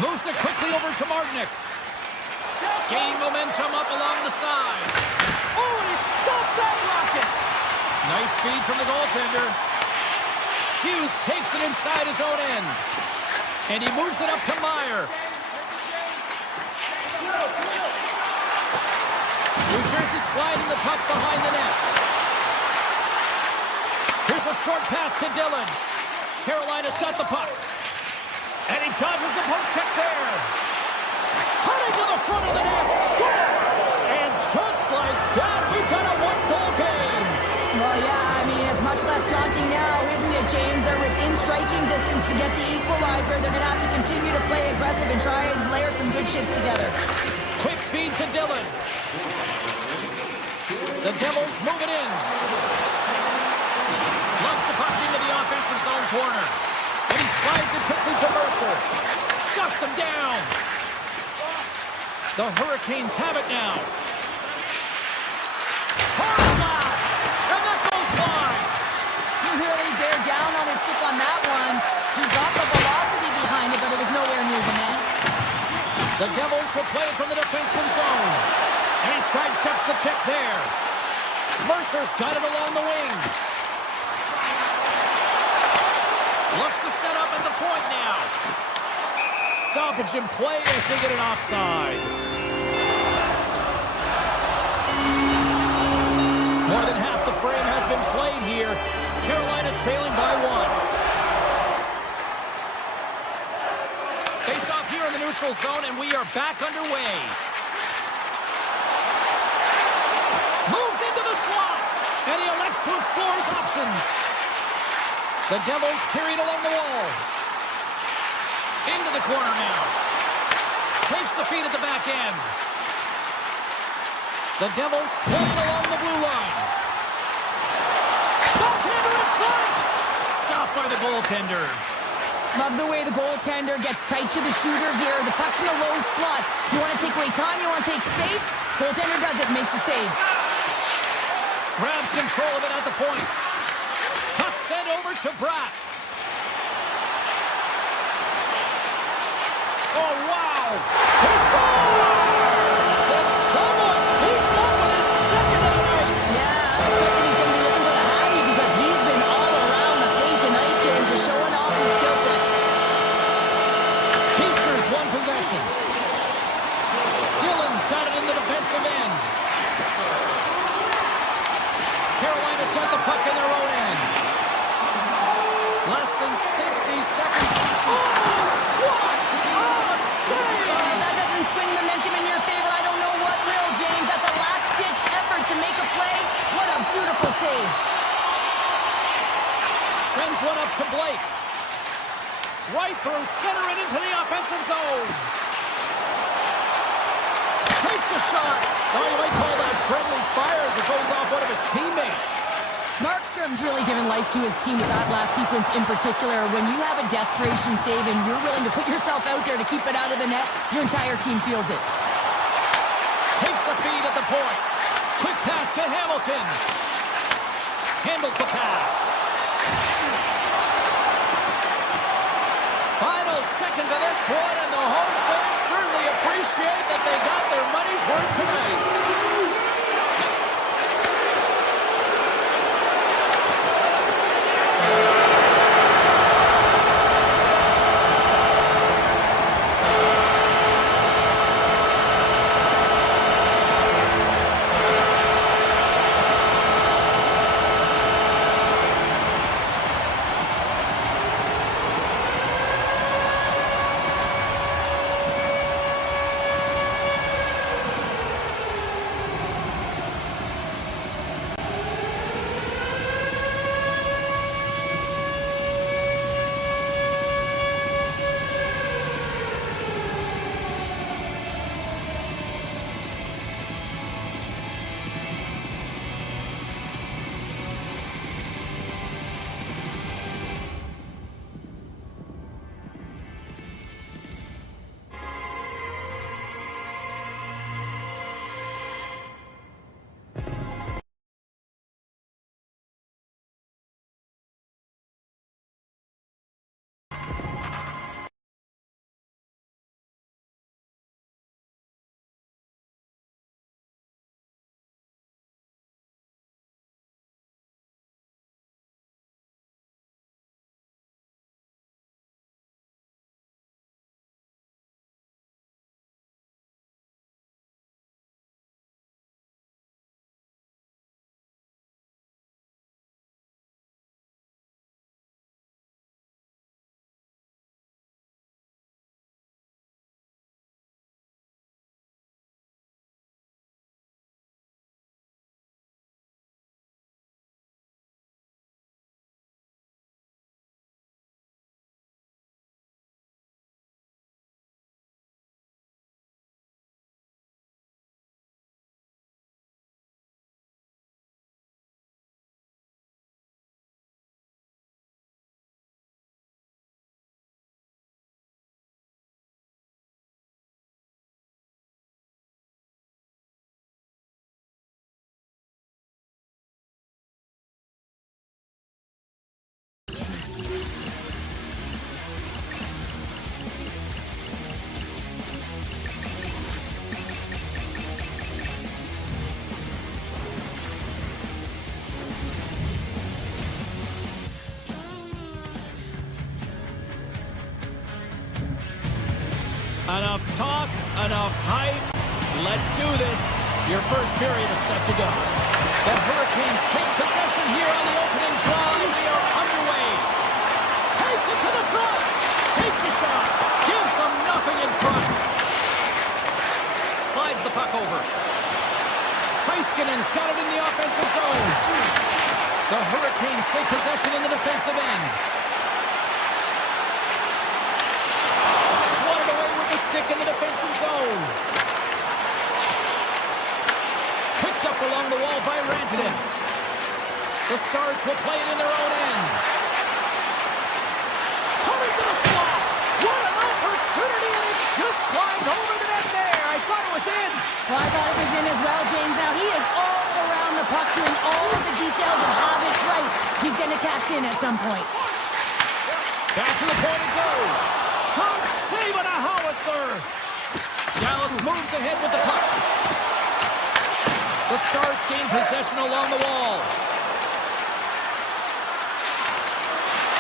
Moves it quickly over to Martinick. Gaining momentum up along the side. Oh, and he stopped that rocket! Nice feed from the goaltender. Hughes takes it inside his own end. And he moves it up to Meyer. New Jersey sliding the puck behind the net. Here's a a short pass to Dillon. Carolina's got the puck. And he dodges the poke check there. Cutting to the front of the net. Scores! And just like that, we've got a one-goal game. Well, yeah, I mean, it's much less daunting now, isn't it, James? They're within striking distance to get the equalizer. They're going to have to continue to play aggressive and try and layer some good shifts together. Quick feed to Dillon. The Devils move it in. Lumps the puck into the offensive zone corner. And he slides it quickly to Mercer. Shuts him down. The Hurricanes have it now. Hard blast! And that goes wide. He really bear down on his stick on that one. He got the velocity behind it, but it was nowhere near the net. The Devils will play it from the defensive zone. And he sidesteps the check there. Mercer's got it along the wing. Looks to set up at the point now. Stoppage in play as we get an offside. More than half the frame has been played here. Carolina's trailing by 1. Face off here in the neutral zone, and we are back underway. Moves into the slot, and he elects to explore his options. The Devils carried along the wall. Into the corner now. Takes the feed at the back end. The Devils playing along the blue line. Goaltender in front! Stopped by the goaltender. Love the way the goaltender gets tight to the shooter here. The puck's in the low slot. You want to take away time? You want to take space? Goaltender does it, makes the save. Grabs control of it at the point. Puck sent over to Bratt. Oh, wow! He scores! And someone's heating up with his second of the night. Yeah, I expect that he's going to be looking for the Hattie because he's been all around the paint tonight, James, just showing off his skill set. Heischer's one possession. Dillon's got it in the defensive end. Carolina's got the puck in their own end. Less than 60 seconds. Oh, what a save! That doesn't swing momentum in your favor. I don't know what will, James. That's a last-ditch effort to make a play. What a beautiful save. Sends one up to Blake. Right through center and into the offensive zone. Takes a shot. Oh, you might call that friendly fire as it goes off one of his teammates. Markstrom's really given life to his team with that last sequence in particular. When you have a desperation save and you're willing to put yourself out there to keep it out of the net, your entire team feels it. Takes the feed at the point. Quick pass to Hamilton. Handles the pass. Final seconds of this one, and the home fans certainly appreciate that they got their money's worth tonight. Enough talk, enough hype. Let's do this. Your first period is set to go. The Hurricanes take possession here on the opening draw, and they are underway. Takes it to the front. Takes a shot. Gives them nothing in front. Slides the puck over. Heiskanen's got it in the offensive zone. The Hurricanes take possession in the defensive end. Swatted away with the stick in the defensive zone. Picked up along the wall by Rantanen. The Stars will play it in their own end. Coming to the slot. What an opportunity, and it just climbed over the net there. I thought it was in. Well, I thought it was in as well, James. Now he is all around the puck, doing all of the details of how it's right. He's going to cash in at some point. Back to the point it goes. Tom save on a howitzer. Dallas moves ahead with the puck. The Stars gain possession along the wall.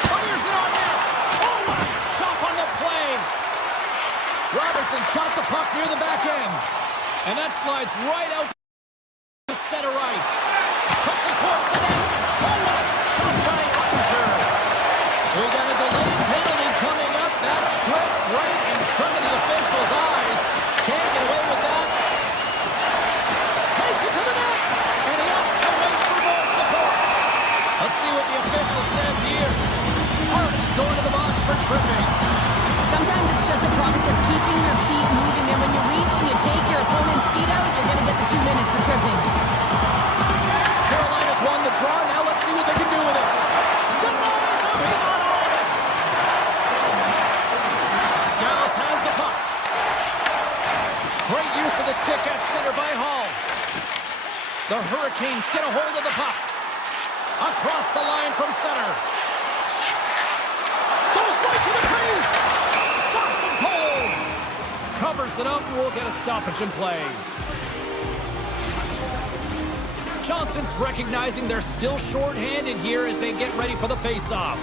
Fires it on net. Oh, what a stop on the play. Robertson's got the puck near the back end. And that slides right out to center ice. Puts it towards the net. Oh, what a stop by Ottinger. We got a delayed penalty coming up. That tripped right in front of the official's eyes. Can't get away with that. Takes it to the net. And he opts to wait for more support. Let's see what the official says here. Hardy's going to the box for tripping. Sometimes it's just a product of keeping your feet moving, and when you reach and you take your opponent's feet out, you're going to get the 2 minutes for tripping. Carolina's won the draw. Now let's see what they can do with it. Denies him. He got all of it. Dallas has the puck. Great use of the stick at center by Hall. The Hurricanes get a hold of the puck. Across the line from center. Goes right to the crease. Stops him cold. Covers it up and we'll get a stoppage in play. Johnston's recognizing they're still short-handed here as they get ready for the face-off.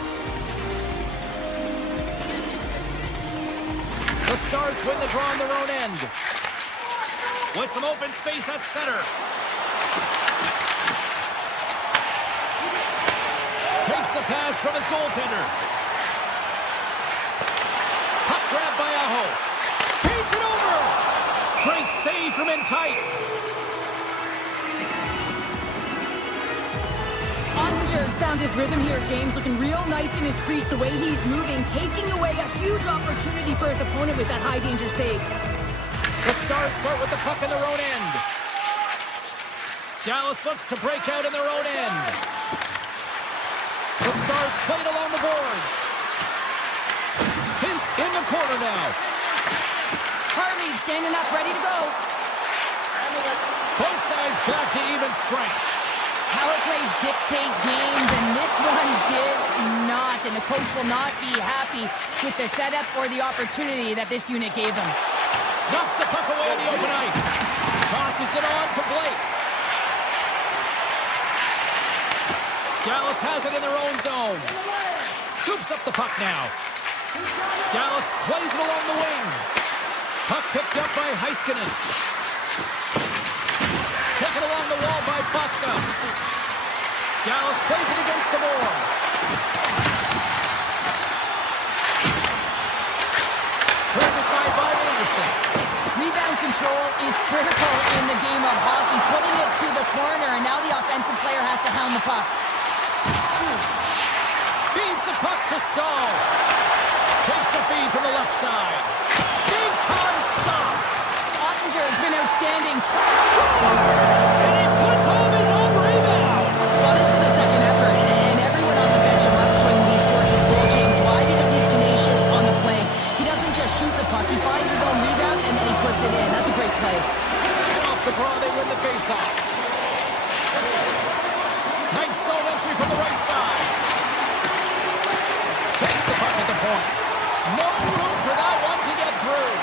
The Stars win the draw on their own end. With some open space at center. Takes the pass from his goaltender. Puck grab by Aho. Feeds it over. Great save from Untitled. Ottinger's found his rhythm here, James, looking real nice in his crease, the way he's moving, taking away a huge opportunity for his opponent with that high-danger save. The Stars start with the puck in their own end. Dallas looks to break out in their own end. The Stars played along the boards. Hintz in the corner now. Harley's standing up, ready to go. Both sides back to even strength. Power plays dictate games, and this one did not. And the coach will not be happy with the setup or the opportunity that this unit gave him. Knocks the puck away on the open ice. Tosses it on to Blake. Dallas has it in their own zone. Scoops up the puck now. Dallas plays it along the wing. Puck picked up by Heiskanen. Taken along the wall by Foxa. Dallas plays it against the boards. Turned aside by Anderson. Rebound control is critical in the game of hockey. Putting it to the corner, and now the offensive player has to hound the puck. Feeds the puck to Stahl. Takes the feed from the left side. Big time stop. Ottinger has been outstanding. Scores! And he puts home his own rebound. Well, this is a second effort, and everyone on the bench loves when he scores his goal, James. Why? Because he's tenacious on the play. He doesn't just shoot the puck. He finds his own rebound, and then he puts it in. That's a great play. And off the draw, they win the faceoff. Nice zone entry from the right side. Takes the puck at the point. No room for that one to get through.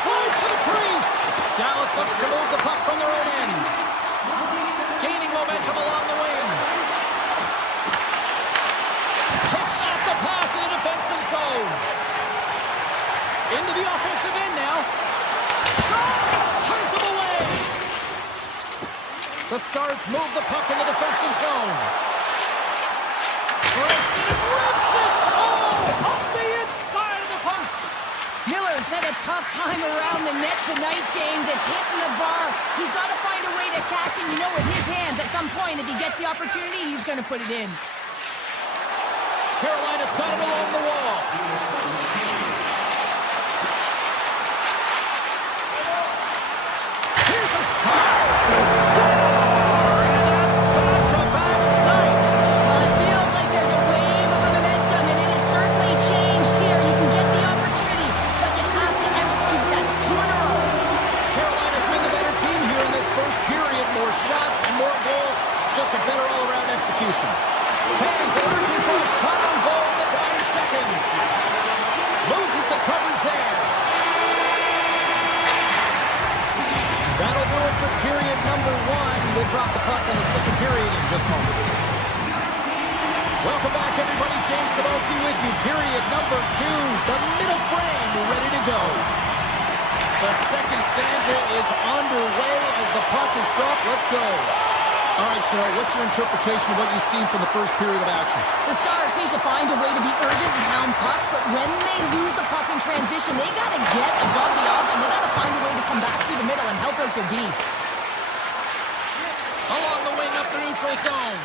Flies to the crease. Dallas looks to move the puck from their own end. Gaining momentum along the wing. Picks up the pass in the defensive zone. Into the offensive end now. Turns him away. The Stars move the puck in the defensive zone. Rips it and rips it. Oh, off the inside of the post. Miller's had a tough time around the net tonight, James. It's hitting the bar. He's got to find a way to cash in. You know, with his hands, at some point, if he gets the opportunity, he's going to put it in. Carolina's got it along the wall. Here's a shot. Score! And that's back-to-back snipes. Well, it feels like there's a wave of momentum, and it has certainly changed here. You can get the opportunity, but you have to execute. That's 2 in a row. Carolina's been the better team here in this first period. More shots and more goals. Just a better all-around execution. Fans urging for a shot on goal in the dying seconds. Loses the coverage there. That'll do it for period number 1. We'll drop the puck in the second period in just moments. Welcome back, everybody. James Cybulski with you. Period number 2. The middle frame ready to go. The second stanza is underway as the puck is dropped. Let's go. All right, Cheryl, what's your interpretation of what you've seen from the first period of action? The Stars need to find a way to be urgent and pound pucks, but when they lose the puck in transition, they got to get above the option. They got to find a way to come back through the middle and help out their D. Along the wing up the neutral zone.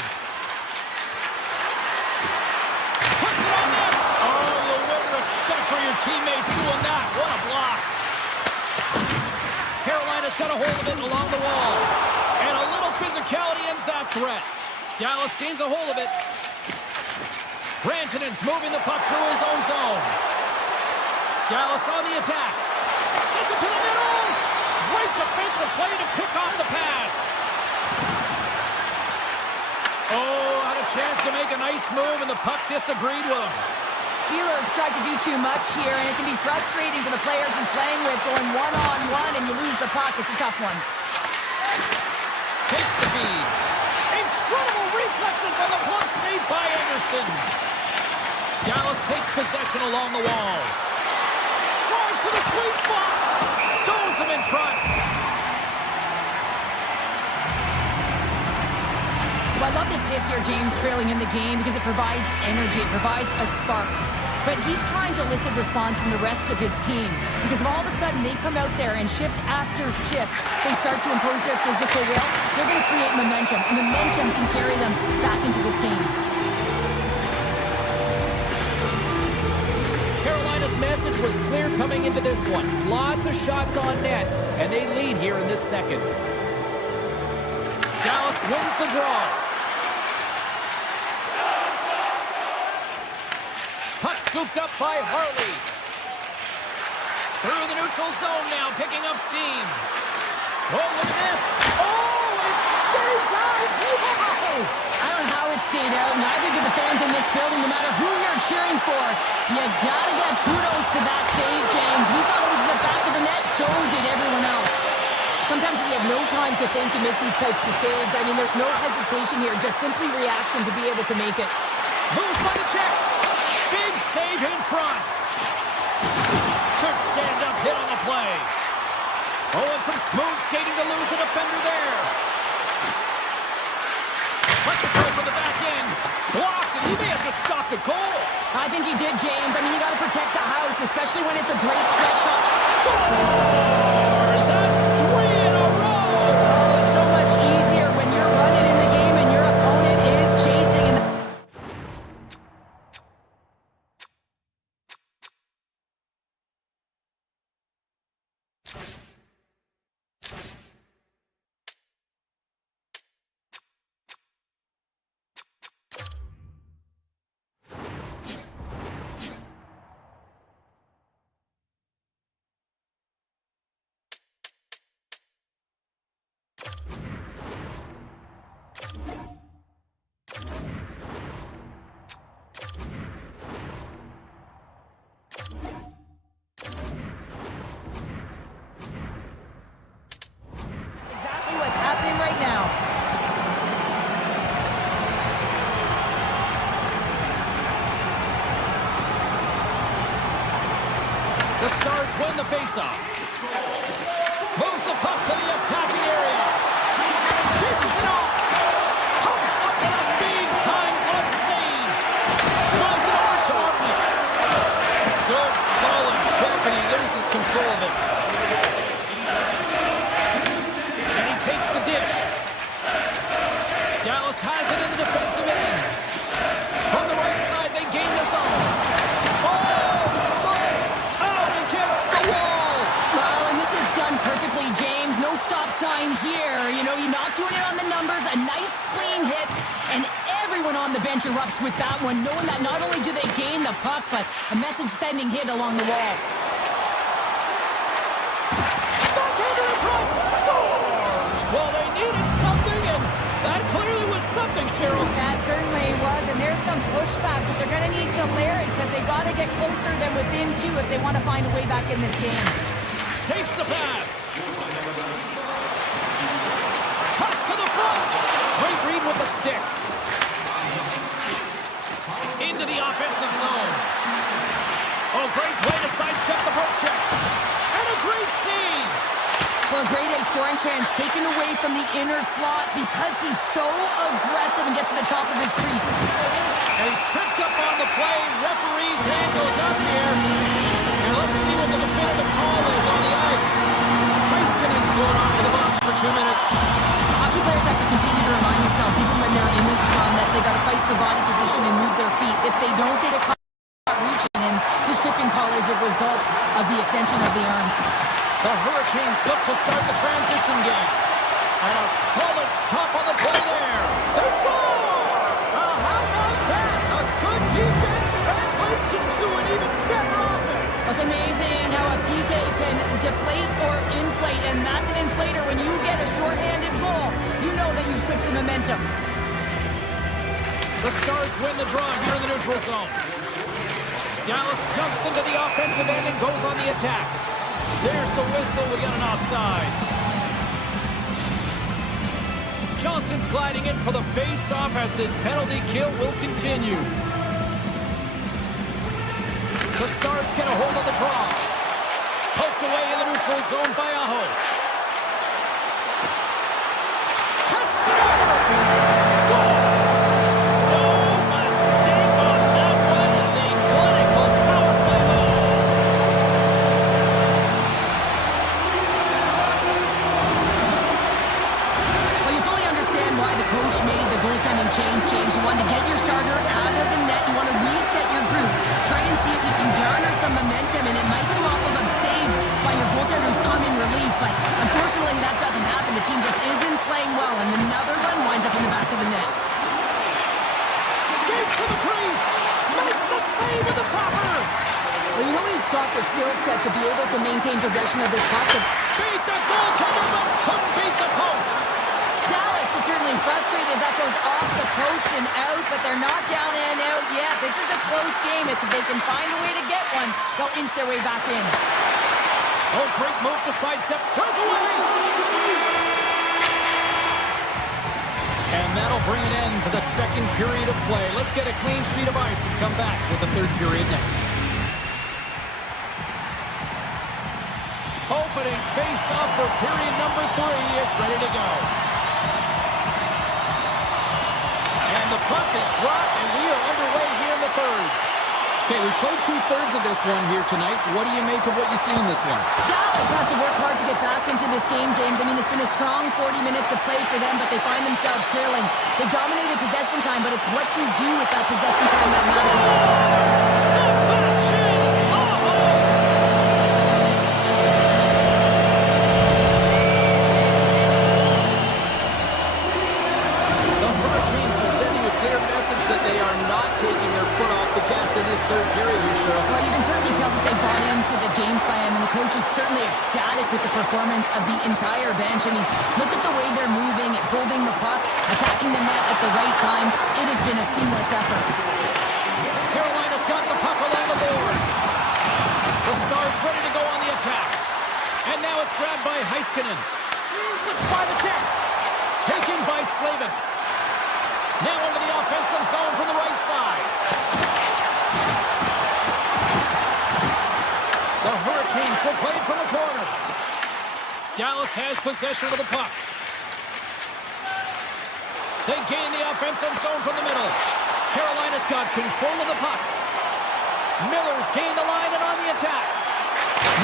Puts it on net. Oh, you win respect for your teammates doing that. What a block. Carolina's got a hold of it along the wall. And a little physicality ends that threat. Dallas gains a hold of it. Rantanen's moving the puck through his own zone. Dallas on the attack. Sends it to the middle. Great defensive play to pick off the pass. Oh, had a chance to make a nice move, and the puck disagreed with him. Wheeler's tried to do too much here, and it can be frustrating for the players he's playing with, going one-on-one, and you lose the puck. It's a tough one. Takes the feed. Incredible reflexes on the plus save by Anderson. Dallas takes possession along the wall. Drives to the sweet spot. Stones him in front. Well, I love this hit here, James, trailing in the game, because it provides energy. It provides a spark. But he's trying to elicit response from the rest of his team, because if all of a sudden they come out there and shift after shift, they start to impose their physical will, they're going to create momentum, and momentum can carry them back into this game. Carolina's message was clear coming into this one. Lots of shots on net, and they lead here in this second. Dallas wins the draw. Puck scooped up by Harley. Through the neutral zone now, picking up steam. Oh, look at this. Oh, it stays out. Wow! I don't know how it stayed out. Neither do the fans in this building, no matter who you're cheering for. You gotta give kudos to that save, James. We thought it was in the back of the net, so did everyone else. Sometimes we have no time to think and make these types of saves. I mean, there's no hesitation here, just simply reaction to be able to make it. Moves by the check. Big save in front. Good stand-up hit on the play. Oh, and some smooth skating to lose a defender there. Let's it go for the back end. Blocked, and he may have just stopped a goal. I think he did, James. I mean, you got to protect the house, especially when it's a great threat shot. Scores! That's 3 in a row! Oh, it's so much easier when you're running in the game and your opponent is chasing. The Stars win the faceoff. Moves the puck to the attacking area. Dishes it off. Pumps up with a big-time glove save. Slides it over to Martin. Good, solid check, and he loses control of it. And he takes the dish. Dallas has it in the defensive end. From the right side, they gain the zone. Oh, look! Out against the wall! Well, and this is done perfectly, James. No stop sign here. You know, you're not doing it on the numbers. A nice, clean hit. And everyone on the bench erupts with that one, knowing that not only do they gain the puck, but a message-sending hit along the wall. Backhander in front! Scores! Well, they needed something, and that clearly was something, Cheryl. That certainly was, and there's some pushback, but they're going to need to layer it because they've got to get closer than within two if they want to find a way back in this game. Takes the pass. Toss to the front. Great read with the stick. Into the offensive zone. Oh, great way to sidestep the poke check. And a great save. Well, great A scoring chance taken away from the inner slot because he's so aggressive and gets to the top of his crease. And he's tripped up on the play. Referee's hand goes up here. And let's see what the definitive call is on the ice. Heiskanen's going off to the box for 2 minutes. Hockey players have to continue to remind themselves, even when they're in this scrum, that they got to fight for body position and move their feet. If they don't, they get caught reaching, and this tripping call is a result of the extension of the arms. The Hurricanes look to start the transition game. And a solid stop on the play there. They score! Well, how about that? A good defense translates to an even better offense. It's amazing how a PK can deflate or inflate, and that's an inflator. When you get a shorthanded goal, you know that you switch the momentum. The Stars win the draw here in the neutral zone. Dallas jumps into the offensive end and goes on the attack. There's the whistle. We got an offside. Johnson's gliding in for the face-off as this penalty kill will continue. The Stars get a hold of the draw. Poked away in the neutral zone by Aho. Passes it over. Scores! No mistake on that one in the clinical power play goal. Well, you fully understand why the coach made the goaltending change, James. You want to get your starter out of the net. You want to reset your group. Try and see if you can garner some momentum, and it might come off of a save by your goaltender who's come in relief, but unfortunately that doesn't happen. The team just isn't playing well, and another one winds up in the back of the net. Skates to the crease. Makes the save with the topper. Well, you know he's got the skill set to be able to maintain possession of this puck. Beat the goaltender, but couldn't beat the post. Dallas is certainly frustrated as that goes off the post and out, but they're not down and out yet. This is a close game. If they can find a way to get one, they'll inch their way back in. Oh, great move to sidestep. Breakaway! And that'll bring an end to the second period of play. Let's get a clean sheet of ice and come back with the third period next. Opening face-off for period number 3 is ready to go. And the puck is dropped, and we are underway here in the third. Okay, we played 2/3 of this one here tonight. What do you make of what you see in this one? Dallas has to work hard to get back into this game, James. I mean, it's been a strong 40 minutes of play for them, but they find themselves trailing. They dominated possession time, but it's what you do with that possession time that matters. Sebastian Aho! The Hurricanes are sending a clear message that they are not taking their foot off the gas in this third period, Cheryl. Well, you can certainly tell that they bought into the game plan, and the coach is certainly ecstatic with the performance of the entire bench. I mean, look at the way they're moving, holding the puck, attacking the net at the right times. It has been a seamless effort. Carolina's got the puck along the boards. The Stars ready to go on the attack. And now it's grabbed by Heiskanen. Slips by the check. Taken by Slavin. Now into the offensive zone from the right side. The Hurricanes whistle played from the corner. Dallas has possession of the puck. They gain the offensive zone from the middle. Carolina's got control of the puck. Miller's gained the line and on the attack.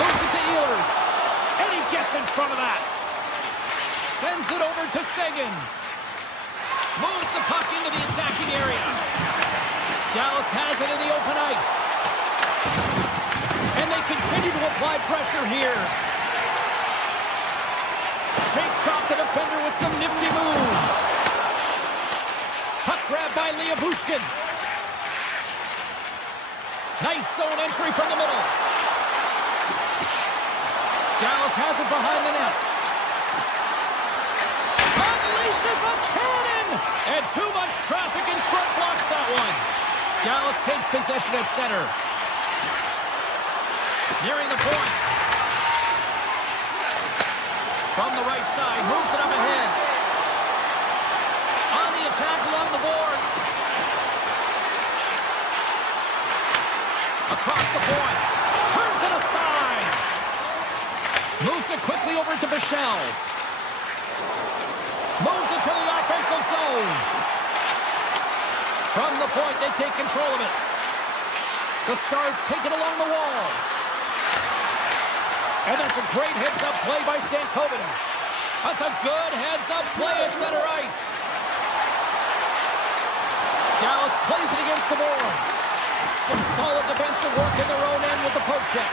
Moves it to Ehlers. And he gets in front of that. Sends it over to Seguin. Moves the puck into the attacking area. Dallas has it in the open ice. And they continue to apply pressure here. Shakes off the defender with some nifty moves. Puck grab by Bushkin. Nice zone entry from the middle. Dallas has it behind the net. Unleashes a cannon! And too much traffic in front blocks that one. Dallas takes possession at center. Nearing the point. From the right side, moves it up ahead. On the attack along the boards. Across the point. Turns it aside. Moves it quickly over to Bichelle. Moves it to the offensive zone. From the point, they take control of it. The Stars take it along the wall. And that's a great heads-up play by Stankoven. That's a good heads-up play at center ice. Dallas plays it against the boards. Some solid defensive work in their own end with the poke check.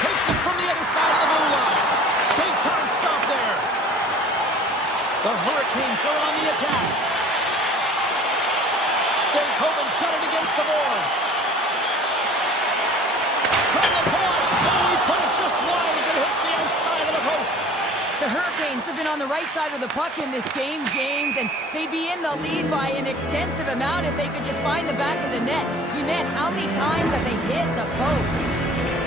Takes it from the other side of the blue line. Big time stop there. The Hurricanes are on the attack. Stankoven's got it against the boards. From the point. Oh, he put it just wide as it hits the outside of the post. The Hurricanes have been on the right side of the puck in this game, James, and they'd be in the lead by an extensive amount if they could just find the back of the net. You meant how many times have they hit the post?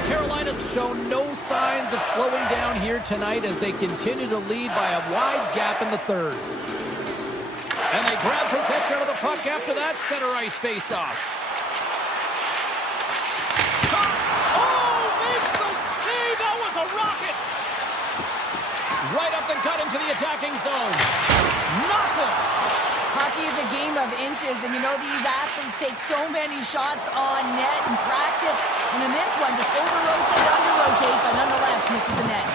Carolina's shown no signs of slowing down here tonight as they continue to lead by a wide gap in the third. And they grab possession of the puck after that center ice faceoff. Shot! Oh, makes the save! That was a rocket! Right up the gut into the attacking zone. Nothing! Hockey is a game of inches, and you know these athletes take so many shots on net in practice. And in this one, just over-rotate, under-rotate, but nonetheless misses the net.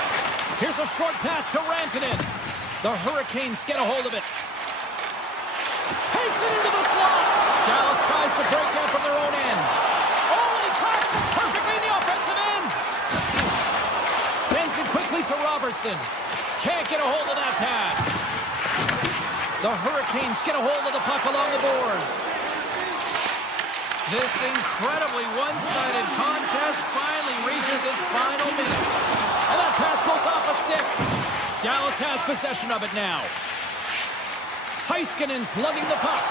Here's a short pass to Rantanen. The Hurricanes get a hold of it. Takes it into the slot. Dallas tries to break out from their own end. Oh, and he tracks it perfectly in the offensive end. Sends it quickly to Robertson. Can't get a hold of that pass. The Hurricanes get a hold of the puck along the boards. This incredibly one-sided contest finally reaches its final minute. And that pass goes off a stick. Dallas has possession of it now. Heiskanen's lugging the puck.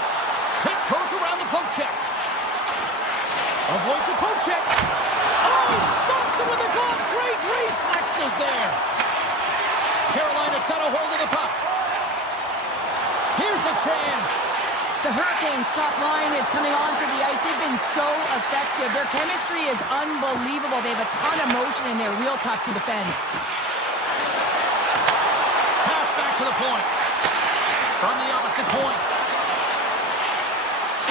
Tiptoes around the poke check. Avoids the poke check. Oh, he stops it with a glove. Great reflexes there. Carolina's got a hold of the puck. Here's a chance. The Hurricanes' top line is coming onto the ice. They've been so effective. Their chemistry is unbelievable. They have a ton of motion, and they're real tough to defend. Pass back to the point. From the opposite point.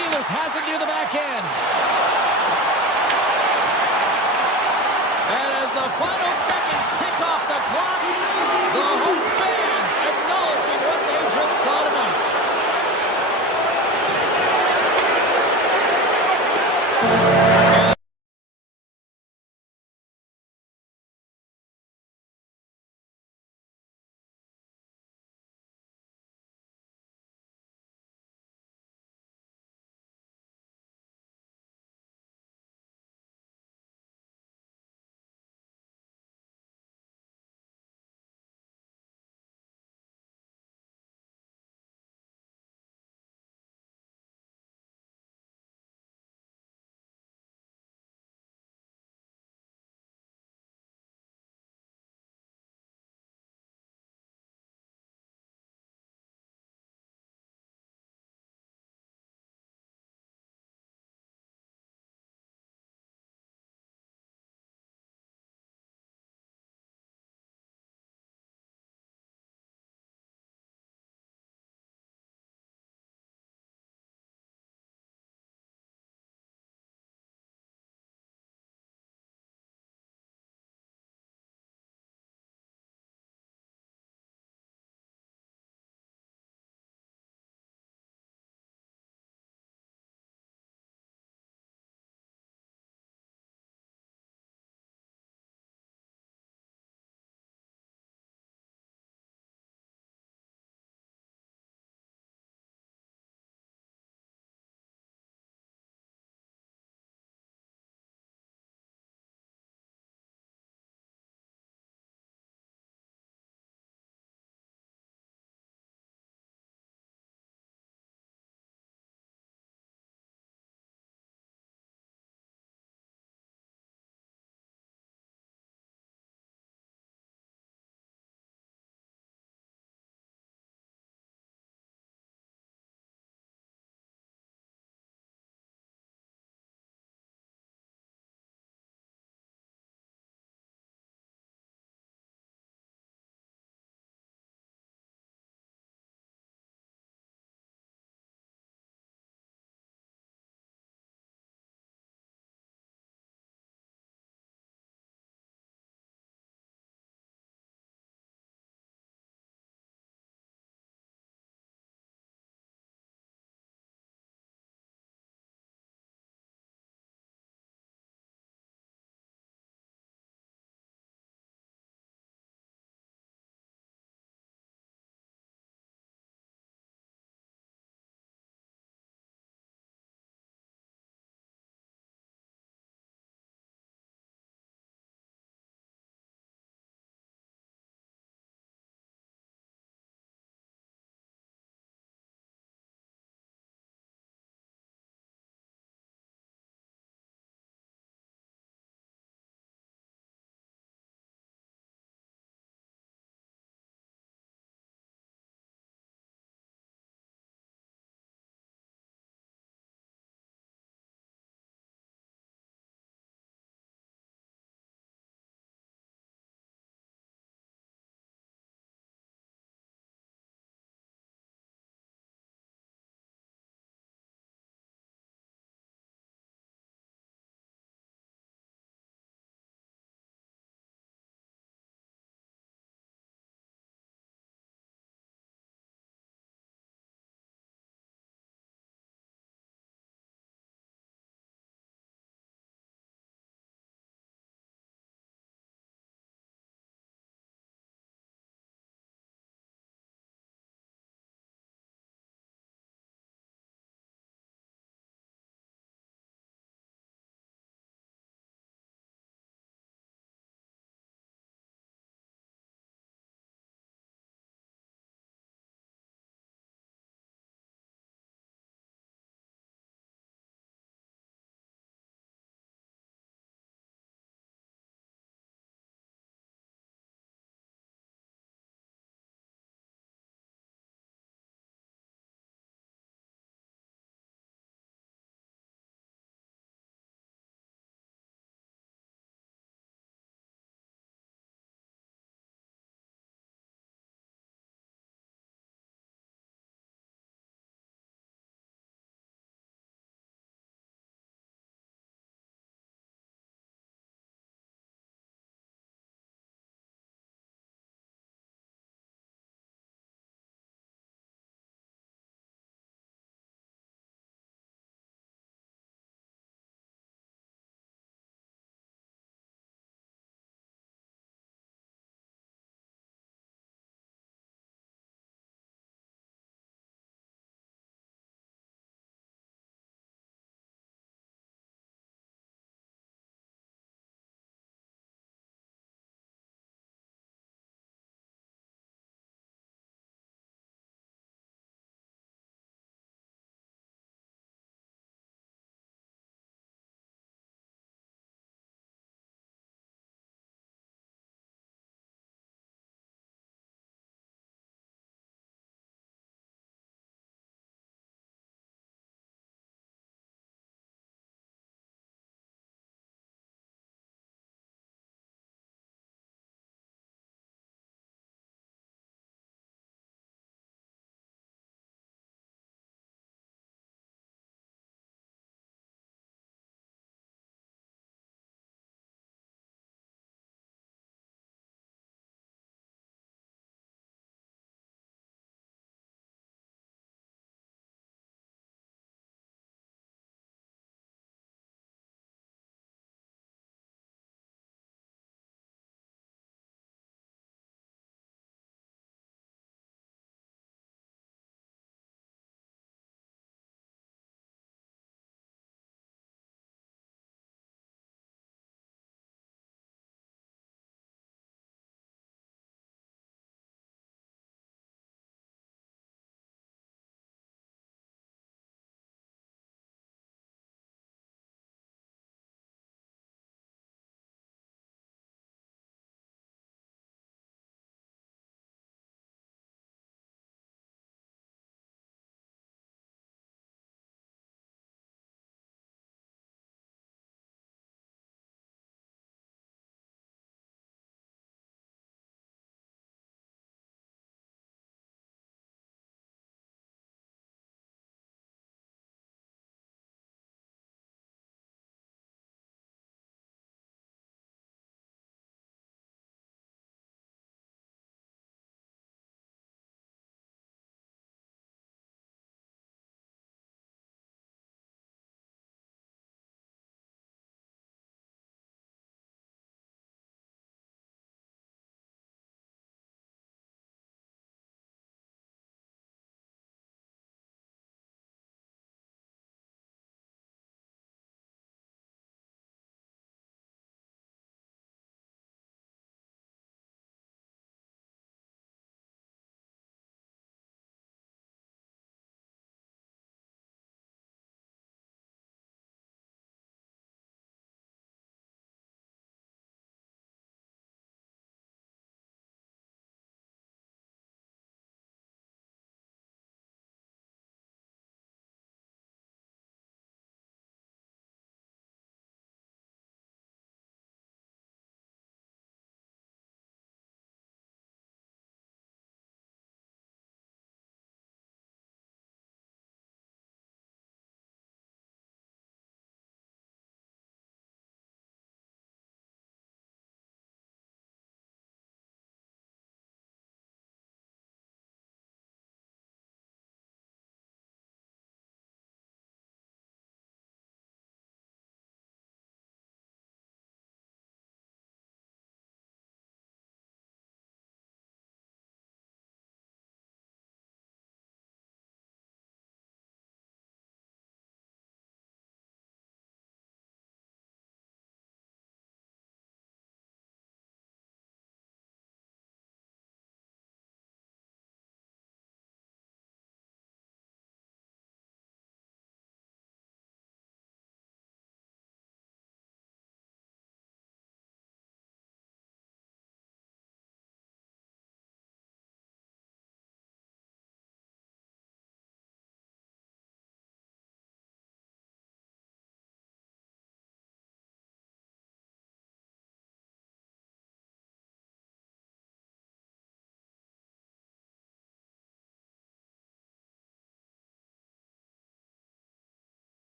Ehlers has it near the back end. And as the final seconds tick off the clock, the home fans acknowledging what they just saw tonight.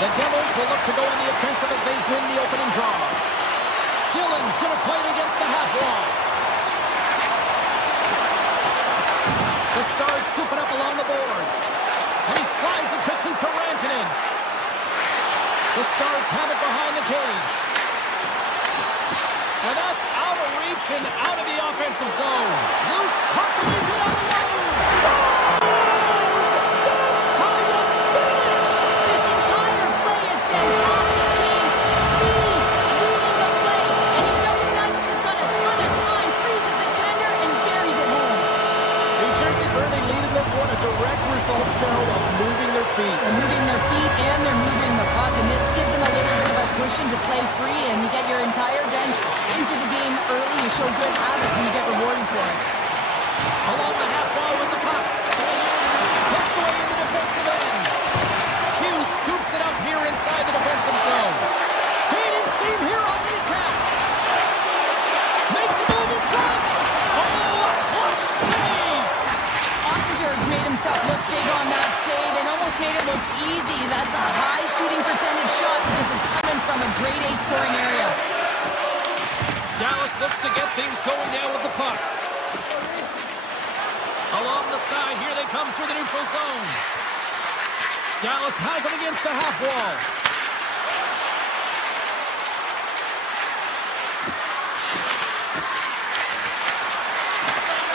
The Devils will look to go in the offensive as they win the opening draw. Dillon's going to play it against the half wall. The Stars scoop it up along the boards. And he slides it quickly for Rantanen. The Stars have it behind the cage. And that's out of reach and out of the offensive zone. Loose puck and he's in on the loose. Stars! That's how you finish! This entire play is fantastic, James. Speed, leading the play, and he recognizes he's got a ton of time, freezes the tender, and buries it home. New Jersey's early lead in this one, a direct result, Cheryl, of moving their feet. They're moving their feet and they're moving the puck, and this gives them a little bit of a cushion to play free, and you get your entire bench into the game early. You show good habits, and you get rewarded for it. Along the half wall with the puck. Tucked away in the defensive end. Hughes scoops it up here inside the defensive zone. Gaining steam here on the attack. Makes a move in front. Oh, a clutch save. Ottinger's made himself look big on that save and almost made it look easy. That's a high shooting percentage shot because it's coming from a grade A scoring area. Dallas looks to get things going now with the puck. Along the side, here they come through the neutral zone. Dallas has it against the half wall.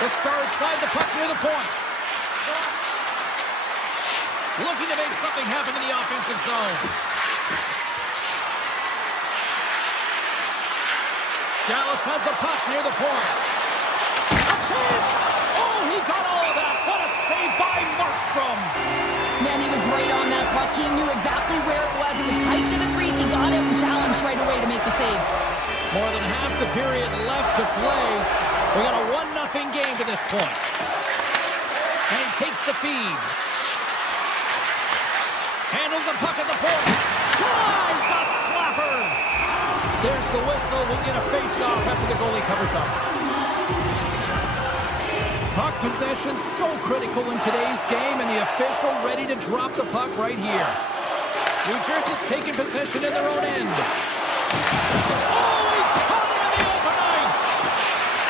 The Stars slide the puck near the point. Looking to make something happen in the offensive zone. Dallas has the puck near the point. A chance! Oh, he got all of that. What a save by Markstrom. Man, he was right on that puck. He knew exactly where it was. It was tight to the crease. He got out and challenged right away to make the save. More than half the period left to play. We got a 1-0 game to this point. And he takes the feed. Handles the puck at the point. Tries the slapper. There's the whistle. We'll get a face-off after the goalie covers up. Puck possession so critical in today's game, and the official ready to drop the puck right here. New Jersey's taking possession in their own end. Oh, he caught him in the open ice.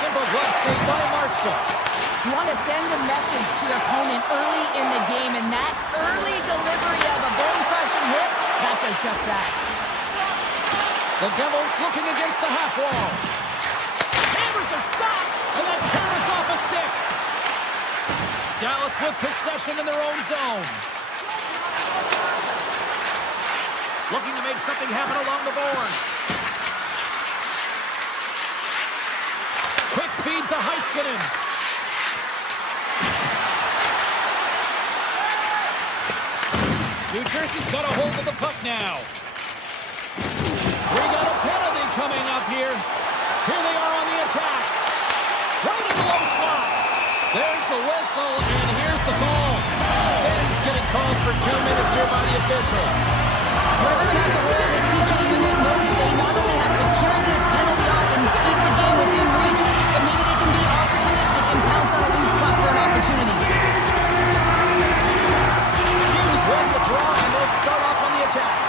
Simple glove save by Markstrom. You want to send a message to your opponent early in the game, and that early delivery of a bone-crushing hit, that does just that. The Devils looking against the half wall. Hammers a shot, and that carries off a stick. Dallas with possession in their own zone. Looking to make something happen along the boards. Quick feed to Heiskanen. New Jersey's got a hold of the puck now. We got a penalty coming up here. Here they are on the attack. Right in the low slot. There's the whistle, and here's the call. Ben's getting called for 2 minutes here by the officials. Whoever has a role in this PK unit knows that they not only have to kill this penalty off and keep the game within reach, but maybe they can be opportunistic and pounce on a loose puck for an opportunity. Hughes won the draw, and they'll start off on the attack.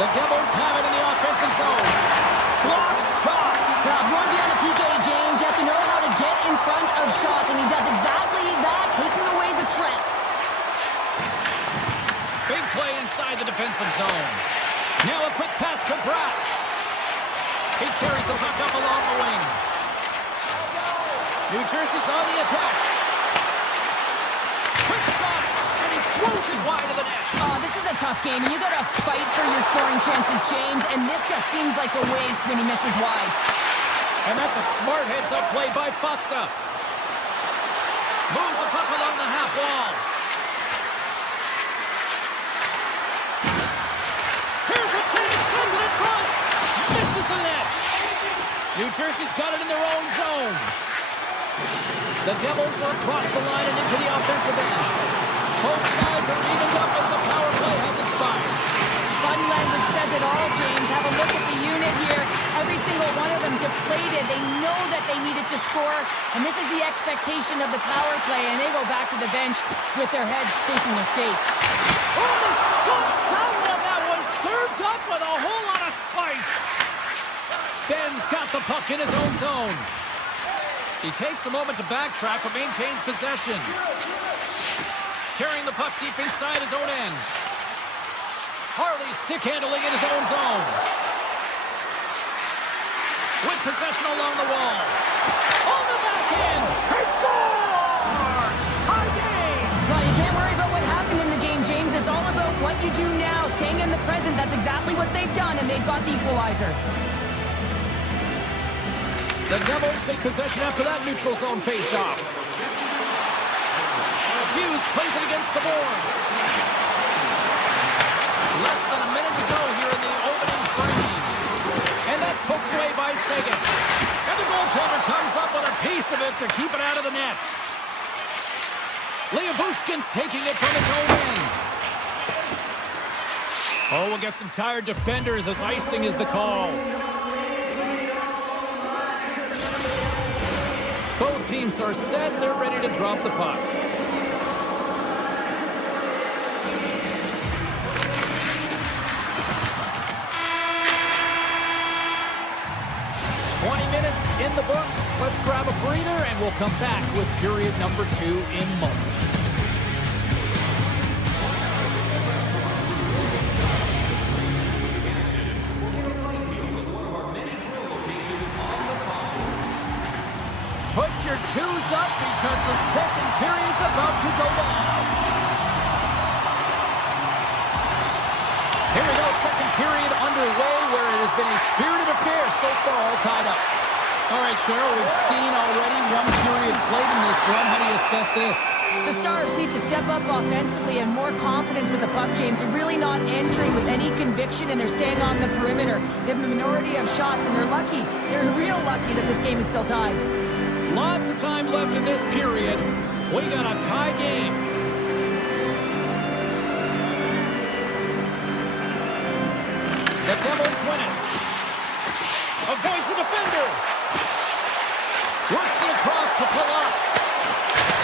The Devils have it in the offensive zone. Block shot. Well, if you want to be on the PK, James, you have to know how to get in front of shots, and he does exactly that, taking away the threat. Big play inside the defensive zone. Now a quick pass to Bratt. He carries the puck up along the wing. New Jersey's on the attack. Quick shot, and he throws it wide of the net. This is a tough game, and you got to fight for your scoring chances, James, and this just seems like a waste when he misses wide. And that's a smart heads-up play by Faksa. Moves the puck along the half wall. Here's a chance, sends it in front. Misses the net. New Jersey's got it in their own zone. The Devils are across the line and into the offensive end. Both sides are evened up as the power play has expired. Body language says it all, James. Have a look at the unit here. Every single one of them deflated. They know that they needed to score, and this is the expectation of the power play, and they go back to the bench with their heads facing the skates. Oh, he stops that one. That was Served up with a whole lot of spice. Ben's got the puck in his own zone. He takes a moment to backtrack but maintains possession. Carrying the puck deep inside his own end. Harley stick handling in his own zone. With possession along the wall. On the back end. He scores! Tie game! Well, you can't worry about what happened in the game, James. It's all about what you do now. Staying in the present. That's exactly what they've done, and they've got the equalizer. The Devils take possession after that neutral zone face-off. Hughes plays it against the boards. Less than a minute to go here in the opening frame. And that's poked away by Seguin. And the goaltender comes up with a piece of it to keep it out of the net. Bushkin's taking it from his own end. Oh, we'll get some tired defenders as icing is the call. Both teams are set. They're ready to drop the puck. In the books. Let's grab a breather and we'll come back with period number 2 in moments. Put your twos up because the second period's about to go down. Here we go, second period underway where it has been a spirited affair so far, all tied up. All right, Cheryl, we've seen already one period played in this one. How do you assess this? The Stars need to step up offensively and more confidence with the puck, James. They're really not entering with any conviction, and they're staying on the perimeter. They have a minority of shots, and they're lucky. They're real lucky that this game is still tied. Lots of time left in this period. We got a tie game. The Devils win it. Avoids the defender. Works it across to pull up.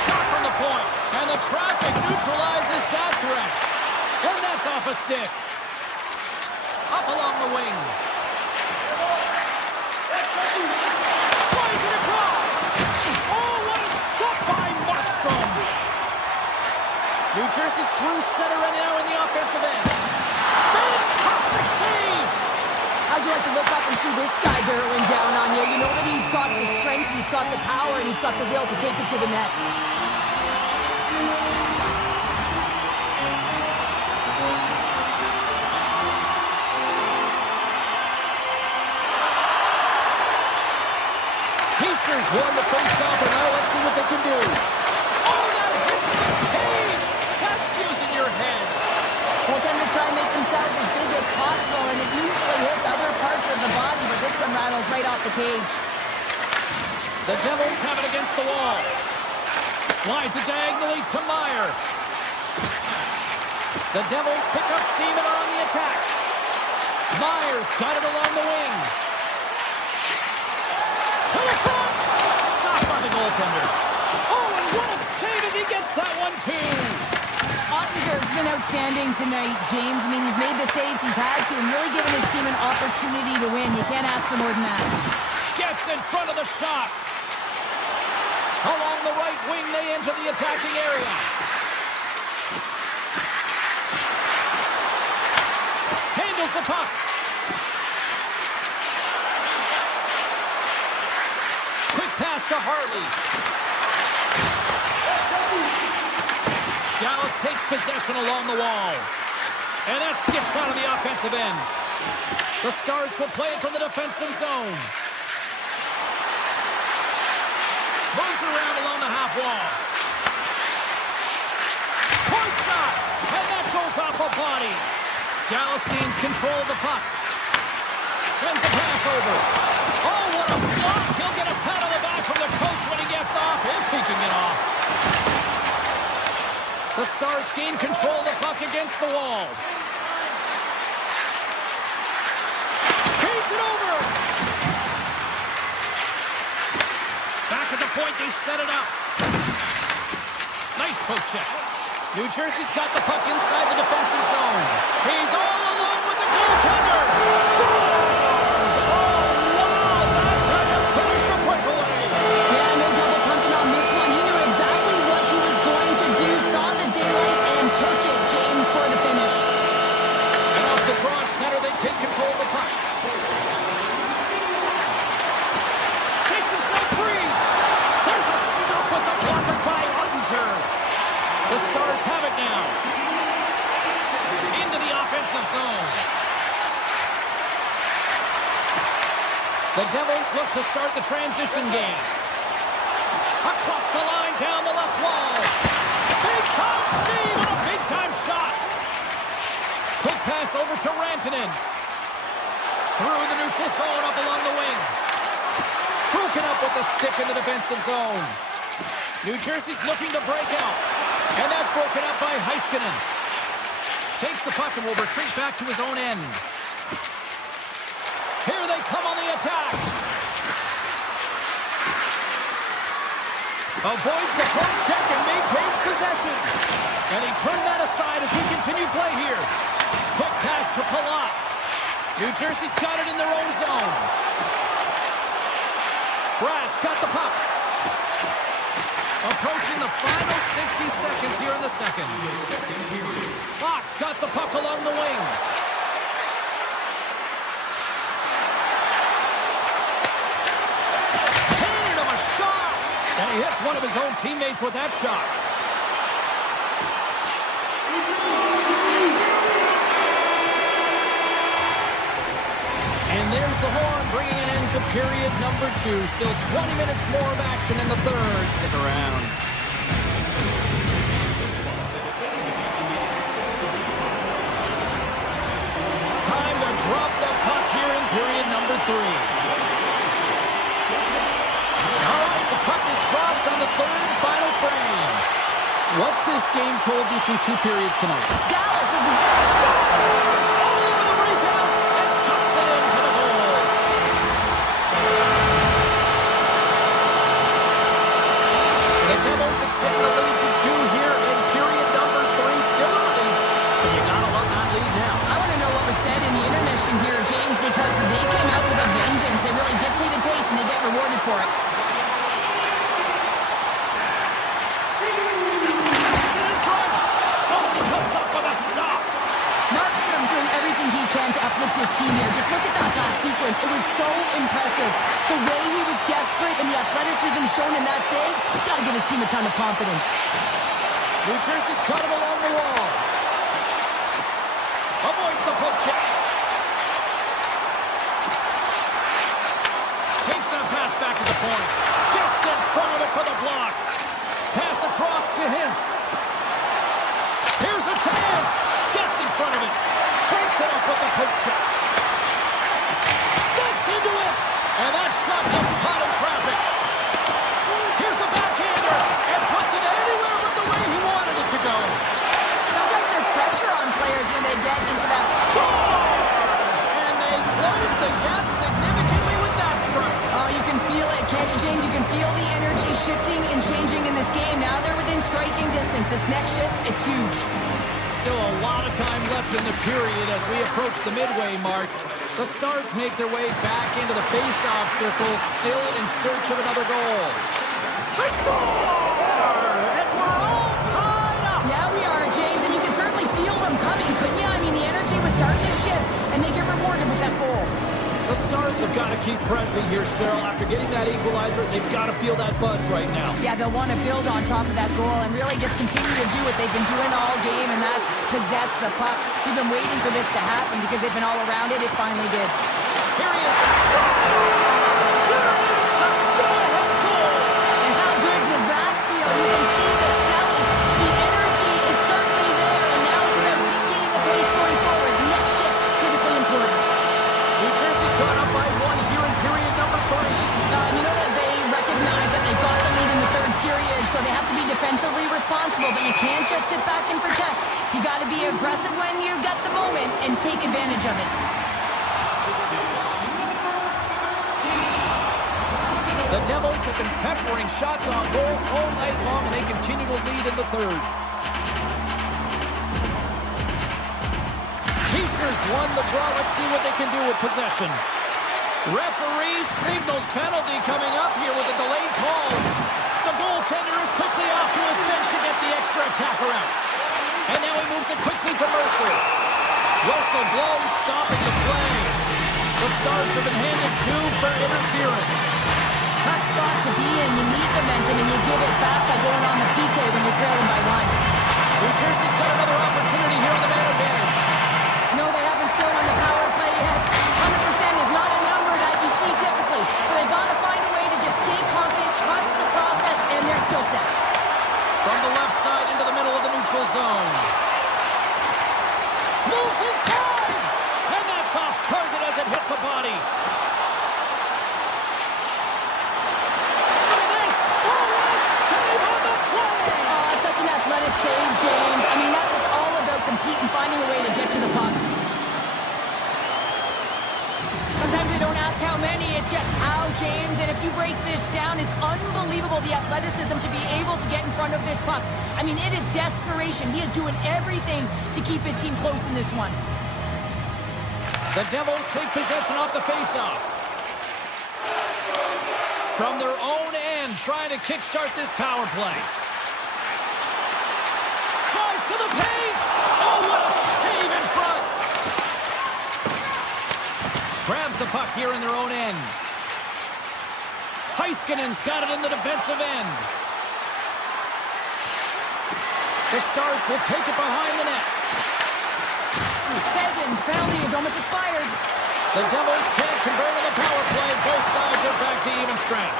Shot from the point. And the traffic neutralizes that threat. And that's off a stick. Up along the wing. Slides it across. Oh, what a stop by Markstrom. New Jersey's through center and now in the offensive end. Fantastic save. How'd you like to look up and see this guy barreling down on you? You know that he's got the strength, he's got the power, and he's got the will to take it to the net. Heischer's won the face-off, and now let's see what they can do. Oh, that hits the cage! That's using your head. Goaltenders try and make themselves as big as possible, and it usually hits other parts of the body, but this one rattles right off the cage. The Devils have it against the wall. Slides it diagonally to Meyer. The Devils pick up steam and are on the attack. Meyer's got it along the wing. To the front! Stopped by the goaltender. Oh, and what a save as he gets that one, too! Ottinger's been outstanding tonight, James. I mean, he's made the saves he's had to and really given his team an opportunity to win. You can't ask for more than that. Gets in front of the shot. Along the right wing, they enter the attacking area. Handles the puck. Quick pass to Harley. Dallas takes possession along the wall. And that skips out of the offensive end. The Stars will play it from the defensive zone. Moves around along the half wall. Point shot! And that goes off a body. Dallas gains control of the puck. Sends the pass over. Oh, what a block! He'll get a pat on the back from the coach when he gets off, if he can get off. The Stars gain control of the puck against the wall. Feeds it over. Back at the point, they set it up. Nice poke check. New Jersey's got the puck inside the defensive zone. He's all alone with the The Stars have it now. Into the offensive zone. The Devils look to start the transition game. Across the line, down the left wall. Big-time save and a big-time shot. Quick pass over to Rantanen. Through the neutral zone, up along the wing. Broken up with the stick in the defensive zone. New Jersey's looking to break out. And that's broken up by Heiskanen. Takes the puck and will retreat back to his own end. Here they come on the attack. Avoids the poke check and maintains possession. And he turned that aside as we continue play here. Quick pass to Palat. New Jersey's got it in their own zone. Brad's got the puck. Approaching the final 60 seconds here in the second. Fox got the puck along the wing. Handed him a shot. And he hits one of his own teammates with that shot. And there's the horn, bringing an end to period number 2. Still 20 minutes more of action in the third. Stick around. Time to drop the puck here in period number 3. All right, the puck is dropped on the third and final frame. What's this game told you through 2 periods tonight? Dallas is Scores! All over the rebound and tucks it into the goal. The Devils extend the lead to 2 here in period number 3. Still early, but you gotta love that lead now. I want to know what was said in the intermission here, James, because they came out with a vengeance. They really dictated pace, and they get rewarded for it. To uplift his team here. Just look at that last sequence. It was so impressive. The way he was desperate and the athleticism shown in that save, he's got to give his team a ton of confidence. New Jersey's cut him along the wall. Avoids the poke check. Takes that pass back to the point. Gets in front of it for the block. Pass across to Hintz. Here's a chance. Gets in front of it. Breaks it up with the poke check. Steps into it. And that shot gets caught in traffic. Here's a backhander. And puts it anywhere but the way he wanted it to go. Sometimes there's pressure on players when they get into that. Scores! And they close the gap significantly with that strike. Oh, you can feel it, can't you, James? You can feel the energy shifting and changing in this game. Now they're within striking distance. This next shift, it's huge. Still a lot of time left in the period as we approach the midway mark. The Stars make their way back into the face-off circle, still in search of another goal. They score! And we're all tied up! Yeah, we are, James, and you can certainly feel them coming, couldn't you? I mean, the energy was starting to shift, and they get rewarded with that goal. The Stars have got to keep pressing here, Cheryl. After getting that equalizer, they've got to feel that buzz right now. Yeah, they'll want to build on top of that goal and really just continue to do what they've been doing all game, and that's possess the puck. We've been waiting for this to happen because they've been all around it. It finally did. Here he is. Scores! There is the go-ahead goal! And how good does that feel? You can see the selling. The energy is certainly there, and now it's about dictating the pace going forward. Next shift, critically important. New Jersey's gone up by 1 here in period number 3. You know that they recognize that they got the lead in the third period, so they have to be defensively responsible, but you can't just sit back and protect. You got to be aggressive when you got the moment and take advantage of it. The Devils have been peppering shots on goal all night long, and they continue to lead in the third. Heischer's won the draw. Let's see what they can do with possession. Referee signals penalty coming up here with a delayed call. The goaltender is quickly off to his bench to get the extra attacker out. And now he moves it quickly to Mercer. Whistle blown, stopping the play. The Stars have been handed 2 for interference. Tough spot to be in. You need momentum, and you give it back by going on the PK when you're trailing by 1. the left side into the middle of the neutral zone. Moves inside! And that's off target as it hits a body. Look at this! Oh, what a save on the play! Oh, that's such an athletic save, James. I mean, that's just all about competing, finding a way to get to the puck. Sometimes they don't ask how many, it's just how, James. And if you break this down, it's unbelievable the athleticism to be able to get in front of this puck. I mean, it is desperation. He is doing everything to keep his team close in this one. The Devils take possession off the faceoff. From their own end, trying to kickstart this power play. Drives to the paint! Oh, what a save in front! Grabs the puck here in their own end. Heiskanen's got it in the defensive end. The Stars will take it behind the net. Sagan's penalty is almost expired. The Devils can't convert on the power play. Both sides are back to even strength.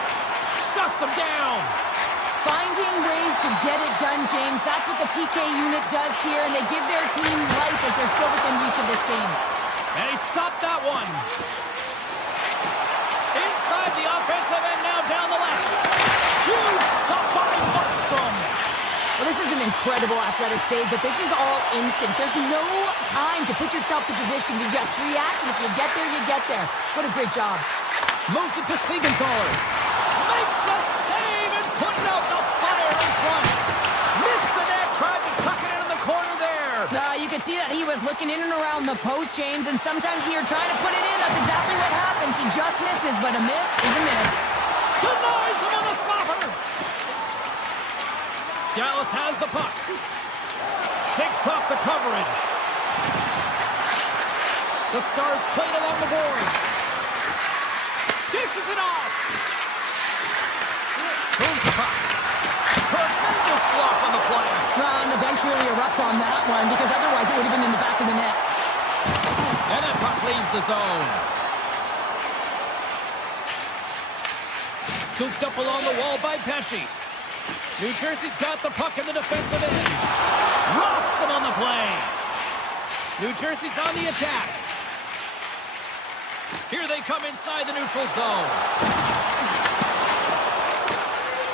Shuts them down. Finding ways to get it done, James. That's what the PK unit does here, and they give their team life as they're still within reach of this game. And he stopped that one. Inside the offensive end, now down the left. Huge stop by ePuckStorm. Well, this is an incredible athletic save, but this is all instinct. There's no time to put yourself to position to just react, and if you get there, you get there. What a great job. Moves it to Siegenthaler. Makes the save and putting out the fire in front. Missed the net, tried to tuck it in the corner there. You can see that he was looking in and around the post, James, and sometimes when you're trying to put it in, that's exactly what happens. He just misses, but a miss is a miss. Denies him on the slapper. Dallas has the puck. Takes off the coverage. The Stars played along the boards. Dishes it off. Moves the puck. Tremendous block on the play. Well, and the bench really erupts on that one, because otherwise it would have been in the back of the net. And that puck leaves the zone. Scooped up along the wall by Pesce. New Jersey's got the puck in the defensive end. Rocks him on the play. New Jersey's on the attack. Here they come inside the neutral zone.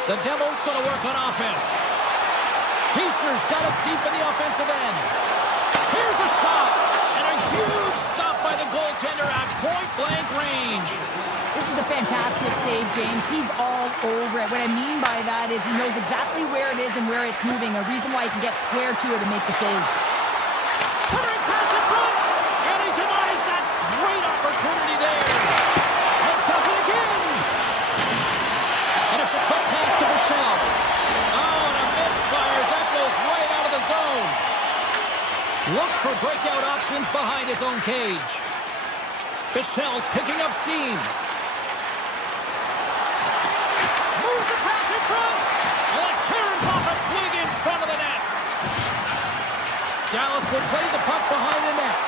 The Devils going to work on offense. Heischer's got it deep in the offensive end. Here's a shot. And a huge stop by the goaltender at point-blank range. This is a fantastic save, James. He's all over it. What I mean by that is he knows exactly where it is and where it's moving, a reason why he can get square to it and make the save. Centering pass in front, and he denies that great opportunity there. And does it again. And it's a quick pass to Michel. Oh, and a misfires. That goes right out of the zone. Looks for breakout options behind his own cage. Michel's picking up steam. Moves the pass in front. And it caroms off a twig in front of the net. Dallas will play the puck behind the net.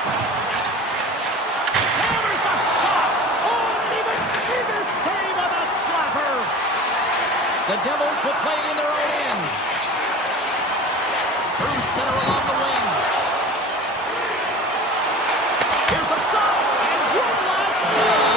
Hammers the shot. Oh, and an even bigger save on the slapper. The Devils will play it in their own end. Through center along the wing. Here's a shot. And one last save.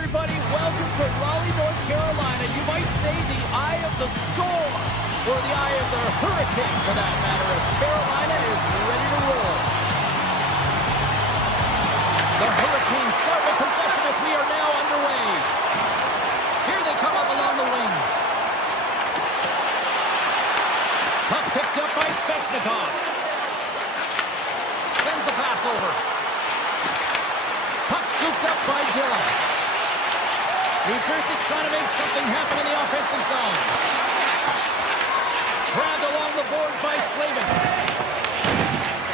everybody. Welcome to Raleigh, North Carolina. You might say the eye of the storm, or the eye of the hurricane, for that matter, as Carolina is ready to roll. The Hurricanes start with possession as we are now underway. Here they come up along the wing. Puck picked up by Svechnikov. Sends the pass over. Puck scooped up by Dillon. New Jersey's trying to make something happen in the offensive zone. Grabbed along the boards by Slavin.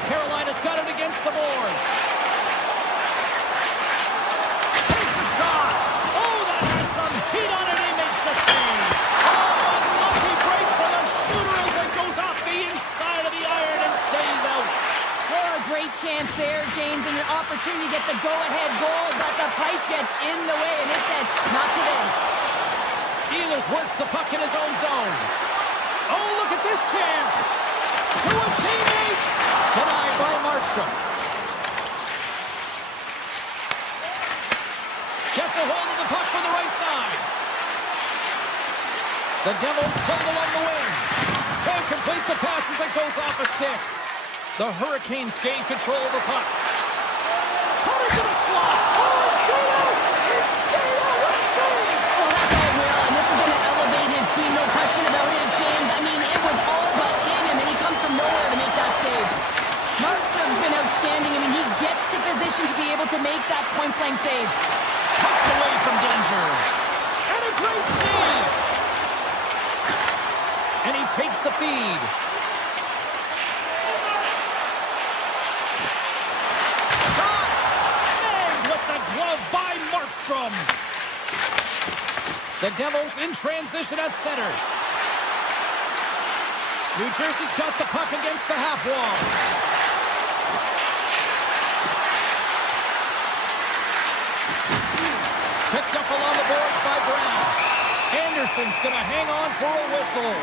Carolina's got it against the boards. Takes a shot. Oh, that has some heat on it. He makes the save. Oh, unlucky break for the shooter as it goes off the inside of the iron and stays out. Oh, great chance there, James, and an opportunity to get the go-ahead goal, but the pipe gets in the way, and it says, not today. Ehlers works the puck in his own zone. Oh, look at this chance. To his teammate. Denied by Markstrom. Gets a hold of the puck from the right side. The Devils play it along the wing. Can't complete the pass as it goes off a stick. The Hurricanes gain control of the puck. Cutter to the slot. Oh, it's stayed out. It's stayed out. What a save. Well, that's all Will, and this is going to elevate his team, no question about it, James. I mean, it was all but in him, and he comes from nowhere to make that save. Markstrom's been outstanding. I mean, he gets to position to be able to make that point-blank save. Tucked away from danger. And a great save. And he takes the feed. Shot! Snagged with the glove by Markstrom. The Devils in transition at center. New Jersey's got the puck against the half wall. Picked up along the boards by Brown. Anderson's going to hang on for a whistle.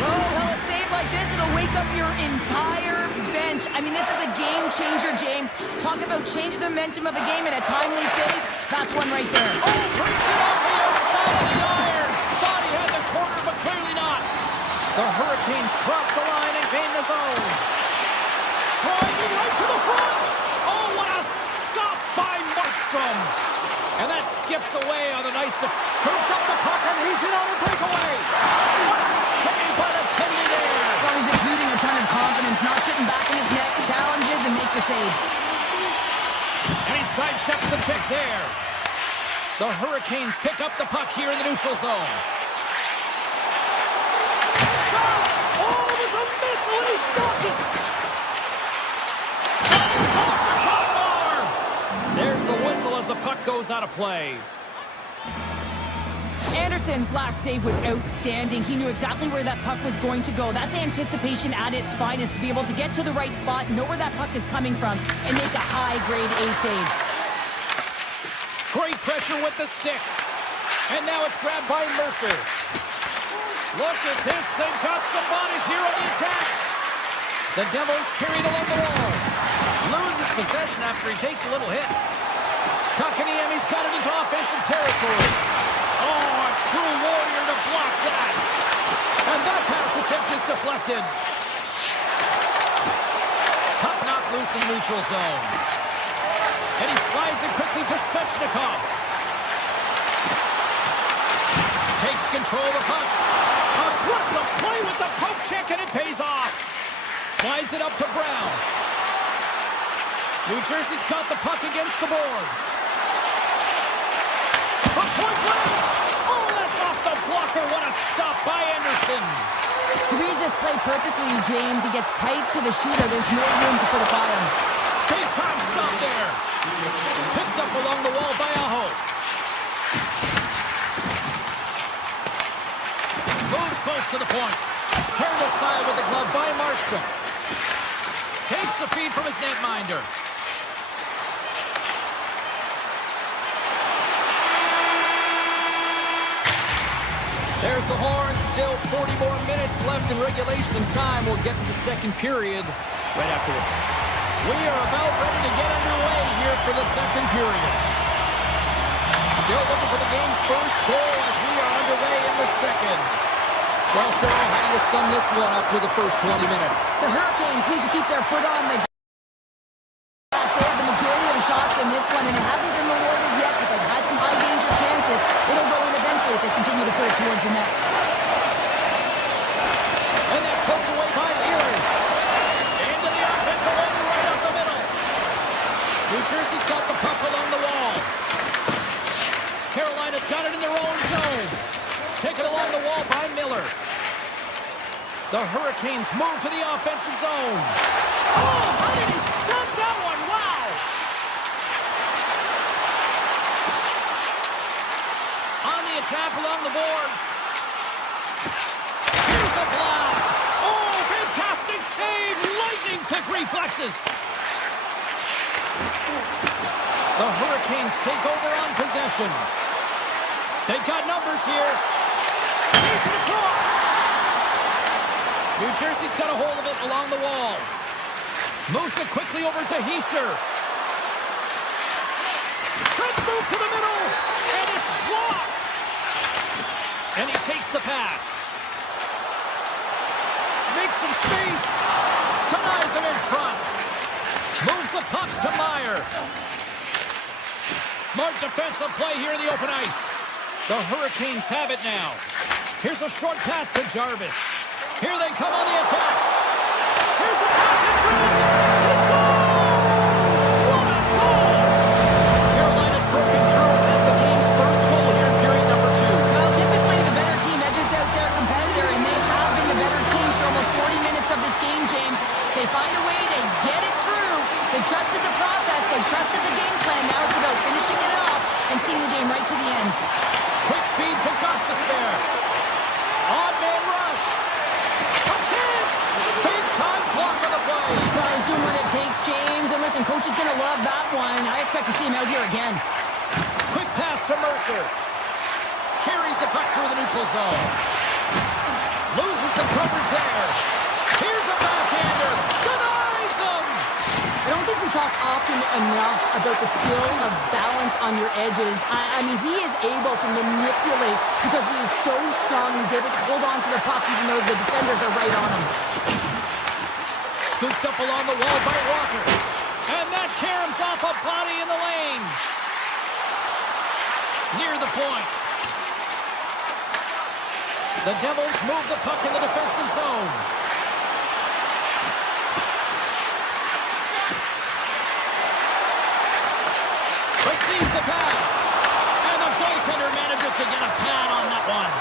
Oh, a save like this, it'll wake up your entire bench. I mean, this is a game changer, James. Talk about changing the momentum of the game in a timely save. That's one right there. Oh, breaks it off the outside of the iron. Thought he had the corner, but clearly not. The Hurricanes cross the line and gain the zone. Driving right to the front. Oh, what a stop by Markstrom. And that skips away on the nice scoops up the puck, and he's in on a breakaway. What a save by the Tendy there. Well, he's exuding a ton of confidence, not sitting back in his net, challenges and makes the save. And he sidesteps the check there. The Hurricanes pick up the puck here in the neutral zone. Shot! Oh, it was a missile, and he stopped it. Off the crossbar. There's the whistle as the puck goes out of play. Anderson's last save was outstanding. He knew exactly where that puck was going to go. That's anticipation at its finest, to be able to get to the right spot, know where that puck is coming from, and make a high-grade A save. Great pressure with the stick. And now it's grabbed by Mercer. Look at this. They've got some bodies here on the attack. The Devils carried along the wall. Loses possession after he takes a little hit. Kotkaniemi's got it into offensive territory. Oh, a true warrior to block that. And that pass attempt is deflected. Puck knocked loose in neutral zone. And he slides it quickly to Svechnikov. Takes control of the puck. Aggressive play with the poke check, and it pays off. Slides it up to Brown. New Jersey's got the puck against the boards. From point blank. Oh, that's off the blocker. What a stop by Anderson. He reads this play perfectly, James. He gets tight to the shooter. There's no room to put it by him. Big time stop there. Picked up along the wall by Aho. Moves close to the point. Turned aside with the glove by Markstrom. Takes the feed from his netminder. There's the horn. Still 40 more minutes left in regulation time. We'll get to the second period right after this. We are about ready to get underway here here for the second period. Still looking for the game's first goal as we are underway in the second. Well, Cheryl, how do you sum this one up through the first 20 minutes? The Hurricanes need to keep their foot on the gas. They have the majority of the shots in this one, and it haven't been rewarded yet, but they've had some high-danger chances. It'll go in eventually if they continue to put it towards the net. And that's poked away by Ehlers. Into the offensive end right up the middle. New Jersey's got the puck along the wall. Carolina's got it in their own zone. Taken along the wall by Miller. The Hurricanes move to the offensive zone. Oh, how did he stop that one? Wow! On the attack along the boards. Here's a blast. Oh, fantastic save. Lightning quick reflexes. The Hurricanes take over on possession. They've got numbers here. Needs it across. New Jersey's got a hold of it along the wall. Moves it quickly over to Hischier. Let's move to the middle. And it's blocked. And he takes the pass. Makes some space. Denies him in front. Moves the puck to Meyer. Smart defensive play here in the open ice. The Hurricanes have it now. Here's a short pass to Jarvis. Here they come on the attack. Here's a pass in front. He scores! What a goal! Carolina's broken through as the game's first goal here in period number 2. Well, typically the better team edges out their competitor, and they have been the better team for almost 40 minutes of this game, James. They find a way to get it through. They trusted the process. They trusted the game plan. Now it's about finishing it off and seeing the game right to the end. Quick feed to Gostisbehere. Odd man rush. A chance! Big time block on the play. Well, he's doing what it takes, James. And listen, coach is going to love that one. I expect to see him out here again. Quick pass to Mercer. Carries the puck through the neutral zone. Loses the coverage there. Here's a backhander. Denies him. I don't think we talk often enough about the skill of balance on your edges. I mean, he is able to manipulate because he is so strong. He's able to hold on to the puck even though the defenders are right on him. Scooped up along the wall by Walker. And that caroms off a body in the lane. Near the point. The Devils move the puck in the defensive zone. Receives the pass. And the goaltender manages to get a pad on that one.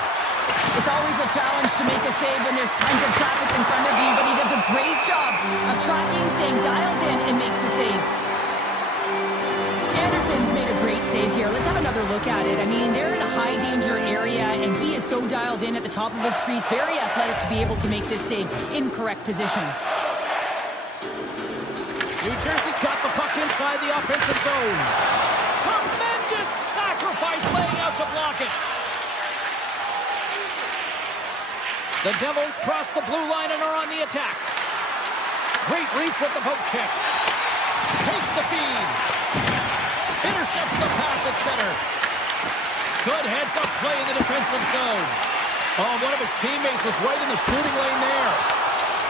It's always a challenge to make a save when there's tons of traffic in front of you, but he does a great job of tracking, staying dialed in, and makes the save. Anderson's made a great save here. Let's have another look at it. I mean, they're in a high-danger area, and he is so dialed in at the top of his crease. Very athletic to be able to make this save in correct position. New Jersey's got the puck inside the offensive zone. Tremendous sacrifice laying out to block it. The Devils cross the blue line and are on the attack. Great reach with the poke check. Takes the feed. Intercepts the pass at center. Good heads-up play in the defensive zone. Oh, one of his teammates is right in the shooting lane there.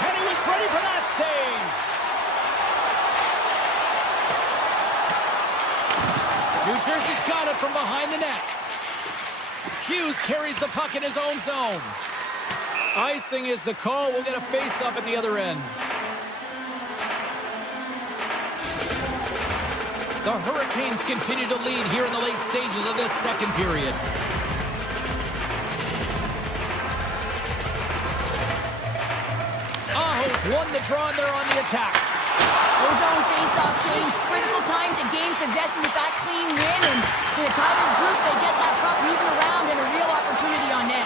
And he was ready for that save. New Jersey's got it from behind the net. Hughes carries the puck in his own zone. Icing is the call. We'll get a face-up at the other end. The Hurricanes continue to lead here in the late stages of this second period. Aho's won the draw and they're on the attack. His own face-off, James. Critical time to gain possession with that clean win, and in a tired group, they get that puck moving around and a real opportunity on net.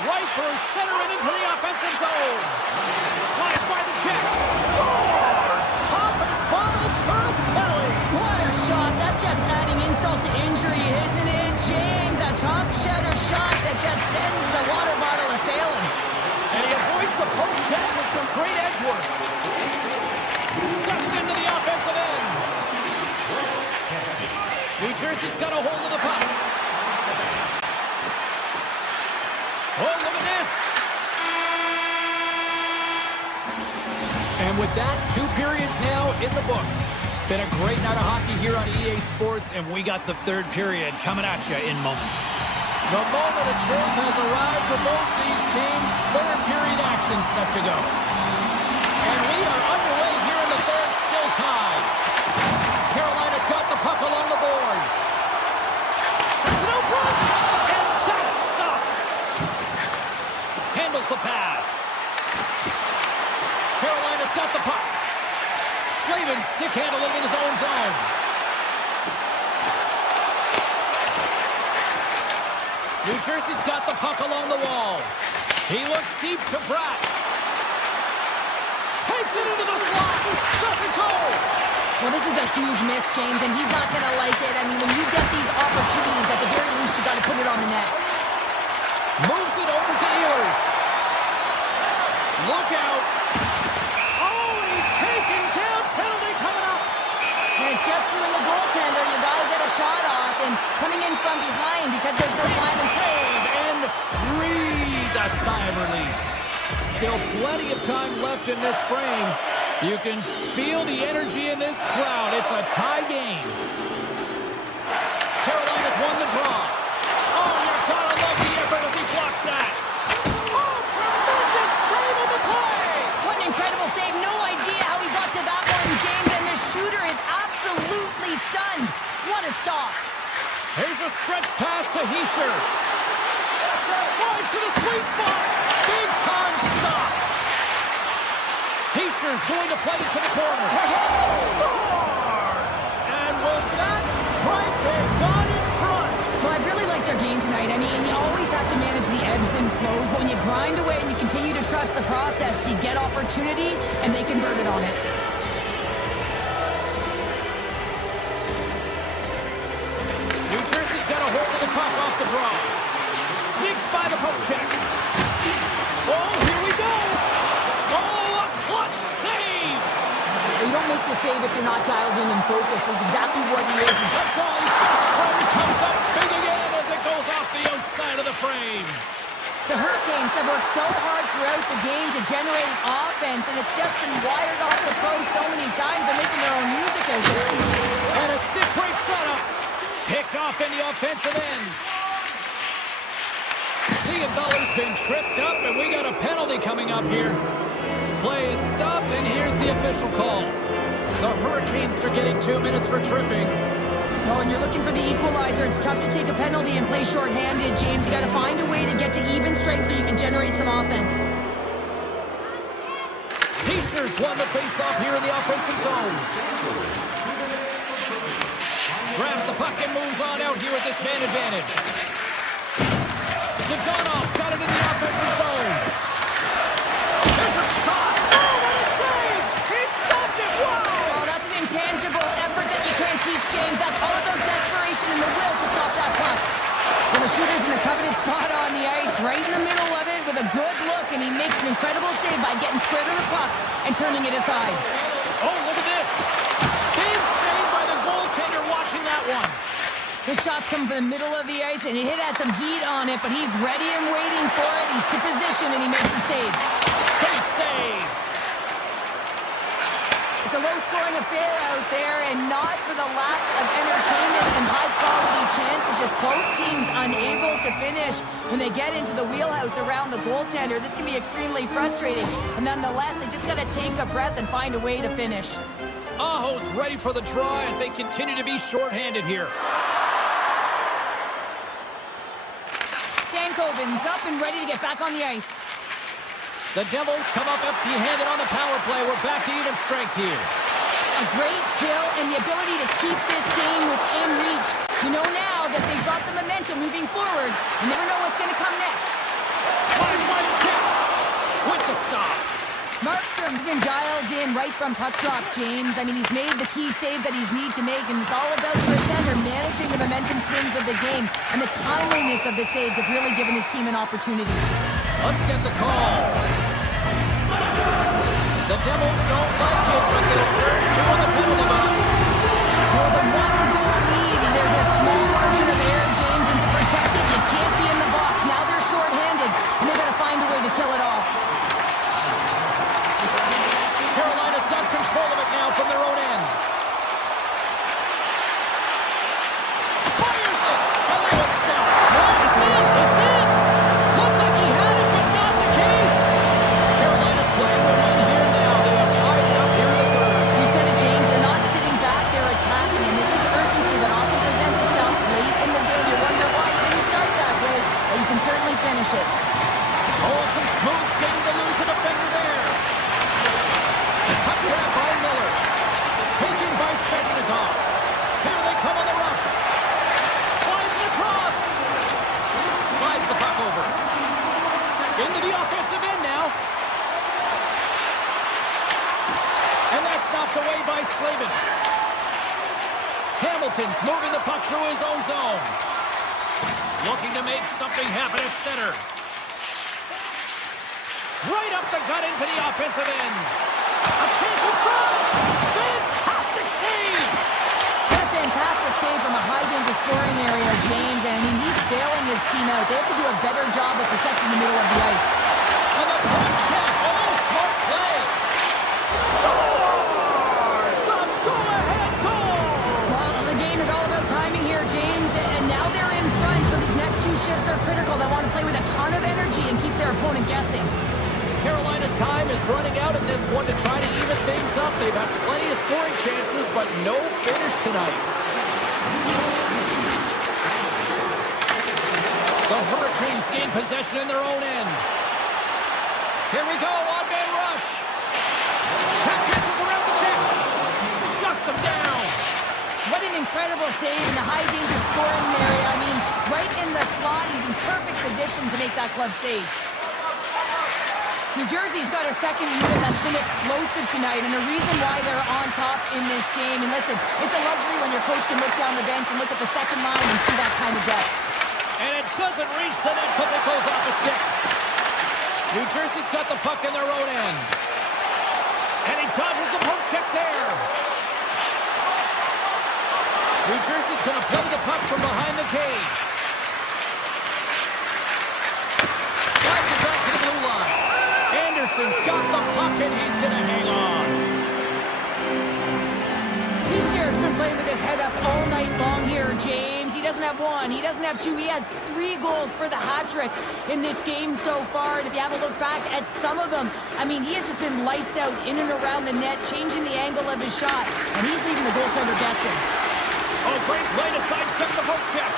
Right through center and into the offensive zone. Slides by the check. Scores! Popping bottles for Selly. What a shot. That's just adding insult to injury, isn't it, James? A top cheddar shot that just sends the water bottle a-sailing. And he avoids the poke check with some great edge work. Steps into the offensive end. Jersey's got a hold of the puck. Oh, look at this. And with that, 2 periods now in the books. Been a great night of hockey here on EA Sports, and we got the 3rd period coming at you in moments. The moment of truth has arrived for both these teams. 3rd period action set to go. And we are underway here in the 3rd, still tied. Carolina's got the puck along the boards. Sends it out front, and that's stopped. Handles the pass. Carolina's got the puck. Slavin stick handling in his own zone. New Jersey's got the puck along the wall. He looks deep to Pratt. Takes it into the slot. Doesn't go. Well, this is a huge miss, James, and he's not going to like it. I mean, when you get these opportunities, at the very least, you got to put it on the net. Moves it over to Ehlers. Look out. Oh, he's taken down. Penalty coming up. And it's just doing the goaltender. You got to get a shot off, and coming in from behind because there's no time. Save and breathe a sigh of relief. Still plenty of time left in this frame. You can feel the energy in this crowd. It's a tie game. Carolina's won the draw. Oh, you're gotta love the effort as he blocks that. Oh, tremendous save on the play. What an incredible save. No idea how he got to that one, James, and the shooter is absolutely stunned. What a stop. Here's a stretch pass to Hischier. Drives to the sweet spot. Big time stop. Hischier's going to play it to the corner. Scores! And with that strike, they got in front. Well, I really like their game tonight. I mean, you always have to manage the ebbs and flows. But when you grind away and you continue to trust the process, you get opportunity, and they converted on it. New Jersey's got a hold of the puck off the draw. Sneaks by the poke check. Oh, here we go. Oh, a clutch save. You don't make the save if you're not dialed in and focused. That's exactly what he is. His best friend comes up big again as it goes off the outside of the frame. The Hurricanes have worked so hard throughout the game to generate offense, and it's just been wired off the post so many times they're making their own music out there. And a stick break setup. Picked off in the offensive end. Siegenthaler's been tripped up, and we got a penalty coming up here. Play is stopped, and here's the official call. The Hurricanes are getting 2 minutes for tripping. Oh, and you're looking for the equalizer. It's tough to take a penalty and play shorthanded, James. You got to find a way to get to even strength so you can generate some offense. Hischier's won the face-off here in the offensive zone. Grabs the puck and moves on out here with this man advantage. Donoff's got it in the offensive zone. There's a shot. Oh, what a save! He stopped it. Wow! Oh, that's an intangible effort that you can't teach, James. That's all about desperation and the will to stop that puck. Well, the shooter's in a coveted spot on the ice, right in the middle of it with a good look, and he makes an incredible save by getting square to the puck and turning it aside. Oh, look at this. Big save by the goaltender watching that one. His shot's coming from the middle of the ice, and it has some heat on it, but he's ready and waiting for it. He's to position, and he makes the save. Big save. It's a low-scoring affair out there, and not for the lack of entertainment and high-quality chances. Just both teams unable to finish when they get into the wheelhouse around the goaltender. This can be extremely frustrating, but nonetheless, they just got to take a breath and find a way to finish. Aho's ready for the draw as they continue to be shorthanded here. Stankoven's up and ready to get back on the ice. The Devils come up empty-handed on the power play. We're back to even strength here. A great kill and the ability to keep this game within reach. You know now that they've got the momentum moving forward. You never know what's going to come next. Slides by the chip with the stop. Markstrom's been dialed in right from puck drop, James. I mean, he's made the key saves that he's need to make, and it's all about the goaltender managing the momentum swings of the game, and the timeliness of the saves have really given his team an opportunity. Let's get the call. The Devils don't like it, but they'll serve two in the penalty box. For the one-goal lead, there's a Slavin. Hamilton's moving the puck through his own zone. Looking to make something happen at center. Right up the gut into the offensive end. A chance in front. Fantastic save. What a fantastic save from a high-danger scoring area, James. And I mean, he's bailing his team out. They have to do a better job of protecting the middle of the ice. On the front check. Oh, smart play. Scores! The go-ahead goal! Well, the game is all about timing here, James. And now they're in front, so these next two shifts are critical. They want to play with a ton of energy and keep their opponent guessing. Carolina's time is running out in this one to try to even things up. They've had plenty of scoring chances, but no finish tonight. The Hurricanes gain possession in their own end. Here we go, on-man rush. Tap dances around the check. Shuts them down. What an incredible save in the high-danger scoring area. I mean, right in the slot, he's in perfect position to make that glove save. New Jersey's got a second unit that's been explosive tonight, and the reason why they're on top in this game, and listen, it's a luxury when your coach can look down the bench and look at the second line and see that kind of depth. And it doesn't reach the net because it goes off the stick. New Jersey's got the puck in their own end. And he dodges the poke check there. New Jersey's going to play the puck from behind the cage. Slides it back to the blue line. Anderson's got the puck and he's going to hang on. He's been playing with his head up all night long here, James. He doesn't have one, he doesn't have two, he has 3 goals for the hat-trick in this game so far. And if you have a look back at some of them, I mean, he has just been lights out in and around the net, changing the angle of his shot, and he's leaving the goaltender guessing. Oh, great play to sidestep the poke check.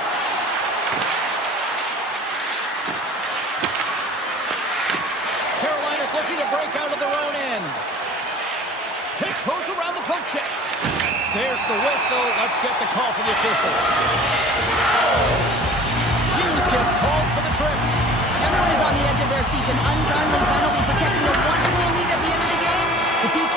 Carolina's looking to break out of their own end. Tiptoes around the poke check. There's the whistle. Let's get the call from the officials. Hughes gets called for the trip. Everyone is on the edge of their seats. An untimely penalty protecting a 1-goal lead at the end of the game. The peak.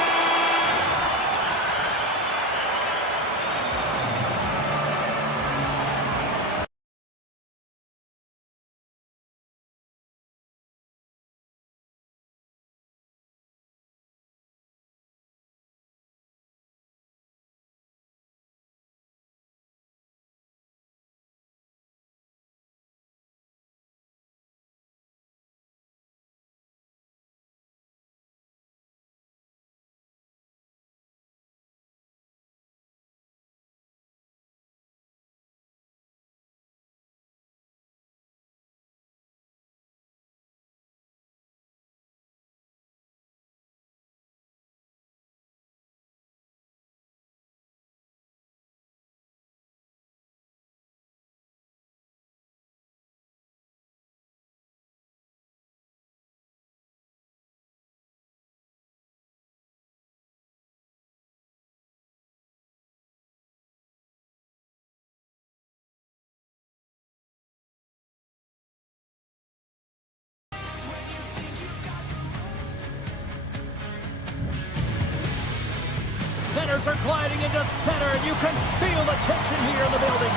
Centers are gliding into center, and you can feel the tension here in the building.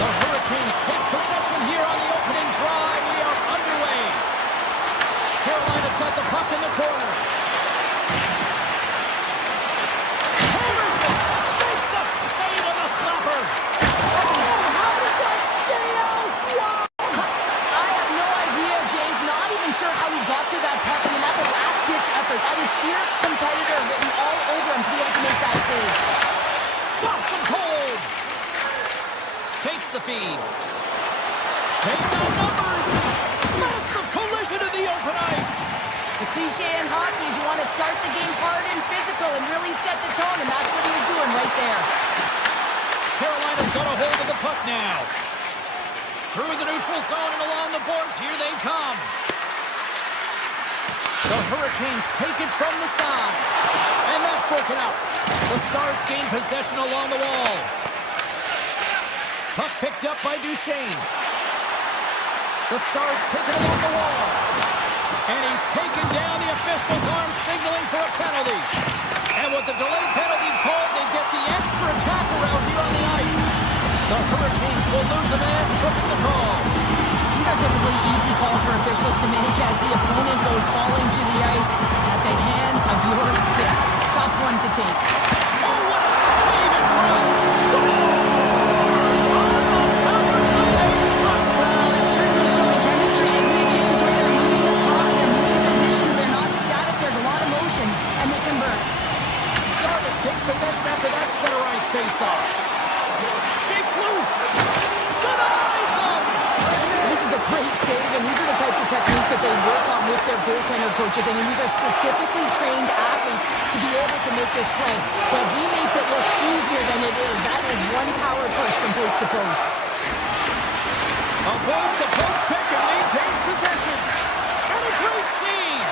The Hurricanes take possession here on the opening drive. We are underway. Carolina's got the puck in the corner. Henderson makes the save on the slapper. Oh, how did that stay out? Wow! I have no idea, James. Not even sure how he got to that puck. I mean, that's a last-ditch effort. That is fierce competitor written all over him to be able to make that save. Stops him cold. Takes the feed. Takes down numbers. Massive collision in the open ice. The cliche in hockey is you want to start the game hard and physical and really set the tone, and that's what he was doing right there. Carolina's got a hold of the puck now. Through the neutral zone and along the boards, here they come. The Hurricanes take it from the side. And that's broken up. The Stars gain possession along the wall. Puck picked up by Duchesne. The Stars take it along the wall. And he's taken down. The official's arm signaling for a penalty. And with the delayed penalty called, they get the extra attacker out here on the ice. The Hurricanes will lose a man, tripping the call. These are typically easy calls for officials to make as the opponent goes falling to the ice at the hands of your stick. Tough one to take. Oh, what a save in front! Scores! On the power play, they struck! Well, it's certainly showing chemistry, isn't it, James? Where they're moving the puck, they're moving positions, they're not static, there's a lot of motion, and they convert. Jarvis takes possession after that center ice face-off. Shakes loose! Denies him! This is a great save, and these are the types of techniques that they work on with their goaltender coaches. I mean, these are specifically trained athletes to be able to make this play, but he makes it look easier than it is. That is one power push from post to post. Avoids the poke check and maintains possession. And a great save!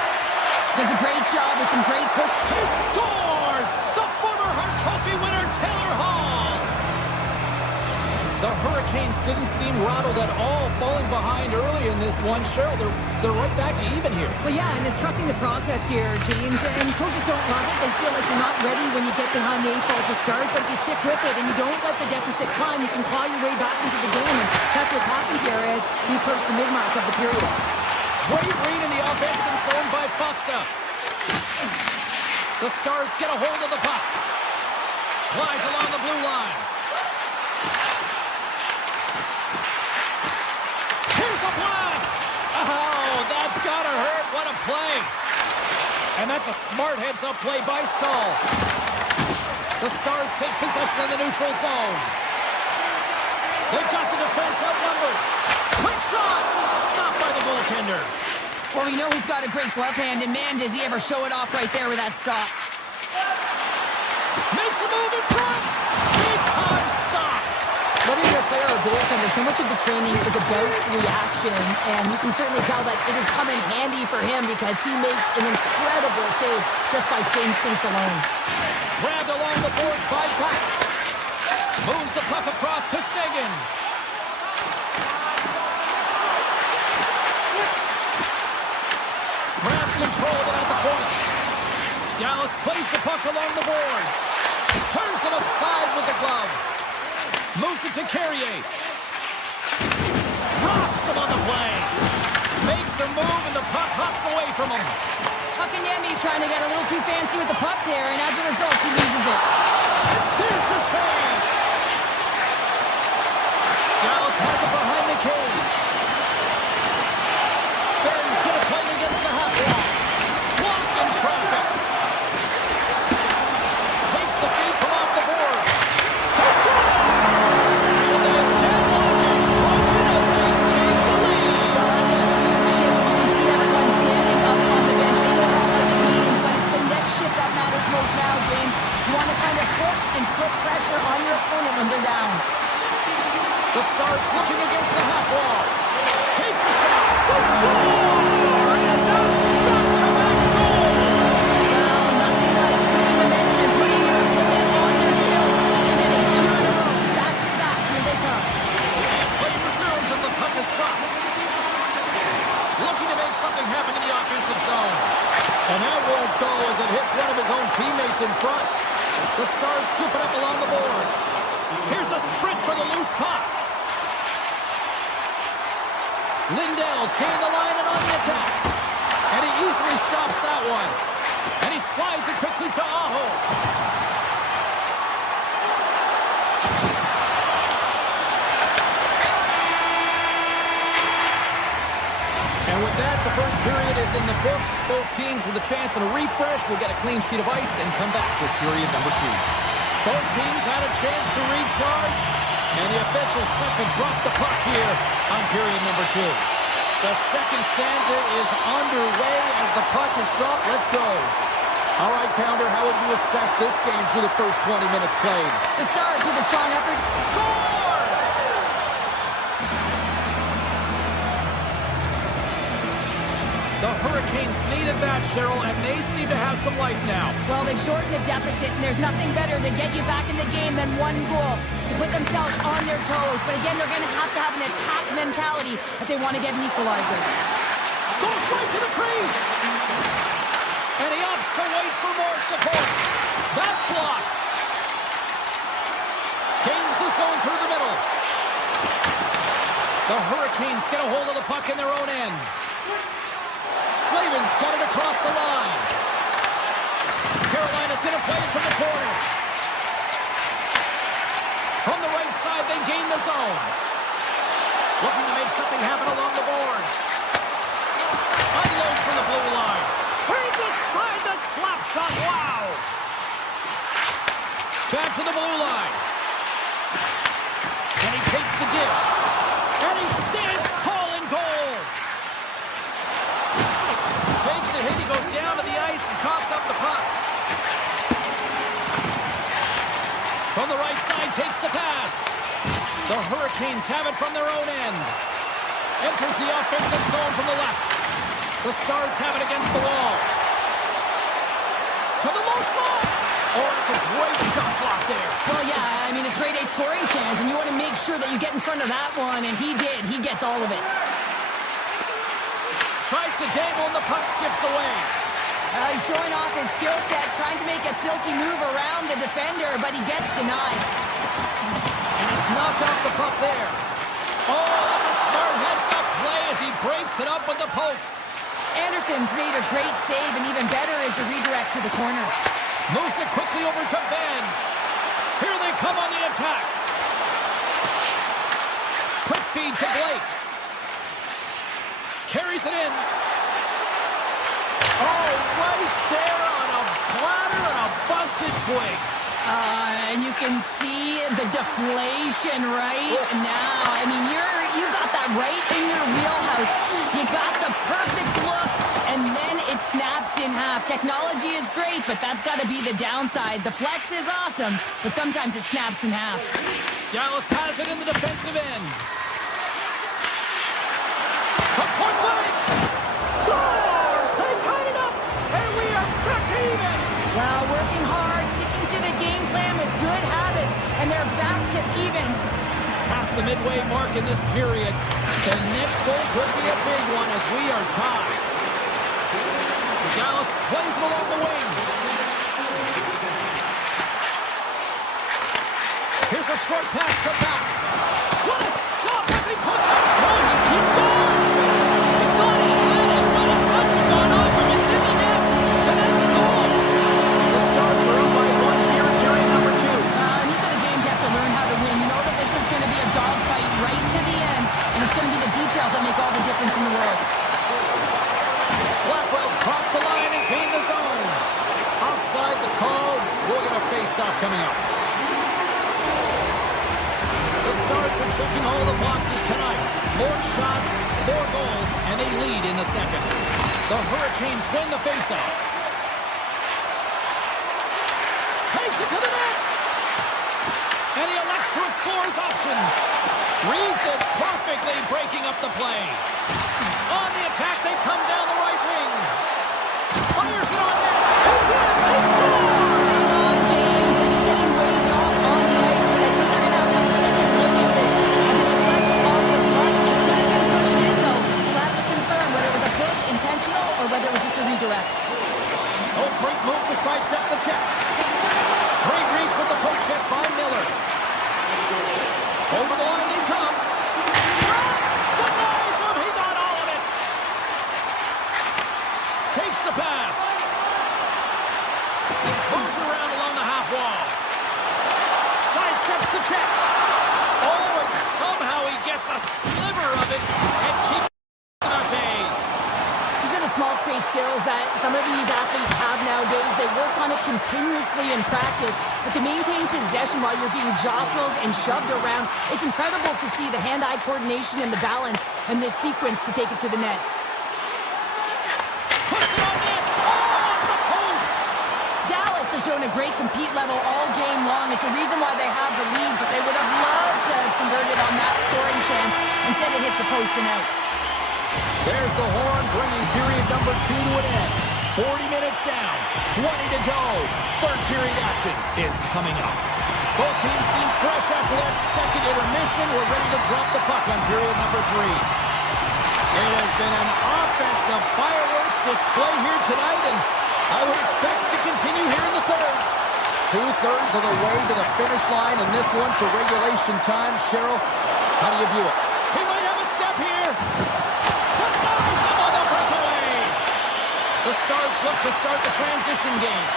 Does a great job with some great push. He scores! The former Hart Trophy winner, Taylor Hall! The Hurricanes didn't seem rattled at all, falling behind early in this one. Cheryl, they're right back to even here. Well, yeah, and it's trusting the process here, James. And coaches don't love it. They feel like you're not ready when you get behind the 8 ball to start. But if you stick with it and you don't let the deficit climb, you can claw your way back into the game. And that's what's happened here as we approach the mid-mark of the period. Great read in the offensive zone by Faksa. The Stars get a hold of the puck. Glides along the blue line. Here's a blast! Oh, that's gotta hurt. What a play. And that's a smart heads-up play by Stahl. The Stars take possession of the neutral zone. They've got the defense outnumbered. Quick shot! Stopped by the goaltender. Well, we know he's got a great glove hand, and man, does he ever show it off right there with that stop. Makes a move in front! Big time stop! Whether you're a player or a goaltender, so much of the training is about reaction, and you can certainly tell that it has come in handy for him because he makes an incredible save just by instincts alone. Grabbed along the board by Pack. Moves the puck across to Seguin. Grabs control of it at the point. Dallas plays the puck along the boards. Turns it aside with the glove. Moves it to Carrier. Rocks him on the play. Makes the move and the puck hops away from him. Puckanyemi trying to get a little too fancy with the puck there, and as a result, he loses it. And there's the save. Dallas has it behind the cage. Ben's going to play against the half wall. Blocked in traffic. Takes the feed from off the board. They score! And the deadlock is broken as they take the lead. Well, that's a huge shift. You can see everyone standing up on the bench. They know how much it means, but it's the next shift that matters most now, James. You want to kind of push and put pressure on your opponent when they're down. The Stars looking against the half wall. Takes a shot. They score! And that's back-to-back goals! Well, nothing like switching momentum and putting your opponent on their heels, and then a 2 in a row, back-to-back, here they come. And play resumes as the puck is dropped. Looking to make something happen in the offensive zone. And that won't go as it hits one of his own teammates in front. The Stars scoop it up along the boards. Here's a sprint for the loose puck. Lindell's gained the line and on the attack. And he easily stops that one. And he slides it quickly to Aho. And with that, the first period is in the books. Both teams with a chance and a refresh will get a clean sheet of ice and come back for period number 2. Both teams had a chance to recharge, and the officials set to drop the puck here on period number 2. The second stanza is underway as the puck is dropped. Let's go. All right, Pounder, how would you assess this game through the first 20 minutes played? The Stars with a strong effort scores! The Hurricanes needed that, Cheryl, and they seem to have some life now. Well, they've shortened the deficit, and there's nothing better to get you back in the game than one goal, to put themselves on their toes. But again, they're going to have an attack mentality if they want to get an equalizer. Goes right to the crease. Hurricanes get a hold of the puck in their own end. Slavin's got it across the line. Carolina's going to play it from the corner. From the right side, they gain the zone. Looking to make something happen along the boards. Unloads from the blue line. Brings aside the slap shot. Wow! Back to the blue line. And he takes the dish. And he stands tall in goal. Takes a hit. He goes down to the ice and coughs up the puck. From the right side, takes the pass. The Hurricanes have it from their own end. Enters the offensive zone from the left. The Stars have it against the wall. To the low slot. Oh, it's a great shot block there. Well, yeah, I mean, it's grade A scoring chance, and you want to make sure that you get in front of that one, and he did. He gets all of it. Tries to dangle, and the puck skips away. He's showing off his skill set, trying to make a silky move around the defender, but he gets denied. And he's knocked off the puck there. Oh, that's a smart heads-up play as he breaks it up with the poke. Anderson's made a great save, and even better is the redirect to the corner. Moves it quickly over to Ben. Here they come on the attack. Quick feed to Blake. Carries it in. Oh, right there on a platter and a busted twig. And you can see the deflation right now. I mean, you got that right in your wheelhouse. You got the perfect look, and then it snaps in half. Technology is great, but that's got to be the downside. The flex is awesome, but sometimes it snaps in half. Dallas has it in the defensive end. From point blank. Scores! They tied it up, and we are back to even. Well, working hard, sticking to the game plan with good habits, and they're back to evens. Past the midway mark in this period. The next goal could be a big one as we are tied. Dallas plays it along the wing. Here's a short pass to back. What a stop as he puts it. Oh, he scores! He thought he had it, but it must have gone off him. It's in the net, and that's a goal. The Stars are up by one here in period number 2. These are the games you have to learn how to win. You know that this is going to be a dogfight right to the end, and it's going to be the details that make all the difference in the world. Blackwell's crossed the line and gained the zone. Offside the call. We'll get a face-off coming up. The Stars are checking all the boxes tonight. More shots, more goals, and they lead in the second. The Hurricanes win the face-off. Takes it to the net. And he elects to explore his options. Reads it perfectly, breaking up the play. On the attack, they come down the right wing. Fires it on net. It's in. They score! Hang on, James. This is getting waved off on the ice, but I think they're going to have a second look at this. As it deflects off the puck, it could have been pushed in, though. So we'll have to confirm whether it was a push, intentional, or whether it was just a redirect. Oh, great move to sidestep the check. Great reach with the poke check by Miller. Over the line they come. Denies him. He got all of it. Takes the pass. Moves around along the half wall. Sidesteps the check. Oh, and somehow he gets a sliver of it and keeps it at bay. These are the small space skills that some of these athletes have nowadays. They work on it continuously in practice. But to maintain possession while you're being jostled and shoved around, it's incredible to see the hand-eye coordination and the balance and this sequence to take it to the net. Puts it on net. Oh, off the post. Dallas has shown a great compete level all game long. It's a reason why they have the lead, but they would have loved to have converted on that scoring chance. Instead, it hits the post and out. There's the horn, bringing period number 2 to an end. 40 minutes down, 20 to go. Third period action is coming up. Both teams seem fresh after that second intermission. We're ready to drop the puck on period number 3. It has been an offensive fireworks display here tonight, and I would expect it to continue here in the third. 2/3 of the way to the finish line in this one for regulation time. Cheryl, how do you view it? He might have a step here. Stars look to start the transition game.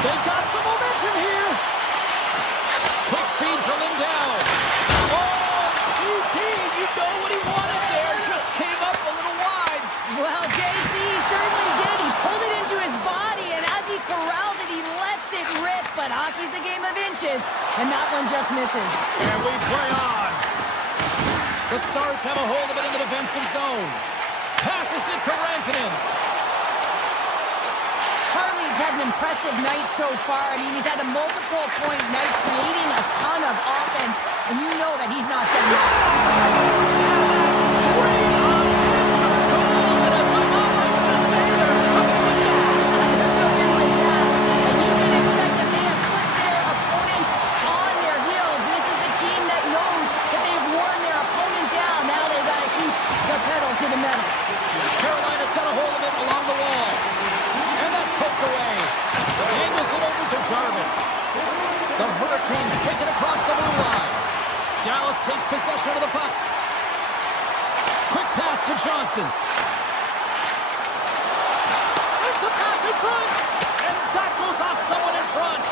They got some momentum here. Quick feed to Lindell. Oh, CP, you know what he wanted there. Just came up a little wide. Well, JC certainly did. He pulled it into his body, and as he corrals it, he lets it rip. But hockey's a game of inches, and that one just misses. And we play on. The Stars have a hold of it in the defensive zone. Passes it to Rantanen. Harley's had an impressive night so far. I mean, he's had a multiple-point night, creating a ton of offense, and you know that he's not done that. Goals, and as my mom likes to say, they're coming with gas. They're coming with gas, and you can expect that they have put their opponents on their heels. This is a team that knows that they've worn their opponent down. Now they've got to keep the pedal to the metal. Carolina's got a hold of it along the wall. And that's poked away. Angles it over to Jarvis. The Hurricanes take it across the blue line. Dallas takes possession of the puck. Quick pass to Johnston. Sends the pass in front. And that goes off someone in front.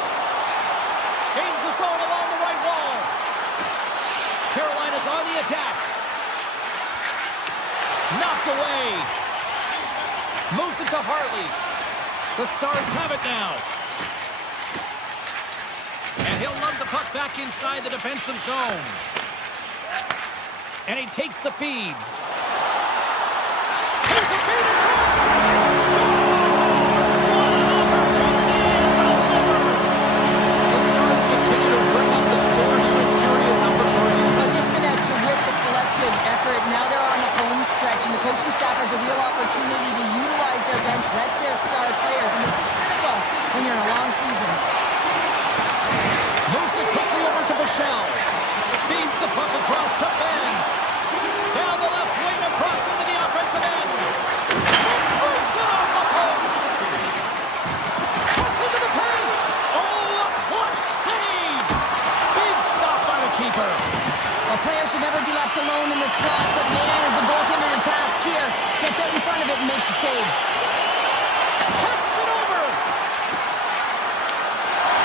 Gains the zone along the right wall. Carolina's on the attack. Knocked away. Moves it to Hartley. The Stars have it now. And he'll lug the puck back inside the defensive zone. And he takes the feed. Here's a feed in front. And scores! What an opportunity and delivers. The Stars continue to bring up the score here in period number 3. It's just been a terrific collective effort. Now they're on the home stretch, and the coaching staff has a real opportunity to utilize their bench, rest their star players, and this is critical when you're in a long season. Moves it quickly over to Michelle. Feeds the puck across to Ben. Down the left wing across into the offensive end. And brings it off the post. Cuts into the paint. Oh, a clutch save. Big stop by the keeper. A player should never be left alone in the slot, but man, as the goaltender in task here, gets out in front of it and makes the save. Passes it over.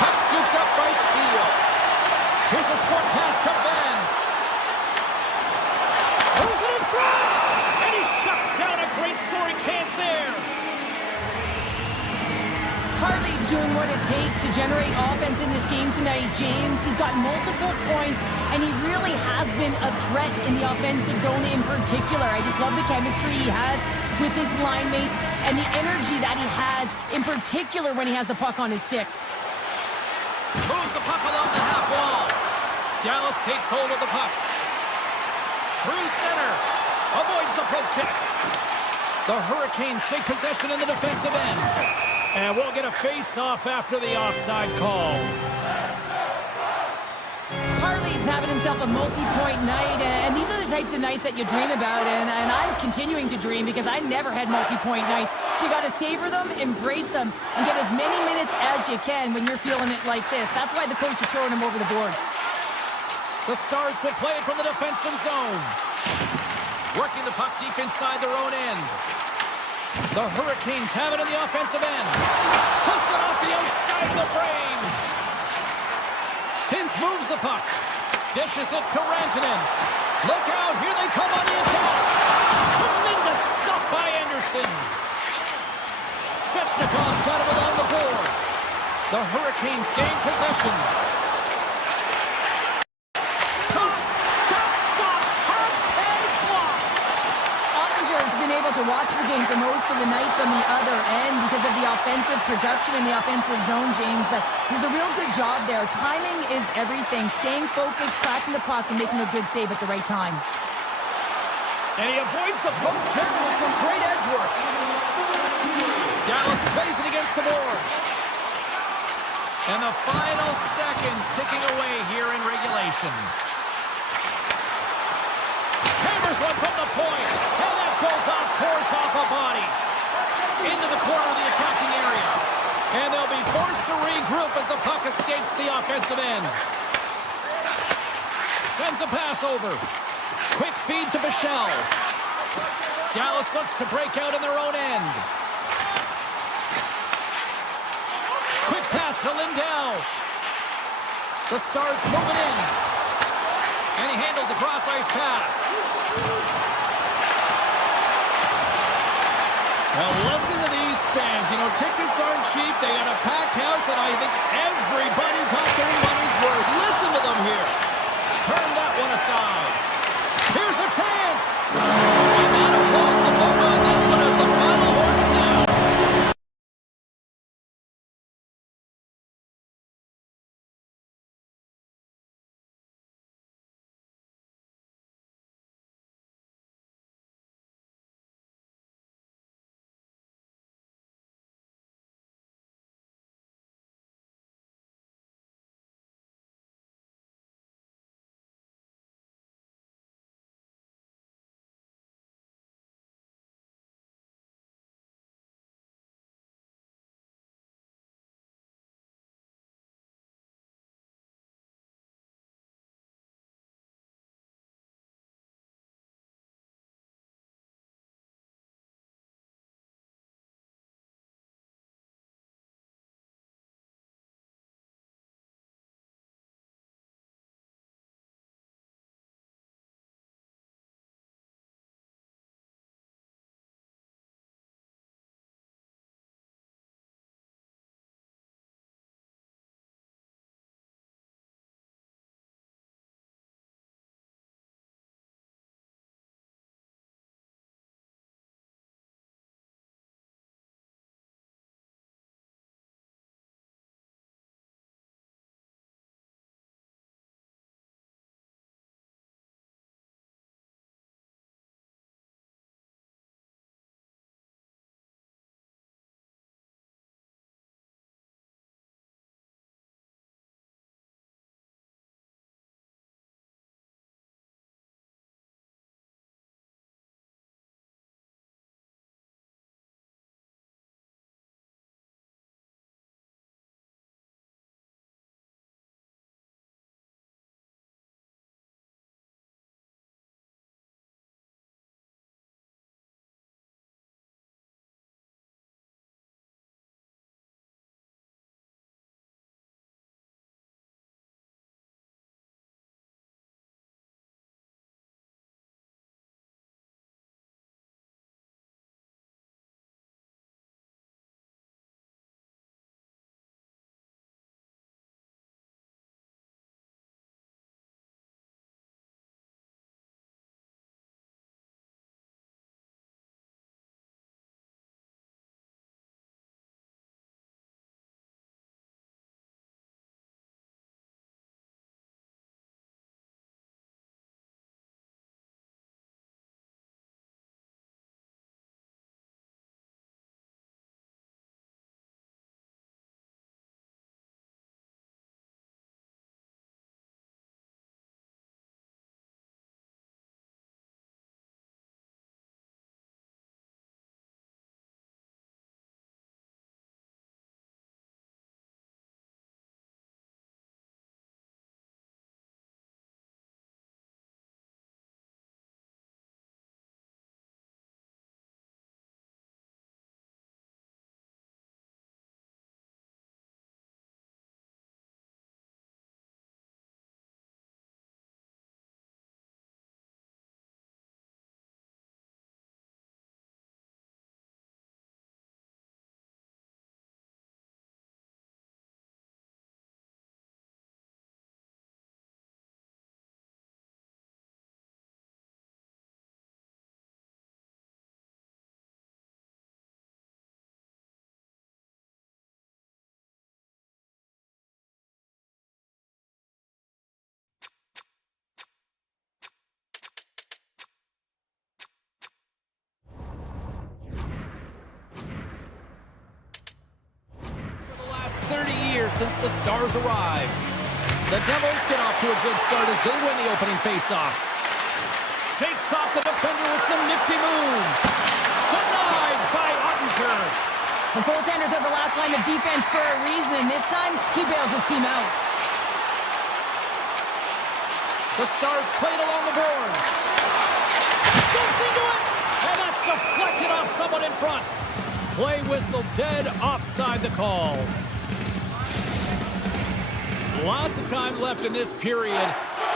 Puck scooped up by Steele. Here's a short pass to Ben. Throws it in front. And he shuts down a great scoring chance there. Hartley's doing what it takes to generate offense in this game tonight, James. He's got multiple points, and he really has been a threat in the offensive zone in particular. I just love the chemistry he has with his line mates and the energy that he has in particular when he has the puck on his stick. Moves the puck along the half wall. Dallas takes hold of the puck. Through center. Avoids the poke check. The Hurricanes take possession in the defensive end. And we'll get a face-off after the offside call. Hartley's having himself a multi-point night, and these are the types of nights that you dream about, and I'm continuing to dream because I never had multi-point nights. So you got to savor them, embrace them, and get as many minutes as you can when you're feeling it like this. That's why the coach is throwing him over the boards. The Stars will play it from the defensive zone. Working the puck deep inside their own end. The Hurricanes have it in the offensive end. Puts it off the outside of the frame. Hintz moves the puck. Dishes it to Rantanen. Look out, here they come on the attack. Tremendous stop by Anderson. Svechnikov's got it along the boards. The Hurricanes gain possession. To watch the game for most of the night from the other end because of the offensive production in the offensive zone, James, but there's a real good job there. Timing is everything. Staying focused, tracking the puck, and making a good save at the right time. And he avoids the poke check with some great edge work. Dallas plays it against the boards. And the final seconds ticking away here in regulation. Hammers one from the point. And that goes off course off a body. Into the corner of the attacking area. And they'll be forced to regroup as the puck escapes the offensive end. Sends a pass over. Quick feed to Michelle. Dallas looks to break out in their own end. to Lindell. The Stars moving in. And he handles a cross-ice pass. Well, listen to these fans. You know, tickets aren't cheap. They got a packed house, and I think everybody got their money's worth. Listen to them here. Turn that one aside. Here's a chance. And that'll close the book on this one as the final horn sounds. Since the Stars arrived. The Devils get off to a good start as they win the opening faceoff. Shakes off the defender with some nifty moves. Denied by Ottinger. The goaltenders are the last line of defense for a reason, and this time, he bails his team out. The Stars played along the boards. Steps into it, and that's deflected off someone in front. Play whistle dead, offside the call. Lots of time left in this period.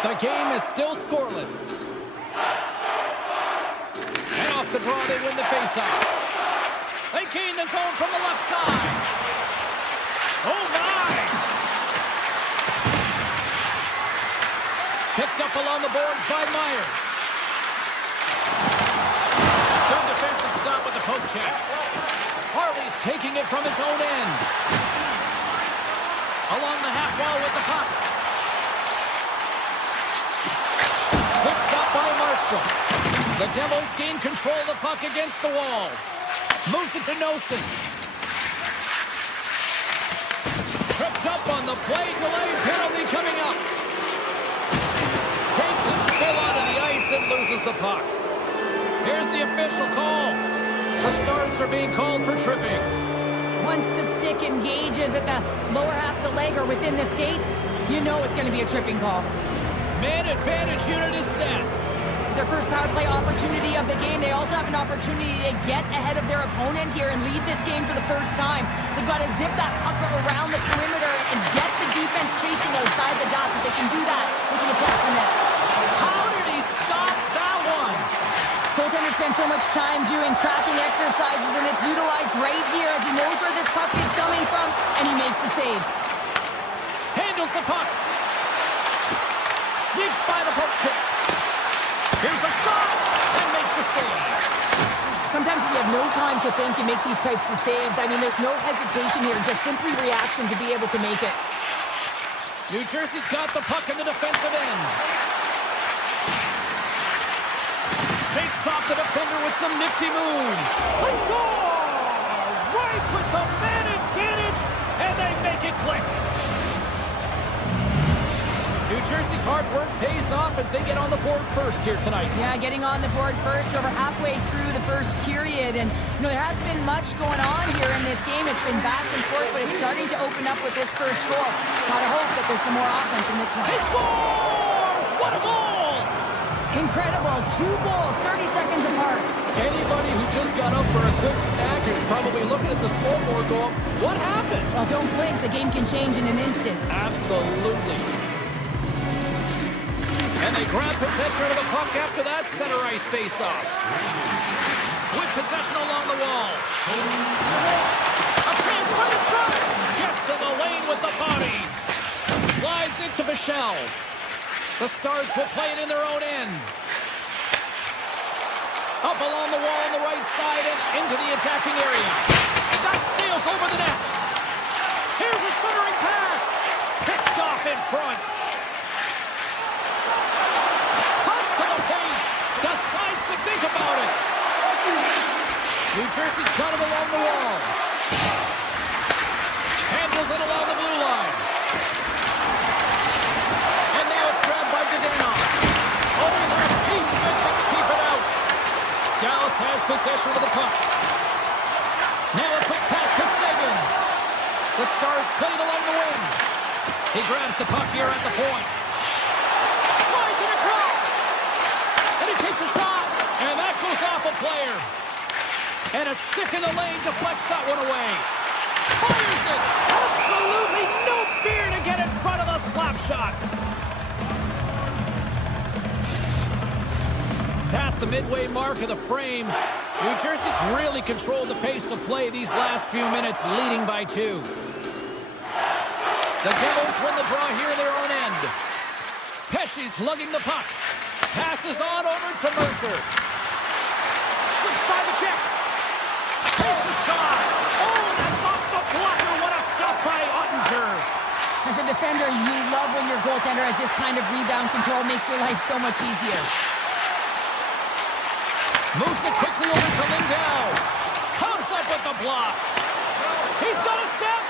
The game is still scoreless. And off the draw, they win the faceoff. They gain the zone from the left side. Oh, my! Picked up along the boards by Meyer. Good defensive stop with the poke check. Harley's taking it from his own end. Along the half wall with the puck. Good stop by Markstrom. The Devils gain control of the puck against the wall. Moves it to Nosen. Tripped up on the play. Delayed penalty coming up. Takes a spill out of the ice and loses the puck. Here's the official call. The Stars are being called for tripping. Once the stick engages at the lower half of the leg or within the skates, you know it's going to be a tripping call. Man advantage unit is set. Their first power play opportunity of the game. They also have an opportunity to get ahead of their opponent here and lead this game for the first time. They've got to zip that puck around the perimeter and get the defense chasing outside the dots. If they can do that, they can attack the net. How did he stop that one? Goaltender spends so much time doing tracking exercises, and it's utilized right here as he knows where this puck is coming from, and he makes the save. Handles the puck. Sneaks by the poke check. Here's a shot, and makes the save. Sometimes when you have no time to think, you make these types of saves. I mean, there's no hesitation here, just simply reaction to be able to make it. New Jersey's got the puck in the defensive end. Shakes off the defender with some nifty moves. They score! Right with the man advantage, and they make it click. New Jersey's hard work pays off as they get on the board first here tonight. Yeah, getting on the board first over halfway through the first period. And, you know, there hasn't been much going on here in this game. It's been back and forth, but it's starting to open up with this first goal. Gotta hope that there's some more offense in this one. He scores! What a goal! Incredible. 2 goals, 30 seconds apart. Anybody who just got up for a quick snack is probably looking at the scoreboard going, what happened? Well, don't blink. The game can change in an instant. Absolutely. And they grab possession of the puck after that center ice face-off. With possession along the wall. A chance right in front. Gets in the lane with the body. Slides into Michel. The Stars will play it in their own end. Up along the wall on the right side and into the attacking area. That sails over the net. Here's a centering pass. Picked off in front. Cuts to the paint. Decides to think about it. New Jersey's got him along the wall. Handles it along the blue line. And now it's grabbed by Dadonov. Oh, that placement to keep it out. Dallas has possession of the puck. Now a quick pass to Seguin. The Stars played along the wing. He grabs the puck here at the point. Slides it across. And he takes a shot. And that goes off a player. And a stick in the lane deflects that one away. Fires it. Absolutely no fear to get in front of the slap shot. Past the midway mark of the frame, New Jersey's really controlled the pace of play these last few minutes, leading by 2. The Devils win the draw here in their own end. Pesci's lugging the puck. Passes on over to Mercer. Slips by the check. Takes a shot. Oh, that's off the blocker. What a stop by Ottinger. As a defender, you love when your goaltender has this kind of rebound control. Makes your life so much easier. Moves it quickly over to Lindell. Comes up with the block. He's got a step.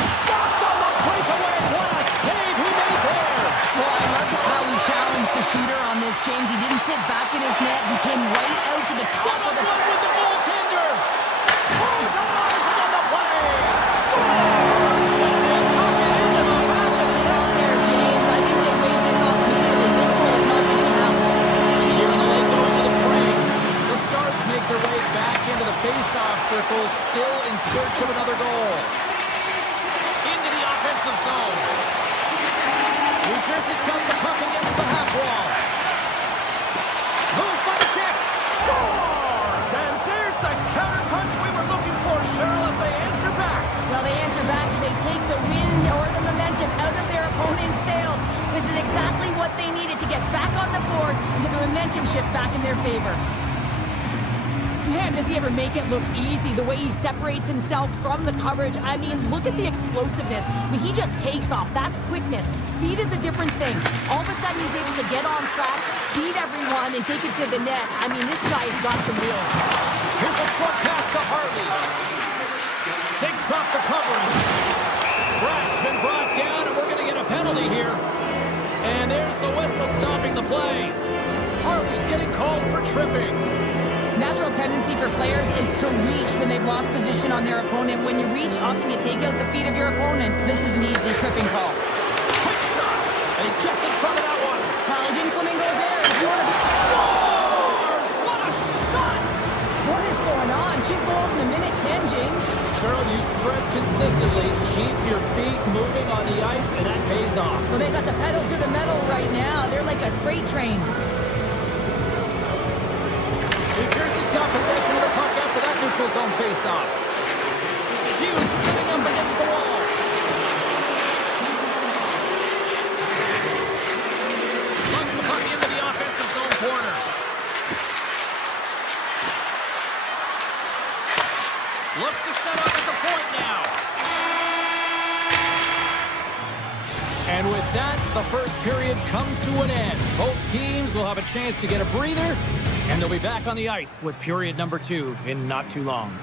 Stopped on the breakaway. What a save he made there. Well, I love how he challenged the shooter on this, James. He didn't sit back in his net. He came right out to the top of the... One with the goaltender. Oh, denies him on the play. Scores! And they tuck it into the back of the net there, James. I think they waved this off immediately. This goal is not going to count. Here in the lane going to the frame. The Stars make their way back into the face-off circle, still in search of another goal. Into the offensive offensive zone. New Jersey's got the puck against the half wall. Moves by the check. Scores! And there's the counter punch we were looking for, Cheryl, as they answer back. Well, they answer back and they take the wind or the momentum out of their opponent's sails. This is exactly what they needed to get back on the board and get the momentum shift back in their favor. Man, does he ever make it look easy, the way he separates himself from the coverage. I mean, look at the explosiveness. I mean, he just takes off. That's quickness. Speed is a different thing. All of a sudden, he's able to get on track, beat everyone, and take it to the net. I mean, this guy's got some wheels. Here's a short pass to Hartley. Takes off the covering. Brad's been brought down, and we're going to get a penalty here. And there's the whistle stopping the play. Hartley's getting called for tripping. Natural tendency for players is to reach when they've lost position on their opponent. When you reach, often you take out the feet of your opponent. This is an easy tripping call. Quick shot, and he gets in front of that one. Paladin Flamingo there. If you want to Scores! What a shot! What is going on? 2 goals in a minute 10, James. Cheryl, you stress consistently. Keep your feet moving on the ice, and that pays off. Well, they got the pedal to the metal right now. They're like a freight train. New Jersey's got possession of the puck after that neutral zone faceoff. Hughes sitting up against the wall. Locks the puck into the offensive zone corner. Looks to set up at the point now. And with that, the first period comes to an end. Both teams will have a chance to get a breather, and they'll be back on the ice with period number 2 in not too long.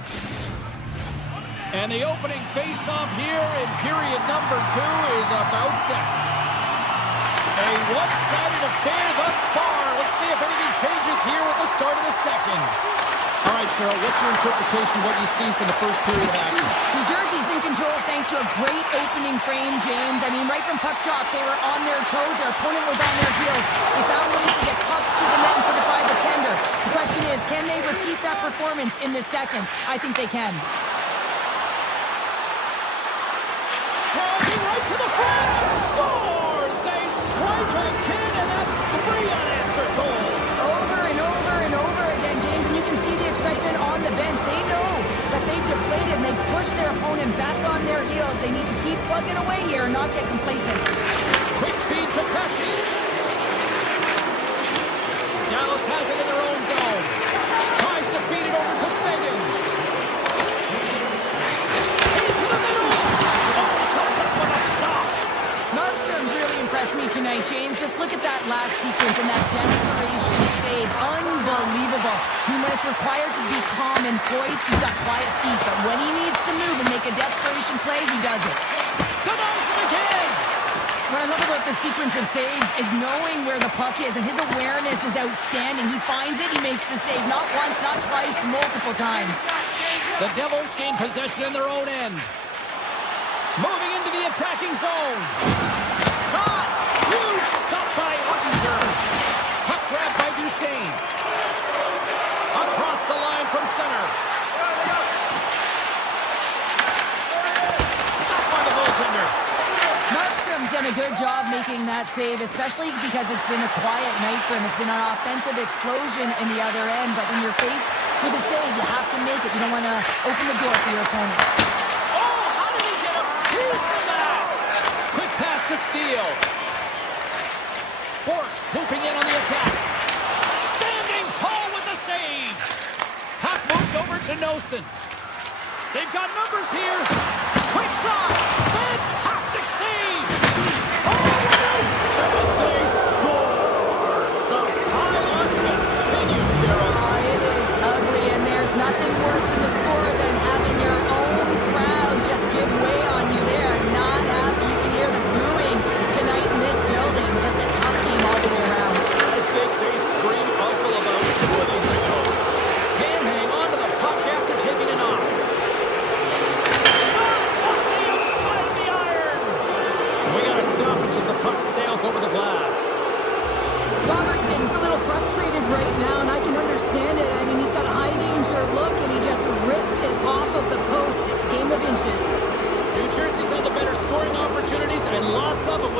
And the opening face-off here in period number 2 is about set. A one-sided affair thus far. Let's see if anything changes here with the start of the second. All right, Cheryl, what's your interpretation of what you've seen from the first period of action? New Jersey's in control thanks to a great opening frame, James. I mean, right from puck drop, they were on their toes. Their opponent was on their heels. They found ways to get pucks to the net and put it by the tender. The question is, can they repeat that performance in the second? I think they can. Charlie right to the front. Scores! They strike again, and that's 3 unanswered goals. Over and over and over again, James, and you can see the excitement on the bench. They know that they've deflated and they've pushed their opponent back on their heels. They need to keep plugging away here and not get complacent. Quick feed to Pesci. Dallas has it in their own zone. Tries to feed it over to Seguin. Into the middle. Oh, he comes up with a stop. Markstrom's really impressed me tonight, James. Just look at that last sequence and that desperation save. Unbelievable. I mean, when it's required to be calm and poised, he's got quiet feet. But when he needs to move and make a desperation play, he does it. Denies it again. What I love about the sequence of saves is knowing where the puck is, and his awareness is outstanding. He finds it, he makes the save not once, not twice, multiple times. The Devils gain possession in their own end. Moving into the attacking zone. Shot! Huge stop by Ottinger. Puck grab by Duchesne. Across the line from center. Stopped by the goaltender. Markstrom's done a good job making that save, especially because it's been a quiet night for him. It's been an offensive explosion in the other end, but when you're faced with a save, you have to make it. You don't want to open the door for your opponent. Oh, how did he get a piece of that? Quick pass to Steele. Bork swooping in on the attack. Standing tall with the save. Puck moved over to Nosen. They've got numbers here. Quick shot. Fantastic save. Oh, they score. The pile-on continues, Cheryl. Oh, it is ugly, and there's nothing worse in the score than having your own crowd just give way on you. They are not happy. You can hear the booing tonight in this building. Just a tough game all the way around. I think they screamed uncle about 2 of these ago. Can't hang on to the puck after taking a knock. Shot off the outside of the iron.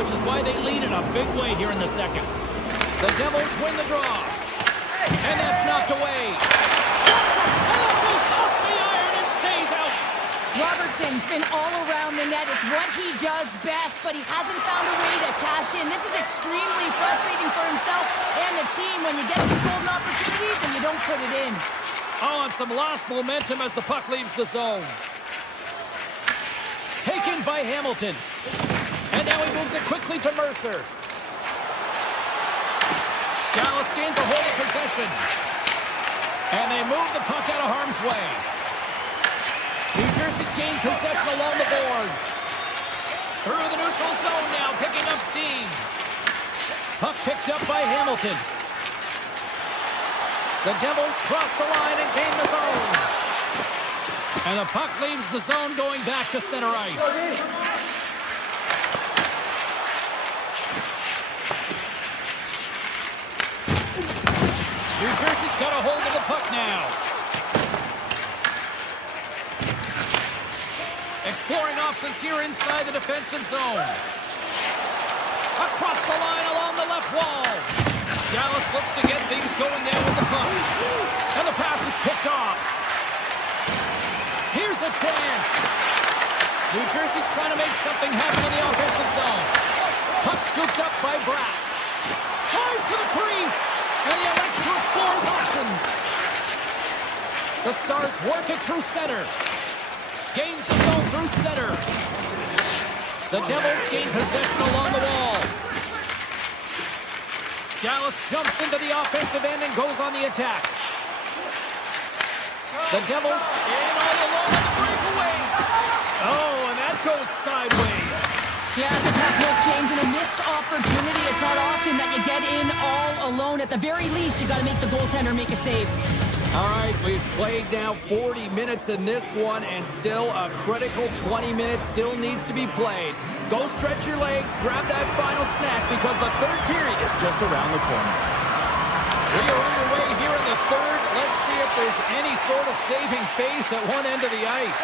which is why they lead in a big way here in the second. The Devils win the draw. And that's knocked away. That's a penalty off the iron and stays out. Robertson's been all around the net. It's what he does best, but he hasn't found a way to cash in. This is extremely frustrating for himself and the team when you get these golden opportunities and you don't put it in. Oh, and some lost momentum as the puck leaves the zone. Taken by Hamilton. And now he moves it quickly to Mercer. Dallas gains a hold of possession. And they move the puck out of harm's way. New Jersey's gained possession along the boards. Through the neutral zone now, picking up steam. Puck picked up by Hamilton. The Devils cross the line and gain the zone. And the puck leaves the zone going back to center ice. New Jersey's got a hold of the puck now. Exploring options here inside the defensive zone. Across the line along the left wall. Dallas looks to get things going now with the puck. And the pass is picked off. Here's a chance. New Jersey's trying to make something happen in the offensive zone. Puck scooped up by Bratt. Drives to the crease. And he elects to explore his options. The Stars work it through center. Gains the zone through center. The Devils gain possession along the wall. Dallas jumps into the offensive end and goes on the attack. The Devils in all alone on the breakaway. Oh, and that goes sideways. Yeah, it's a tough look, James, and a missed opportunity. It's not often that you get in all alone. At the very least, you got to make the goaltender make a save. All right, we've played now 40 minutes in this one, and still a critical 20 minutes still needs to be played. Go stretch your legs, grab that final snack, because the third period is just around the corner. We are underway here in the third. Let's see if there's any sort of saving face at one end of the ice.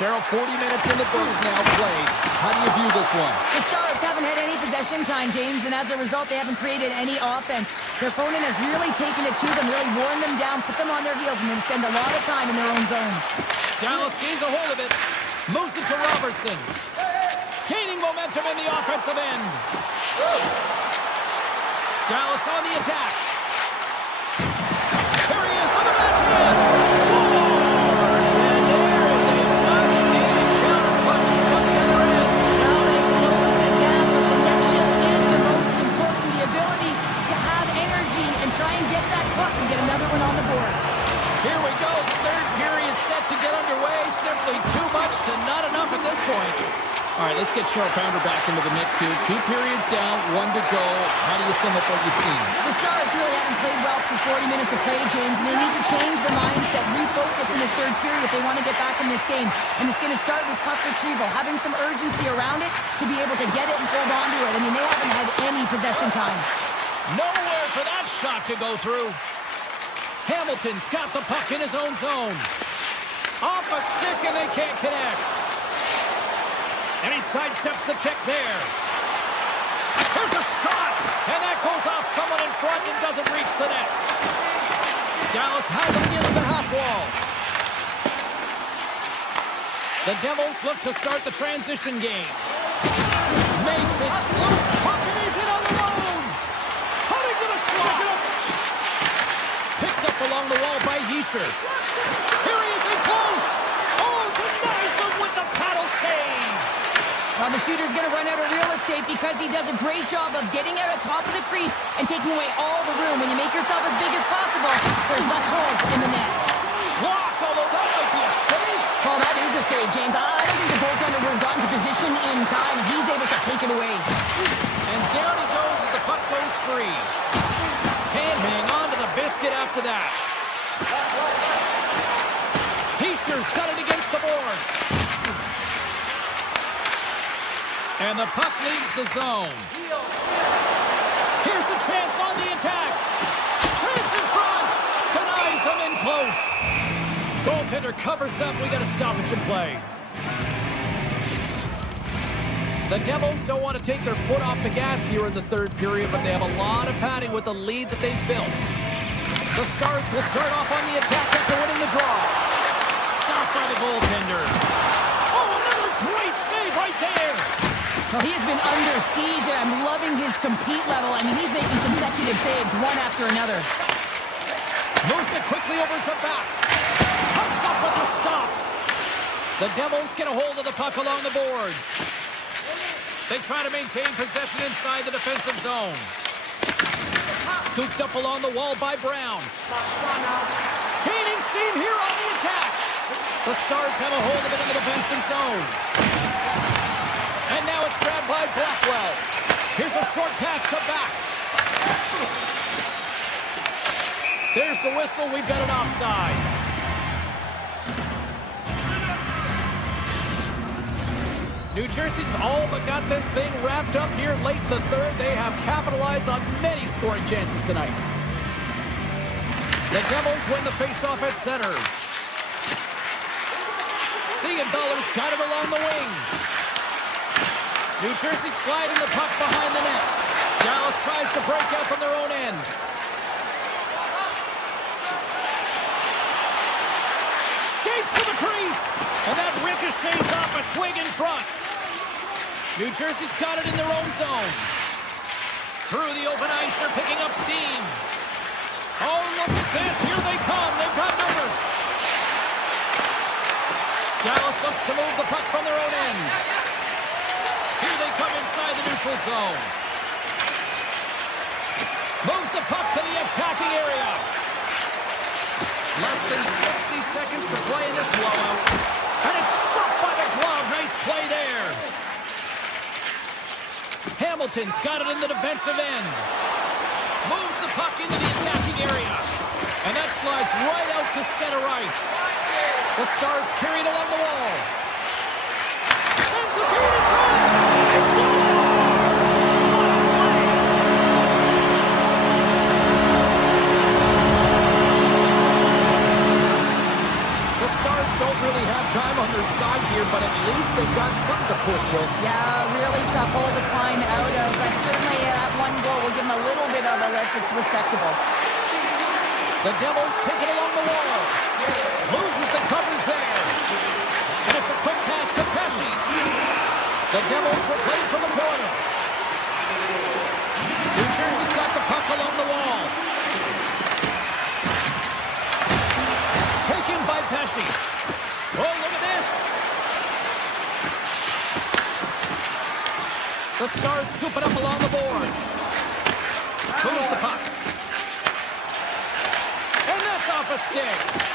Cheryl, 40 minutes in the books now played. How do you view this one? The Stars haven't had any possession time, James, and as a result, they haven't created any offense. Their opponent has really taken it to them, really worn them down, put them on their heels, and then spend a lot of time in their own zone. Dallas gains a hold of it. Moves it to Robertson. Gaining momentum in the offensive end. Dallas on the attack. There he is on the back. Scores! And there is a much-needed counter-punch from the other end. Well, they've closed the gap, but the next shift is the most important. The ability to have energy and try and get that puck and get another one on the board. Here we go. Third period set to get underway. Simply too much to not enough at this point. All right, let's get Cheryl Pounder back into the mix here. 2 periods down, 1 to go. How do you sum up what you've seen? The Stars really haven't played well for 40 minutes of play, James, and they need to change the mindset, refocus in this third period if they want to get back in this game. And it's going to start with puck retrieval, having some urgency around it to be able to get it and hold on to it. I mean, they haven't had any possession time. Nowhere for that shot to go through. Hamilton's got the puck in his own zone. Off a stick, and they can't connect. And he sidesteps the check there. There's a shot! And that goes off someone in front and doesn't reach the net. Dallas has it against the half wall. The Devils look to start the transition game. Makes his loose puck, and he's in on the road. Cutting to the slot. Picked up along the wall by Heischer. Here he is in close. Oh, denies him with the paddle save. Well, the shooter's going to run out of real estate because he does a great job of getting out of top of the crease and taking away all the room. When you make yourself as big as possible, there's less holes in the net. Blocked, although that might be a save. Well, that is a save, James. I don't think the goaltender would have gotten to position in time. He's able to take it away. And down he goes as the puck goes free. Can't hang on to the biscuit after that. Heischer's got it against the boards. And the puck leaves the zone. Here's a chance on the attack. Chance in front. Denies him in close. Goaltender covers up. We got a stoppage in play. The Devils don't want to take their foot off the gas here in the third period, but they have a lot of padding with the lead that they've built. The Stars will start off on the attack after winning the draw. Stopped by the goaltender. Oh, another great save right there. Well, he has been under siege, and I'm loving his compete level. I mean, he's making consecutive saves, one after another. Moves it quickly over to back. Comes up with the stop. The Devils get a hold of the puck along the boards. They try to maintain possession inside the defensive zone. Scooped up along the wall by Brown. Gaining steam here on the attack. The Stars have a hold of it in the defensive zone. And now it's grabbed by Blackwell. Here's a short pass to back. There's the whistle. We've got an offside. New Jersey's all but got this thing wrapped up here late in the third. They have capitalized on many scoring chances tonight. The Devils win the faceoff at center. Siegenthaler's got it along the wing. New Jersey sliding the puck behind the net. Dallas tries to break out from their own end. Skates to the crease. And that ricochets off a twig in front. New Jersey's got it in their own zone. Through the open ice, they're picking up steam. Oh, look at this. Here they come. They've got numbers. Dallas looks to move the puck from their own end. Here they come inside the neutral zone. Moves the puck to the attacking area. Less than 60 seconds to play in this blowout. And it's stopped by the glove. Nice play there. Hamilton's got it in the defensive end. Moves the puck into the attacking area. And that slides right out to center ice. The Stars carried along the wall. Sends the feed in front. It's scores! The Stars don't really have time on their side here, but at least they've got something to push with. Yeah, really tough hole to climb out of, but certainly that one goal will give them a little bit of a lift. It's respectable. The Devils take it along the wall. Loses the coverage there. And it's a quick pass to Pesci. The Devils were played from the corner. New Jersey's got the puck along the wall. Taken by Pesci. Oh, look at this. The Stars scoop it up along the boards. Moves the puck. And that's off a stick.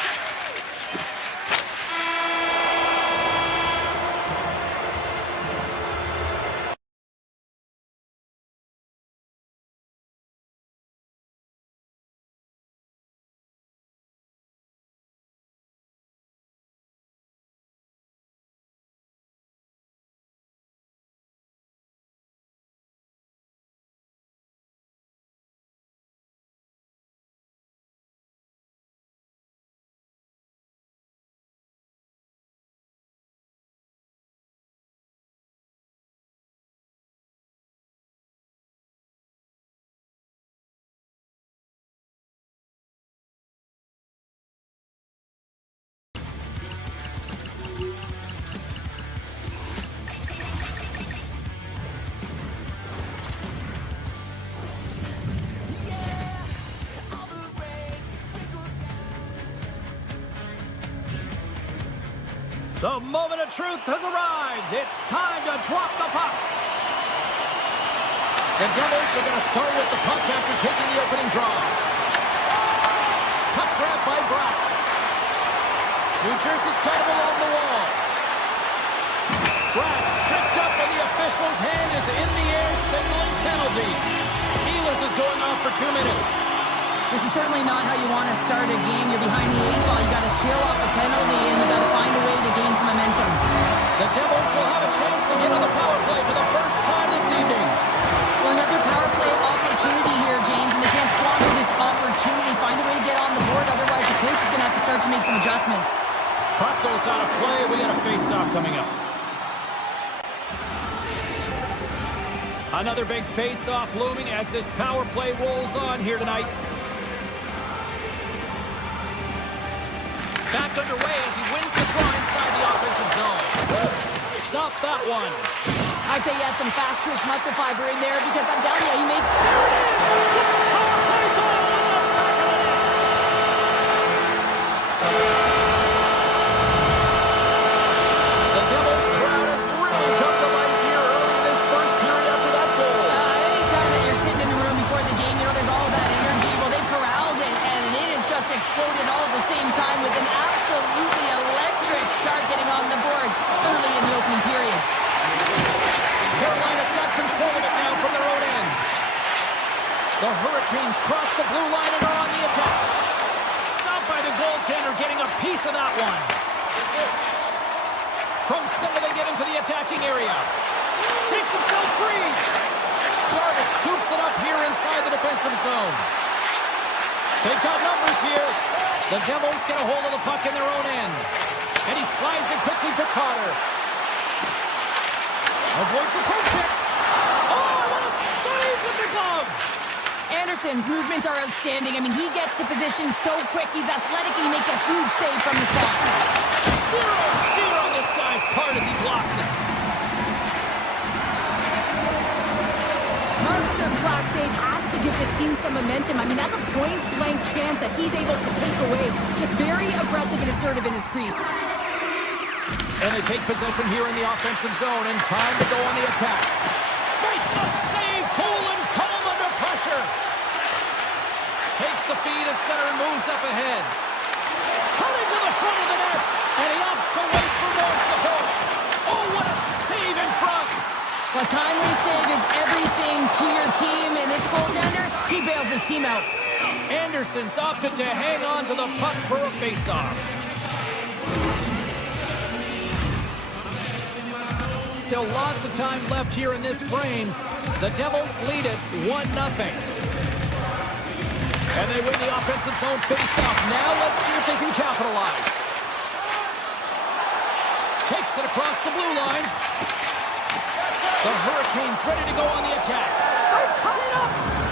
The moment of truth has arrived. It's time to drop the puck. The Devils are going to start with the puck after taking the opening draw. Puck grab by Brock. New Jersey's got it along the wall. Bratz tripped up and the official's hand is in the air, signaling penalty. Ehlers is going off for 2 minutes. This is certainly not how you want to start a game. You're behind the 8 ball. You got to kill off a penalty, and you got to find a way to gain some momentum. The Devils will have a chance to get on the power play for the first time this evening. Well, another power play opportunity here, James, and they can't squander this opportunity. Find a way to get on the board, otherwise the coach is going to have to start to make some adjustments. Puck goes out of play. We got a face-off coming up. Another big face-off looming as this power play rolls on here tonight. Back underway as he wins the draw inside the offensive zone. Stop that one. I'd say he has some fast twitch muscle fiber in there because I'm telling you, he makes... There it is! Power play goal in the back of the net! The Devils' crowd has really come to life here early in this first period after that goal. Anytime that you're sitting in the room before the game, you know, there's all that energy. Well, they've corralled it, and it has just exploded all at the same time with an absolutely electric start getting on the board early in the opening period. Carolina's got control of it now from their own end. The Hurricanes cross the blue line and are on the attack. Stopped by the goaltender, getting a piece of that one. From center, they get into the attacking area. Shakes himself free. Jarvis scoops it up here inside the defensive zone. They've got numbers here. The Devils get a hold of the puck in their own end. And he slides it quickly to Carter. Avoids the poke check. Oh, what a save with the glove. Anderson's movements are outstanding. I mean, he gets to position so quick. He's athletic, and he makes a huge save from the slot. Zero fear on this guy's part as he blocks it. Markstrom class save has to give this team some momentum. I mean, that's a point-blank chance that he's able to take away. Just very aggressive and assertive in his crease. And they take possession here in the offensive zone, and time to go on the attack. Makes the save, cool and calm under pressure. Takes the feed at center and moves up ahead. Cutting to the front of the net, and he opts to wait for more support. Oh, what a save in front. A timely save is everything to your team, and this goaltender, he bails his team out. Anderson's opted to hang on to the puck for a faceoff. Still lots of time left here in this frame. The Devils lead it 1-0. And they win the offensive zone face-off. Now let's see if they can capitalize. Takes it across the blue line. The Hurricanes ready to go on the attack. They tie it up!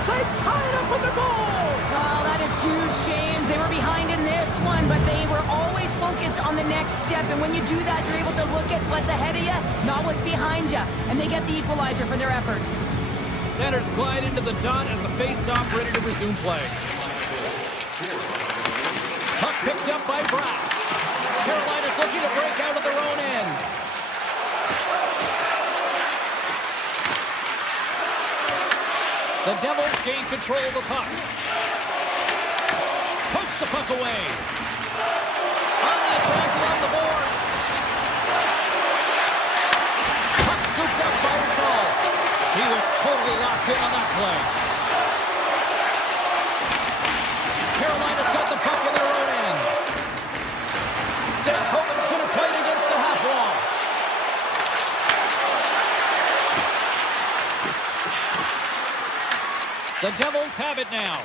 They tie it up with the goal! Oh, that is huge, James. They were behind in this one, but they were always focused on the next step. And when you do that, you're able to look at what's ahead of you, not what's behind you. And they get the equalizer for their efforts. Centers glide into the dot as the face-off ready to resume play. Puck picked up by Brown. Carolina's looking to break out of their own end. The Devils gain control of the puck. Pokes the puck away. On the attack along the boards. Puck scooped up by Stahl. He was totally locked in on that play. Carolina's got the puck in their own end. Stankoven's going to play it against the half wall. The Devils have it now.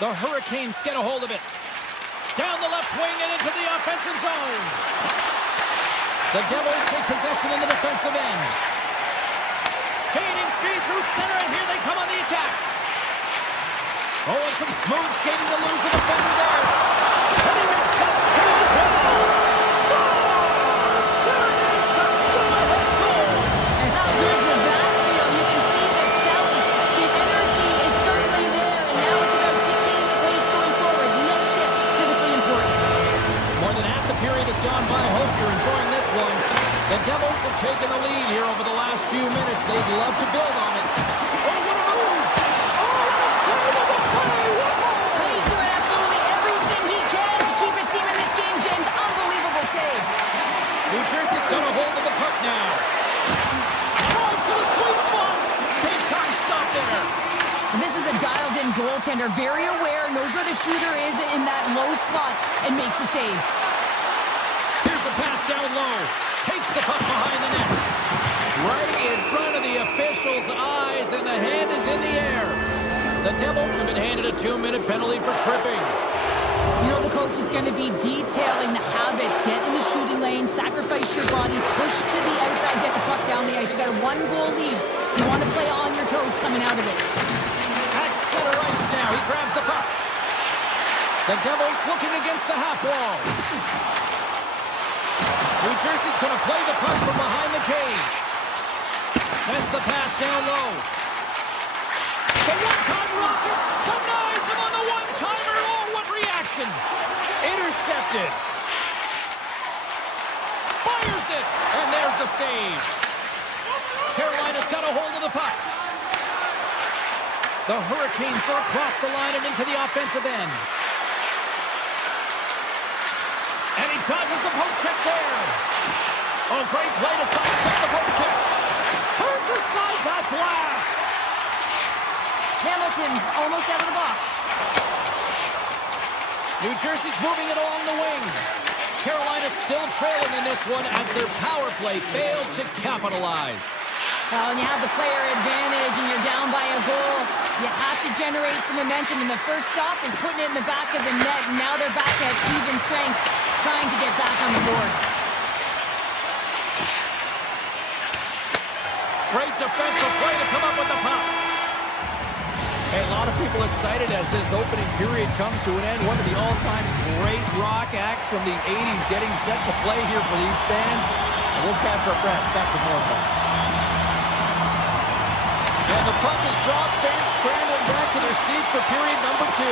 The Hurricanes get a hold of it. Down the left wing and into the offensive zone. The Devils take possession in the defensive end. Gaining speed through center, and here they come on the attack. Oh, and some smooth skating to lose the defender there. And he makes that save as well. Scores! There it is, the go-ahead goal. And how good does that feel? You can see the selling. The energy is certainly there, and now it's about dictating the pace going forward. Next shift, critically important. More than half the period has gone by. Hope you're enjoying this one. The Devils have taken the lead here over the last few minutes. They'd love to build on it. Oh, what a move! Oh, what a save of the play! And he's doing absolutely everything he can to keep his team in this game, James. Unbelievable save. New Jersey's got a hold of the puck now. Drives to the sweet spot. Big time stop there. And this is a dialed-in goaltender, very aware, knows where the shooter is in that low slot, and makes the save. Here's a pass down low. Takes the puck behind the net. Right in front of the official's eyes, and the hand is in the air. The Devils have been handed a 2-minute penalty for tripping. You know the coach is going to be detailing the habits. Get in the shooting lane, sacrifice your body, push to the outside, get the puck puck down the ice. You got a 1-goal lead. You want to play on your toes coming out of it. At center ice now. He grabs the puck. The Devils looking against the half wall. New Jersey's going to play the puck from behind the cage. Sends the pass down low. The one-time rocket denies him on the one-timer. Oh, what reaction. Intercepted. Fires it. And there's the save. Carolina's got a hold of the puck. The Hurricanes are across the line and into the offensive end. And he dodges the poke check there. Oh, great play to sidestep the poke check. Turns aside that blast. Hamilton's almost out of the box. New Jersey's moving it along the wing. Carolina's still trailing in this one as their power play fails to capitalize. Well, when you have the player advantage and you're down by a goal, you have to generate some momentum. And the first stop is putting it in the back of the net. And now they're back at even strength, trying to get back on the board. Great defensive play to come up with the puck. Hey, a lot of people excited as this opening period comes to an end. One of the all-time great rock acts from the 80s getting set to play here for these fans. And we'll catch our breath. Back to more fun. And the puck is dropped. Fans scrambling back to their seats for period number 2.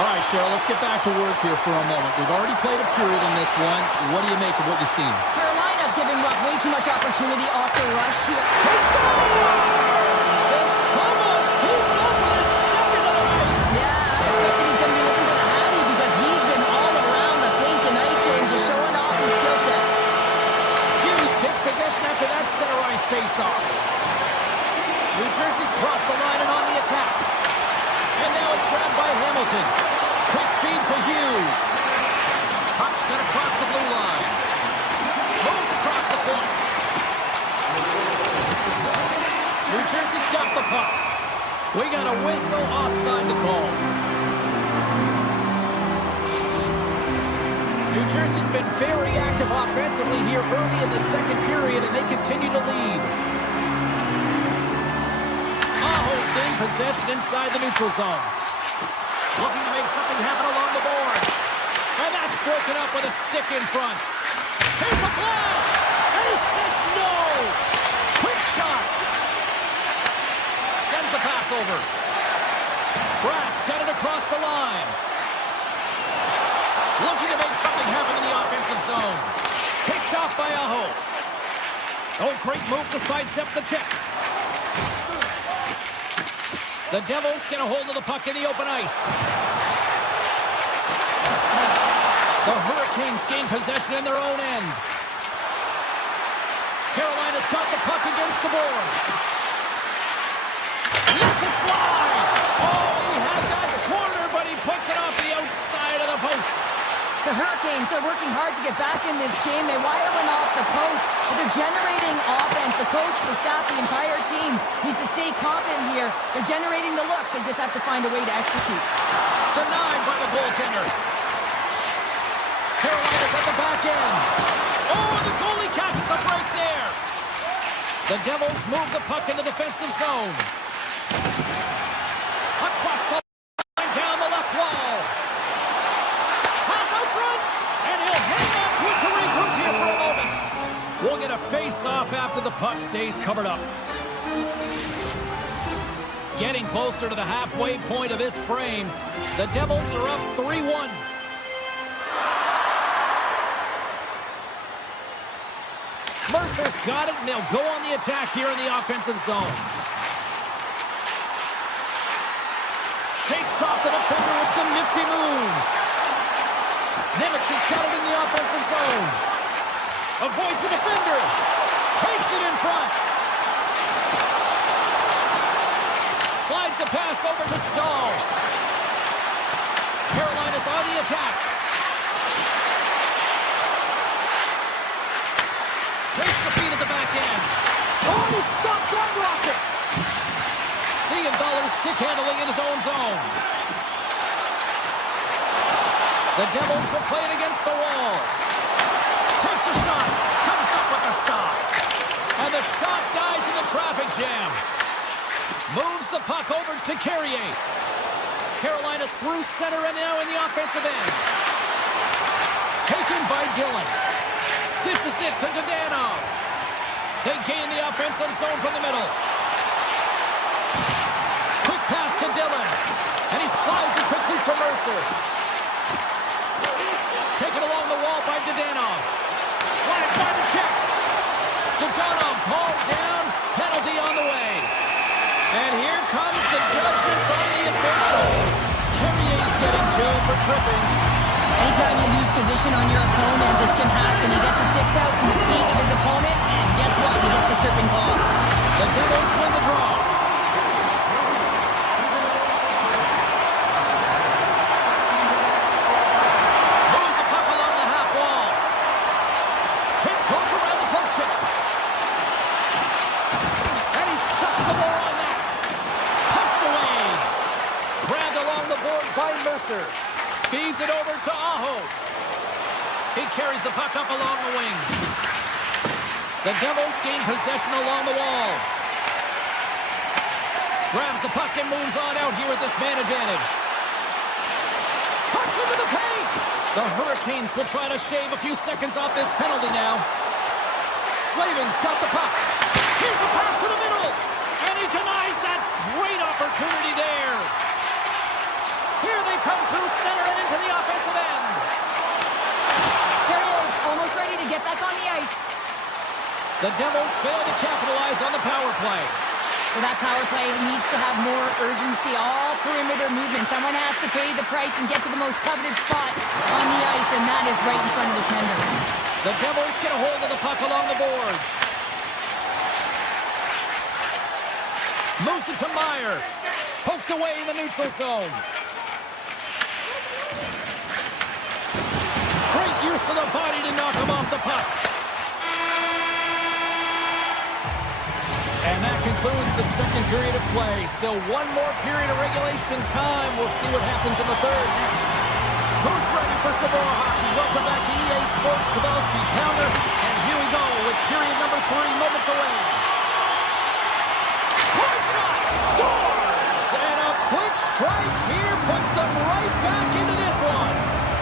All right, Cheryl, let's get back to work here for a moment. We've already played a period in this one. What do you make of what you've seen? Carolina's giving up way too much opportunity off the rush here. He scores! And someone's heaped up with his second of the night. Yeah, I expect that he's going to be looking for the Hattie because he's been all around the paint tonight, James, just showing off his skill set. Hughes takes possession after that center ice face-off. New Jersey's crossed the line and on the attack. And now it's grabbed by Hamilton. Quick feed to Hughes. Puck sent across the blue line. Moves across the point. New Jersey's got the puck. We got a whistle offside to call. New Jersey's been very active offensively here early in the second period, and they continue to lead. Staying possession inside the neutral zone. Looking to make something happen along the boards. And that's broken up with a stick in front. Here's a blast! And he says no! Quick shot! Sends the pass over. Brad's got it across the line. Looking to make something happen in the offensive zone. Picked off by Aho. Oh, great move to sidestep the check. The Devils get a hold of the puck in the open ice. The Hurricanes gain possession in their own end. Carolina's got the puck against the boards. Lets it fly. Oh, he had that corner, but he puts it off the outside of the post. The Hurricanes, they're working hard to get back in this game. They wire one off the post, but they're generating offense. The coach, the staff, the entire team needs to stay confident here. They're generating the looks. They just have to find a way to execute. Denied by the goaltender. Carolina's at the back end. Oh, the goalie catches a break there. The Devils move the puck in the defensive zone. Across the line, down the left wall. Pass out front, and he'll hang on to it to regroup here for a moment. We'll get a face-off after the puck stays covered up. Getting closer to the halfway point of this frame. The Devils are up 3-1. Mercer's got it, and they'll go on the attack here in the offensive zone. Shakes off the defender with some nifty moves. Nemec has got it in the offensive zone. Avoids the defender. Takes it in front. Slides the pass over to Stahl. Carolina's on the attack. Takes the feed at the back end. Oh, he stopped that rocket. Siegenthaler's stick handling in his own zone. The Devils will play it against the wall. Takes a shot. Comes up with the stop. puck over to Carrier. Carolina's through center and now in the offensive end. Taken by Dillon. Dishes it to Dadonov. They gain the offensive zone from the middle. Quick pass to Dillon. And he slides it quickly to Mercer. Taken along the wall by Dadonov. Slides by the check. Dadonov's hauled down. Penalty on the way. And here comes the judgment from the official. Carrier's getting two for tripping. Anytime you lose position on your opponent, this can happen. He gets the sticks out in the feet of his opponent, and guess what? He gets the tripping ball. The Devils win the draw. Moves the puck along the half wall. Tiptoes around the poke check. And he shuts the door on that. Pucked away. Grabbed along the boards by Mercer. Feeds it over to Aho. He carries the puck up along the wing. The Devils gain possession along the wall. Grabs the puck and moves on out here with this man advantage. Cuts into the paint. The Hurricanes will try to shave a few seconds off this penalty now. Slavin's got the puck. Here's a pass to the middle. And he denies that great opportunity there. Here they come through center and into the offensive end. Here he is, almost ready to get back on the ice. The Devils fail to capitalize on the power play. Well, that power play needs to have more urgency, all perimeter movement. Someone has to pay the price and get to the most coveted spot on the ice, and that is right in front of the tender. The Devils get a hold of the puck along the boards. Moves it to Meyer. Poked away in the neutral zone. Great use of the body to knock him off the puck. And that concludes the second period of play. Still one more period of regulation time. We'll see what happens in the third next. Who's ready for Subzero hockey? Welcome back to EA Sports Sabelski Pounder. And here we go with period number 3 moments away. Point shot! Scores! And a quick strike here puts them right back into this one.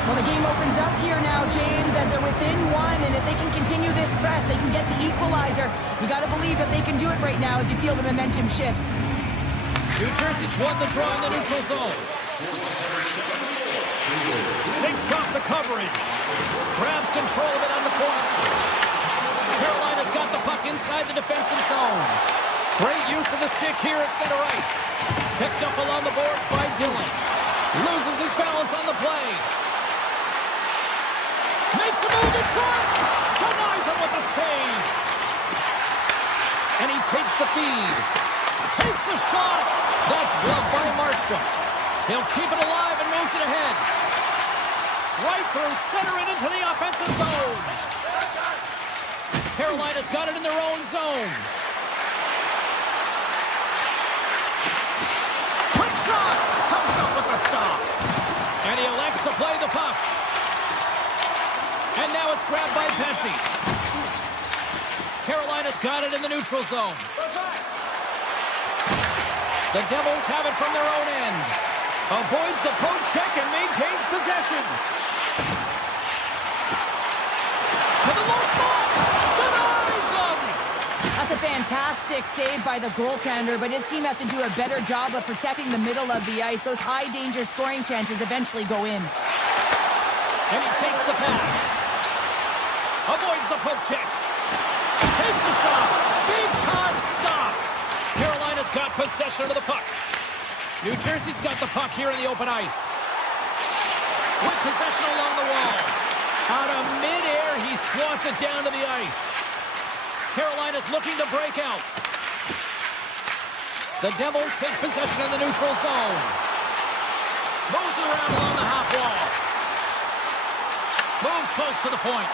Well, the game opens up here now, James, as they're within one, and if they can continue this press, they can get the equalizer. You got to believe that they can do it right now as you feel the momentum shift. New Jersey's won the draw in the neutral zone. Shakes off the coverage. Grabs control of it on the corner. Carolina's got the puck inside the defensive zone. Great use of the stick here at center ice. Picked up along the boards by Dillon. Loses his balance on the play. Makes a move in front. Denies him with a save. And he takes the feed. Takes the shot. That's gloved by Markstrom. He'll keep it alive and moves it ahead. Right through center and into the offensive zone. Carolina's got it in their own zone. Quick shot. Comes up with the stop. And he elects to play the puck. And now it's grabbed by Pesci. Carolina's got it in the neutral zone. The Devils have it from their own end. Avoids the poke check and maintains possession. To the low slot. Denies him. That's a fantastic save by the goaltender, but his team has to do a better job of protecting the middle of the ice. Those high-danger scoring chances eventually go in. And he takes the pass. Avoids the poke check. Takes the shot. Big time stop. Carolina's got possession of the puck. New Jersey's got the puck here in the open ice. With possession along the wall. Out of midair, he swats it down to the ice. Carolina's looking to break out. The Devils take possession in the neutral zone. Moves it around along the half wall. Moves close to the point.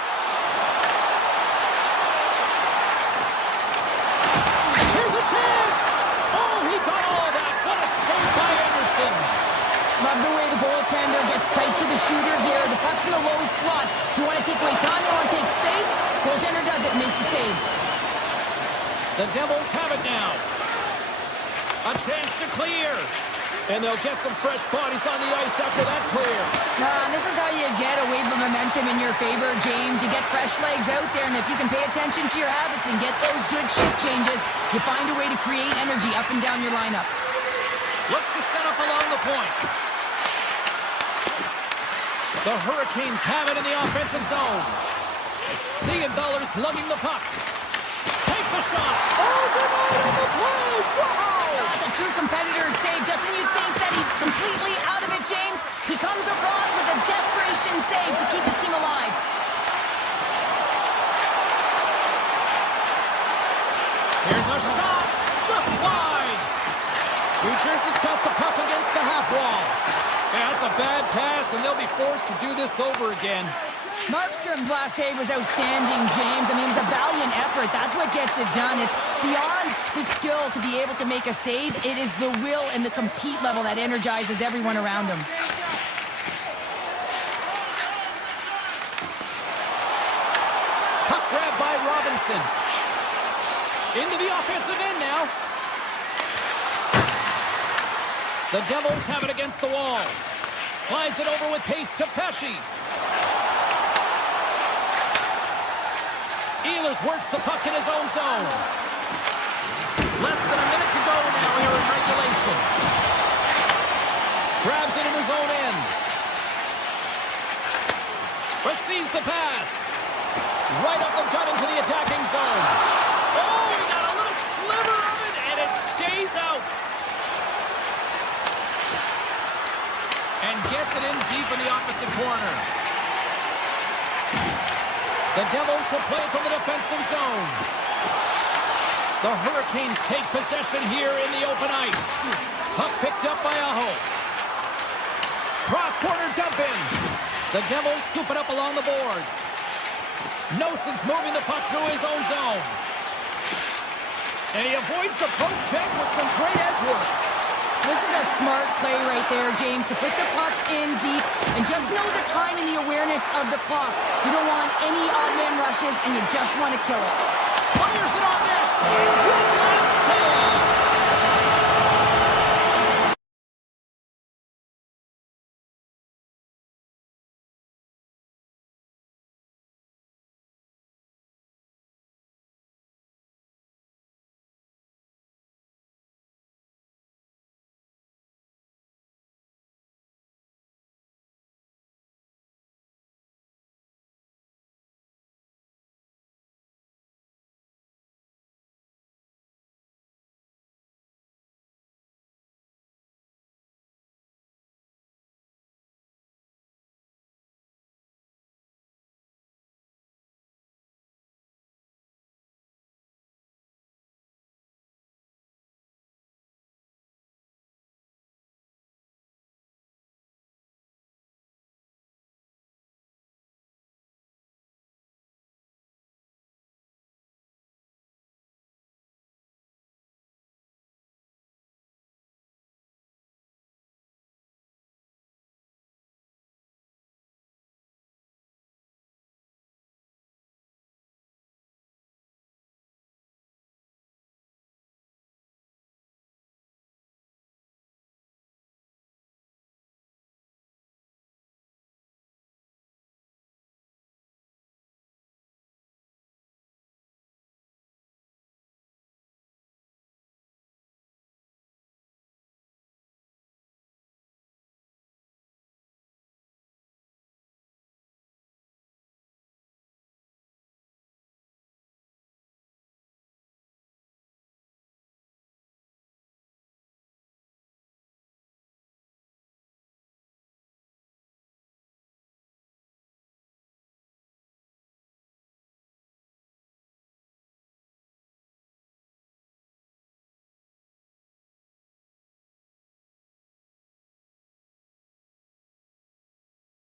Here's a chance! Oh, he got all that. What a save by Anderson. Love the way the goaltender gets tight to the shooter here. The puck's in the low slot. You want to take away time, you want to take space. Goaltender does it, makes the save. The Devils have it now. A chance to clear. And they'll get some fresh bodies on the ice after that clear. This is how you get a wave of momentum in your favor, James. You get fresh legs out there, and if you can pay attention to your habits and get those good shift changes, you find a way to create energy up and down your lineup. Looks to set up along the point. The Hurricanes have it in the offensive zone. Siegenthaler's lugging the puck. Takes a shot. Oh, denied on the play. Wow! That's a true competitor's save. Just when you think that he's completely out of it, James, he comes across with a desperation save to keep his team alive. Here's a shot. Just wide. New Jersey's got the puck against the half wall. Yeah, that's a bad pass, and they'll be forced to do this over again. Markstrom's last save was outstanding, James. I mean, it was a valiant effort. That's what gets it done. It's beyond the skill to be able to make a save. It is the will and the compete level that energizes everyone around him. Puck grab by Robinson. Into the offensive end now. The Devils have it against the wall. Slides it over with pace to Pesce. Ehlers works the puck in his own zone. Less than a minute to go now here in regulation. Grabs it in his own end. Receives the pass. Right up the gut into the attacking zone. Oh, he got a little sliver of it, and it stays out. And gets it in deep in the opposite corner. The Devils will play from the defensive zone. The Hurricanes take possession here in the open ice. Puck picked up by Aho. Cross-corner dump in. The Devils scoop it up along the boards. Noson's moving the puck through his own zone. And he avoids the poke check with some great edge work. This is a smart play right there, James, to put the puck in deep and just know the time and the awareness of the clock. You don't want any odd man rushes, and you just want to kill it. Fires it on net. And one last save.